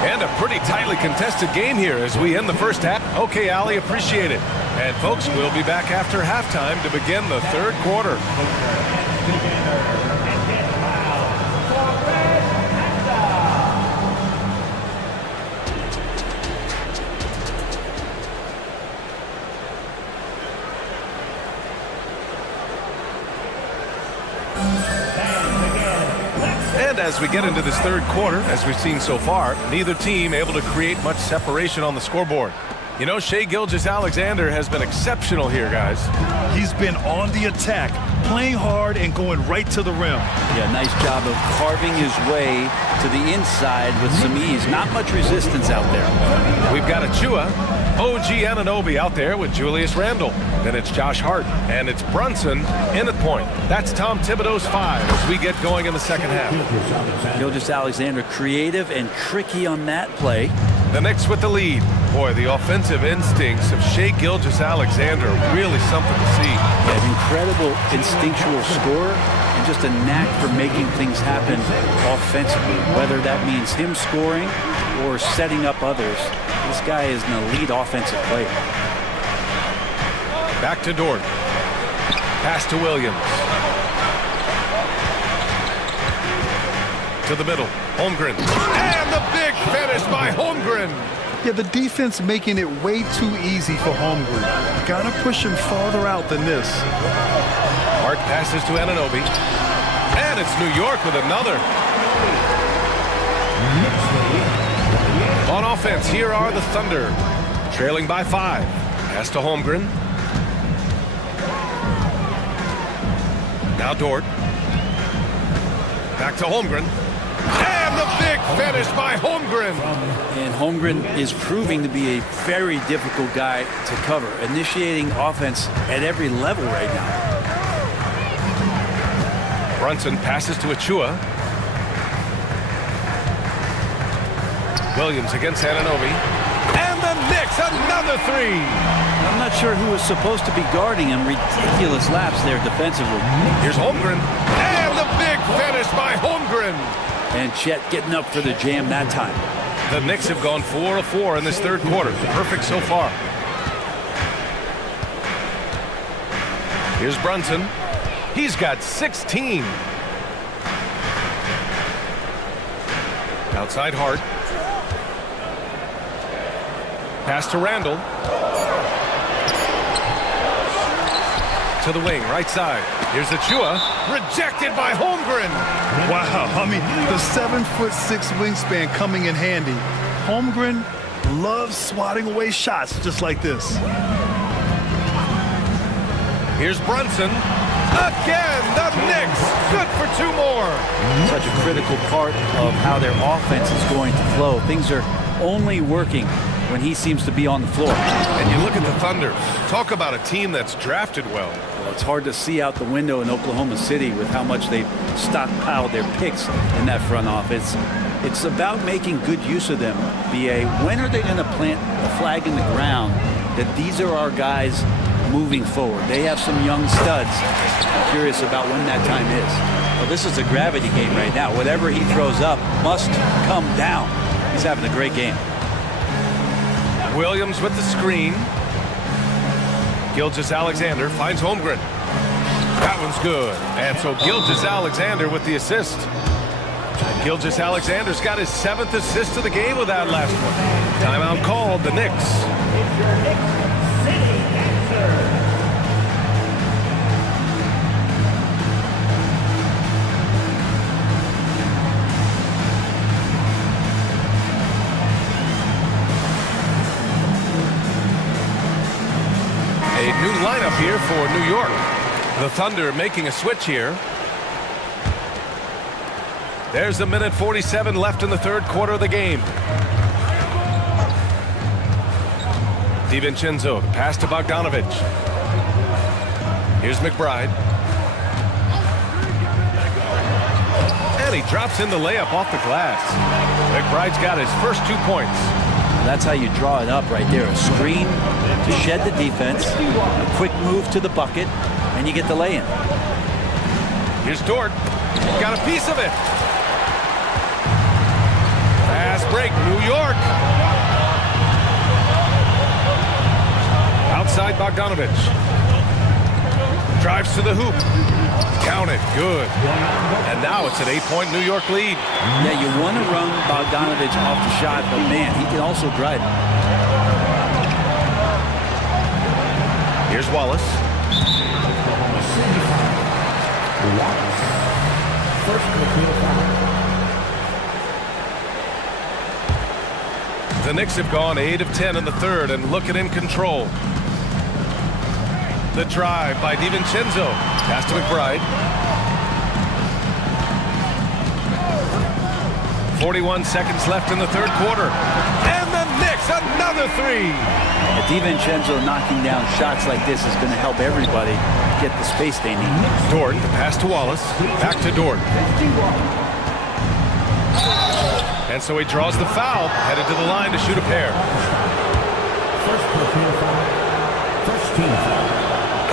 And a pretty tightly contested game here as we end the first half. Okay, Ali, appreciate it. And folks, we'll be back after halftime to begin the third quarter. And as we get into this third quarter, as we've seen so far, neither team able to create much separation on the scoreboard. You know, Shai Gilgeous-Alexander has been exceptional here, guys. He's been on the attack, playing hard and going right to the rim. Yeah, nice job of carving his way to the inside with some ease. Not much resistance out there. We've got Achua, OG Anunoby out there with Julius Randle. Then it's Josh Hart, and it's Brunson in at point. That's Tom Thibodeau's 5 as we get going in the second half. Gilgeous-Alexander creative and tricky on that play. The Knicks with the lead. Boy, the offensive instincts of Shai Gilgeous-Alexander, really something to see. Yeah, an incredible instinctual scorer and just a knack for making things happen offensively, whether that means him scoring or setting up others. This guy is an elite offensive player. Back to Dort. Pass to Williams. To the middle. Holmgren. And the big finish by Holmgren. Yeah, the defense making it way too easy for Holmgren. Gotta push him farther out than this. Hart passes to Anunoby. And it's New York with another. On offense, here are the Thunder. Trailing by 5. Pass to Holmgren. Now Dort. Back to Holmgren. And the big finish by Holmgren. And Holmgren is proving to be a very difficult guy to cover, initiating offense at every level right now. Brunson passes to Achua. Williams against Ananobi. And the Knicks, another three. I'm not sure who was supposed to be guarding him. Ridiculous laps there defensively. Here's Holmgren. And the big finish by Holmgren. And Chet getting up for the jam that time. The Knicks have gone 4 of 4 in this third quarter. Perfect so far. Here's Brunson. He's got 16. Outside Hart. Pass to Randall. To the wing, right side. Here's Achua. Rejected by Holmgren. Wow, I mean, the 7'6" wingspan coming in handy. Holmgren loves swatting away shots just like this. Here's Brunson. Again, the Knicks. Good for 2 more. Such a critical part of how their offense is going to flow. Things are only working when he seems to be on the floor. And you look at the Thunder. Talk about a team that's drafted well. Well, it's hard to see out the window in Oklahoma City with how much they've stockpiled their picks in that front office. It's about making good use of them, BA. When are they going to plant a flag in the ground that these are our guys moving forward? They have some young studs. I'm curious about when that time is. Well, this is a gravity game right now. Whatever he throws up must come down. He's having a great game. Williams with the screen. Gilgeous-Alexander finds Holmgren. That one's good. And so Gilgeous-Alexander with the assist. Gilgeous-Alexander's got his 7th assist of the game with that last one. Timeout called, the Knicks. A new lineup here for New York. The Thunder making a switch here. There's 1:47 left in the third quarter of the game. DiVincenzo, the pass to Bogdanovich. Here's McBride. And he drops in the layup off the glass. McBride's got his first 2 points. That's how you draw it up right there. A screen to shed the defense, a quick move to the bucket, and you get the lay-in. Here's Dort. Got a piece of it. Fast break, New York. Outside Bogdanovich. Drives to the hoop. Count it, good. And now it's an 8-point New York lead. Yeah, you want to run Bogdanovich off the shot, but man, he can also drive. Here's Wallace. The Knicks have gone 8 of 10 in the third and looking in control. The drive by DiVincenzo. Pass to McBride. 41 seconds left in the third quarter. And the Knicks, another three. DiVincenzo knocking down shots like this is going to help everybody get the space they need. Dort, the pass to Wallace. Back to Dort. And so he draws the foul, headed to the line to shoot a pair.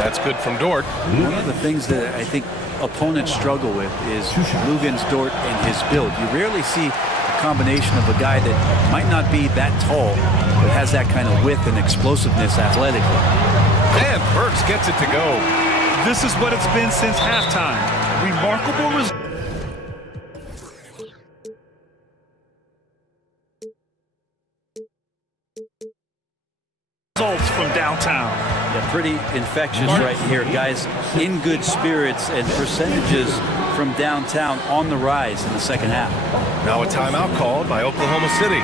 That's good from Dort. One of the things that I think opponents struggle with is Luguentz Dort and his build. You rarely see a combination of a guy that might not be that tall, but has that kind of width and explosiveness athletically. And Burks gets it to go. This is what it's been since halftime. Remarkable results from downtown. Yeah, pretty infectious right here, guys. In good spirits and percentages from downtown on the rise in the second half. Now a timeout called by Oklahoma City.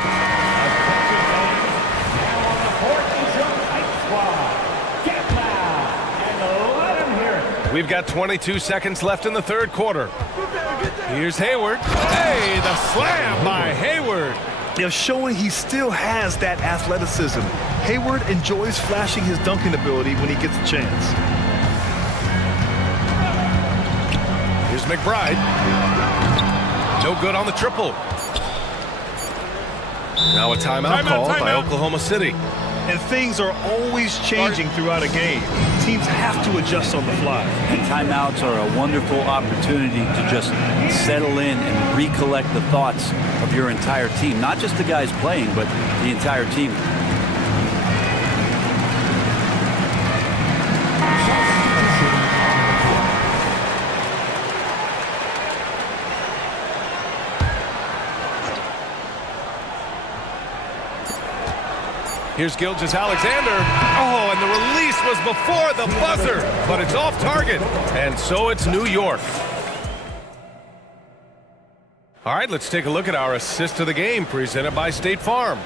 We've got 22 seconds left in the third quarter. Here's Hayward. Hey, the slam by Hayward. They're showing he still has that athleticism. Hayward enjoys flashing his dunking ability when he gets a chance. Here's McBride. No good on the triple. Now a timeout called by Oklahoma City. And things are always changing throughout a game. Teams have to adjust on the fly. And timeouts are a wonderful opportunity to just settle in and recollect the thoughts of your entire team. Not just the guys playing, but the entire team. Here's Gilgeous-Alexander. Oh, and the release was before the buzzer, but it's off target. And so it's New York. All right, let's take a look at our assist of the game presented by State Farm.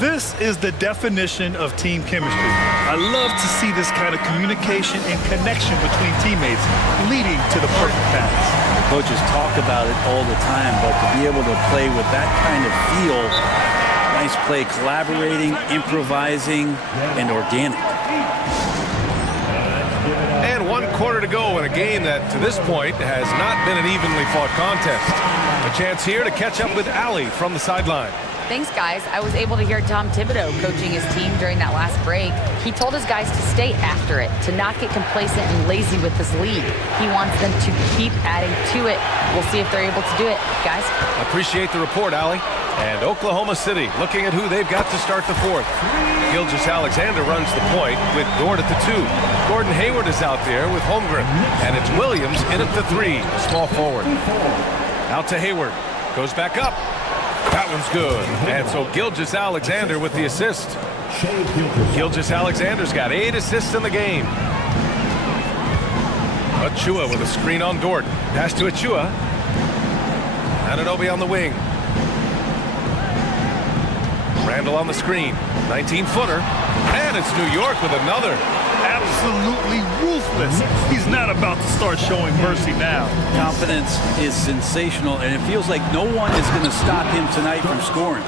This is the definition of team chemistry. I love to see this kind of communication and connection between teammates leading to the perfect pass. Coaches talk about it all the time, but to be able to play with that kind of feel, nice play, collaborating, improvising, and organic. And 1 quarter to go in a game that, to this point, has not been an evenly fought contest. A chance here to catch up with Allie from the sideline. Thanks, guys. I was able to hear Tom Thibodeau coaching his team during that last break. He told his guys to stay after it, to not get complacent and lazy with this lead. He wants them to keep adding to it. We'll see if they're able to do it, guys. Appreciate the report, Allie. And Oklahoma City looking at who they've got to start the fourth. Gilgeous-Alexander runs the point with Dort at the 2. Gordon Hayward is out there with Holmgren. And it's Williams in at the 3, a small forward. Out to Hayward. Goes back up. That one's good. And so Gilgeous-Alexander with the assist. Gilgeous-Alexander's got 8 assists in the game. Achua with a screen on Dort. Pass to Achua. Anunoby on the wing. Randall on the screen. 19-footer. And it's New York with another. Absolutely ruthless. He's not about to start showing mercy now. Confidence is sensational, and it feels like no one is going to stop him tonight from scoring.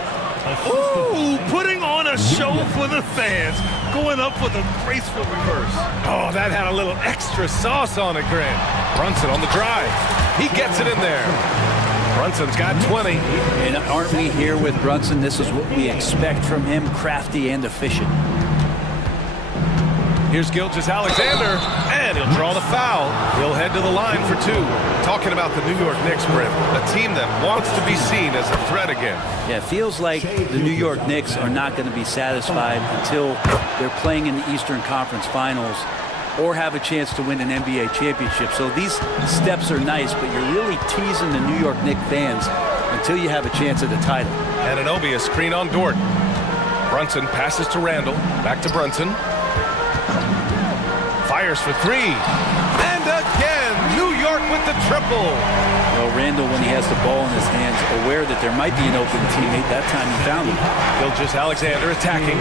Ooh, putting on a show for the fans. Going up with a graceful reverse. Oh, that had a little extra sauce on it, Grant. Brunson on the drive. He gets it in there. Brunson's got 20. And aren't we here with Brunson? This is what we expect from him, crafty and efficient. Here's Gilgeous-Alexander, and he'll draw the foul. He'll head to the line for 2. Talking about the New York Knicks, Brent, a team that wants to be seen as a threat again. Yeah, it feels like the New York Knicks are not going to be satisfied until they're playing in the Eastern Conference Finals or have a chance to win an NBA championship. So these steps are nice, but you're really teasing the New York Knicks fans until you have a chance at the title. Anunoby, a screen on Dort. Brunson passes to Randall. Back to Brunson. Fires for 3. And again, New York with the triple. Well, Randall, when he has the ball in his hands, aware that there might be an open teammate, that time he found him. Gilgeous-Alexander attacking.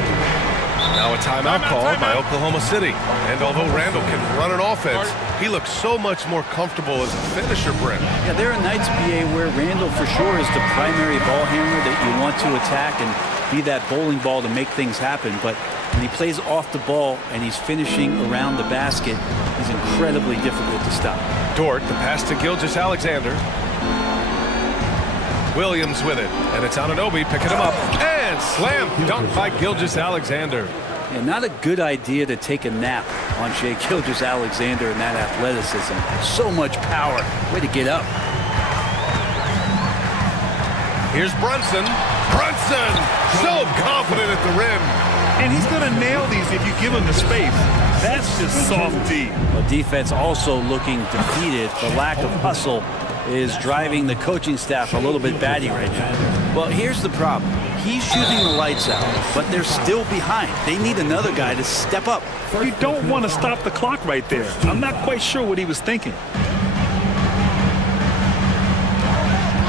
Now a timeout called by Oklahoma City. And although Randall can run an offense, he looks so much more comfortable as a finisher, Brent. Yeah, there are nights, BA, where Randall for sure is the primary ball handler that you want to attack and be that bowling ball to make things happen. But when he plays off the ball and he's finishing around the basket, he's incredibly difficult to stop. Dort, the pass to Gilgeous-Alexander. Williams with it, and it's Anunoby picking him up, and slam dunk by Gilgeous-Alexander. Yeah, not a good idea to take a nap on Shai Gilgeous-Alexander and that athleticism. So much power. Way to get up. Here's Brunson. Brunson, so confident at the rim. And he's going to nail these if you give him the space. That's just soft D. Well, defense also looking defeated. The lack of hustle is driving the coaching staff a little bit batty right now. Well, here's the problem. He's shooting the lights out, but they're still behind. They need another guy to step up. You don't want to stop the clock right there. I'm not quite sure what he was thinking.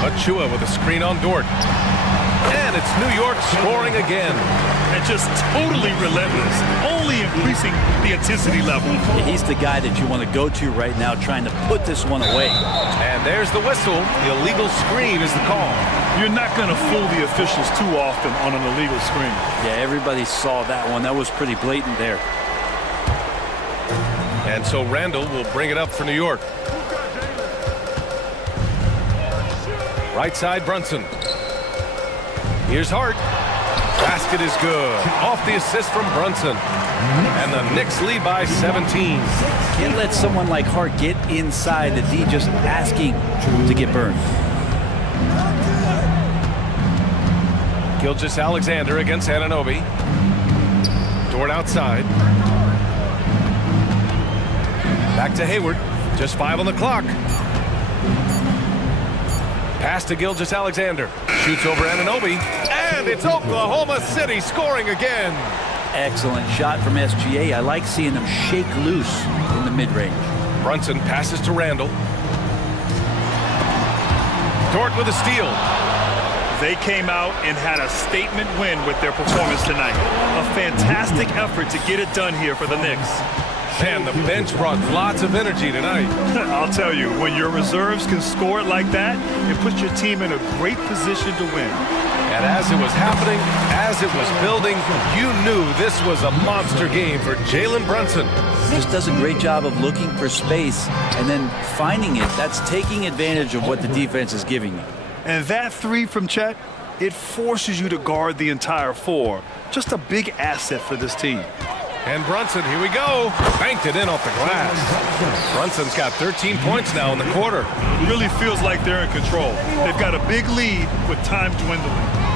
Achua with a screen on Dort. And And it's New York scoring again. And just totally relentless, only increasing the intensity level. Yeah, he's the guy that you want to go to right now, trying to put this one away. And there's the whistle. The illegal screen is the call. You're not going to fool the officials too often on an illegal screen. Yeah, everybody saw that one. That was pretty blatant there. And so Randall will bring it up for New York. Right side, Brunson. Here's Hart. Basket is good. Off the assist from Brunson. And the Knicks lead by 17. Can't let someone like Hart get inside the D just asking to get burned. Gilgeous-Alexander against Anunoby. Dort outside. Back to Hayward. Just 5 on the clock. Pass to Gilgeous-Alexander. Shoots over Anunoby. And it's Oklahoma City scoring again. Excellent shot from SGA. I like seeing them shake loose in the mid-range. Brunson passes to Randall. Dort with a steal. They came out and had a statement win with their performance tonight. A fantastic effort to get it done here for the Knicks. Man, the bench brought lots of energy tonight. I'll tell you, when your reserves can score it like that, it puts your team in a great position to win. And as it was happening, as it was building, you knew this was a monster game for Jalen Brunson. Just does a great job of looking for space and then finding it. That's taking advantage of what the defense is giving you. And that three from Chet, it forces you to guard the entire four. Just a big asset for this team. And Brunson, here we go. Banked it in off the glass. Brunson's got 13 points now in the quarter. It really feels like they're in control. They've got a big lead with time dwindling.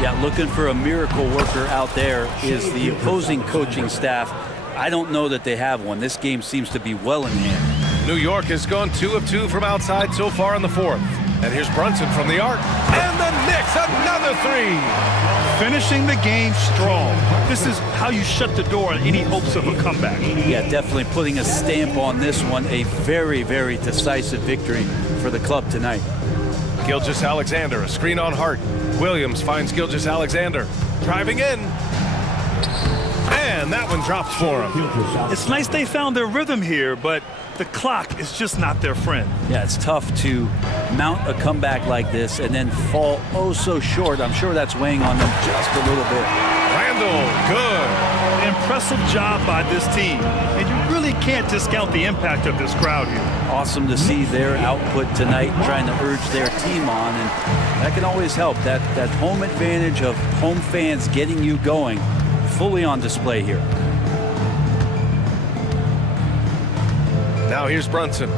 Yeah, looking for a miracle worker out there is the opposing coaching staff. I don't know that they have one. This game seems to be well in hand. New York has gone 2 of 2 from outside so far in the fourth. And here's Brunson from the arc. And the Knicks, another three. Finishing the game strong. This is how you shut the door on any hopes of a comeback. Yeah, definitely putting a stamp on this one. A very, very decisive victory for the club tonight. Gilgeous-Alexander, a screen on Hart. Williams finds Gilgeous-Alexander. Driving in. And that one drops for him. It's nice they found their rhythm here, but the clock is just not their friend. Yeah, it's tough to mount a comeback like this and then fall oh so short. I'm sure that's weighing on them just a little bit. Randall, good. Impressive job by this team. And you really can't discount the impact of this crowd here. Awesome to see their output tonight, trying to urge their team on, and that can always help. That home advantage of home fans getting you going, fully on display here. Now here's Brunson.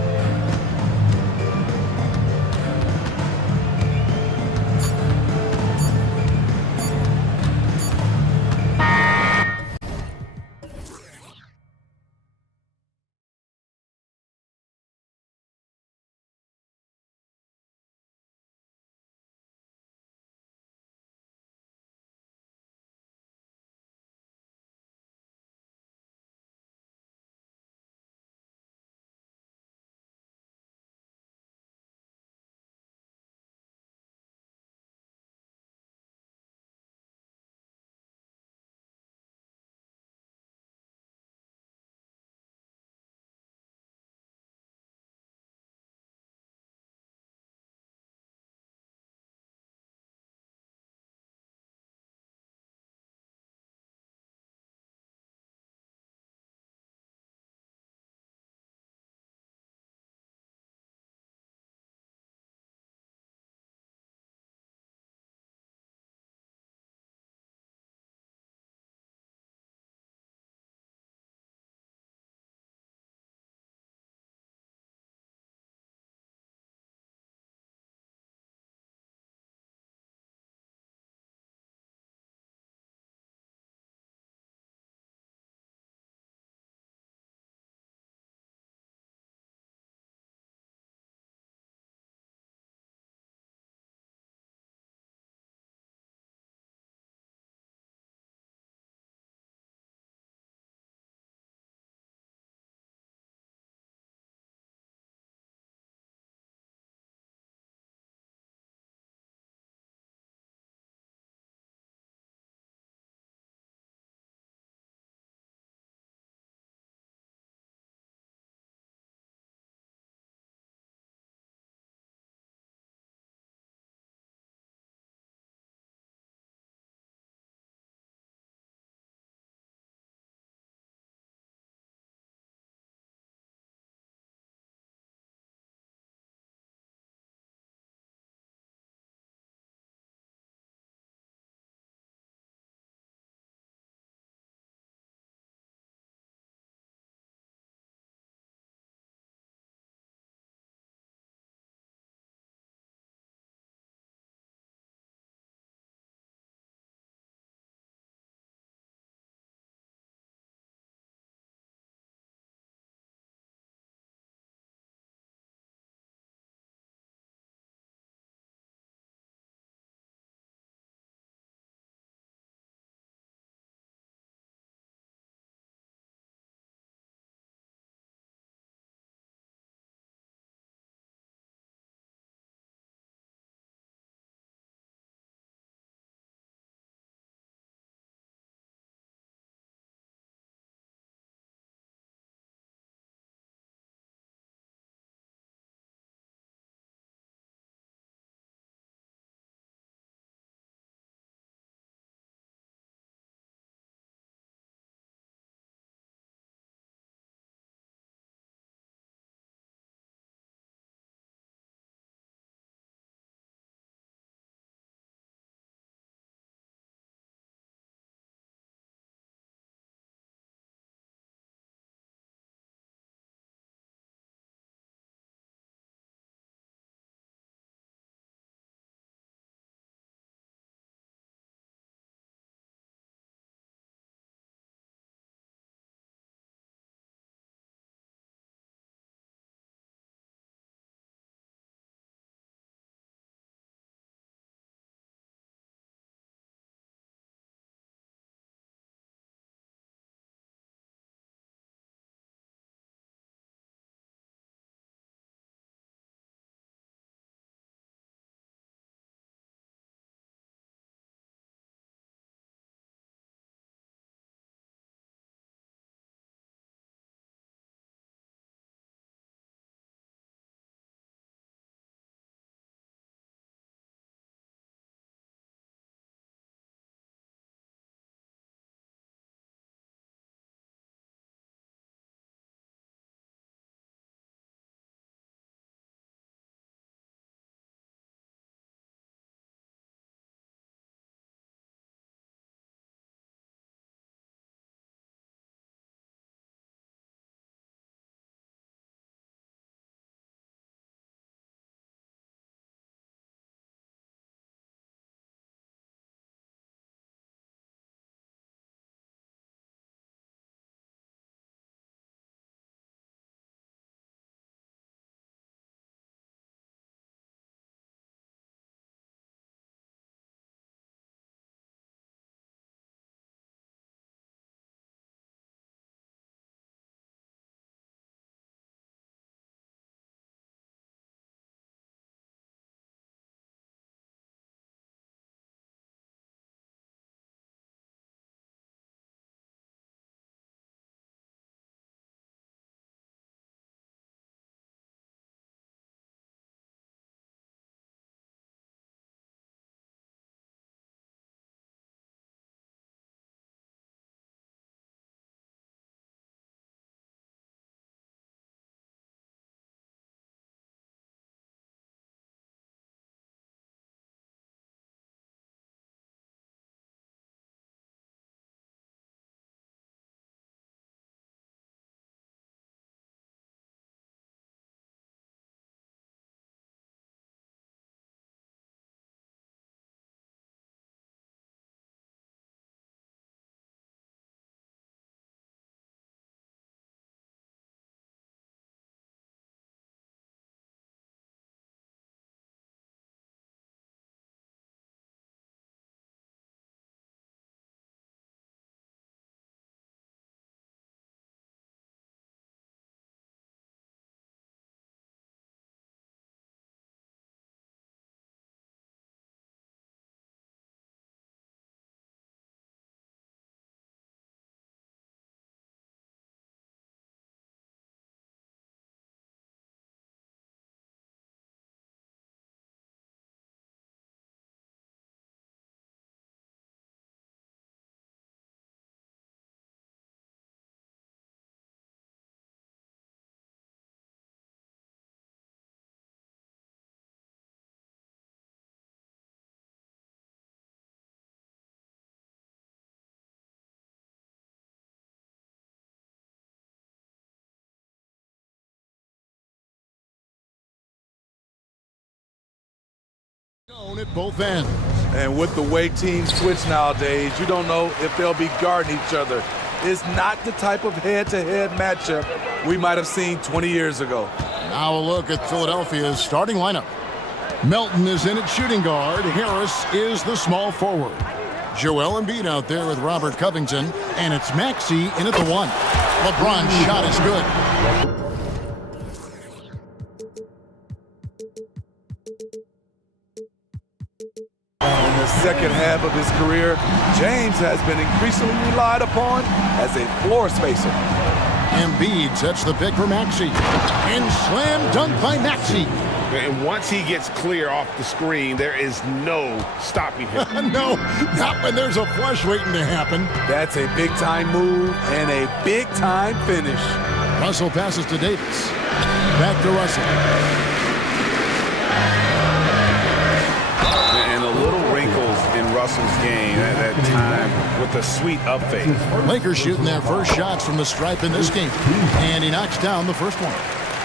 At both ends. And with the way teams switch nowadays, you don't know if they'll be guarding each other. It's not the type of head-to-head matchup we might have seen 20 years ago. Now a look at Philadelphia's starting lineup. Melton is in at shooting guard. Harris is the small forward. Joel Embiid out there with Robert Covington. And it's Maxey in at the 1. LeBron's shot is good. In the second half of his career, James has been increasingly relied upon as a floor spacer. Embiid sets the pick for Maxey. And slam dunk by Maxey. And once he gets clear off the screen, there is no stopping him. No, not when there's a flush waiting to happen. That's a big-time move and a big-time finish. Russell passes to Davis. Back to Russell. And the little wrinkles in Russell's game at that time with the sweet up fake. Lakers shooting their first shots from the stripe in this game. And he knocks down the first one.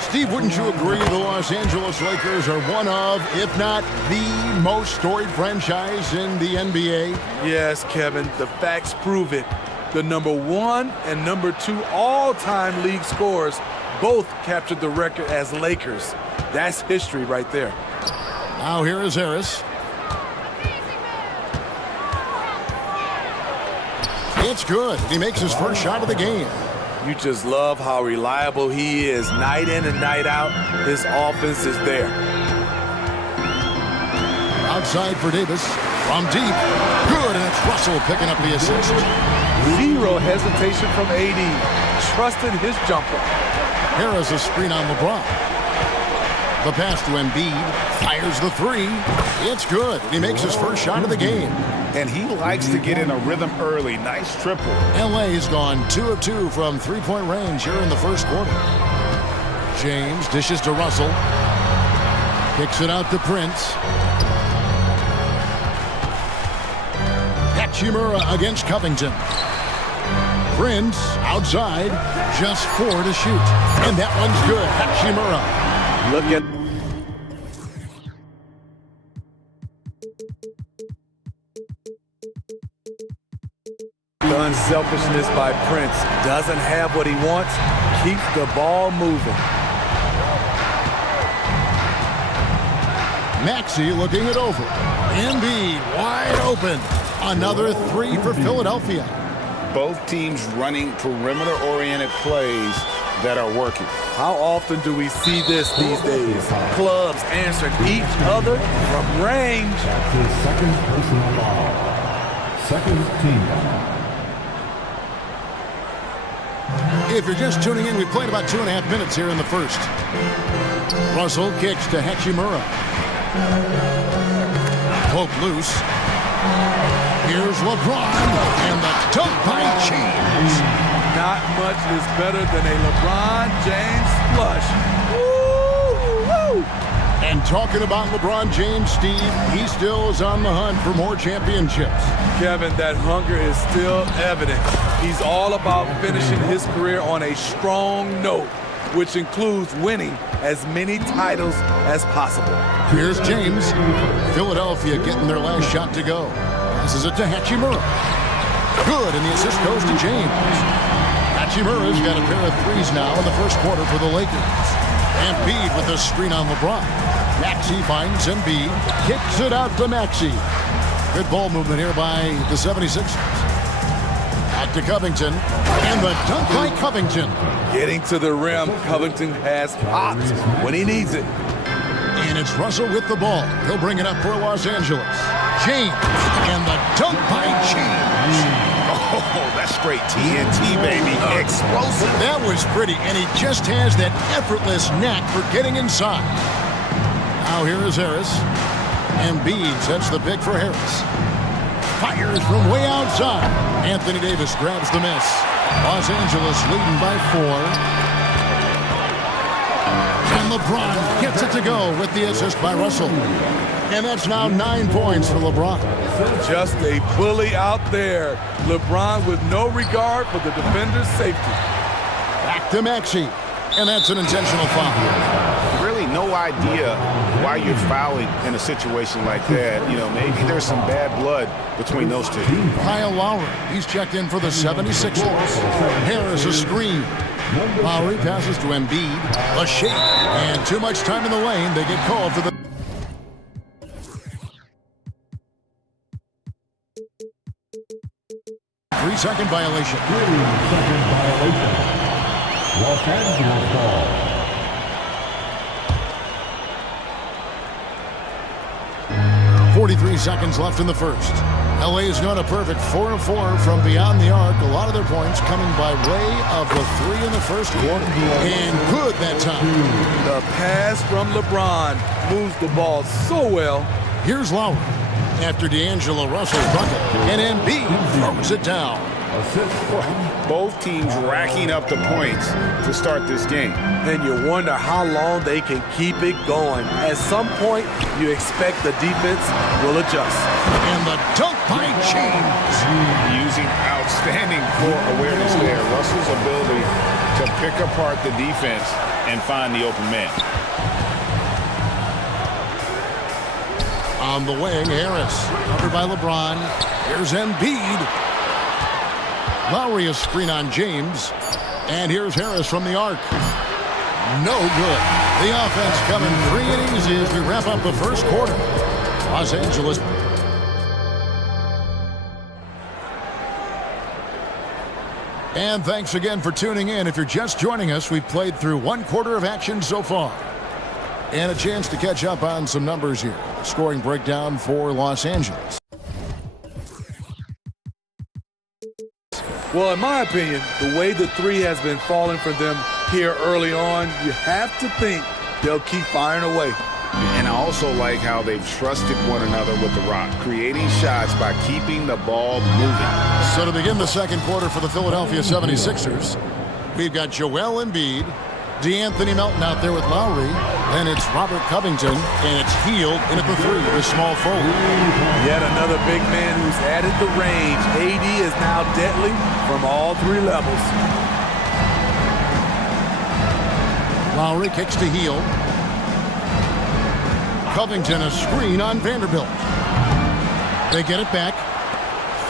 Steve, wouldn't you agree the Los Angeles Lakers are one of, if not the most storied franchise in the NBA? Yes, Kevin, the facts prove it. The #1 and #2 all-time league scorers both captured the record as Lakers. That's history right there. Now here is Harris. It's good. He makes his first shot of the game. You just love how reliable he is night in and night out. His offense is there. Outside for Davis. From deep. Good, and it's Russell picking up the assist. Zero hesitation from AD. Trusted his jumper. Harris a screen on LeBron. The pass to Embiid. Fires the 3. It's good. He makes his first shot of the game. And he likes to get in a rhythm early. Nice triple. LA's gone 2 of 2 from three-point range here in the first quarter. James dishes to Russell. Kicks it out to Prince. Hachimura against Covington. Prince outside, just 4 to shoot. And that one's good. Hachimura. Look at the unselfishness by Prince. Doesn't have what he wants. Keeps the ball moving. Maxey looking it over. Embiid wide open. Another 3 for Philadelphia. Both teams running perimeter-oriented plays that are working. How often do we see this these days? Clubs answering each other from range. That's his second personal foul. Second team foul. If you're just tuning in, we played about 2.5 minutes here in the first. Russell kicks to Hachimura. Poke loose. Here's LeBron, and the dunk by James. Not much is better than a LeBron James flush. Woo! And talking about LeBron James, Steve, he still is on the hunt for more championships. Kevin, that hunger is still evident. He's all about finishing his career on a strong note, which includes winning as many titles as possible. Here's James. Philadelphia getting their last shot to go. Passes it to Hachimura. Good, and the assist goes to James. Hachimura's got a pair of 3s now in the first quarter for the Lakers. Embiid with a screen on LeBron. Maxey finds Embiid. Kicks it out to Maxey. Good ball movement here by the 76ers. Out to Covington. And the dunk by Covington. Getting to the rim, Covington has popped when he needs it. And it's Russell with the ball. He'll bring it up for Los Angeles. James. And the dunk by James. Oh, that's straight TNT, baby. Explosive. That was pretty, and he just has that effortless knack for getting inside. Now here is Harris. Embiid sets the pick for Harris. Fires from way outside. Anthony Davis grabs the miss. Los Angeles leading by 4. And LeBron gets it to go with the assist by Russell. And that's now 9 points for LeBron. Just a bully out there. LeBron with no regard for the defender's safety. Back to Maxey. And that's an intentional foul. Really no idea why you're fouling in a situation like that. You know, maybe there's some bad blood between those two. Kyle Lowry, he's checked in for the 76ers. Harris a screen. Lowry passes to Embiid. A shake. And too much time in the lane. They get called for the... Three-second violation. 3-second violation. Los Angeles ball. 43 seconds left in the first. LA has gone a perfect 4-4 from beyond the arc. A lot of their points coming by way of the three in the first quarter. And good that time. The pass from LeBron moves the ball so well. Here's Lowry after D'Angelo Russell's bucket. And Embiid throws it down. Both teams racking up the points to start this game. And you wonder how long they can keep it going. At some point, you expect the defense will adjust. And the dunk by James. Using outstanding floor awareness there. Russell's ability to pick apart the defense and find the open man. On the wing, Harris. Covered by LeBron. Here's Embiid. Lowry a screen on James. And here's Harris from the arc. No good. The offense coming free and easy as we wrap up the first quarter. Los Angeles. And thanks again for tuning in. If you're just joining us, we've played through one quarter of action so far. And a chance to catch up on some numbers here. Scoring breakdown for Los Angeles. Well, in my opinion, the way the three has been falling for them here early on, you have to think they'll keep firing away. And I also like how they've trusted one another with the rock, creating shots by keeping the ball moving. So to begin the second quarter for the Philadelphia 76ers, we've got Joel Embiid, DeAnthony Melton out there with Lowry, then it's Robert Covington, and it's Hield in at the three, the small forward. Yet another big man who's added the range. AD is now deadly from all three levels. Lowry kicks to Hield. Covington a screen on Vanderbilt. They get it back.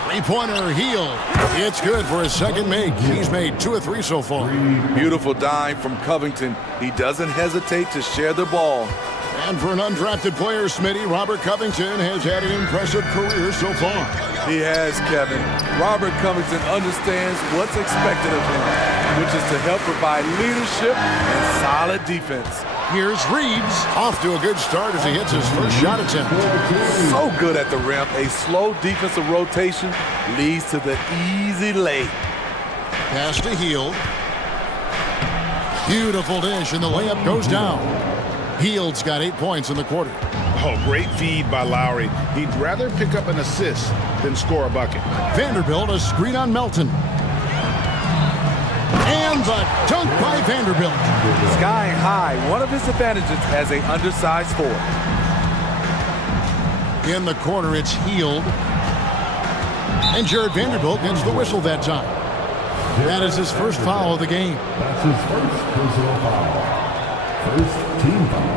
Three-pointer, Hield. It's good for his second make. He's made 2 of 3 so far. Beautiful dime from Covington. He doesn't hesitate to share the ball. And for an undrafted player, Smitty, Robert Covington has had an impressive career so far. He has, Kevin. Robert Covington understands what's expected of him, which is to help provide leadership and solid defense. Here's Reeves, off to a good start as he hits his first shot attempt. So good at the rim. A slow defensive rotation leads to the easy lay. Pass to Hield. Beautiful dish, and the layup goes down. Hield's got 8 points in the quarter. Oh, great feed by Lowry. He'd rather pick up an assist than score a bucket. Vanderbilt a screen on Melton. And the dunk by Vanderbilt. Sky high, one of his advantages as an undersized forward. In the corner, it's Hield. And Jared Vanderbilt gets the whistle that time. That is his first foul of the game. That's his first personal foul. First team foul.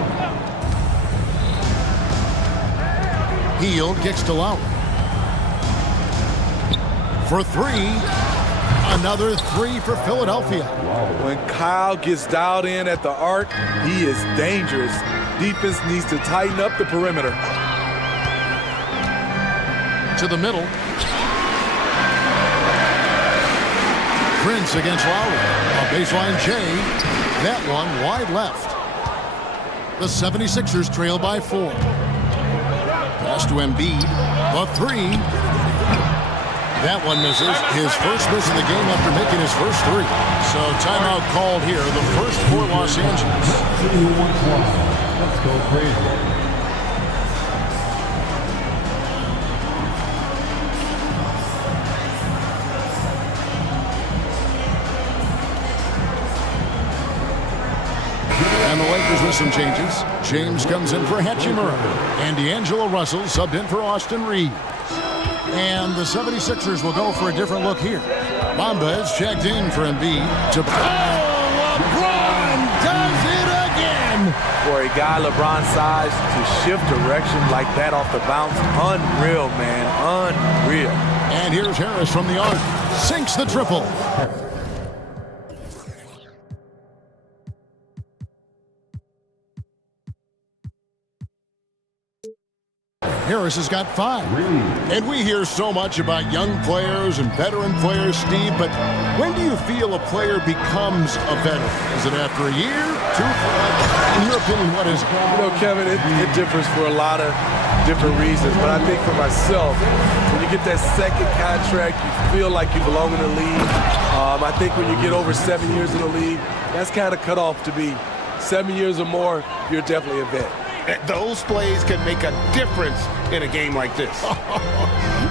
Hield kicks to Lowry. For 3. Another 3 for Philadelphia. When Kyle gets dialed in at the arc, he is dangerous. Defense needs to tighten up the perimeter. To the middle. Prince against Lowry. A baseline J. That one wide left. The 76ers trail by 4. Pass to Embiid. The 3. That one misses. His first miss of the game after making his first 3. So timeout called here. The first for Los Angeles. Let's go crazy. And the Lakers with some changes. James comes in for Hachimura. And D'Angelo Russell subbed in for Austin Reeves. And the 76ers will go for a different look here. Bamba is checked in for Embiid. LeBron does it again! for a guy LeBron's size to shift direction like that off the bounce. Unreal, man, unreal. And here's Harris from the arc. Sinks the triple. Harris has got 5. And we hear so much about young players and veteran players, Steve, but when do you feel a player becomes a veteran? Is it after a year, 2? In your opinion, what is it? You know, Kevin, it differs for a lot of different reasons, but I think for myself, when you get that second contract, you feel like you belong in the league. I think when you get over 7 years in the league, that's kind of cut off to be 7 years or more, you're definitely a vet. Those plays can make a difference in a game like this.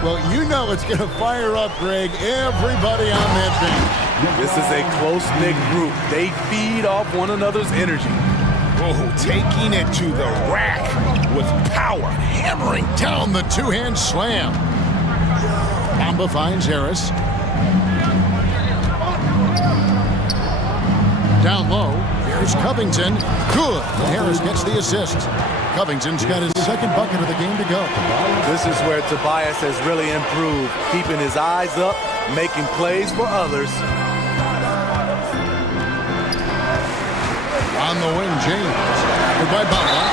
Well, you know it's going to fire up, Greg, everybody on that bench. This is a close-knit group. They feed off one another's energy. Oh, taking it to the rack with power. Hammering down the two-hand slam. Amba finds Harris. Down low, here's Covington. Good. Harris gets the assist. Covington's got his second bucket of the game to go. This is where Tobias has really improved, keeping his eyes up, making plays for others. On the wing, James. By Bala.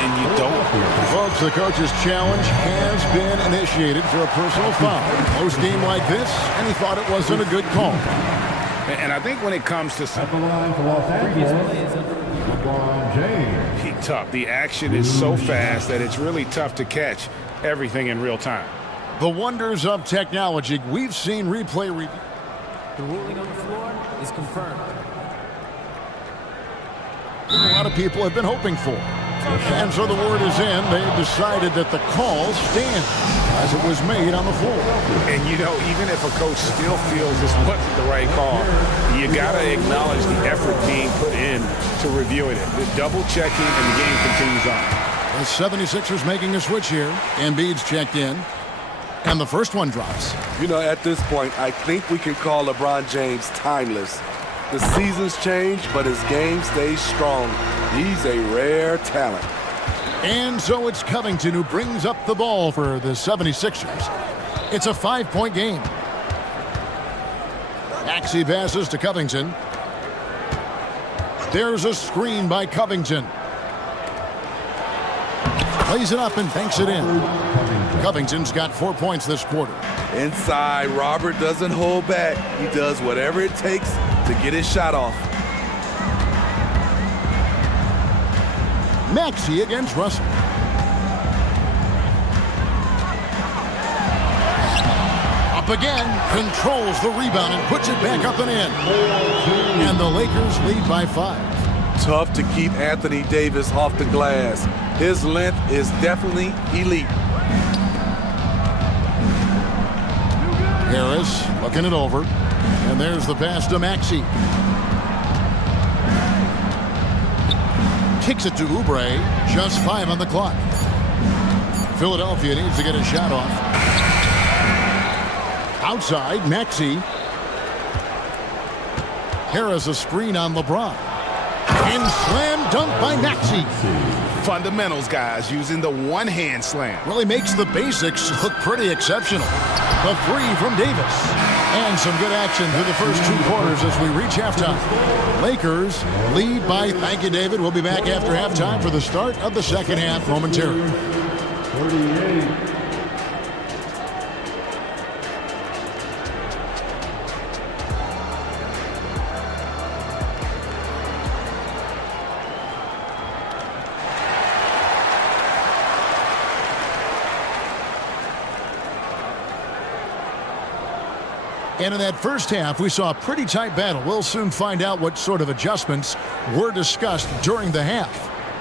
And you don't. Folks, the coach's challenge has been initiated for a personal foul. Close game like this, and he thought it wasn't a good call. And I think when it comes to At the line for Los Angeles, LeBron James. Heat tough. The action is so fast that it's really tough to catch everything in real time. The wonders of technology. We've seen replay review. The ruling on the floor is confirmed. A lot of people have been hoping for. And so the word is in. They've decided that the call stands as it was made on the floor. And, you know, even if a coach still feels this wasn't the right call, you got to acknowledge the effort being put in to reviewing it. The double checking, and the game continues on. The 76ers making a switch here. Embiid's checked in. And the first one drops. You know, at this point, I think we can call LeBron James timeless. The seasons change, but his game stays strong. He's a rare talent. And so it's Covington who brings up the ball for the 76ers. It's a 5-point game. Maxey passes to Covington. There's a screen by Covington. Plays it up and banks it in. Covington's got 4 points this quarter. Inside, Robert doesn't hold back. He does whatever it takes to get his shot off. Maxey against Russell. Up again, controls the rebound and puts it back up and in. And the Lakers lead by 5. Tough to keep Anthony Davis off the glass. His length is definitely elite. Harris looking it over. And there's the pass to Maxey. Kicks it to Oubre. Just 5 on the clock. Philadelphia needs to get a shot off. Outside, Maxey. Harris a screen on LeBron. And slam dunk by Maxey. Fundamentals, guys, using the one-hand slam. Well, he makes the basics look pretty exceptional. The 3 from Davis. And some good action through the first 2 quarters as we reach halftime. Lakers lead by, thank you, David. We'll be back after halftime for the start of the second half momentarily. 38. And in that first half, we saw a pretty tight battle. We'll soon find out what sort of adjustments were discussed during the half.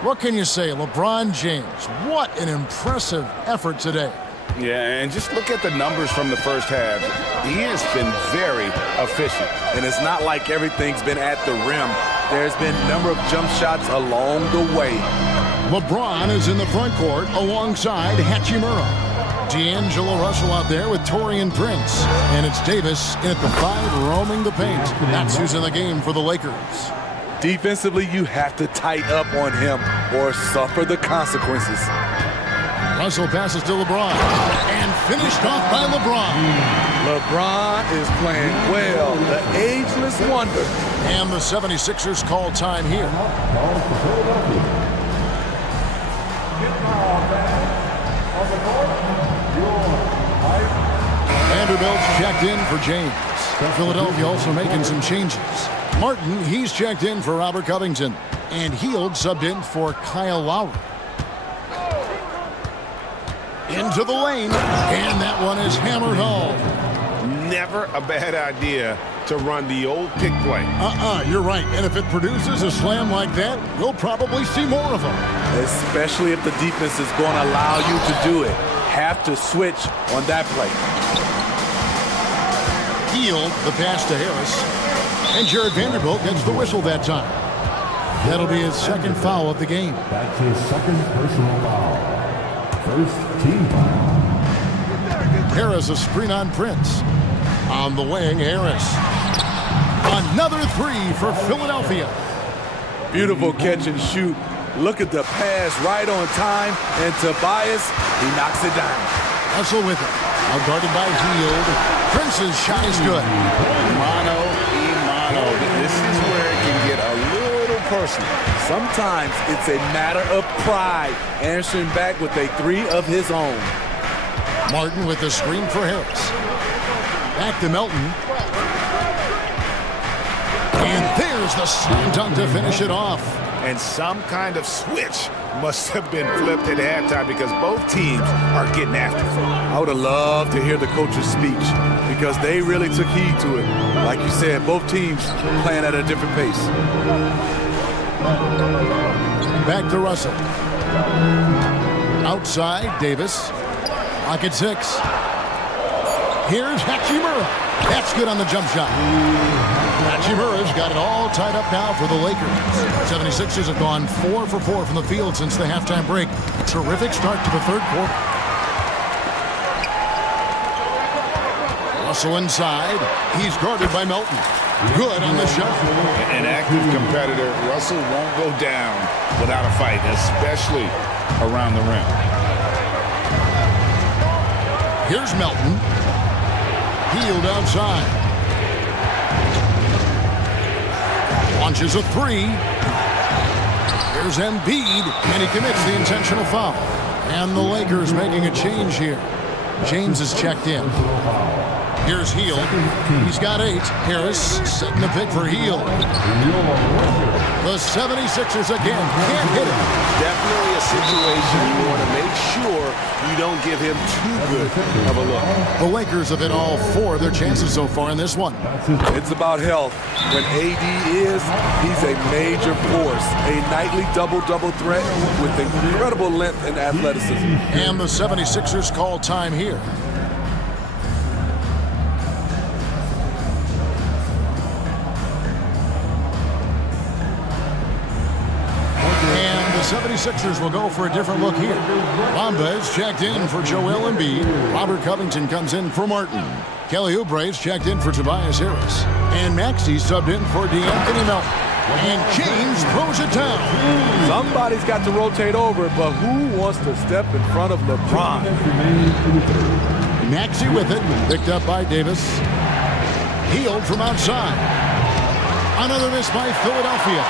What can you say, LeBron James? What an impressive effort today. Yeah, and just look at the numbers from the first half. He has been very efficient. And it's not like everything's been at the rim. There's been a number of jump shots along the way. LeBron is in the front court alongside Hachimura. D'Angelo Russell out there with Taurean Prince. And it's Davis in at the 5 roaming the paint. That's who's in the game for the Lakers. Defensively, you have to tighten up on him or suffer the consequences. Russell passes to LeBron and finished off by LeBron. LeBron is playing well, the ageless wonder. And the 76ers call time here. Vanderbilt's checked in for James. Philadelphia also making some changes. Martin, he's checked in for Robert Covington. And Hield subbed in for Kyle Lowry. Into the lane, and that one is hammered home. Never a bad idea to run the old pick play. You're right. And if it produces a slam like that, we'll probably see more of them. Especially if the defense is going to allow you to do it. Have to switch on that play. Hield, the pass to Harris. And Jared Vanderbilt gets the whistle that time. That'll be his second foul of the game. That's his second personal foul. First team foul. Harris, a screen on Prince. On the wing, Harris. Another three for Philadelphia. Beautiful catch and shoot. Look at the pass right on time. And Tobias, he knocks it down. Russell with it. Now guarded by Hield. Prince's shot is good. Mano y mano. This is where it can get a little personal. Sometimes it's a matter of pride, answering back with a three of his own. Martin with the screen for Harris. Back to Melton. And there's the slam dunk to finish it off. And some kind of switch must have been flipped at halftime because both teams are getting after it. I would have loved to hear the coach's speech because they really took heed to it. Like you said, both teams playing at a different pace. Back to Russell. Outside, Davis. Pocket six. Here's Hachimura. That's good on the jump shot. Hachimura's got it all tied up now for the Lakers. 76ers have gone 4 for 4 from the field since the halftime break. Terrific start to the third quarter. Russell inside. He's guarded by Melton. Good on the shot. An active competitor. Russell won't go down without a fight, especially around the rim. Here's Melton. Hield outside. Launches a three. Here's Embiid, and he commits the intentional foul. And the Lakers making a change here. James is checked in. Here's Hield. He's got 8. Harris setting the pick for Hield. The 76ers again can't hit it. Definitely a situation you want to make sure you don't give him too good of a look. The Lakers have hit all 4 of their chances so far in this one. It's about health. When AD is, he's a major force. A nightly double-double threat with incredible length and athleticism. And the 76ers call time here. And the 76ers will go for a different look here. Bamba is checked in for Joel Embiid. Robert Covington comes in for Martin. Kelly Oubre is checked in for Tobias Harris. And Maxey subbed in for DeAnthony Melton. And James throws it down. Somebody's got to rotate over, but who wants to step in front of LeBron? Maxey with it, picked up by Davis. Hield from outside. Another miss by Philadelphia.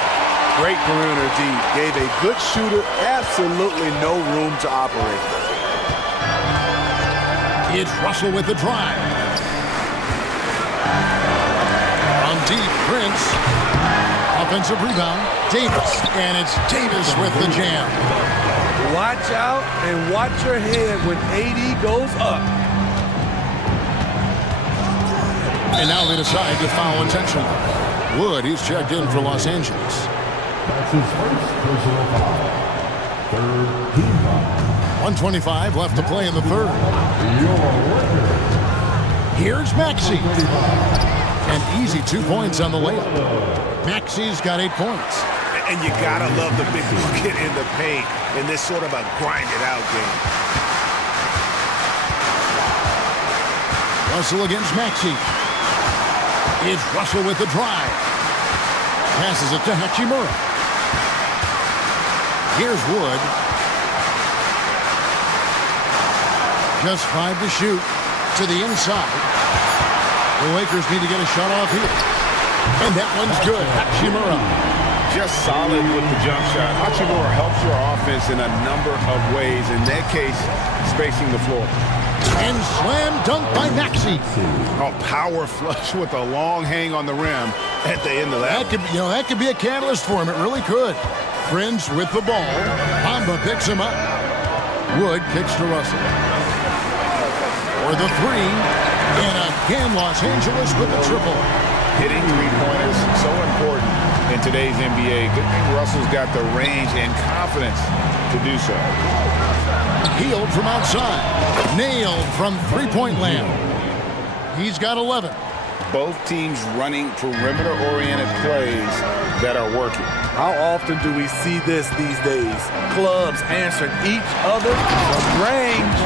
Great perimeter D. Gave a good shooter absolutely no room to operate. It's Russell with the drive. On deep, Prince. Offensive rebound, Davis. And it's Davis with the jam. Watch out and watch your head when AD goes up. And now they decide to foul intentionally. Wood, he's checked in for Los Angeles. That's his first personal foul. Third team foul. 1:25 left to play in the third. Here's Maxey. An easy 2 points on the layup. Maxey's got 8 points. And you gotta love the big bucket in the paint in this sort of a grind-it-out game. Russell against Maxey. It's Russell with the drive. Passes it to Hachimura. Here's Wood. Just 5 to shoot to the inside. The Lakers need to get a shot off here. And that one's good. Hachimura. Just solid with the jump shot. Hachimura helps your offense in a number of ways. In that case, spacing the floor. And slam dunk by Maxey. Oh, power flush with a long hang on the rim at the end of that. That could be a catalyst for him. It really could. Prince with the ball. Bamba picks him up. Wood kicks to Russell. For the three. And again, Los Angeles with the triple. Hitting three-pointers, so important in today's NBA. Good thing Russell's got the range and confidence to do so. Healed from outside. Nailed from three-point land. He's got 11. Both teams running perimeter-oriented plays that are working. How often do we see this these days? Clubs answering each other from range.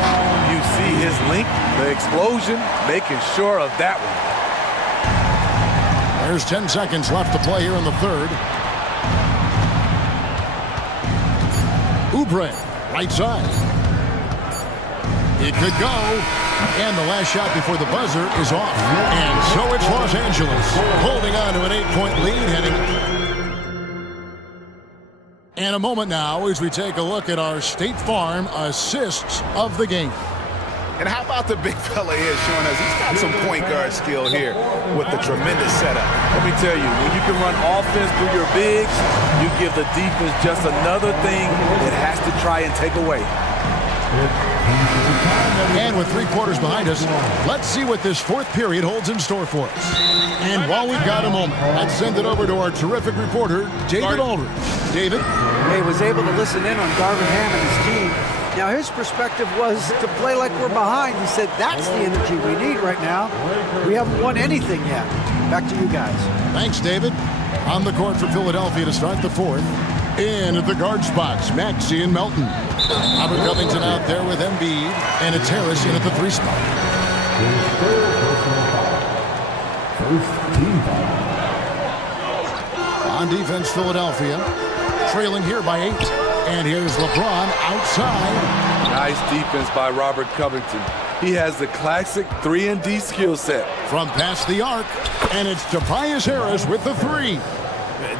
You see his length, the explosion, making sure of that one. There's 10 seconds left to play here in the third. Oubre, right side. It could go. And the last shot before the buzzer is off. And so it's Los Angeles holding on to an 8-point lead heading. And a moment now as we take a look at our State Farm assists of the game. And how about the big fella here showing us he's got some point guard skill here with the tremendous setup. Let me tell you, when you can run offense through your bigs, you give the defense just another thing it has to try and take away. And with 3 quarters behind us, let's see what this fourth period holds in store for us. And while we've got a moment, let's send it over to our terrific reporter, David Aldridge. David? He was able to listen in on Darvin Ham and his team. Now, his perspective was to play like we're behind. He said, that's the energy we need right now. We haven't won anything yet. Back to you guys. Thanks, David. On the court for Philadelphia to start the fourth. In at the guard spots, Maxey and Melton. Robert Covington out there with Embiid. And it's Harris in at the 3 spot. On defense, Philadelphia. Trailing here by 8. And here's LeBron outside. Nice defense by Robert Covington. He has the classic 3-and-D skill set. From past the arc, and it's Tobias Harris with the 3.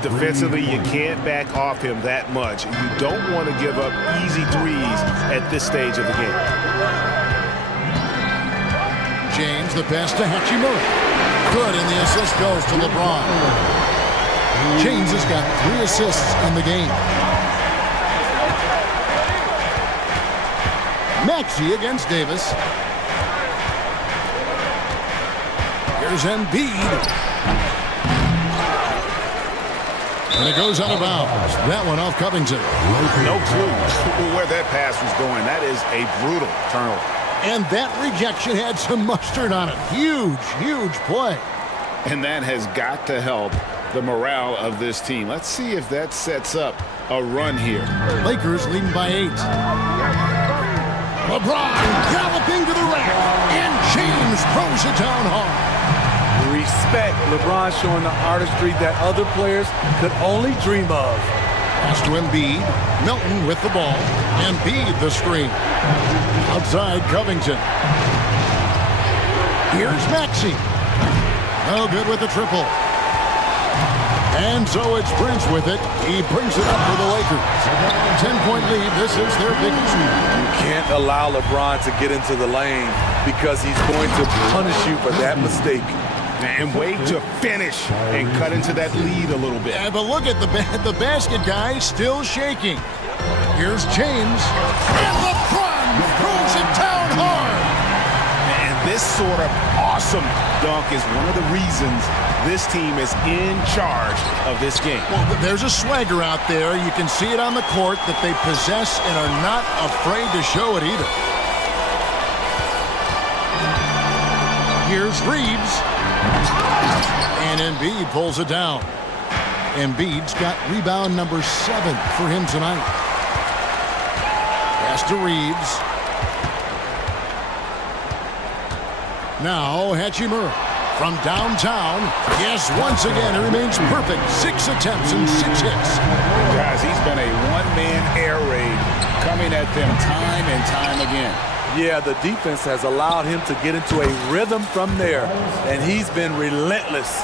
Defensively, you can't back off him that much. You don't want to give up easy threes at this stage of the game. James, the pass to Hachimura. Good, and the assist goes to LeBron. James has got 3 assists in the game. Maxey against Davis. Here's Embiid. And it goes out of bounds. That one off Covington. No clue where that pass was going. That is a brutal turnover. And that rejection had some mustard on it. Huge, huge play. And that has got to help the morale of this team. Let's see if that sets up a run here. Lakers leading by 8. LeBron galloping to the rack. And James throws it down hard. Respect. LeBron showing the artistry that other players could only dream of. Pass to Embiid. Melton with the ball. Embiid the screen. Outside Covington. Here's Maxey. No good with the triple. And so it's Prince with it. He brings it up for the Lakers. 10-point lead. This is their biggest lead. You can't allow LeBron to get into the lane because he's going to punish you for that mistake. And wait to finish and cut into that lead a little bit. Yeah, but look at the basket guy still shaking. Here's James. And LeBron throws it down hard. And this sort of awesome dunk is one of the reasons this team is in charge of this game. Well, there's a swagger out there. You can see it on the court that they possess and are not afraid to show it either. Here's Reeves. And Embiid pulls it down. Embiid's got rebound number 7 for him tonight. Pass to Reeves. Now Hachimura From downtown, yes, once again, he remains perfect. 6 attempts and 6 hits. Guys, he's been a one-man air raid coming at them time and time again. Yeah, the defense has allowed him to get into a rhythm from there, and he's been relentless.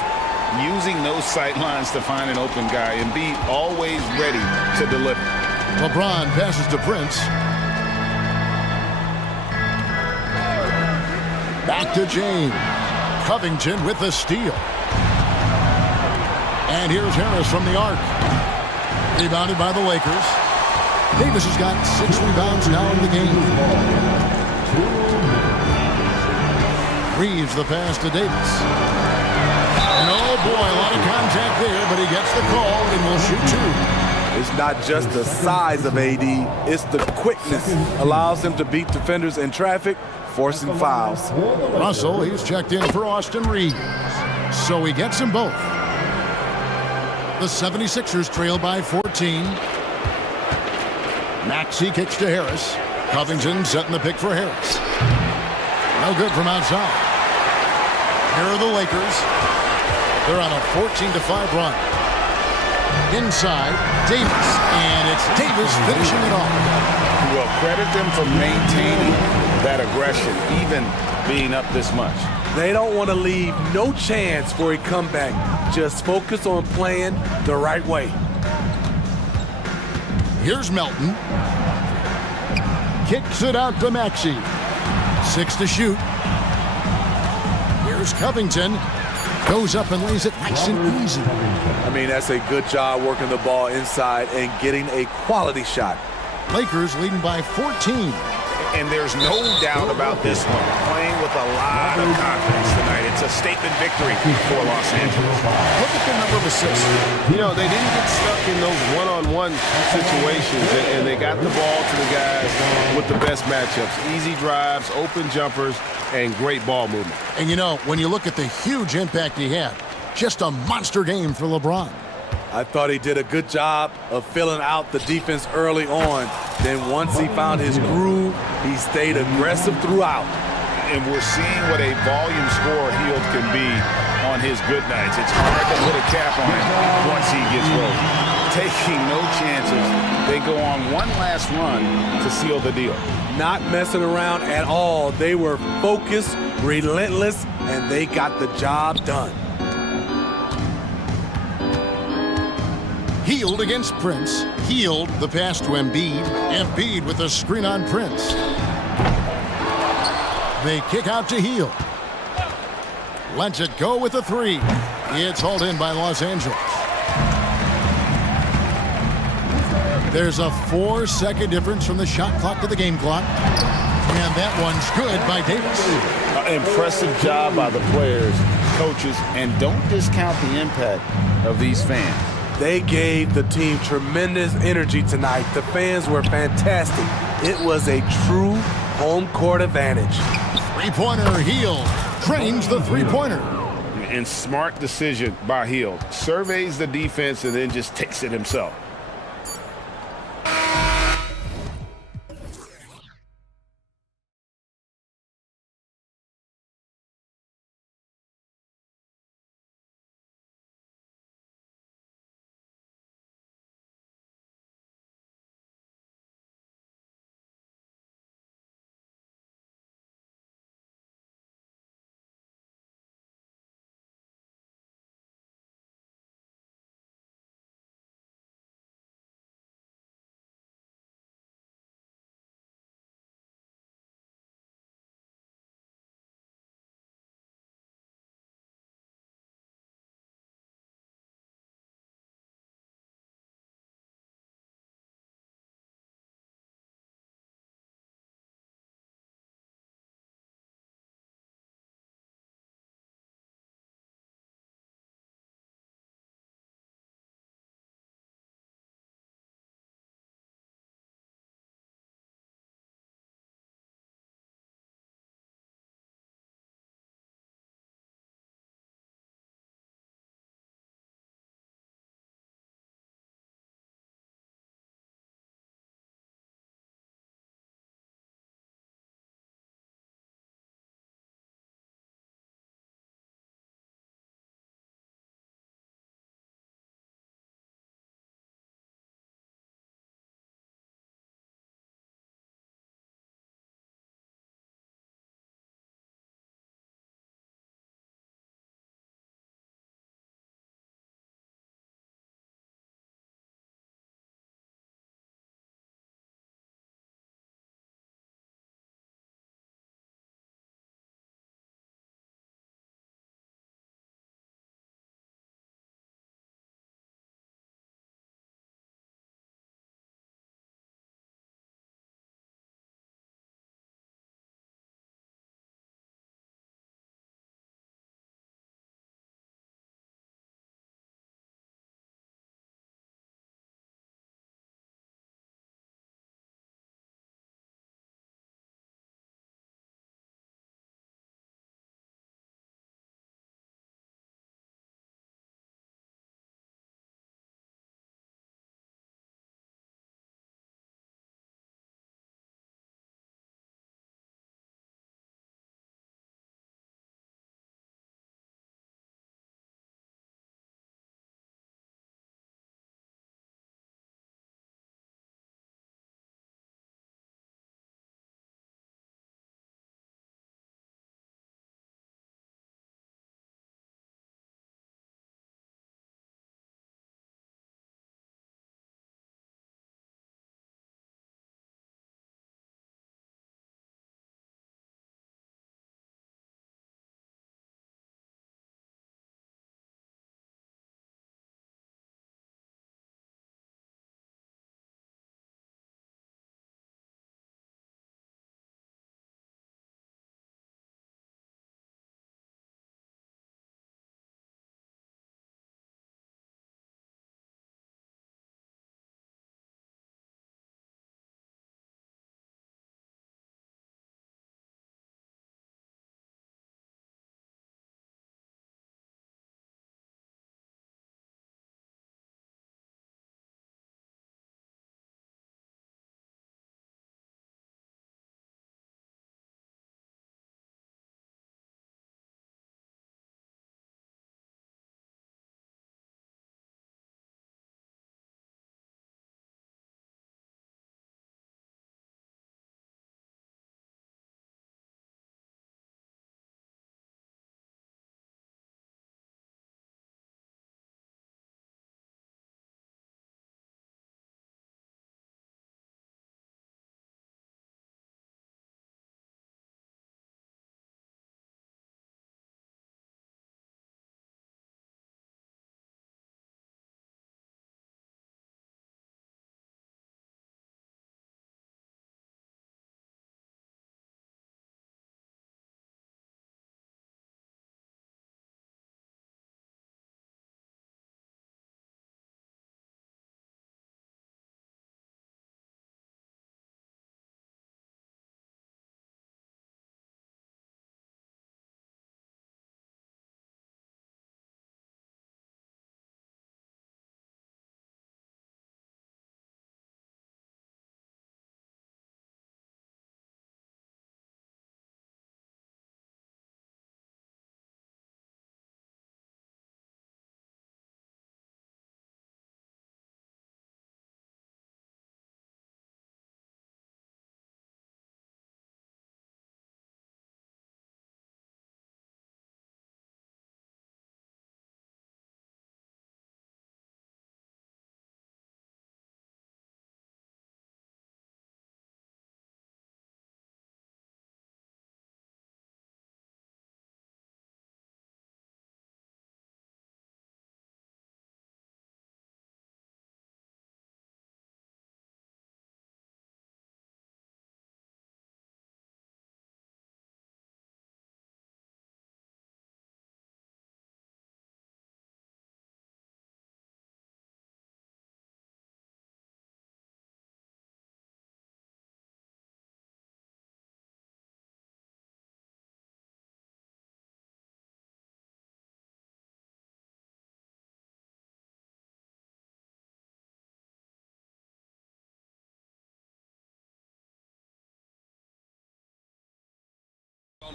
Using those sight lines to find an open guy and be always ready to deliver. LeBron passes to Prince. Back to James. Covington with the steal. And here's Harris from the arc. Rebounded by the Lakers. Davis has got 6 rebounds now in the game. Reeves the pass to Davis. And oh boy, a lot of contact there, but he gets the call and will shoot 2. It's not just the size of AD, it's the quickness. Allows him to beat defenders in traffic, forcing fouls. Russell, he's checked in for Austin Reeves. So he gets them both. The 76ers trail by 14. Maxey kicks to Harris. Covington setting the pick for Harris. No good from outside. Here are the Lakers. They're on a 14-5 run. Inside, Davis. And it's Davis finishing it off. Well, credit them for maintaining that aggression, even being up this much. They don't want to leave no chance for a comeback. Just focus on playing the right way. Here's Melton. Kicks it out to Maxey. 6 to shoot. Here's Covington. Goes up and lays it nice and easy. I mean, that's a good job working the ball inside and getting a quality shot. Lakers leading by 14. And there's no doubt about this one. Playing with a lot of confidence tonight. It's a statement victory for Los Angeles. Look at the number of assists. You know, they didn't get stuck in those one-on-one situations, and they got the ball to the guys with the best matchups. Easy drives, open jumpers, and great ball movement. And you know, when you look at the huge impact he had, just a monster game for LeBron. I thought he did a good job of filling out the defense early on. Then once he found his groove, he stayed aggressive throughout. And we're seeing what a volume scorer Hield can be on his good nights. It's hard to put a cap on him once he gets rolling. Taking no chances, they go on one last run to seal the deal. Not messing around at all. They were focused, relentless, and they got the job done. Hield against Prince. Hield the pass to Embiid. Embiid with a screen on Prince. They kick out to Hield. Lets it go with a 3. It's hauled in by Los Angeles. There's a 4-second difference from the shot clock to the game clock. And that one's good by Davis. Impressive job by the players, coaches, and don't discount the impact of these fans. They gave the team tremendous energy tonight. The fans were fantastic. It was a true home court advantage. Three-pointer, Hield trains the three-pointer. And smart decision by Hield. Surveys the defense and then just takes it himself.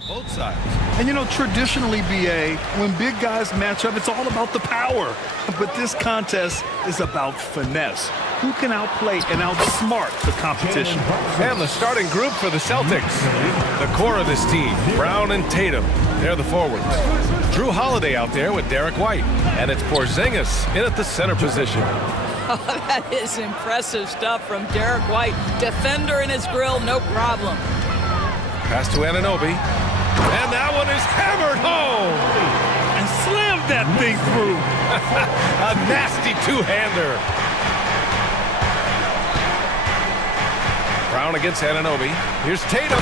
Both sides. And you know, traditionally, BA, when big guys match up, it's all about the power. But this contest is about finesse. Who can outplay and outsmart the competition? And the starting group for the Celtics. The core of this team, Brown and Tatum. They're the forwards. Drew Holiday out there with Derek White. And it's Porzingis in at the center position. Oh, that is impressive stuff from Derek White. Defender in his grill, no problem. Pass to Anunoby. And that one is hammered home. And slammed that thing through. A nasty two-hander. Brown against Anunoby. Here's Tatum.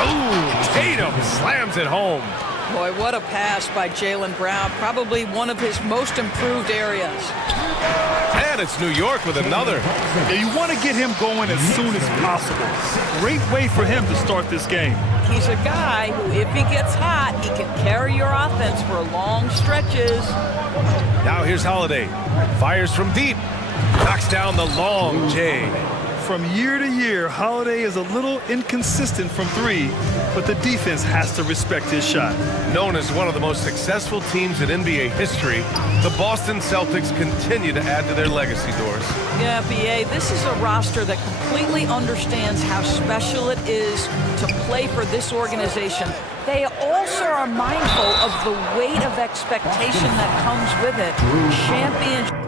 Oh, Tatum slams it home. Boy, what a pass by Jaylen Brown. Probably one of his most improved areas. And it's New York with another. Yeah, you want to get him going as soon as possible. Great way for him to start this game. He's a guy who, if he gets hot, he can carry your offense for long stretches. Now here's Holiday. Fires from deep. Knocks down the long J. From year to year, Holiday is a little inconsistent from three, but the defense has to respect his shot. Known as one of the most successful teams in NBA history, the Boston Celtics continue to add to their legacy, Doris. Yeah, BA, this is a roster that completely understands how special it is to play for this organization. They also are mindful of the weight of expectation that comes with it. Championships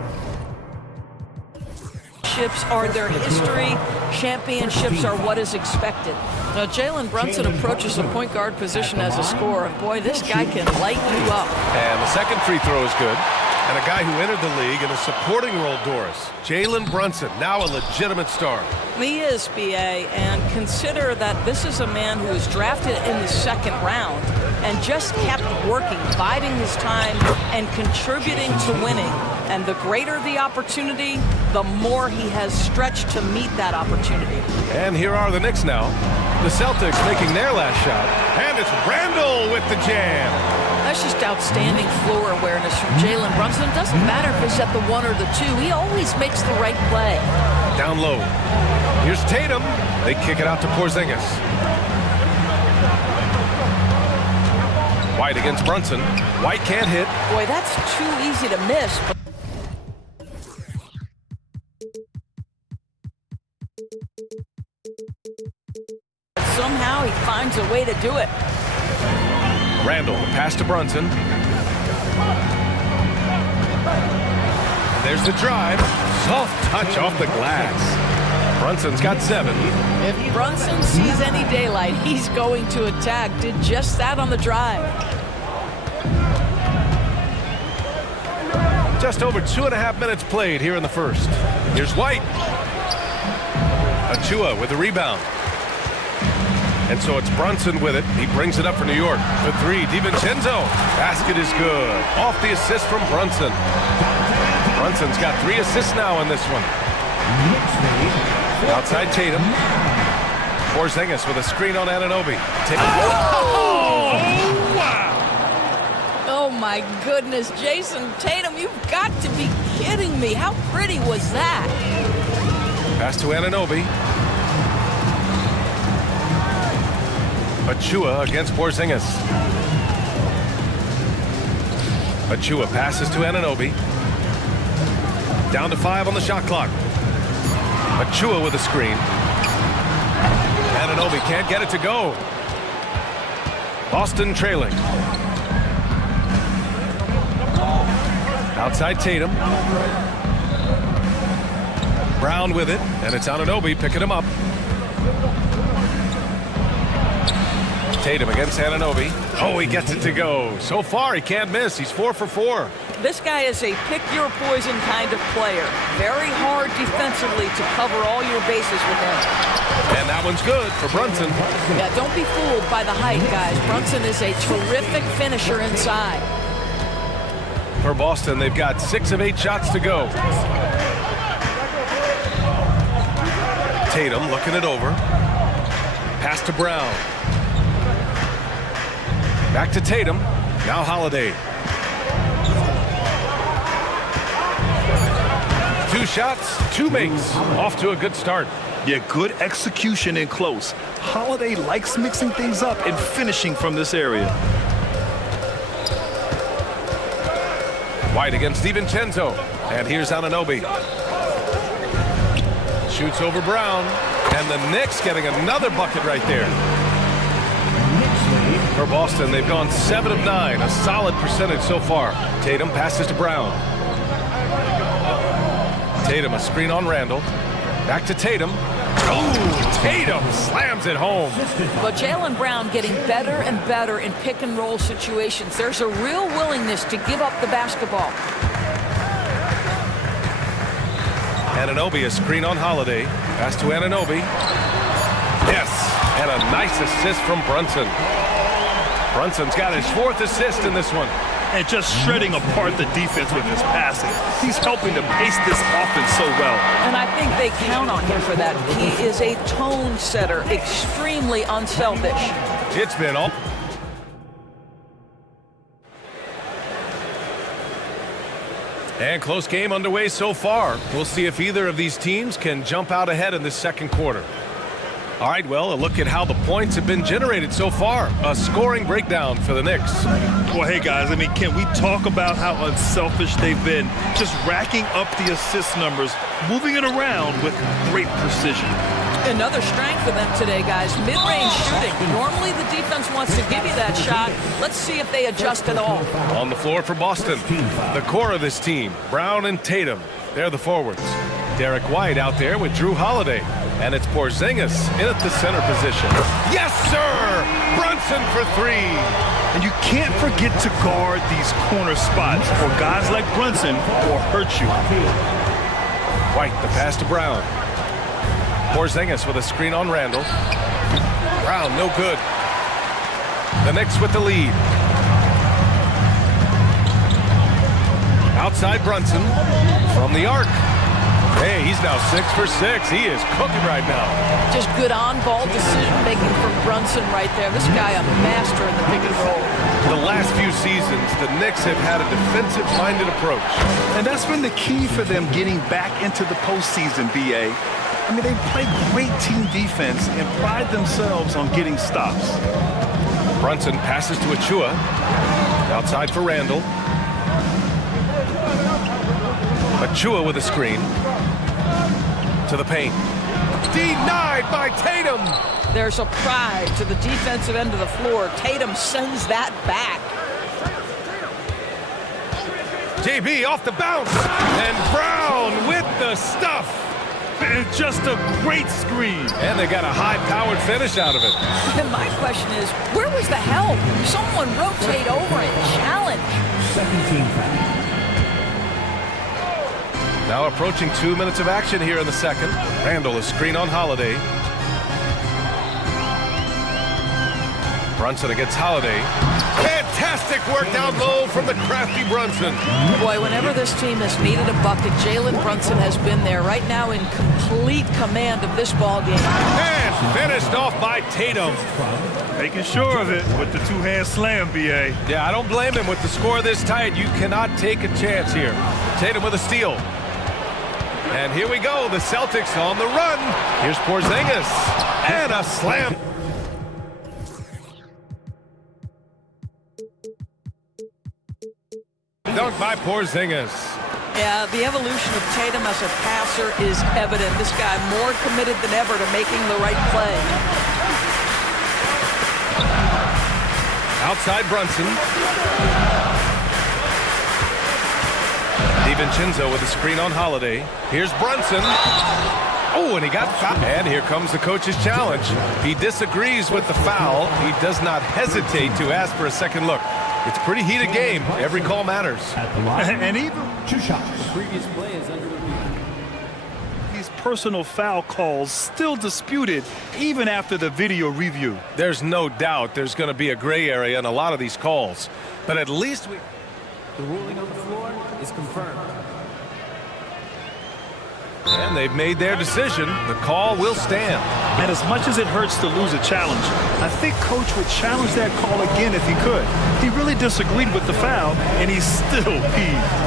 are their history. Championships are what is expected. Now, Jalen Brunson approaches the point guard position as a scorer. Boy, this guy can light you up. And the second free throw is good. And a guy who entered the league in a supporting role, Doris. Jalen Brunson, now a legitimate star. He is, BA, and consider that this is a man who was drafted in the second round and just kept working, biding his time, and contributing to winning. And the greater the opportunity, the more he has stretched to meet that opportunity. And here are the Knicks now. The Celtics making their last shot. And it's Randall with the jam. That's just outstanding floor awareness from Jalen Brunson. It doesn't matter if he's at the one or the two. He always makes the right play. Down low. Here's Tatum. They kick it out to Porzingis. White against Brunson. White can't hit. Boy, that's too easy to miss. But somehow he finds a way to do it. Randall, pass to Brunson. There's the drive. Soft touch off the glass. Brunson's got 7. If Brunson sees any daylight, he's going to attack. Did just that on the drive. Just over 2.5 minutes played here in the first. Here's White. Achua with the rebound. And so it's Brunson with it. He brings it up for New York. The 3, DiVincenzo. Basket is good. Off the assist from Brunson. Brunson's got 3 assists now in this one. Outside Tatum. Porzingis with a screen on Anunoby. Oh my goodness, Jason Tatum, you've got to be kidding me. How pretty was that? Pass to Anunoby. Achua against Porzingis. Achua passes to Anunoby. Down to 5 on the shot clock. Achua with a screen. Anunoby can't get it to go. Boston trailing. Outside Tatum. Brown with it, and it's Anunoby picking him up. Tatum against Anunoby. Oh, he gets it to go. So far, he can't miss. He's 4 for 4. This guy is a pick-your-poison kind of player. Very hard defensively to cover all your bases with him. And that one's good for Brunson. Yeah, don't be fooled by the height, guys. Brunson is a terrific finisher inside. For Boston, they've got 6 of 8 shots to go. Tatum looking it over. Pass to Brown. Back to Tatum. Now Holiday. 2 shots, 2 makes. Off to a good start. Yeah, good execution in close. Holiday likes mixing things up and finishing from this area. White against DiVincenzo. And here's Anunoby. Shoots over Brown. And the Knicks getting another bucket right there. For Boston, they've gone 7 of 9, a solid percentage so far. Tatum passes to Brown. Tatum, a screen on Randall. Back to Tatum. Oh, Tatum slams it home. But Jaylen Brown getting better and better in pick and roll situations. There's a real willingness to give up the basketball. Anunoby, a screen on Holiday. Pass to Anunoby. Yes, and a nice assist from Brunson. Brunson's got his 4th assist in this one. And just shredding apart the defense with his passing. He's helping to pace this offense so well. And I think they count on him for that. He is a tone setter, extremely unselfish. It's been all... And close game underway so far. We'll see if either of these teams can jump out ahead in this second quarter. All right, well, a look at how the points have been generated so far. A scoring breakdown for the Knicks. Well, hey, guys, I mean, can we talk about how unselfish they've been? Just racking up the assist numbers, moving it around with great precision. Another strength for them today, guys. Mid-range shooting. Normally the defense wants to give you that shot. Let's see if they adjust at all. On the floor for Boston, the core of this team, Brown and Tatum. They're the forwards. Derek White out there with Drew Holiday. And it's Porzingis in at the center position. Yes, sir! Brunson for 3. And you can't forget to guard these corner spots, or guys like Brunson will hurt you. White, the pass to Brown. Porzingis with a screen on Randall. Brown, no good. The Knicks with the lead. Outside Brunson from the arc. Hey, he's now 6 for 6. He is cooking right now. Just good on-ball decision-making from Brunson right there. This guy a master in the pick and roll. The last few seasons, the Knicks have had a defensive-minded approach. And that's been the key for them getting back into the postseason, B.A. I mean, they play great team defense and pride themselves on getting stops. Brunson passes to Achua. Outside for Randall. Achua with a screen. To the paint. Denied by Tatum. There's a pride to the defensive end of the floor. Tatum sends that back. JB off the bounce. And Brown with the stuff. And just a great screen. And they got a high-powered finish out of it. And my question is, where was the help? Someone rotate over and challenge. 17 foul. Now approaching 2 minutes of action here in the second. Randall, a screen on Holiday. Brunson against Holiday. Fantastic work down low from the crafty Brunson. Boy, whenever this team has needed a bucket, Jalen Brunson has been there. Right now in complete command of this ball game. And finished off by Tatum. Making sure of it with the two-hand slam, B.A. Yeah, I don't blame him with the score this tight. You cannot take a chance here. Tatum with a steal. And here we go, the Celtics on the run. Here's Porzingis, and a slam. Dunk by Porzingis. Yeah, the evolution of Tatum as a passer is evident. This guy more committed than ever to making the right play. Outside Brunson. DiVincenzo with a screen on Holiday. Here's Brunson. Oh, and he got fouled. And here comes the coach's challenge. He disagrees with the foul. He does not hesitate to ask for a second look. It's a pretty heated game. Every call matters. And even 2 shots. The previous play is under review. these personal foul calls still disputed even after the video review. There's no doubt there's going to be a gray area in a lot of these calls. But at least we... The ruling on the floor is confirmed. And they've made their decision. The call will stand. And as much as it hurts to lose a challenge, I think Coach would challenge that call again if he could. He really disagreed with the foul, and he's still peeved.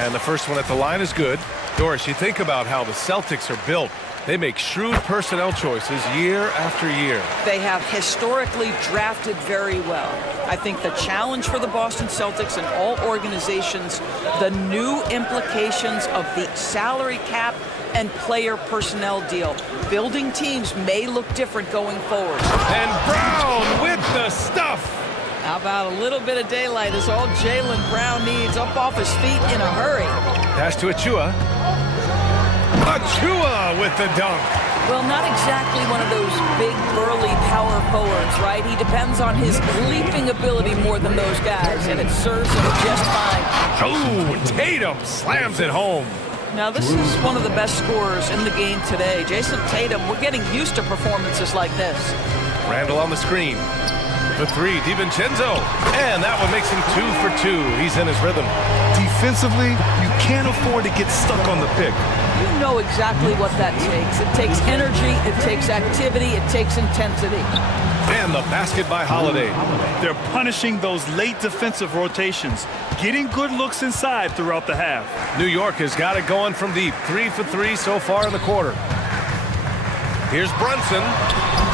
And the first one at the line is good. Doris, you think about how the Celtics are built. They make shrewd personnel choices year after year. They have historically drafted very well. I think the challenge for the Boston Celtics and all organizations, the new implications of the salary cap and player personnel deal. Building teams may look different going forward. And Brown with the stuff. How about a little bit of daylight is all Jaylen Brown needs, up off his feet in a hurry. Pass to Achua. Achua with the dunk. Well, not exactly one of those big, burly power forwards, right? He depends on his leaping ability more than those guys, and it serves him just fine. Oh, Tatum slams it home. Now, this is one of the best scorers in the game today. Jason Tatum, we're getting used to performances like this. Randall on the screen. The three, DiVincenzo. And that one makes him 2 for 2. He's in his rhythm. Defensively, you can't afford to get stuck on the pick. You know exactly what that takes. It takes energy, it takes activity, it takes intensity. And the basket by Holiday. They're punishing those late defensive rotations, getting good looks inside throughout the half. New York has got it going from deep. 3 for 3 so far in the quarter. Here's Brunson.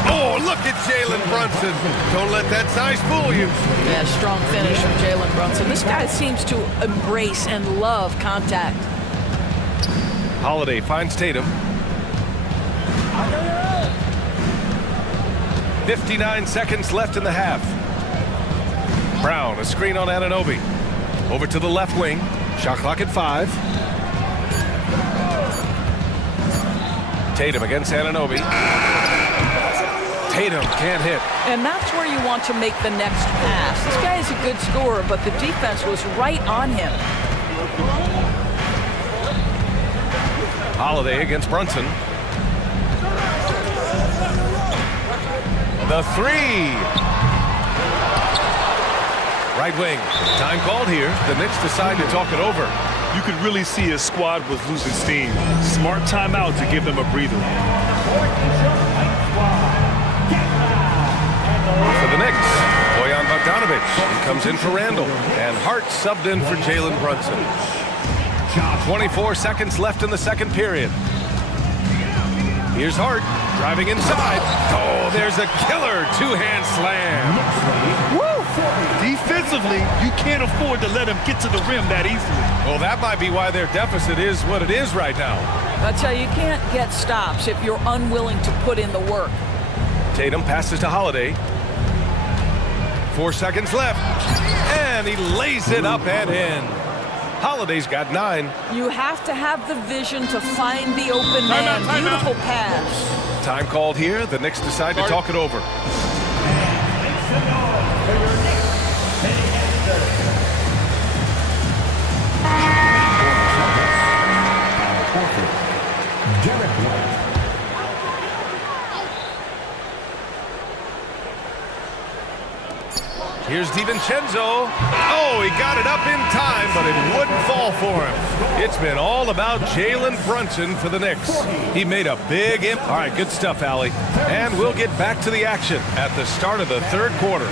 Oh, look at Jalen Brunson. Don't let that size fool you. Yeah, strong finish from Jalen Brunson. This guy seems to embrace and love contact. Holiday finds Tatum. 59 seconds left in the half. Brown, a screen on Anunoby. Over to the left wing. Shot clock at 5. Tatum against Anunoby. Tatum can't hit. And that's where you want to make the next pass. This guy is a good scorer, but the defense was right on him. Holiday against Brunson. The three. Right wing. Time called here. The Knicks decide to talk it over. You could really see his squad was losing steam. Smart timeout to give them a breather. For the Knicks, Bojan Bogdanovic. He comes in for Randall. And Hart subbed in for Jalen Brunson. 24 seconds left in the second period. Here's Hart driving inside. Oh, there's a killer two-hand slam. Woo! Defensively, you can't afford to let him get to the rim that easily. Well, that might be why their deficit is what it is right now. I tell you, you can't get stops if you're unwilling to put in the work. Tatum passes to Holiday. 4 seconds left. And he lays it up and in. Holiday's got 9. You have to have the vision to find the open man. Beautiful pass. Time called here. The Knicks decide to talk it over. Here's DiVincenzo. Oh, he got it up in time, but it wouldn't fall for him. It's been all about Jalen Brunson for the Knicks. He made a big impact. All right, good stuff, Allie. And we'll get back to the action at the start of the third quarter.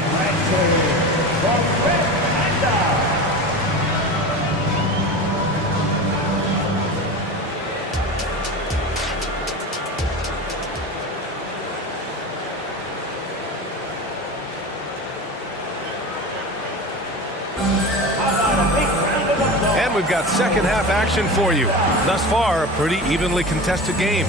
We've got second half action for you. Thus far, a pretty evenly contested game.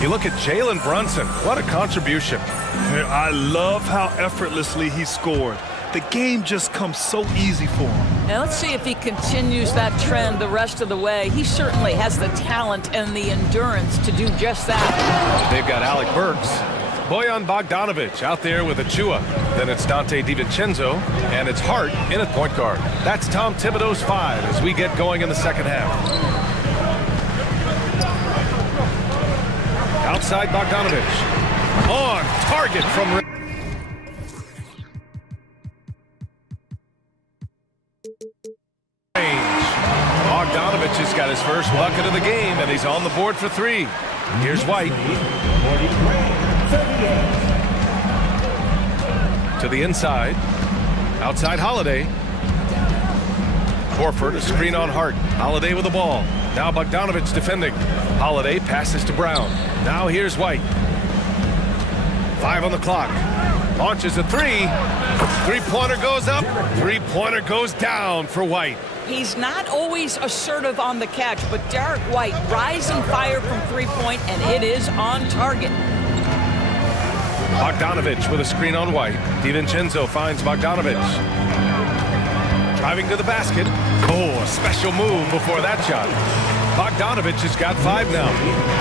You look at Jalen Brunson. What a contribution. I love how effortlessly he scored. The game just comes so easy for him. Now let's see if he continues that trend the rest of the way. He certainly has the talent and the endurance to do just that. They've got Alec Burks. Bojan Bogdanovic out there with Achua. Then it's Dante DiVincenzo, and it's Hart in at point guard. That's Tom Thibodeau's 5 as we get going in the second half. Outside Bogdanovic. On target from range. Bogdanovic has got his first bucket of the game, and he's on the board for 3. Here's White. To the inside. Outside Holiday. Horford, a screen on Hart. Holiday with the ball. Now Bogdanovich defending. Holiday passes to Brown. Now here's White. 5 on the clock. Launches a three. Three-pointer goes up. Three-pointer goes down for White. He's not always assertive on the catch, but Derek White, rise and fire from three-point, and it is on target. Bogdanovich with a screen on White. DiVincenzo finds Bogdanovich. Driving to the basket. Oh, a special move before that shot. Bogdanovich has got 5 now.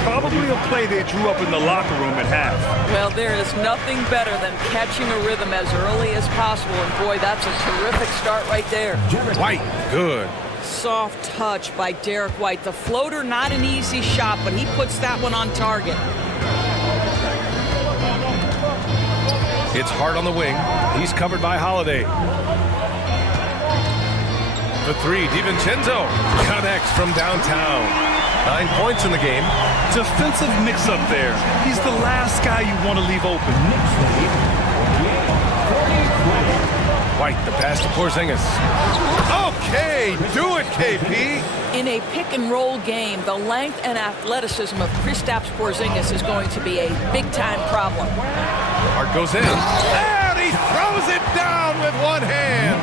Probably a play they drew up in the locker room at half. Well, there is nothing better than catching a rhythm as early as possible, and boy, that's a terrific start right there. White, good. Soft touch by Derek White. The floater, not an easy shot, but he puts that one on target. It's Hart on the wing. He's covered by Holiday. For 3, DiVincenzo connects from downtown. 9 points in the game. Defensive mix-up there. He's the last guy you want to leave open. White, the pass to Porzingis. Okay, do it, KP. In a pick-and-roll game, the length and athleticism of Kristaps Porzingis is going to be a big-time problem. Hart goes in, and he throws it down with one hand.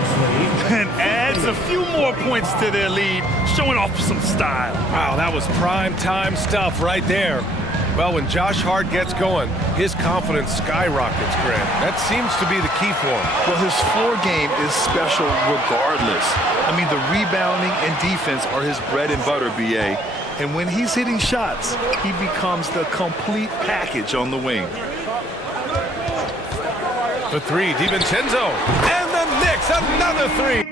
And adds a few more points to their lead, showing off some style. Wow, that was prime-time stuff right there. Well, when Josh Hart gets going, his confidence skyrockets, Grant. That seems to be the key for him. Well, his floor game is special regardless. I mean, the rebounding and defense are his bread and butter, BA. And when he's hitting shots, he becomes the complete package on the wing. For 3, DiVincenzo. And the Knicks, another 3.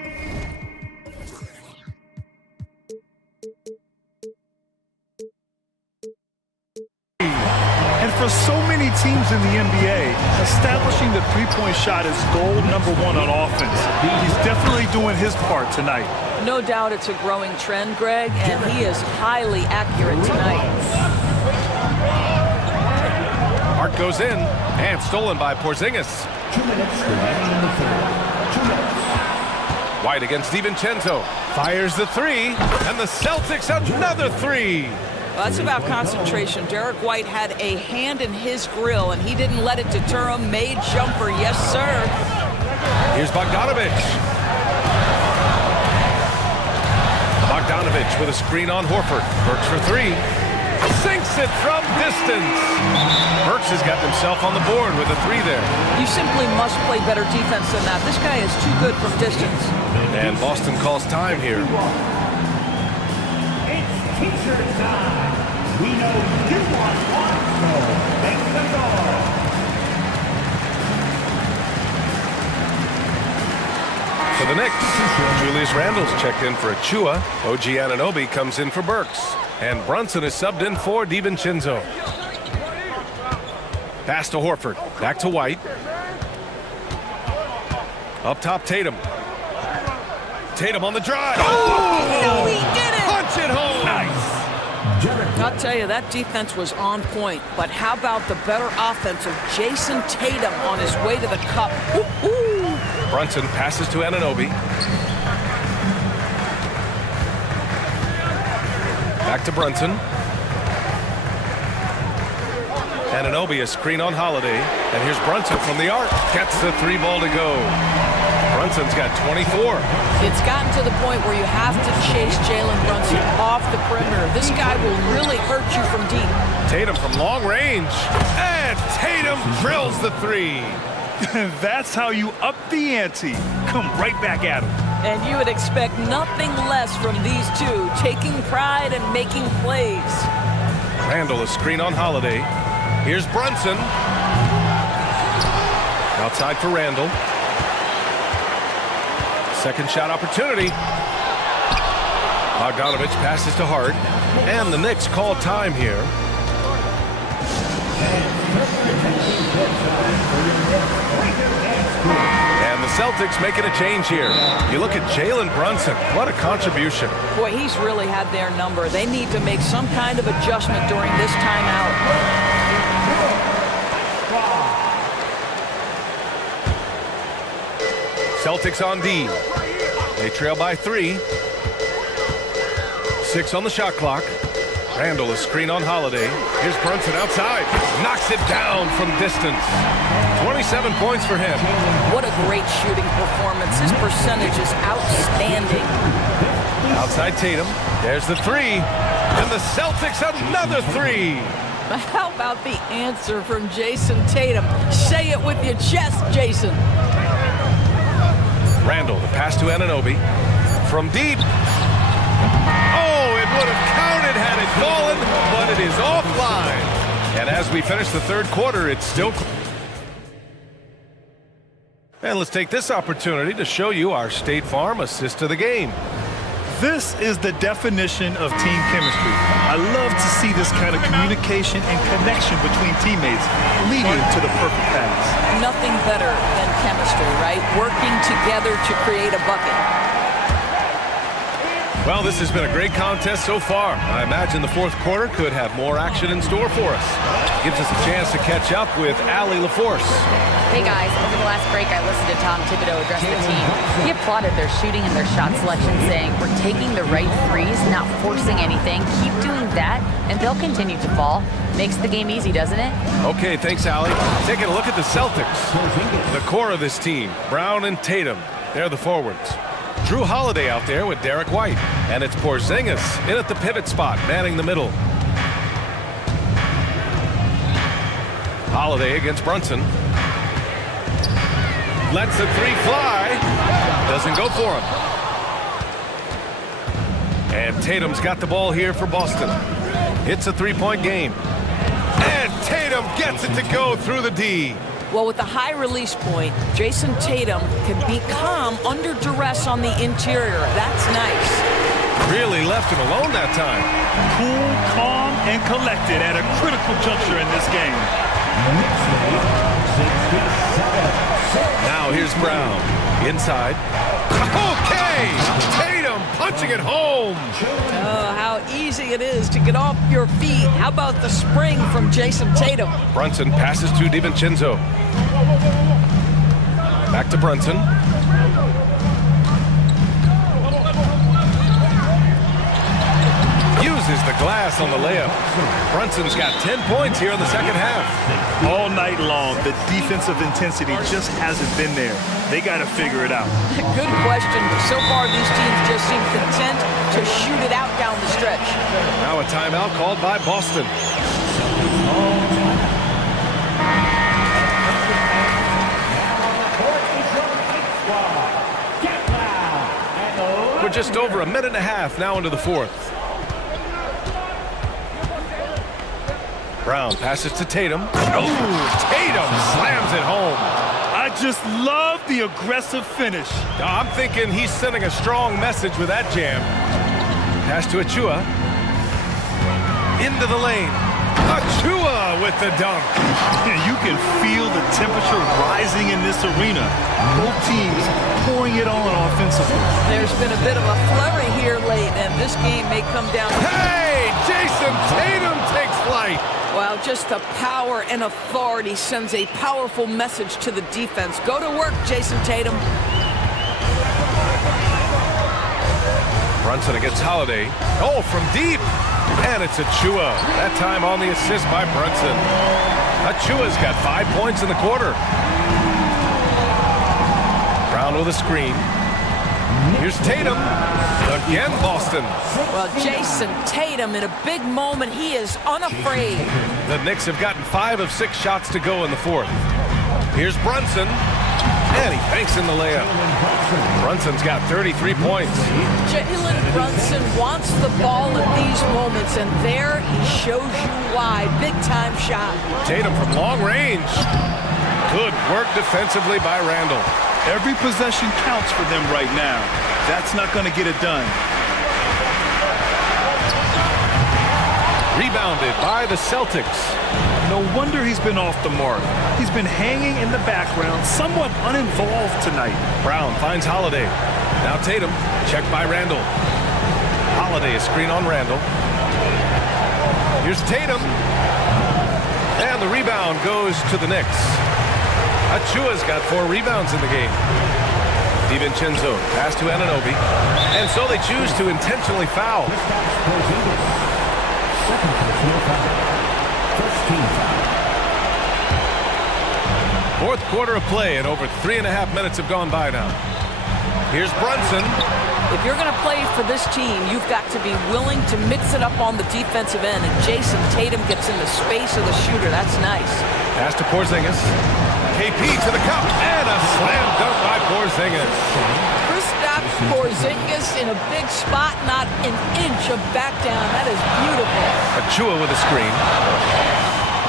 And for so many teams in the NBA, establishing the three-point shot is goal number 1 on offense. He's definitely doing his part tonight. No doubt it's a growing trend, Greg, and he is highly accurate tonight. Hart goes in, and stolen by Porzingis. 2 minutes remaining in the third. 2 minutes. White against DiVincenzo. Fires the 3, and the Celtics another 3. Well, that's about concentration. Derek White had a hand in his grill, and he didn't let it deter him. Made jumper, yes, sir. Here's Bogdanovich. Bogdanovich with a screen on Horford. Burks for 3. Sinks it from distance. Burks has got himself on the board with a 3 there. You simply must play better defense than that. This guy is too good from distance. And Boston calls time here. It's t-shirt time. We know you want one, so make the goal. For the Knicks, Julius Randle's checked in for Achua. OG Anunoby comes in for Burks. And Brunson is subbed in for DiVincenzo. Pass to Horford. Back to White. Up top, Tatum. Tatum on the drive. Oh, no, he did it! Punch it home! Nice. I'll tell you, that defense was on point. But how about the better offense of Jason Tatum on his way to the cup? Woo-hoo! Brunson passes to Anunoby. Back to Brunson. Anunoby, a screen on Holiday. And here's Brunson from the arc. Gets the 3 ball to go. Brunson's got 24. It's gotten to the point where you have to chase Jalen Brunson off the perimeter. This guy will really hurt you from deep. Tatum from long range. And Tatum drills the 3. That's how you up the ante. Come right back at him. And you would expect nothing less from these two, taking pride and making plays. Randle, a screen on Holiday. Here's Brunson. Outside for Randle. Second shot opportunity. Bogdanovich passes to Hart. And the Knicks call time here. And the Celtics making a change here. You look at Jalen Brunson. What a contribution. Boy, he's really had their number. They need to make some kind of adjustment during this timeout. Celtics on D. They trail by 3. 6 on the shot clock. Randall is screen on Holiday. Here's Brunson outside. Knocks it down from distance. 27 points for him. What a great shooting performance. His percentage is outstanding. Outside Tatum. There's the three. And the Celtics another three. How about the answer from Jason Tatum? Say it with your chest, Jason. Randall, the pass to Anunoby. From deep. Oh, it would have counted had it fallen, but it is offline. And as we finish the third quarter, it's still... And let's take this opportunity to show you our State Farm assist of the game. This is the definition of team chemistry. I love to see this kind of communication and connection between teammates leading to the perfect pass. Nothing better than chemistry, right? Working together to create a bucket. Well, this has been a great contest so far. I imagine the fourth quarter could have more action in store for us. Gives us a chance to catch up with Allie LaForce. Hey guys, over the last break I listened to Tom Thibodeau address the team. He applauded their shooting and their shot selection, saying, we're taking the right threes, not forcing anything. Keep doing that, and they'll continue to fall. Makes the game easy, doesn't it? Okay, thanks, Allie. Taking a look at the Celtics. The core of this team, Brown and Tatum. They're the forwards. Drew Holiday out there with Derek White. And it's Porzingis in at the pivot spot, manning the middle. Holiday against Brunson. Lets the three fly. Doesn't go for him. And Tatum's got the ball here for Boston. It's a three-point game. And Tatum gets it to go through the D. Well, with the high release point, Jason Tatum can be calm under duress on the interior. That's nice. Really left him alone that time. Cool, calm, and collected at a critical juncture in this game. Now here's Brown. Inside. Okay! Tatum punching it home. Oh, how easy it is to get off your feet. How about the spring from Jason Tatum? Brunson passes to DiVincenzo. Back to Brunson. Uses the glass on the layup. Brunson's got 10 points here in the second half. All night long, the defensive intensity just hasn't been there. They got to figure it out. Good question. So far, these teams just seem content to shoot it out down the stretch. Now a timeout called by Boston. We're just over a minute and a half now into the fourth. Brown passes to Tatum. Oh, Tatum slams it home. I just love the aggressive finish. I'm thinking he's sending a strong message with that jam. Pass to Achua. Into the lane. Achua with the dunk. You can feel the temperature rising in this arena. Both teams pouring it on offensively. There's been a bit of a flurry here late, and this game may come down. Hey, Jason Tatum takes flight. Well, just the power and authority sends a powerful message to the defense. Go to work, Jason Tatum. Brunson against Holiday. Oh, from deep. And it's Achua. That time on the assist by Brunson. Achua's got 5 points in the quarter. Brown with a screen. Here's Tatum. Again, Boston. Well, Jason Tatum in a big moment. He is unafraid. The Knicks have gotten 5 of 6 shots to go in the fourth. Here's Brunson. And he banks in the layup. Brunson's got 33 points. Jalen Brunson wants the ball at these moments, and there he shows you why. Big-time shot. Tatum from long range. Good work defensively by Randall. Every possession counts for them right now. That's not going to get it done. Rebounded by the Celtics. No wonder he's been off the mark. He's been hanging in the background, somewhat uninvolved tonight. Brown finds Holiday. Now Tatum, checked by Randall. Holiday, a screen on Randall. Here's Tatum. And the rebound goes to the Knicks. Achua's got 4 rebounds in the game. DiVincenzo, pass to Anunoby. And so they choose to intentionally foul. Second personal foul. First team foul. Fourth quarter of play, and over 3.5 minutes have gone by now. Here's Brunson. If you're going to play for this team, you've got to be willing to mix it up on the defensive end, and Jason Tatum gets in the space of the shooter. That's nice. Pass to Porzingis. KP to the cup, and a slam dunk by Porzingis. Kristaps Porzingis in a big spot, not an inch of back down. That is beautiful. Achua with a screen.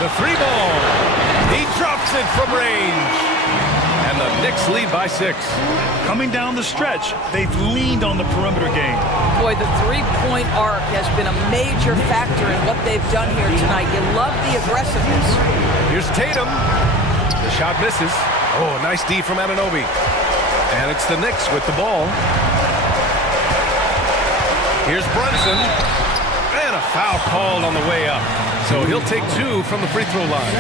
The three ball. He drops it from range. And the Knicks lead by 6. Coming down the stretch, they've leaned on the perimeter game. Boy, the three-point arc has been a major factor in what they've done here tonight. You love the aggressiveness. Here's Tatum. The shot misses. Oh, a nice D from Anunoby. And it's the Knicks with the ball. Here's Brunson. And a foul called on the way up. So he'll take 2 from the free throw line.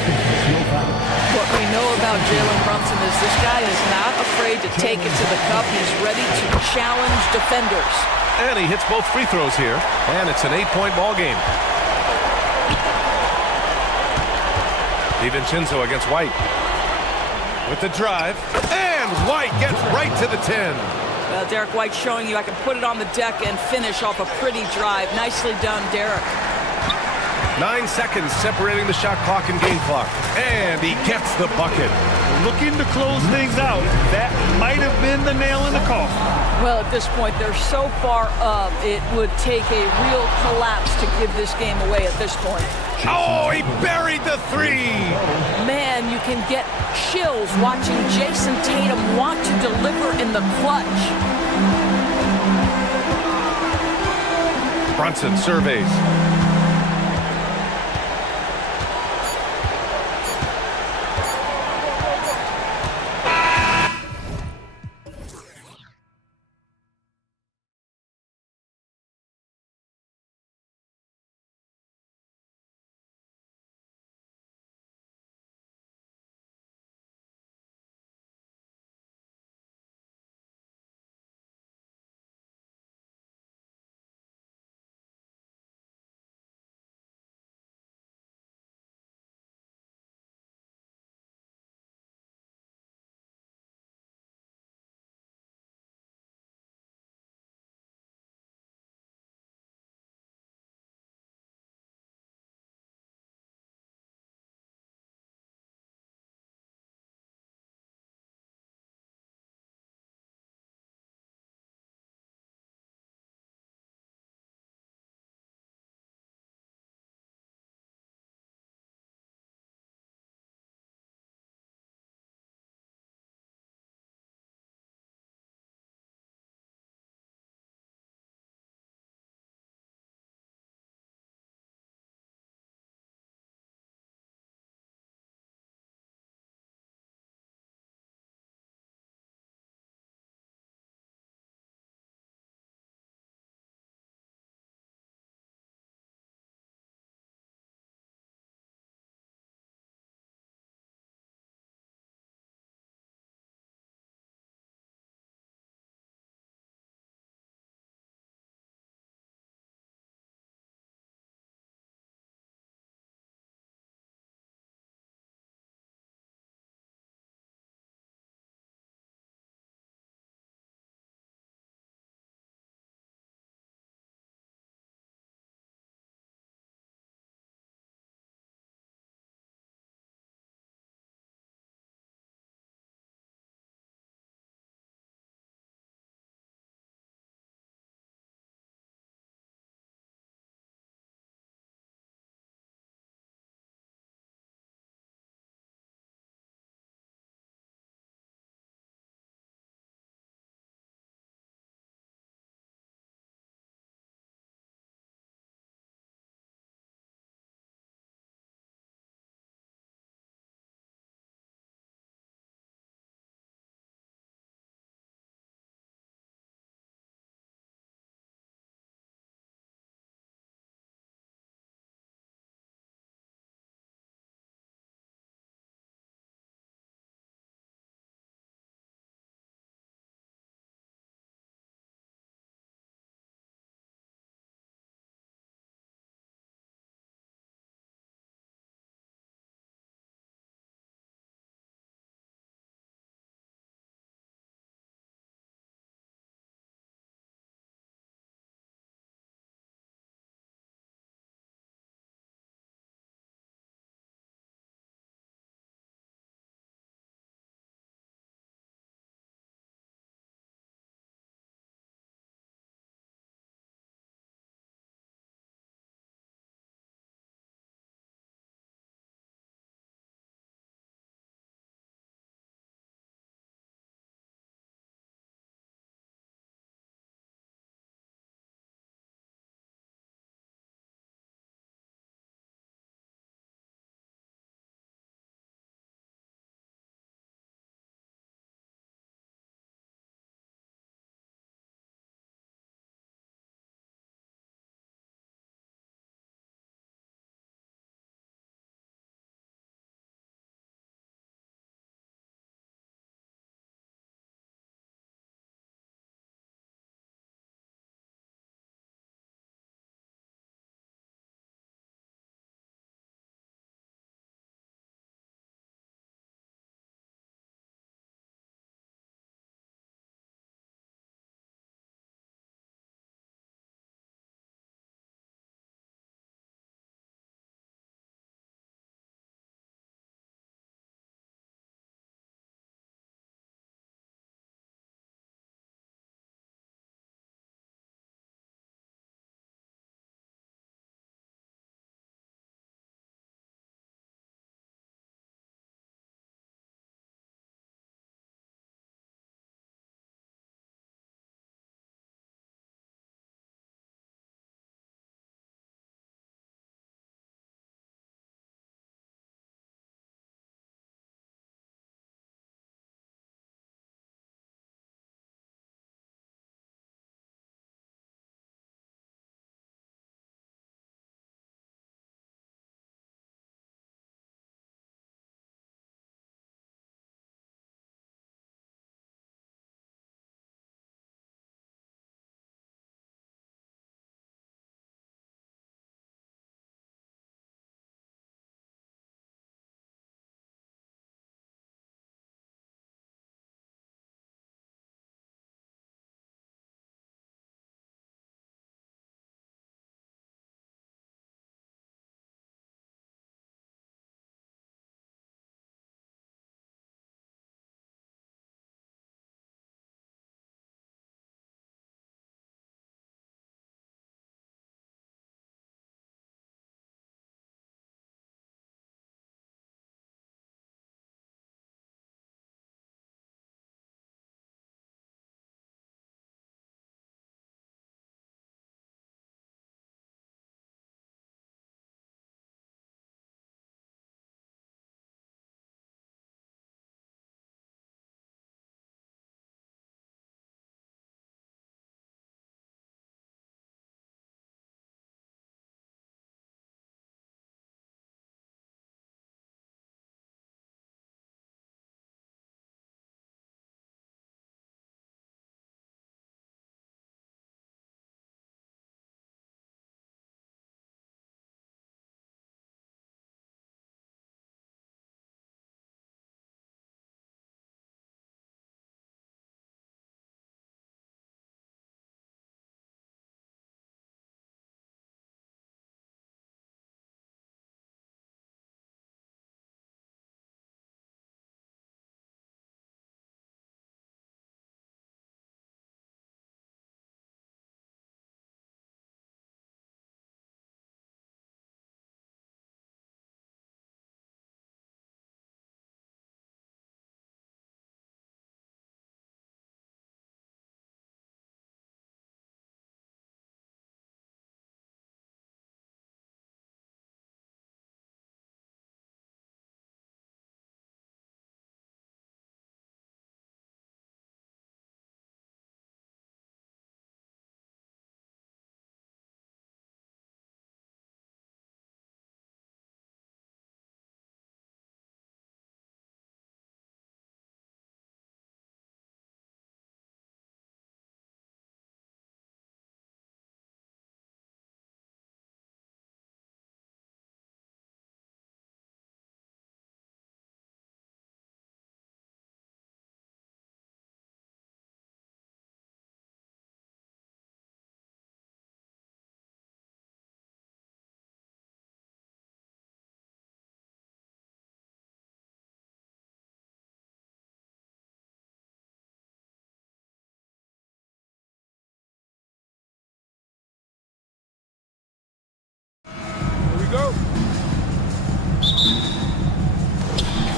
What we know about Jalen Brunson is this guy is not afraid to take it to the cup. He's ready to challenge defenders. And he hits both free throws here. And it's an 8-point ball game. DiVincenzo against White. With the drive. And White gets right to the 10. Well, Derek White showing you I can put it on the deck and finish off a pretty drive. Nicely done, Derek. 9 seconds separating the shot clock and game clock. And he gets the bucket. Looking to close things out. That might have been the nail in the coffin. Well, at this point, they're so far up, it would take a real collapse to give this game away at this point. Oh, he buried the 3. Man, you can get chills watching Jason Tatum want to deliver in the clutch. Brunson surveys.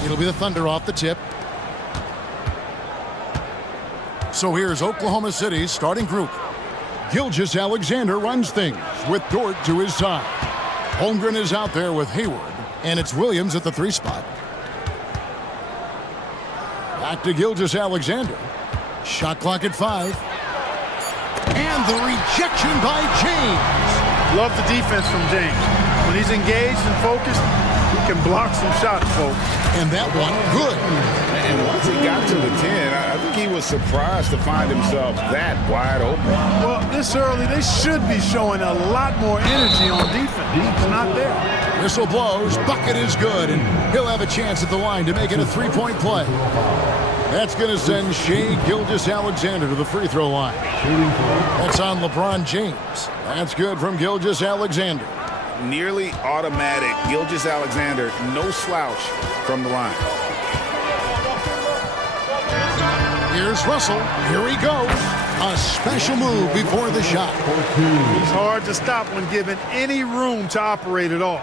It'll be the Thunder off the tip. So here's Oklahoma City's starting group. Gilgeous-Alexander runs things with Dort to his side. Holmgren is out there with Hayward, and it's Williams at the 3 spot. Back to Gilgeous-Alexander. Shot clock at 5. And the rejection by James. Love the defense from James. When he's engaged and focused, he can block some shots, folks. And that one, good. And once he got to the 10, I think he was surprised to find himself that wide open. Well, this early, they should be showing a lot more energy on defense. It's not there. Whistle blows, bucket is good, and he'll have a chance at the line to make it a 3-point play. That's going to send Shai Gilgeous-Alexander to the free throw line. That's on LeBron James. That's good from Gilgeous-Alexander. Nearly automatic. Gilgeous-Alexander, no slouch from the line. Here's Russell. Here he goes. A special move before the shot. He's hard to stop when given any room to operate at all.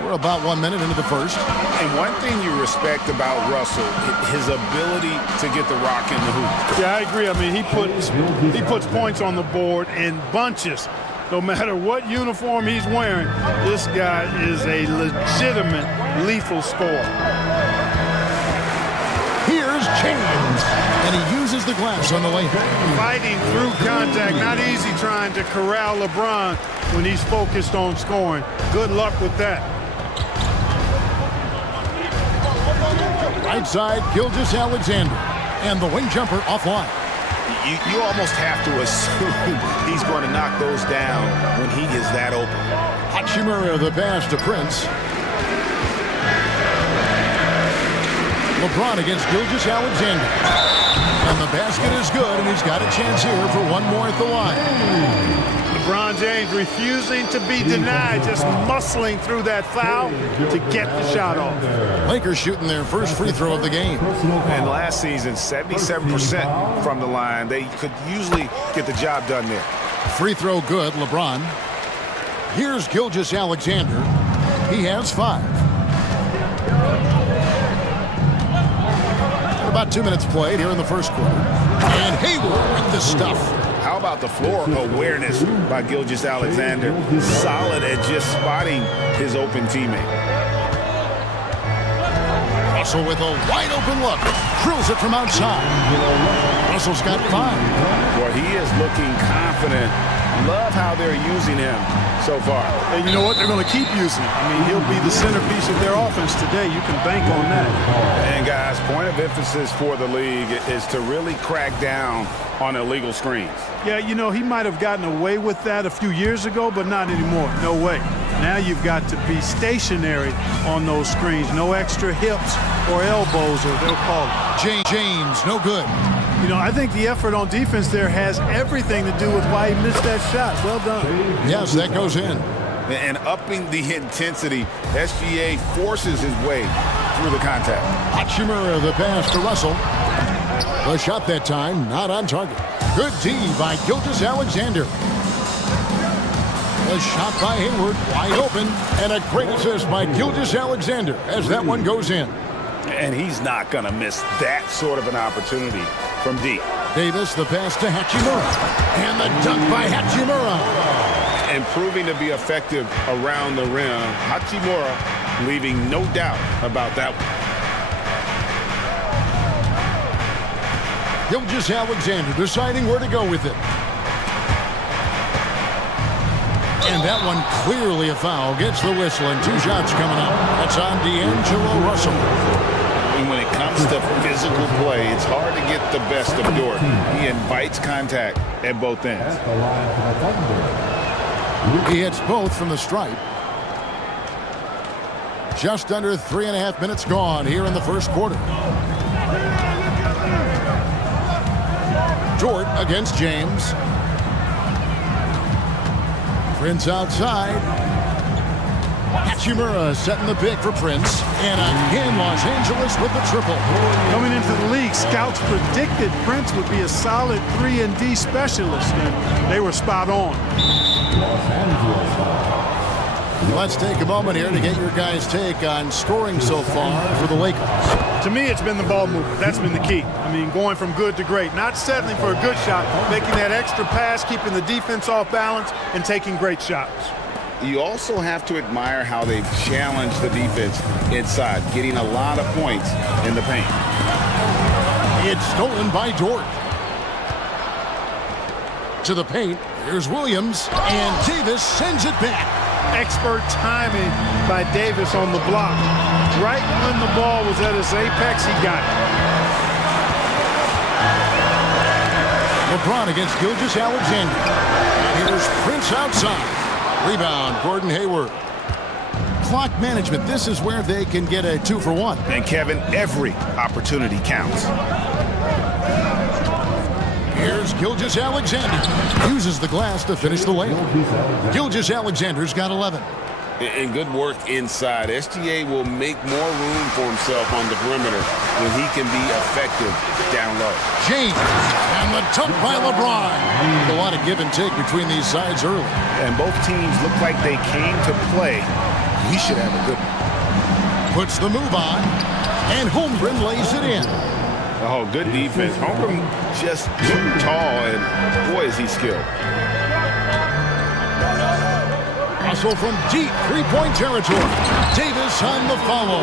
We're about 1 minute into the first. And one thing you respect about Russell, his ability to get the rock in the hoop. Yeah, I agree. I mean, he puts points on the board in bunches. No matter what uniform he's wearing, this guy is a legitimate lethal scorer. Here's James, and he uses the glass on the lane. Fighting through contact, not easy trying to corral LeBron when he's focused on scoring. Good luck with that. Right side, Gilgeous-Alexander, and the wing jumper offline. You almost have to assume he's going to knock those down when he is that open. Hachimura the pass to Prince. LeBron against Gilgeous-Alexander. And the basket is good, and he's got a chance here for one more at the line. LeBron James refusing to be denied, just muscling through that foul to get the shot off. Lakers shooting their first free throw of the game. And last season, 77% from the line. They could usually get the job done there. Free throw good, LeBron. Here's Gilgeous-Alexander. He has 5. About 2 minutes played here in the first quarter. And Hayward with the stuff. How about the floor awareness by Gilgeous-Alexander? Solid at just spotting his open teammate. Russell with a wide open look. Drills it from outside. Russell's got 5. Boy, he is looking confident. Love how they're using him so far. And you know what? They're going to keep using him. I mean, he'll be the centerpiece of their offense today. You can bank on that. And guys, point of emphasis for the league is to really crack down on illegal screens. Yeah, you know, he might have gotten away with that a few years ago, but not anymore. No way. Now you've got to be stationary on those screens. No extra hips or elbows, or they'll call it. James, no good. You know, I think the effort on defense there has everything to do with why he missed that shot. Well done. Yes, that goes in. And upping the intensity, SGA forces his way through the contact. Hachimura the pass to Russell. The shot that time, not on target. Good D by Gilgeous-Alexander. The shot by Hayward, wide open, and a great assist by Gilgeous-Alexander as that one goes in. And he's not going to miss that sort of an opportunity from deep. Davis, the pass to Hachimura. And the dunk by Hachimura. And proving to be effective around the rim. Hachimura leaving no doubt about that one. Gilgeous-Alexander deciding where to go with it. And that one clearly a foul. Gets the whistle, and 2 shots coming up. That's on D'Angelo Russell. And when it comes to physical play, it's hard to get the best of Dort. He invites contact at both ends. He hits both from the stripe. Just under 3.5 minutes gone here in the first quarter. Dort against James. Prince outside. Hachimura setting the pick for Prince. And again, Los Angeles with the triple. Coming into the league, scouts predicted Prince would be a solid 3-and-D specialist, and they were spot on. Let's take a moment here to get your guys' take on scoring so far for the Lakers. To me, it's been the ball movement. That's been the key. I mean, going from good to great. Not settling for a good shot, making that extra pass, keeping the defense off balance, and taking great shots. You also have to admire how they've challenged the defense inside, getting a lot of points in the paint. It's stolen by Dort. To the paint, here's Williams, and Davis sends it back. Expert timing by Davis on the block. Right when the ball was at its apex, he got it. LeBron against Gilgeous-Alexander. Here's Prince outside. Rebound, Gordon Hayward. Clock management, this is where they can get a 2-for-1. And Kevin, every opportunity counts. Here's Gilgeous-Alexander. Uses the glass to finish the layup. Gilgeous-Alexander's got 11. And good work inside. SGA will make more room for himself on the perimeter when he can be effective down low. James, and the dunk by LeBron. A lot of give and take between these sides early. And both teams look like they came to play. We should have a good one. Puts the move on, and Holmgren lays it in. Oh, good defense. Holmgren just too tall, and boy, is he skilled. Russell from deep three-point territory. Davis on the follow.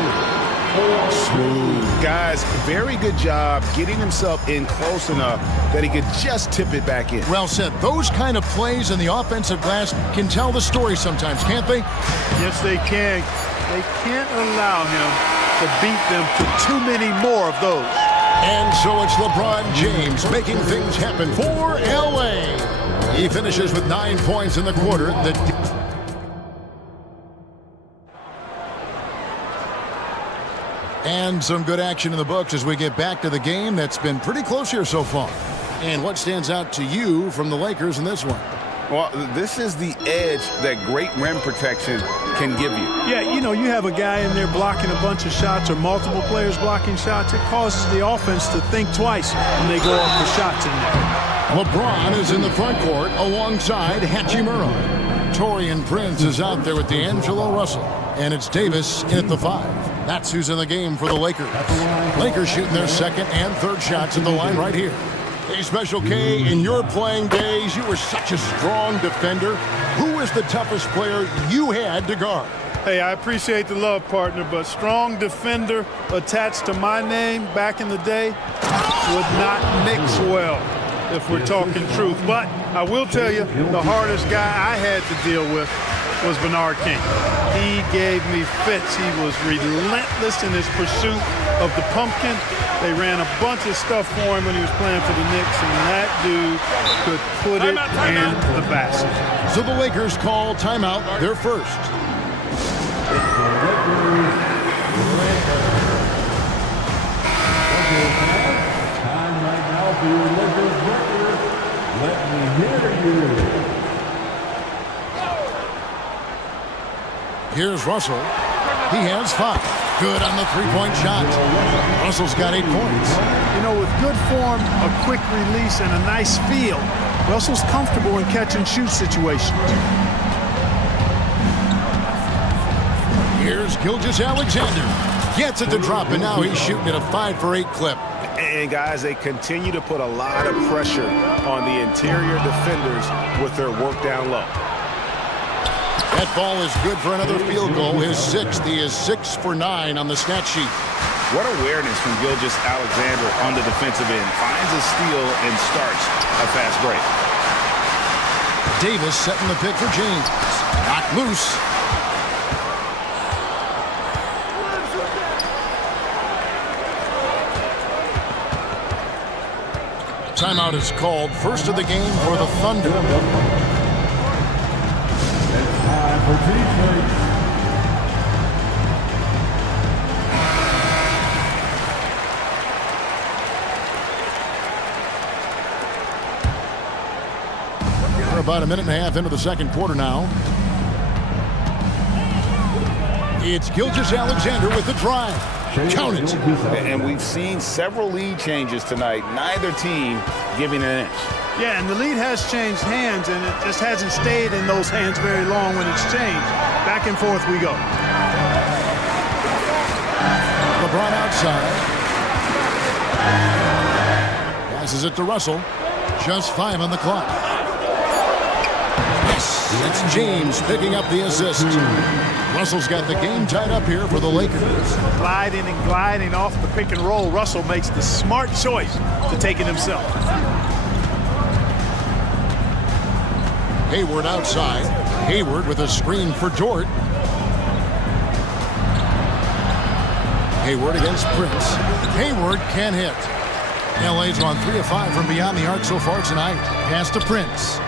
Smooth. Guys, very good job getting himself in close enough that he could just tip it back in. Well said. Those kind of plays in the offensive glass can tell the story sometimes, can't they? Yes, they can. They can't allow him to beat them to too many more of those. And so it's LeBron James making things happen for L.A. He finishes with 9 points in the quarter. And some good action in the books as we get back to the game that's been pretty close here so far. And what stands out to you from the Lakers in this one? Well, this is the edge that great rim protection can give you. Yeah, you know, you have a guy in there blocking a bunch of shots or multiple players blocking shots. It causes the offense to think twice when they go up for shots in there. LeBron is in the front court alongside Hachimura. Taurean Prince is out there with D'Angelo Russell. And it's Davis in at the 5. That's who's in the game for the Lakers. Lakers shooting their second and third shots at the line right here. Hey, Special K, in your playing days, you were such a strong defender. Who was the toughest player you had to guard? Hey, I appreciate the love, partner, but strong defender attached to my name back in the day would not mix well, if we're talking truth. But I will tell you, the hardest guy I had to deal with was Bernard King. He gave me fits. He was relentless in his pursuit of the pumpkin. They ran a bunch of stuff for him when he was playing for the Knicks, and that dude could put it in the basket. So the Lakers call timeout, their first. Time right now for your Lakers record. Let me hear you. Here's Russell. He has 5. Good on the three-point shot. Russell's got 8 points. You know, with good form, a quick release, and a nice feel, Russell's comfortable in catch-and-shoot situations. Here's Gilgeous-Alexander. Gets it to drop, and now he's shooting at a 5-for-8 clip. And guys, they continue to put a lot of pressure on the interior defenders with their work down low. That ball is good for another field goal. His 6th. He is 6 for 9 on the stat sheet. What awareness from Gilgeous-Alexander on the defensive end. Finds a steal and starts a fast break. Davis setting the pick for James. Knocked loose. Timeout is called. First of the game for the Thunder. For Detroit. We're about a minute and a half into the second quarter now. It's Gilgeous-Alexander with the drive. Count it. And we've seen several lead changes tonight. Neither team giving an inch. Yeah, and the lead has changed hands, and it just hasn't stayed in those hands very long when it's changed. Back and forth we go. LeBron outside. Passes it to Russell. Just 5 on the clock. Yes, it's James picking up the assist. Russell's got the game tied up here for the Lakers. Gliding and gliding off the pick and roll. Russell makes the smart choice to take it himself. Hayward outside. Hayward with a screen for Dort. Hayward against Prince. Hayward can hit. LA's on 3 of 5 from beyond the arc so far tonight. Pass to Prince.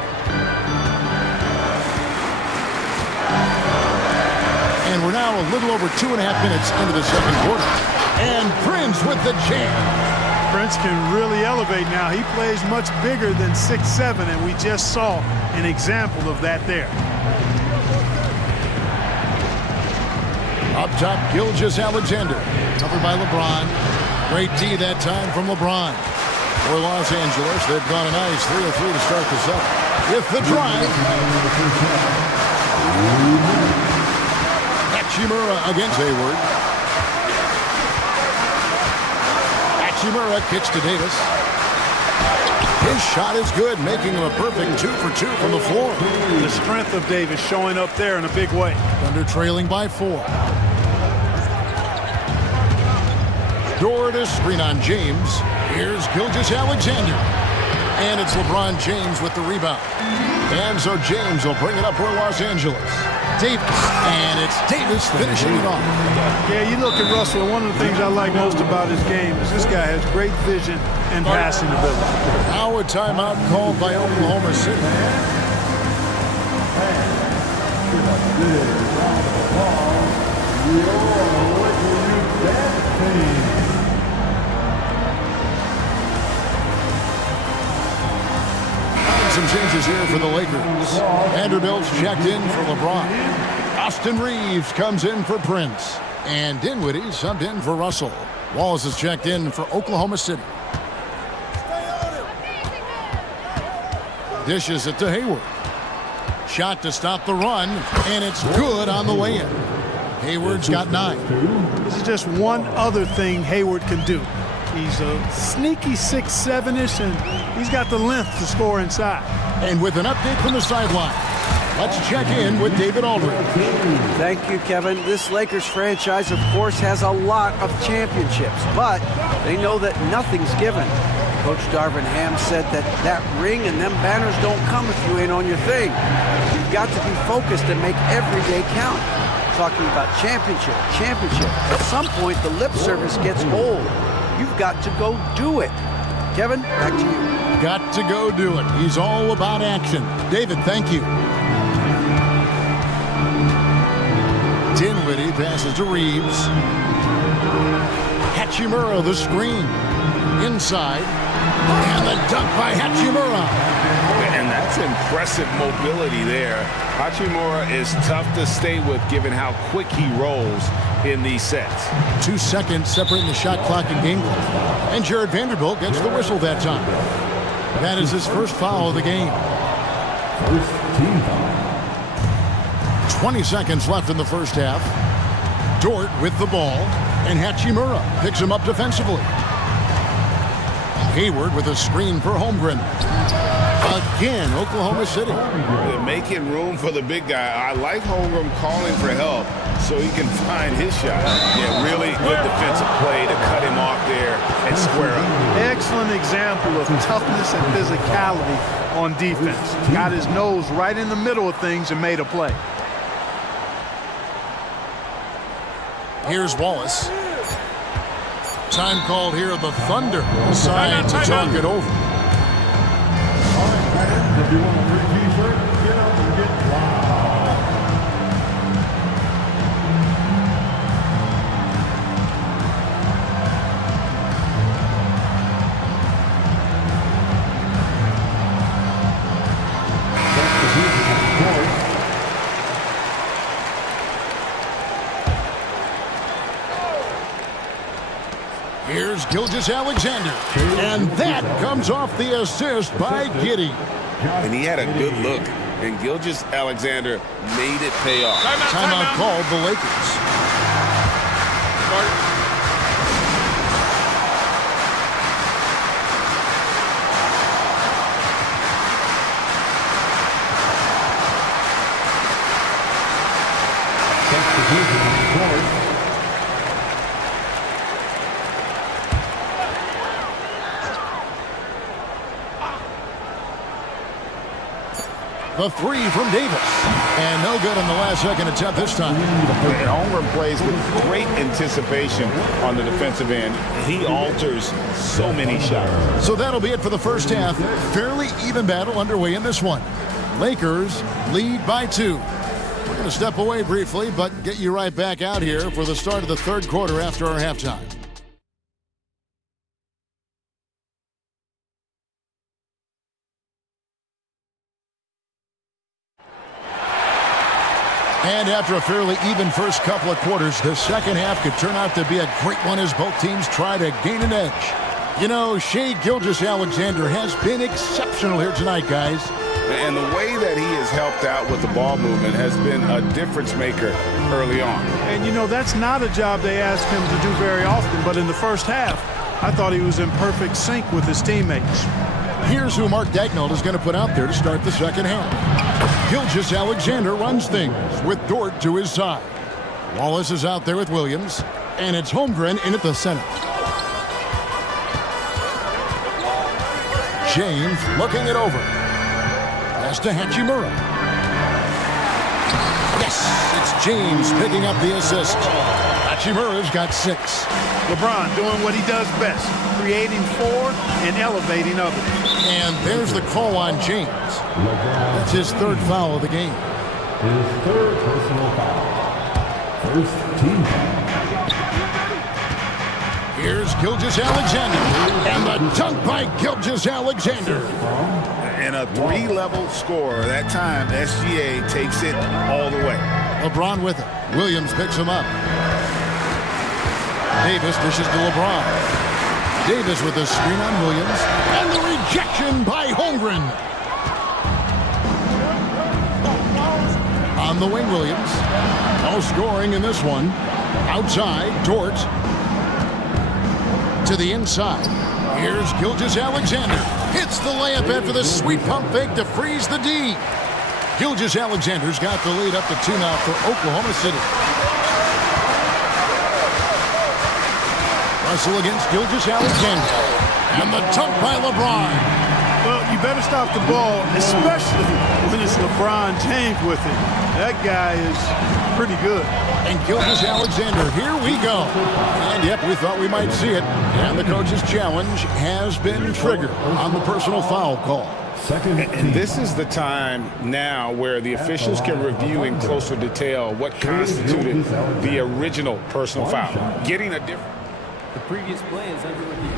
And we're now a little over 2.5 minutes into the second quarter. And Prince with the jam. Prince can really elevate now. He plays much bigger than 6'7", and we just saw an example of that there. Up top, Gilgeous-Alexander. Covered by LeBron. Great D that time from LeBron. For Los Angeles, they've gone a nice 3 of 3 to start the set. With the drive. Hachimura against Hayward. Hachimura kicks to Davis. His shot is good, making him a perfect 2 for 2 from the floor. The strength of Davis showing up there in a big way. Thunder trailing by 4. Dort to screen on James. Here's Gilgeous-Alexander. And it's LeBron James with the rebound. And so James will bring it up for Los Angeles. Davis. And it's Davis finishing it off. Yeah, you look at Russell, one of the things I like most about his game is this guy has great vision and passing ability. Now a timeout called by Oklahoma City. Some changes here for the Lakers. Vanderbilt's checked in for LeBron. Austin Reeves comes in for Prince. And Dinwiddie subbed in for Russell. Wallace is checked in for Oklahoma City. Dishes it to Hayward. Shot to stop the run, and it's good on the way in. Hayward's got 9. This is just one other thing Hayward can do. He's a sneaky 6'7"ish, and he's got the length to score inside. And with an update from the sideline, let's check in with David Aldridge. Thank you, Kevin. This Lakers franchise, of course, has a lot of championships, but they know that nothing's given. Coach Darvin Ham said that ring and them banners don't come if you ain't on your thing. You've got to be focused and make every day count. Talking about championship. At some point, the lip service gets old. You've got to go do it. Kevin, back to you. Got to go do it. He's all about action. David, thank you. Dinwiddie passes to Reeves. Hachimura, the screen. Inside. And the dunk by Hachimura. And that's impressive mobility there. Hachimura is tough to stay with given how quick he rolls in these sets. 2 seconds separating the shot clock and game clock. And Jared Vanderbilt gets the whistle that time. That is his first foul of the game. 20 seconds left in the first half. Dort with the ball. And Hachimura picks him up defensively. Hayward with a screen for Holmgren. Again, Oklahoma City. They're making room for the big guy. I like Holmgren calling for help so he can find his shot. Yeah, really good defensive play to cut him off there and square up. Excellent example of toughness and physicality on defense. Got his nose right in the middle of things and made a play. Here's Wallace. Time called here. The Thunder decide to talk it over. If you want a free t-shirt, get up and get loud. Here's Gilgeous-Alexander. And that comes off the assist by Giddy. And he had a good look. And Gilgeous-Alexander made it pay off. Timeout called the Lakers. The three from Davis. And no good on the last second attempt this time. And Holmgren plays with great anticipation on the defensive end. He alters so many shots. So that'll be it for the first half. Fairly even battle underway in this one. Lakers lead by 2. We're going to step away briefly, but get you right back out here for the start of the third quarter after our halftime. And after a fairly even first couple of quarters, the second half could turn out to be a great one as both teams try to gain an edge. You know, Shai Gilgeous-Alexander has been exceptional here tonight, guys. And the way that he has helped out with the ball movement has been a difference maker early on. And, you know, that's not a job they ask him to do very often, but in the first half, I thought he was in perfect sync with his teammates. Here's who Mark Daignault is going to put out there to start the second half. Gilgeous-Alexander runs things with Dort to his side. Wallace is out there with Williams, and it's Holmgren in at the center. James looking it over. Pass to Hachimura. Yes, it's James picking up the assist. Hachimura's got 6. LeBron doing what he does best, creating for and elevating others. And there's the call on James. That's his third foul of the game. His third personal foul. First team foul. Here's Gilgeous-Alexander. And the dunk by Gilgeous-Alexander. And a 3-level score. That time, SGA takes it all the way. LeBron with it. Williams picks him up. Davis dishes to LeBron. Davis with a screen on Williams. And the rejection by Holmgren. On the wing, Williams. No scoring in this one. Outside, Dort. To the inside. Here's Gilgeous-Alexander. Hits the layup after the sweet pump fake to freeze the D. Gilgeous-Alexander's got the lead up to 2 now for Oklahoma City. Russell against Gilgeous-Alexander. And the dunk by LeBron. Well, you better stop the ball, especially when it's LeBron James with it. That guy is pretty good. And Gilgeous-Alexander, here we go. And yep, we thought we might see it. And the coach's challenge has been triggered on the personal foul call. And this is the time now where the officials can review in closer detail what constituted the original personal foul. Getting a different... The previous play is under review.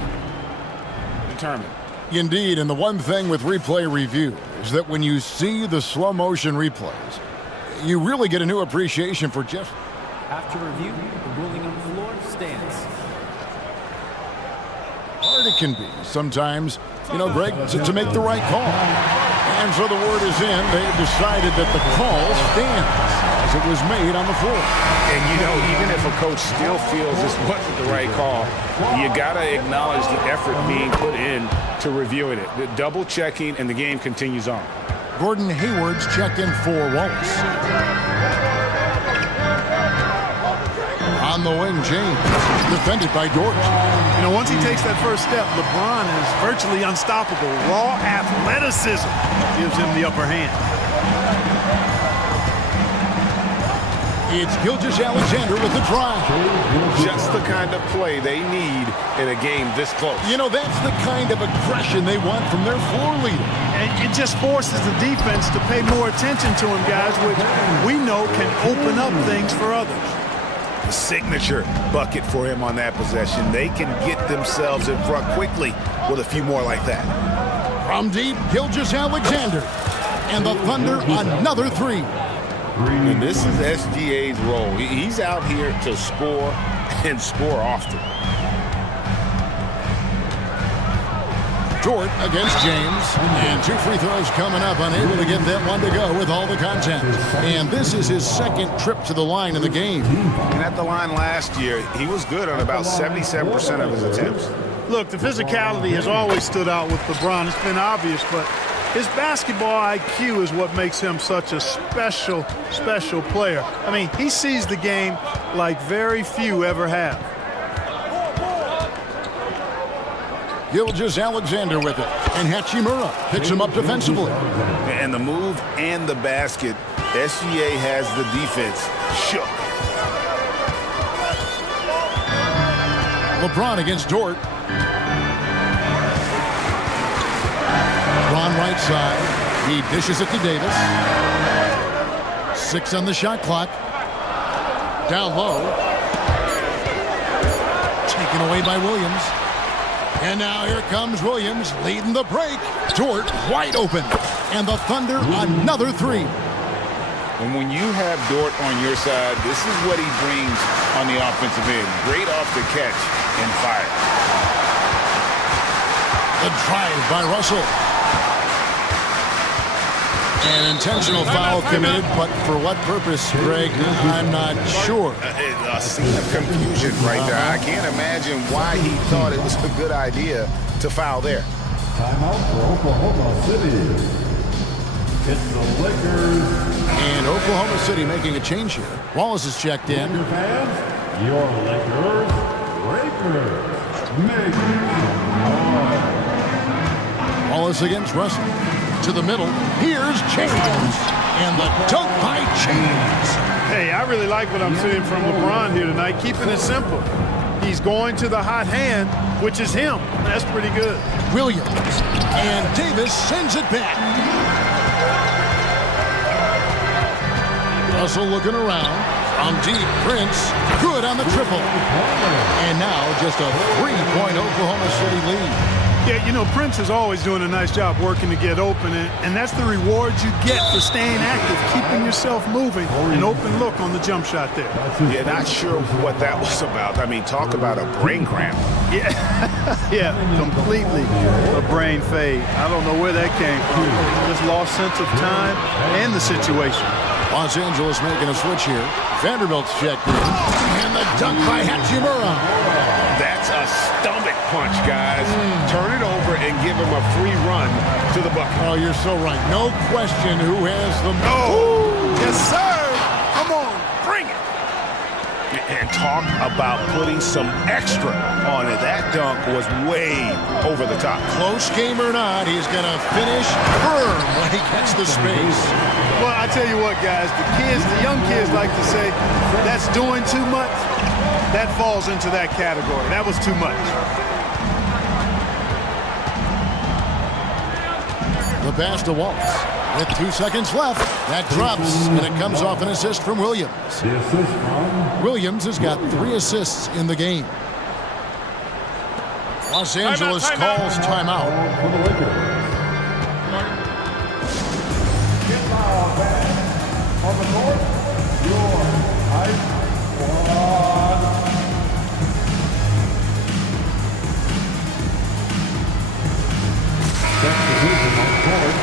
Determined. Indeed, and the one thing with replay review is that when you see the slow motion replays, you really get a new appreciation for just... After review, the ruling on the floor stands. Hard it can be sometimes, you know, Greg, to make the right call. And so the word is in. They have decided that the call stands as it was made on the floor. And, you know, even if a coach still feels this wasn't the right call, you got to acknowledge the effort being put in to reviewing it. The double checking, and the game continues on. Gordon Hayward's checked in for Wallace. On the wing, James, defended by Dort. You know, once he takes that first step, LeBron is virtually unstoppable. Raw athleticism gives him the upper hand. It's Gilgeous-Alexander with the drive. Just the kind of play they need in a game this close. You know, that's the kind of aggression they want from their floor leader. And it just forces the defense to pay more attention to him, guys, which we know can open up things for others. The signature bucket for him on that possession. They can get themselves in front quickly with a few more like that. From deep, Gilgeous-Alexander. And the Thunder, another 3. And this is SGA's role. He's out here to score and score often. Dort against James. And 2 free throws coming up, unable to get that one to go with all the contact. And this is his second trip to the line in the game. And at the line last year, he was good on about 77% of his attempts. Look, the physicality has always stood out with LeBron. It's been obvious, but his basketball IQ is what makes him such a special, special player. I mean, he sees the game like very few ever have. Gilgeous-Alexander with it. And Hachimura picks him up defensively. And the move and the basket, SGA has the defense shook. LeBron against Dort. LeBron right side. He dishes it to Davis. 6 on the shot clock. Down low. Taken away by Williams. And now here comes Williams leading the break. Dort wide open. And the Thunder another 3. And when you have Dort on your side, this is what he brings on the offensive end. Great off the catch and fire. The drive by Russell. An intentional foul committed, but for what purpose, Greg, I'm not sure. A scene of confusion right there. I can't imagine why he thought it was a good idea to foul there. Timeout for Oklahoma City. It's the Lakers. And Oklahoma City making a change here. Wallace is checked in. Your fans, your Lakers, make some noise. Wallace against Russell. To the middle. Here's James. And the dunk by James. Hey, I really like what I'm seeing from LeBron here tonight, keeping it simple. He's going to the hot hand, which is him. That's pretty good. Williams. And Davis sends it back. Russell looking around. From deep, Prince. Good on the triple. And now just a 3-point Oklahoma City lead. Yeah, you know, Prince is always doing a nice job working to get open, and that's the reward you get for staying active, keeping yourself moving, an open look on the jump shot there. Yeah, not sure what that was about. I mean, talk about a brain cramp. Yeah, yeah, completely a brain fade. I don't know where that came from. Just lost sense of time and the situation. Los Angeles making a switch here. Vanderbilt's checked in. And the dunk by Hachimura. That's a stomach punch, guys. Turn it over and give him a free run to the bucket. Oh, you're so right. No question who has the... Oh, yes, sir. Come on, bring it. And talk about putting some extra on it. That dunk was way over the top. Close game or not, he's going to finish firm when he gets the space. Well, I tell you what, guys, the young kids like to say, that's doing too much. That falls into that category. That was too much. The pass to Waltz. With 2 seconds left, that drops, and it comes off an assist from Williams. The assist from Williams has got 3 assists in the game. Los Angeles calls timeout. for the Lakers. On the court, your ice squad. Set position on court.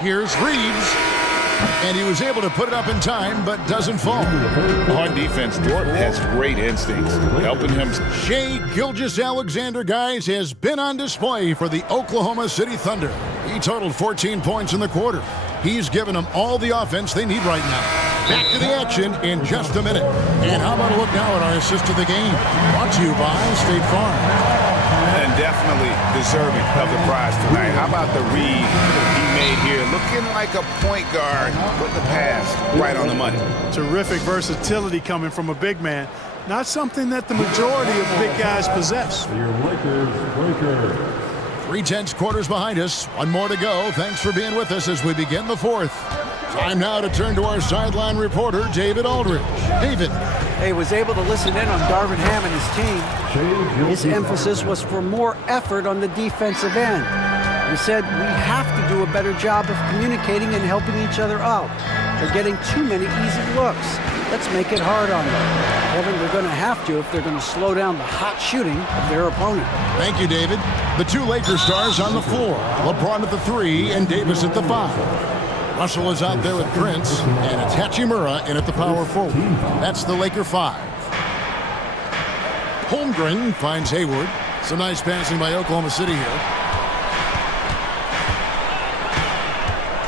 Here's Reeves. And he was able to put it up in time, but doesn't fall. On defense, Dort has great instincts, helping him. Shai Gilgeous-Alexander, guys, has been on display for the Oklahoma City Thunder. He totaled 14 points in the quarter. He's given them all the offense they need right now. Back to the action in just a minute. And how about a look now at our assist of the game? Brought to you by State Farm. And definitely deserving of the prize tonight. How about the read he made here? Looking like a point guard with the pass right on the money. Terrific versatility coming from a big man. Not something that the majority of big guys possess. Your Lakers breaker. 3/10 quarters behind us. One more to go. Thanks for being with us as we begin the fourth. Time now to turn to our sideline reporter, David Aldridge. David. He was able to listen in on Darvin Ham and his team. His emphasis was for more effort on the defensive end. He said, we have to do a better job of communicating and helping each other out. They're getting too many easy looks. Let's make it hard on them. Kevin, they're going to have to if they're going to slow down the hot shooting of their opponent. Thank you, David. The two Lakers stars on the floor. LeBron at the 3 and Davis at the 5. Russell is out there with Prince, and it's Hachimura in at the power forward. That's the Laker 5. Holmgren finds Hayward. Some nice passing by Oklahoma City here.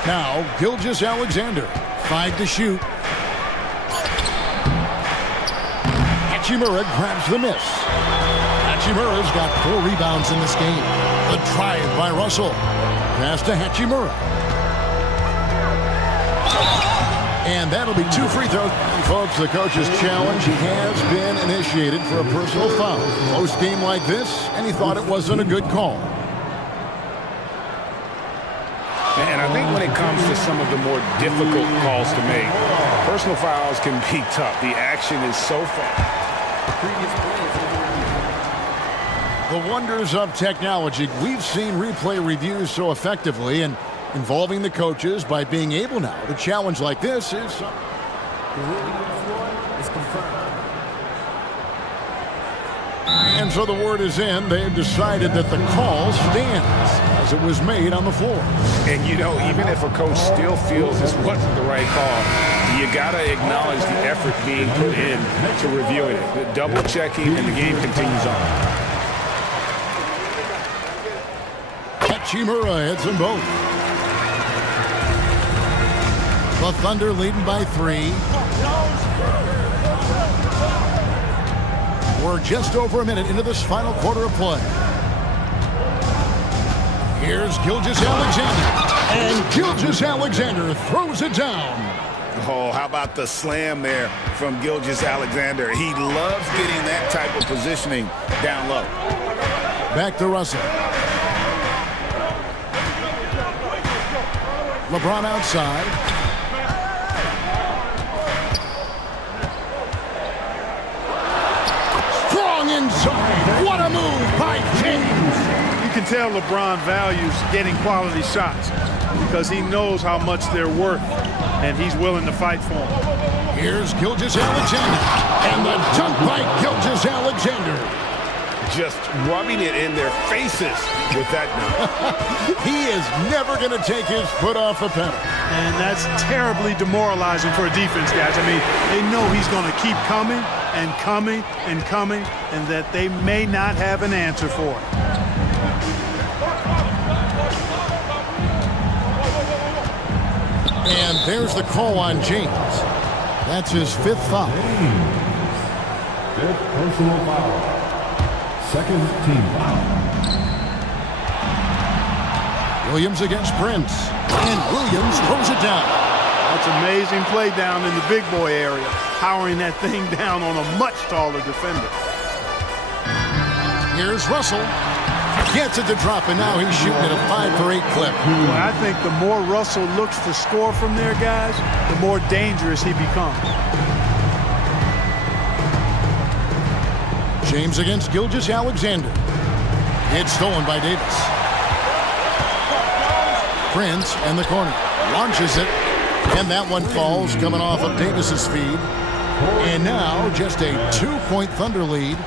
Now, Gilgeous-Alexander. 5 to shoot. Hachimura grabs the miss. Hachimura's got 4 rebounds in this game. The drive by Russell. Pass to Hachimura. And that'll be 2 free throws. Folks, the coach's challenge has been initiated for a personal foul. Close game like this, and he thought it wasn't a good call. And I think when it comes to some of the more difficult calls to make, personal fouls can be tough. The action is so fast. The wonders of technology. We've seen replay reviews so effectively, and involving the coaches by being able now to challenge like this is... The ruling on the floor is confirmed. And so the word is in. They've decided that the call stands as it was made on the floor. And, you know, even if a coach still feels this wasn't the right call, you got to acknowledge the effort being put in to reviewing it. The double checking, and the game continues on. Hachimura hits them both. The Thunder leading by 3. We're just over a minute into this final quarter of play. Here's Gilgeous-Alexander. And Gilgeous-Alexander throws it down. Oh, how about the slam there from Gilgeous-Alexander? He loves getting that type of positioning down low. Back to Russell. LeBron outside. Inside. What a move by James. You can tell LeBron values getting quality shots because he knows how much they're worth, and he's willing to fight for them. Here's Gilgeous-Alexander, and the dunk by Gilgeous-Alexander. Just rubbing it in their faces with that dunk. He is never going to take his foot off the pedal. And that's terribly demoralizing for a defense, guys. I mean, they know he's going to keep coming and coming and coming, and that they may not have an answer for it. And there's the call on James. That's his 5th foul. 5th personal foul. 2nd team foul. Williams against Prince. And Williams throws it down. That's amazing play down in the big boy area, powering that thing down on a much taller defender. Here's Russell. Gets it to drop, and now he's shooting at a 5-for-8 clip. Well, I think the more Russell looks to score from there, guys, the more dangerous he becomes. James against Gilgeous-Alexander. It's stolen by Davis. Prince in the corner. Launches it. And that one falls, coming off of Davis's feed. And now just a 2-point Thunder lead.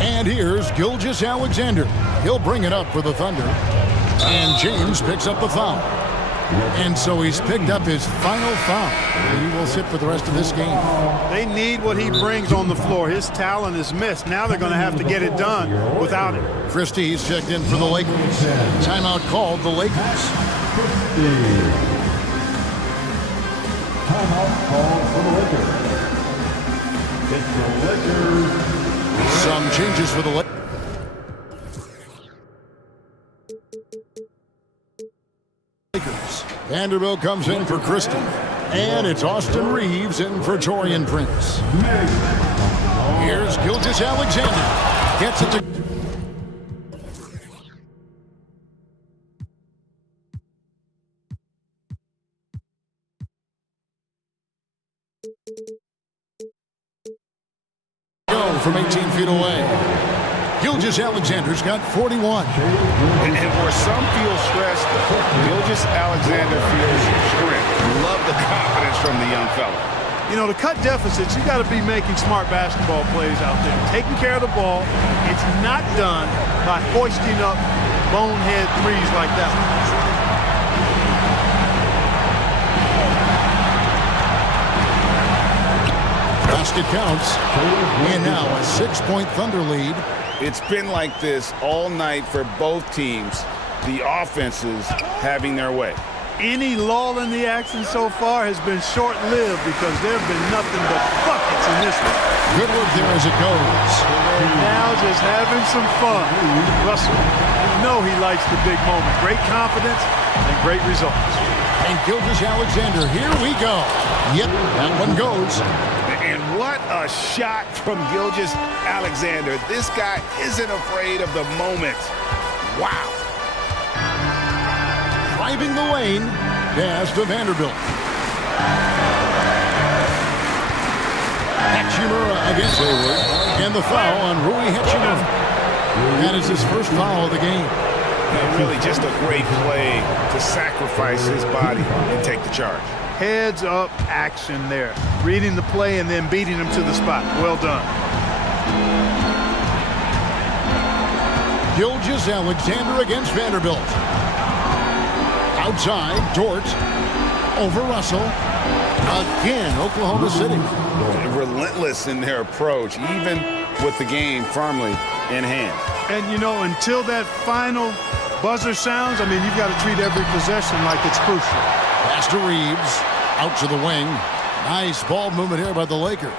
And here's Gilgeous-Alexander. He'll bring it up for the Thunder. And James picks up the foul. And so he's picked up his final foul. He will sit for the rest of this game. They need what he brings on the floor. His talent is missed. Now they're going to have to get it done without him. Christie's checked in for the Lakers. Timeout called the Lakers. Timeout called for the Lakers. It's the Lakers. Some changes for the Lakers. Vanderbilt comes in for Christie. And it's Austin Reeves in for Torian Prince. Here's Gilgeous-Alexander. Gets it to... from 18 feet away. Gilgeous Alexander's got 41. And where some feel stressed, Gilgeous Alexander feels strength. Love the confidence from the young fella. You know, to cut deficits, you got to be making smart basketball plays out there. Taking care of the ball. It's not done by hoisting up bonehead threes like that one. Basket counts. And now a 6-point Thunder lead. It's been like this all night for both teams. The offenses having their way. Any lull in the action so far has been short-lived because there have been nothing but buckets in this one. Good work there as it goes. And now just having some fun. Russell, you know he likes the big moment. Great confidence and great results. And Gilgeous Alexander, here we go. Yep, that one goes. And what a shot from Gilgeous Alexander. This guy isn't afraid of the moment. Wow. Driving the lane, pass to Vanderbilt. Hachimura against Hayward, and the foul on Rui Hachimura. That is his first foul of the game. And really just a great play to sacrifice his body and take the charge. Heads-up action there. Reading the play and then beating him to the spot. Well done. Gilgeous Alexander against Vanderbilt. Outside, Dort. Over Russell. Again, Oklahoma City. Relentless in their approach, even with the game firmly in hand. And, you know, until that final buzzer sounds, I mean, you've got to treat every possession like it's crucial. Pass to Reeves. Out to the wing. Nice ball movement here by the Lakers.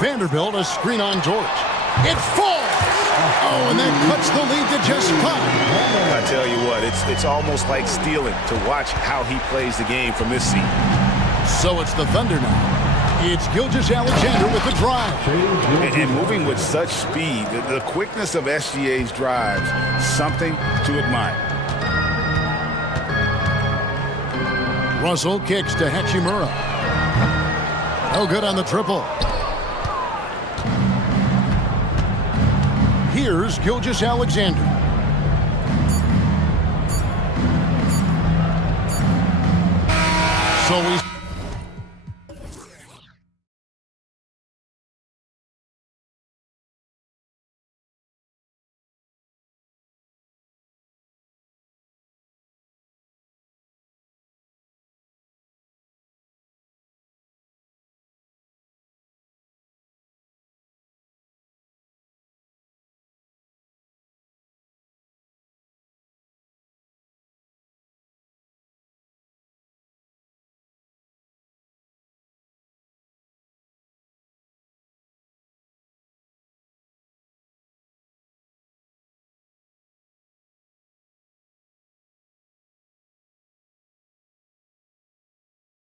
Vanderbilt, a screen on Dort. It falls! Oh, and that cuts the lead to just 5. I tell you what, it's almost like stealing to watch how he plays the game from this seat. So it's the Thunder now. It's Gilgeous Alexander with the drive. And moving with such speed, the quickness of SGA's drives, something to admire. Russell kicks to Hachimura. No good on the triple. Here's Gilgeous Alexander. So he's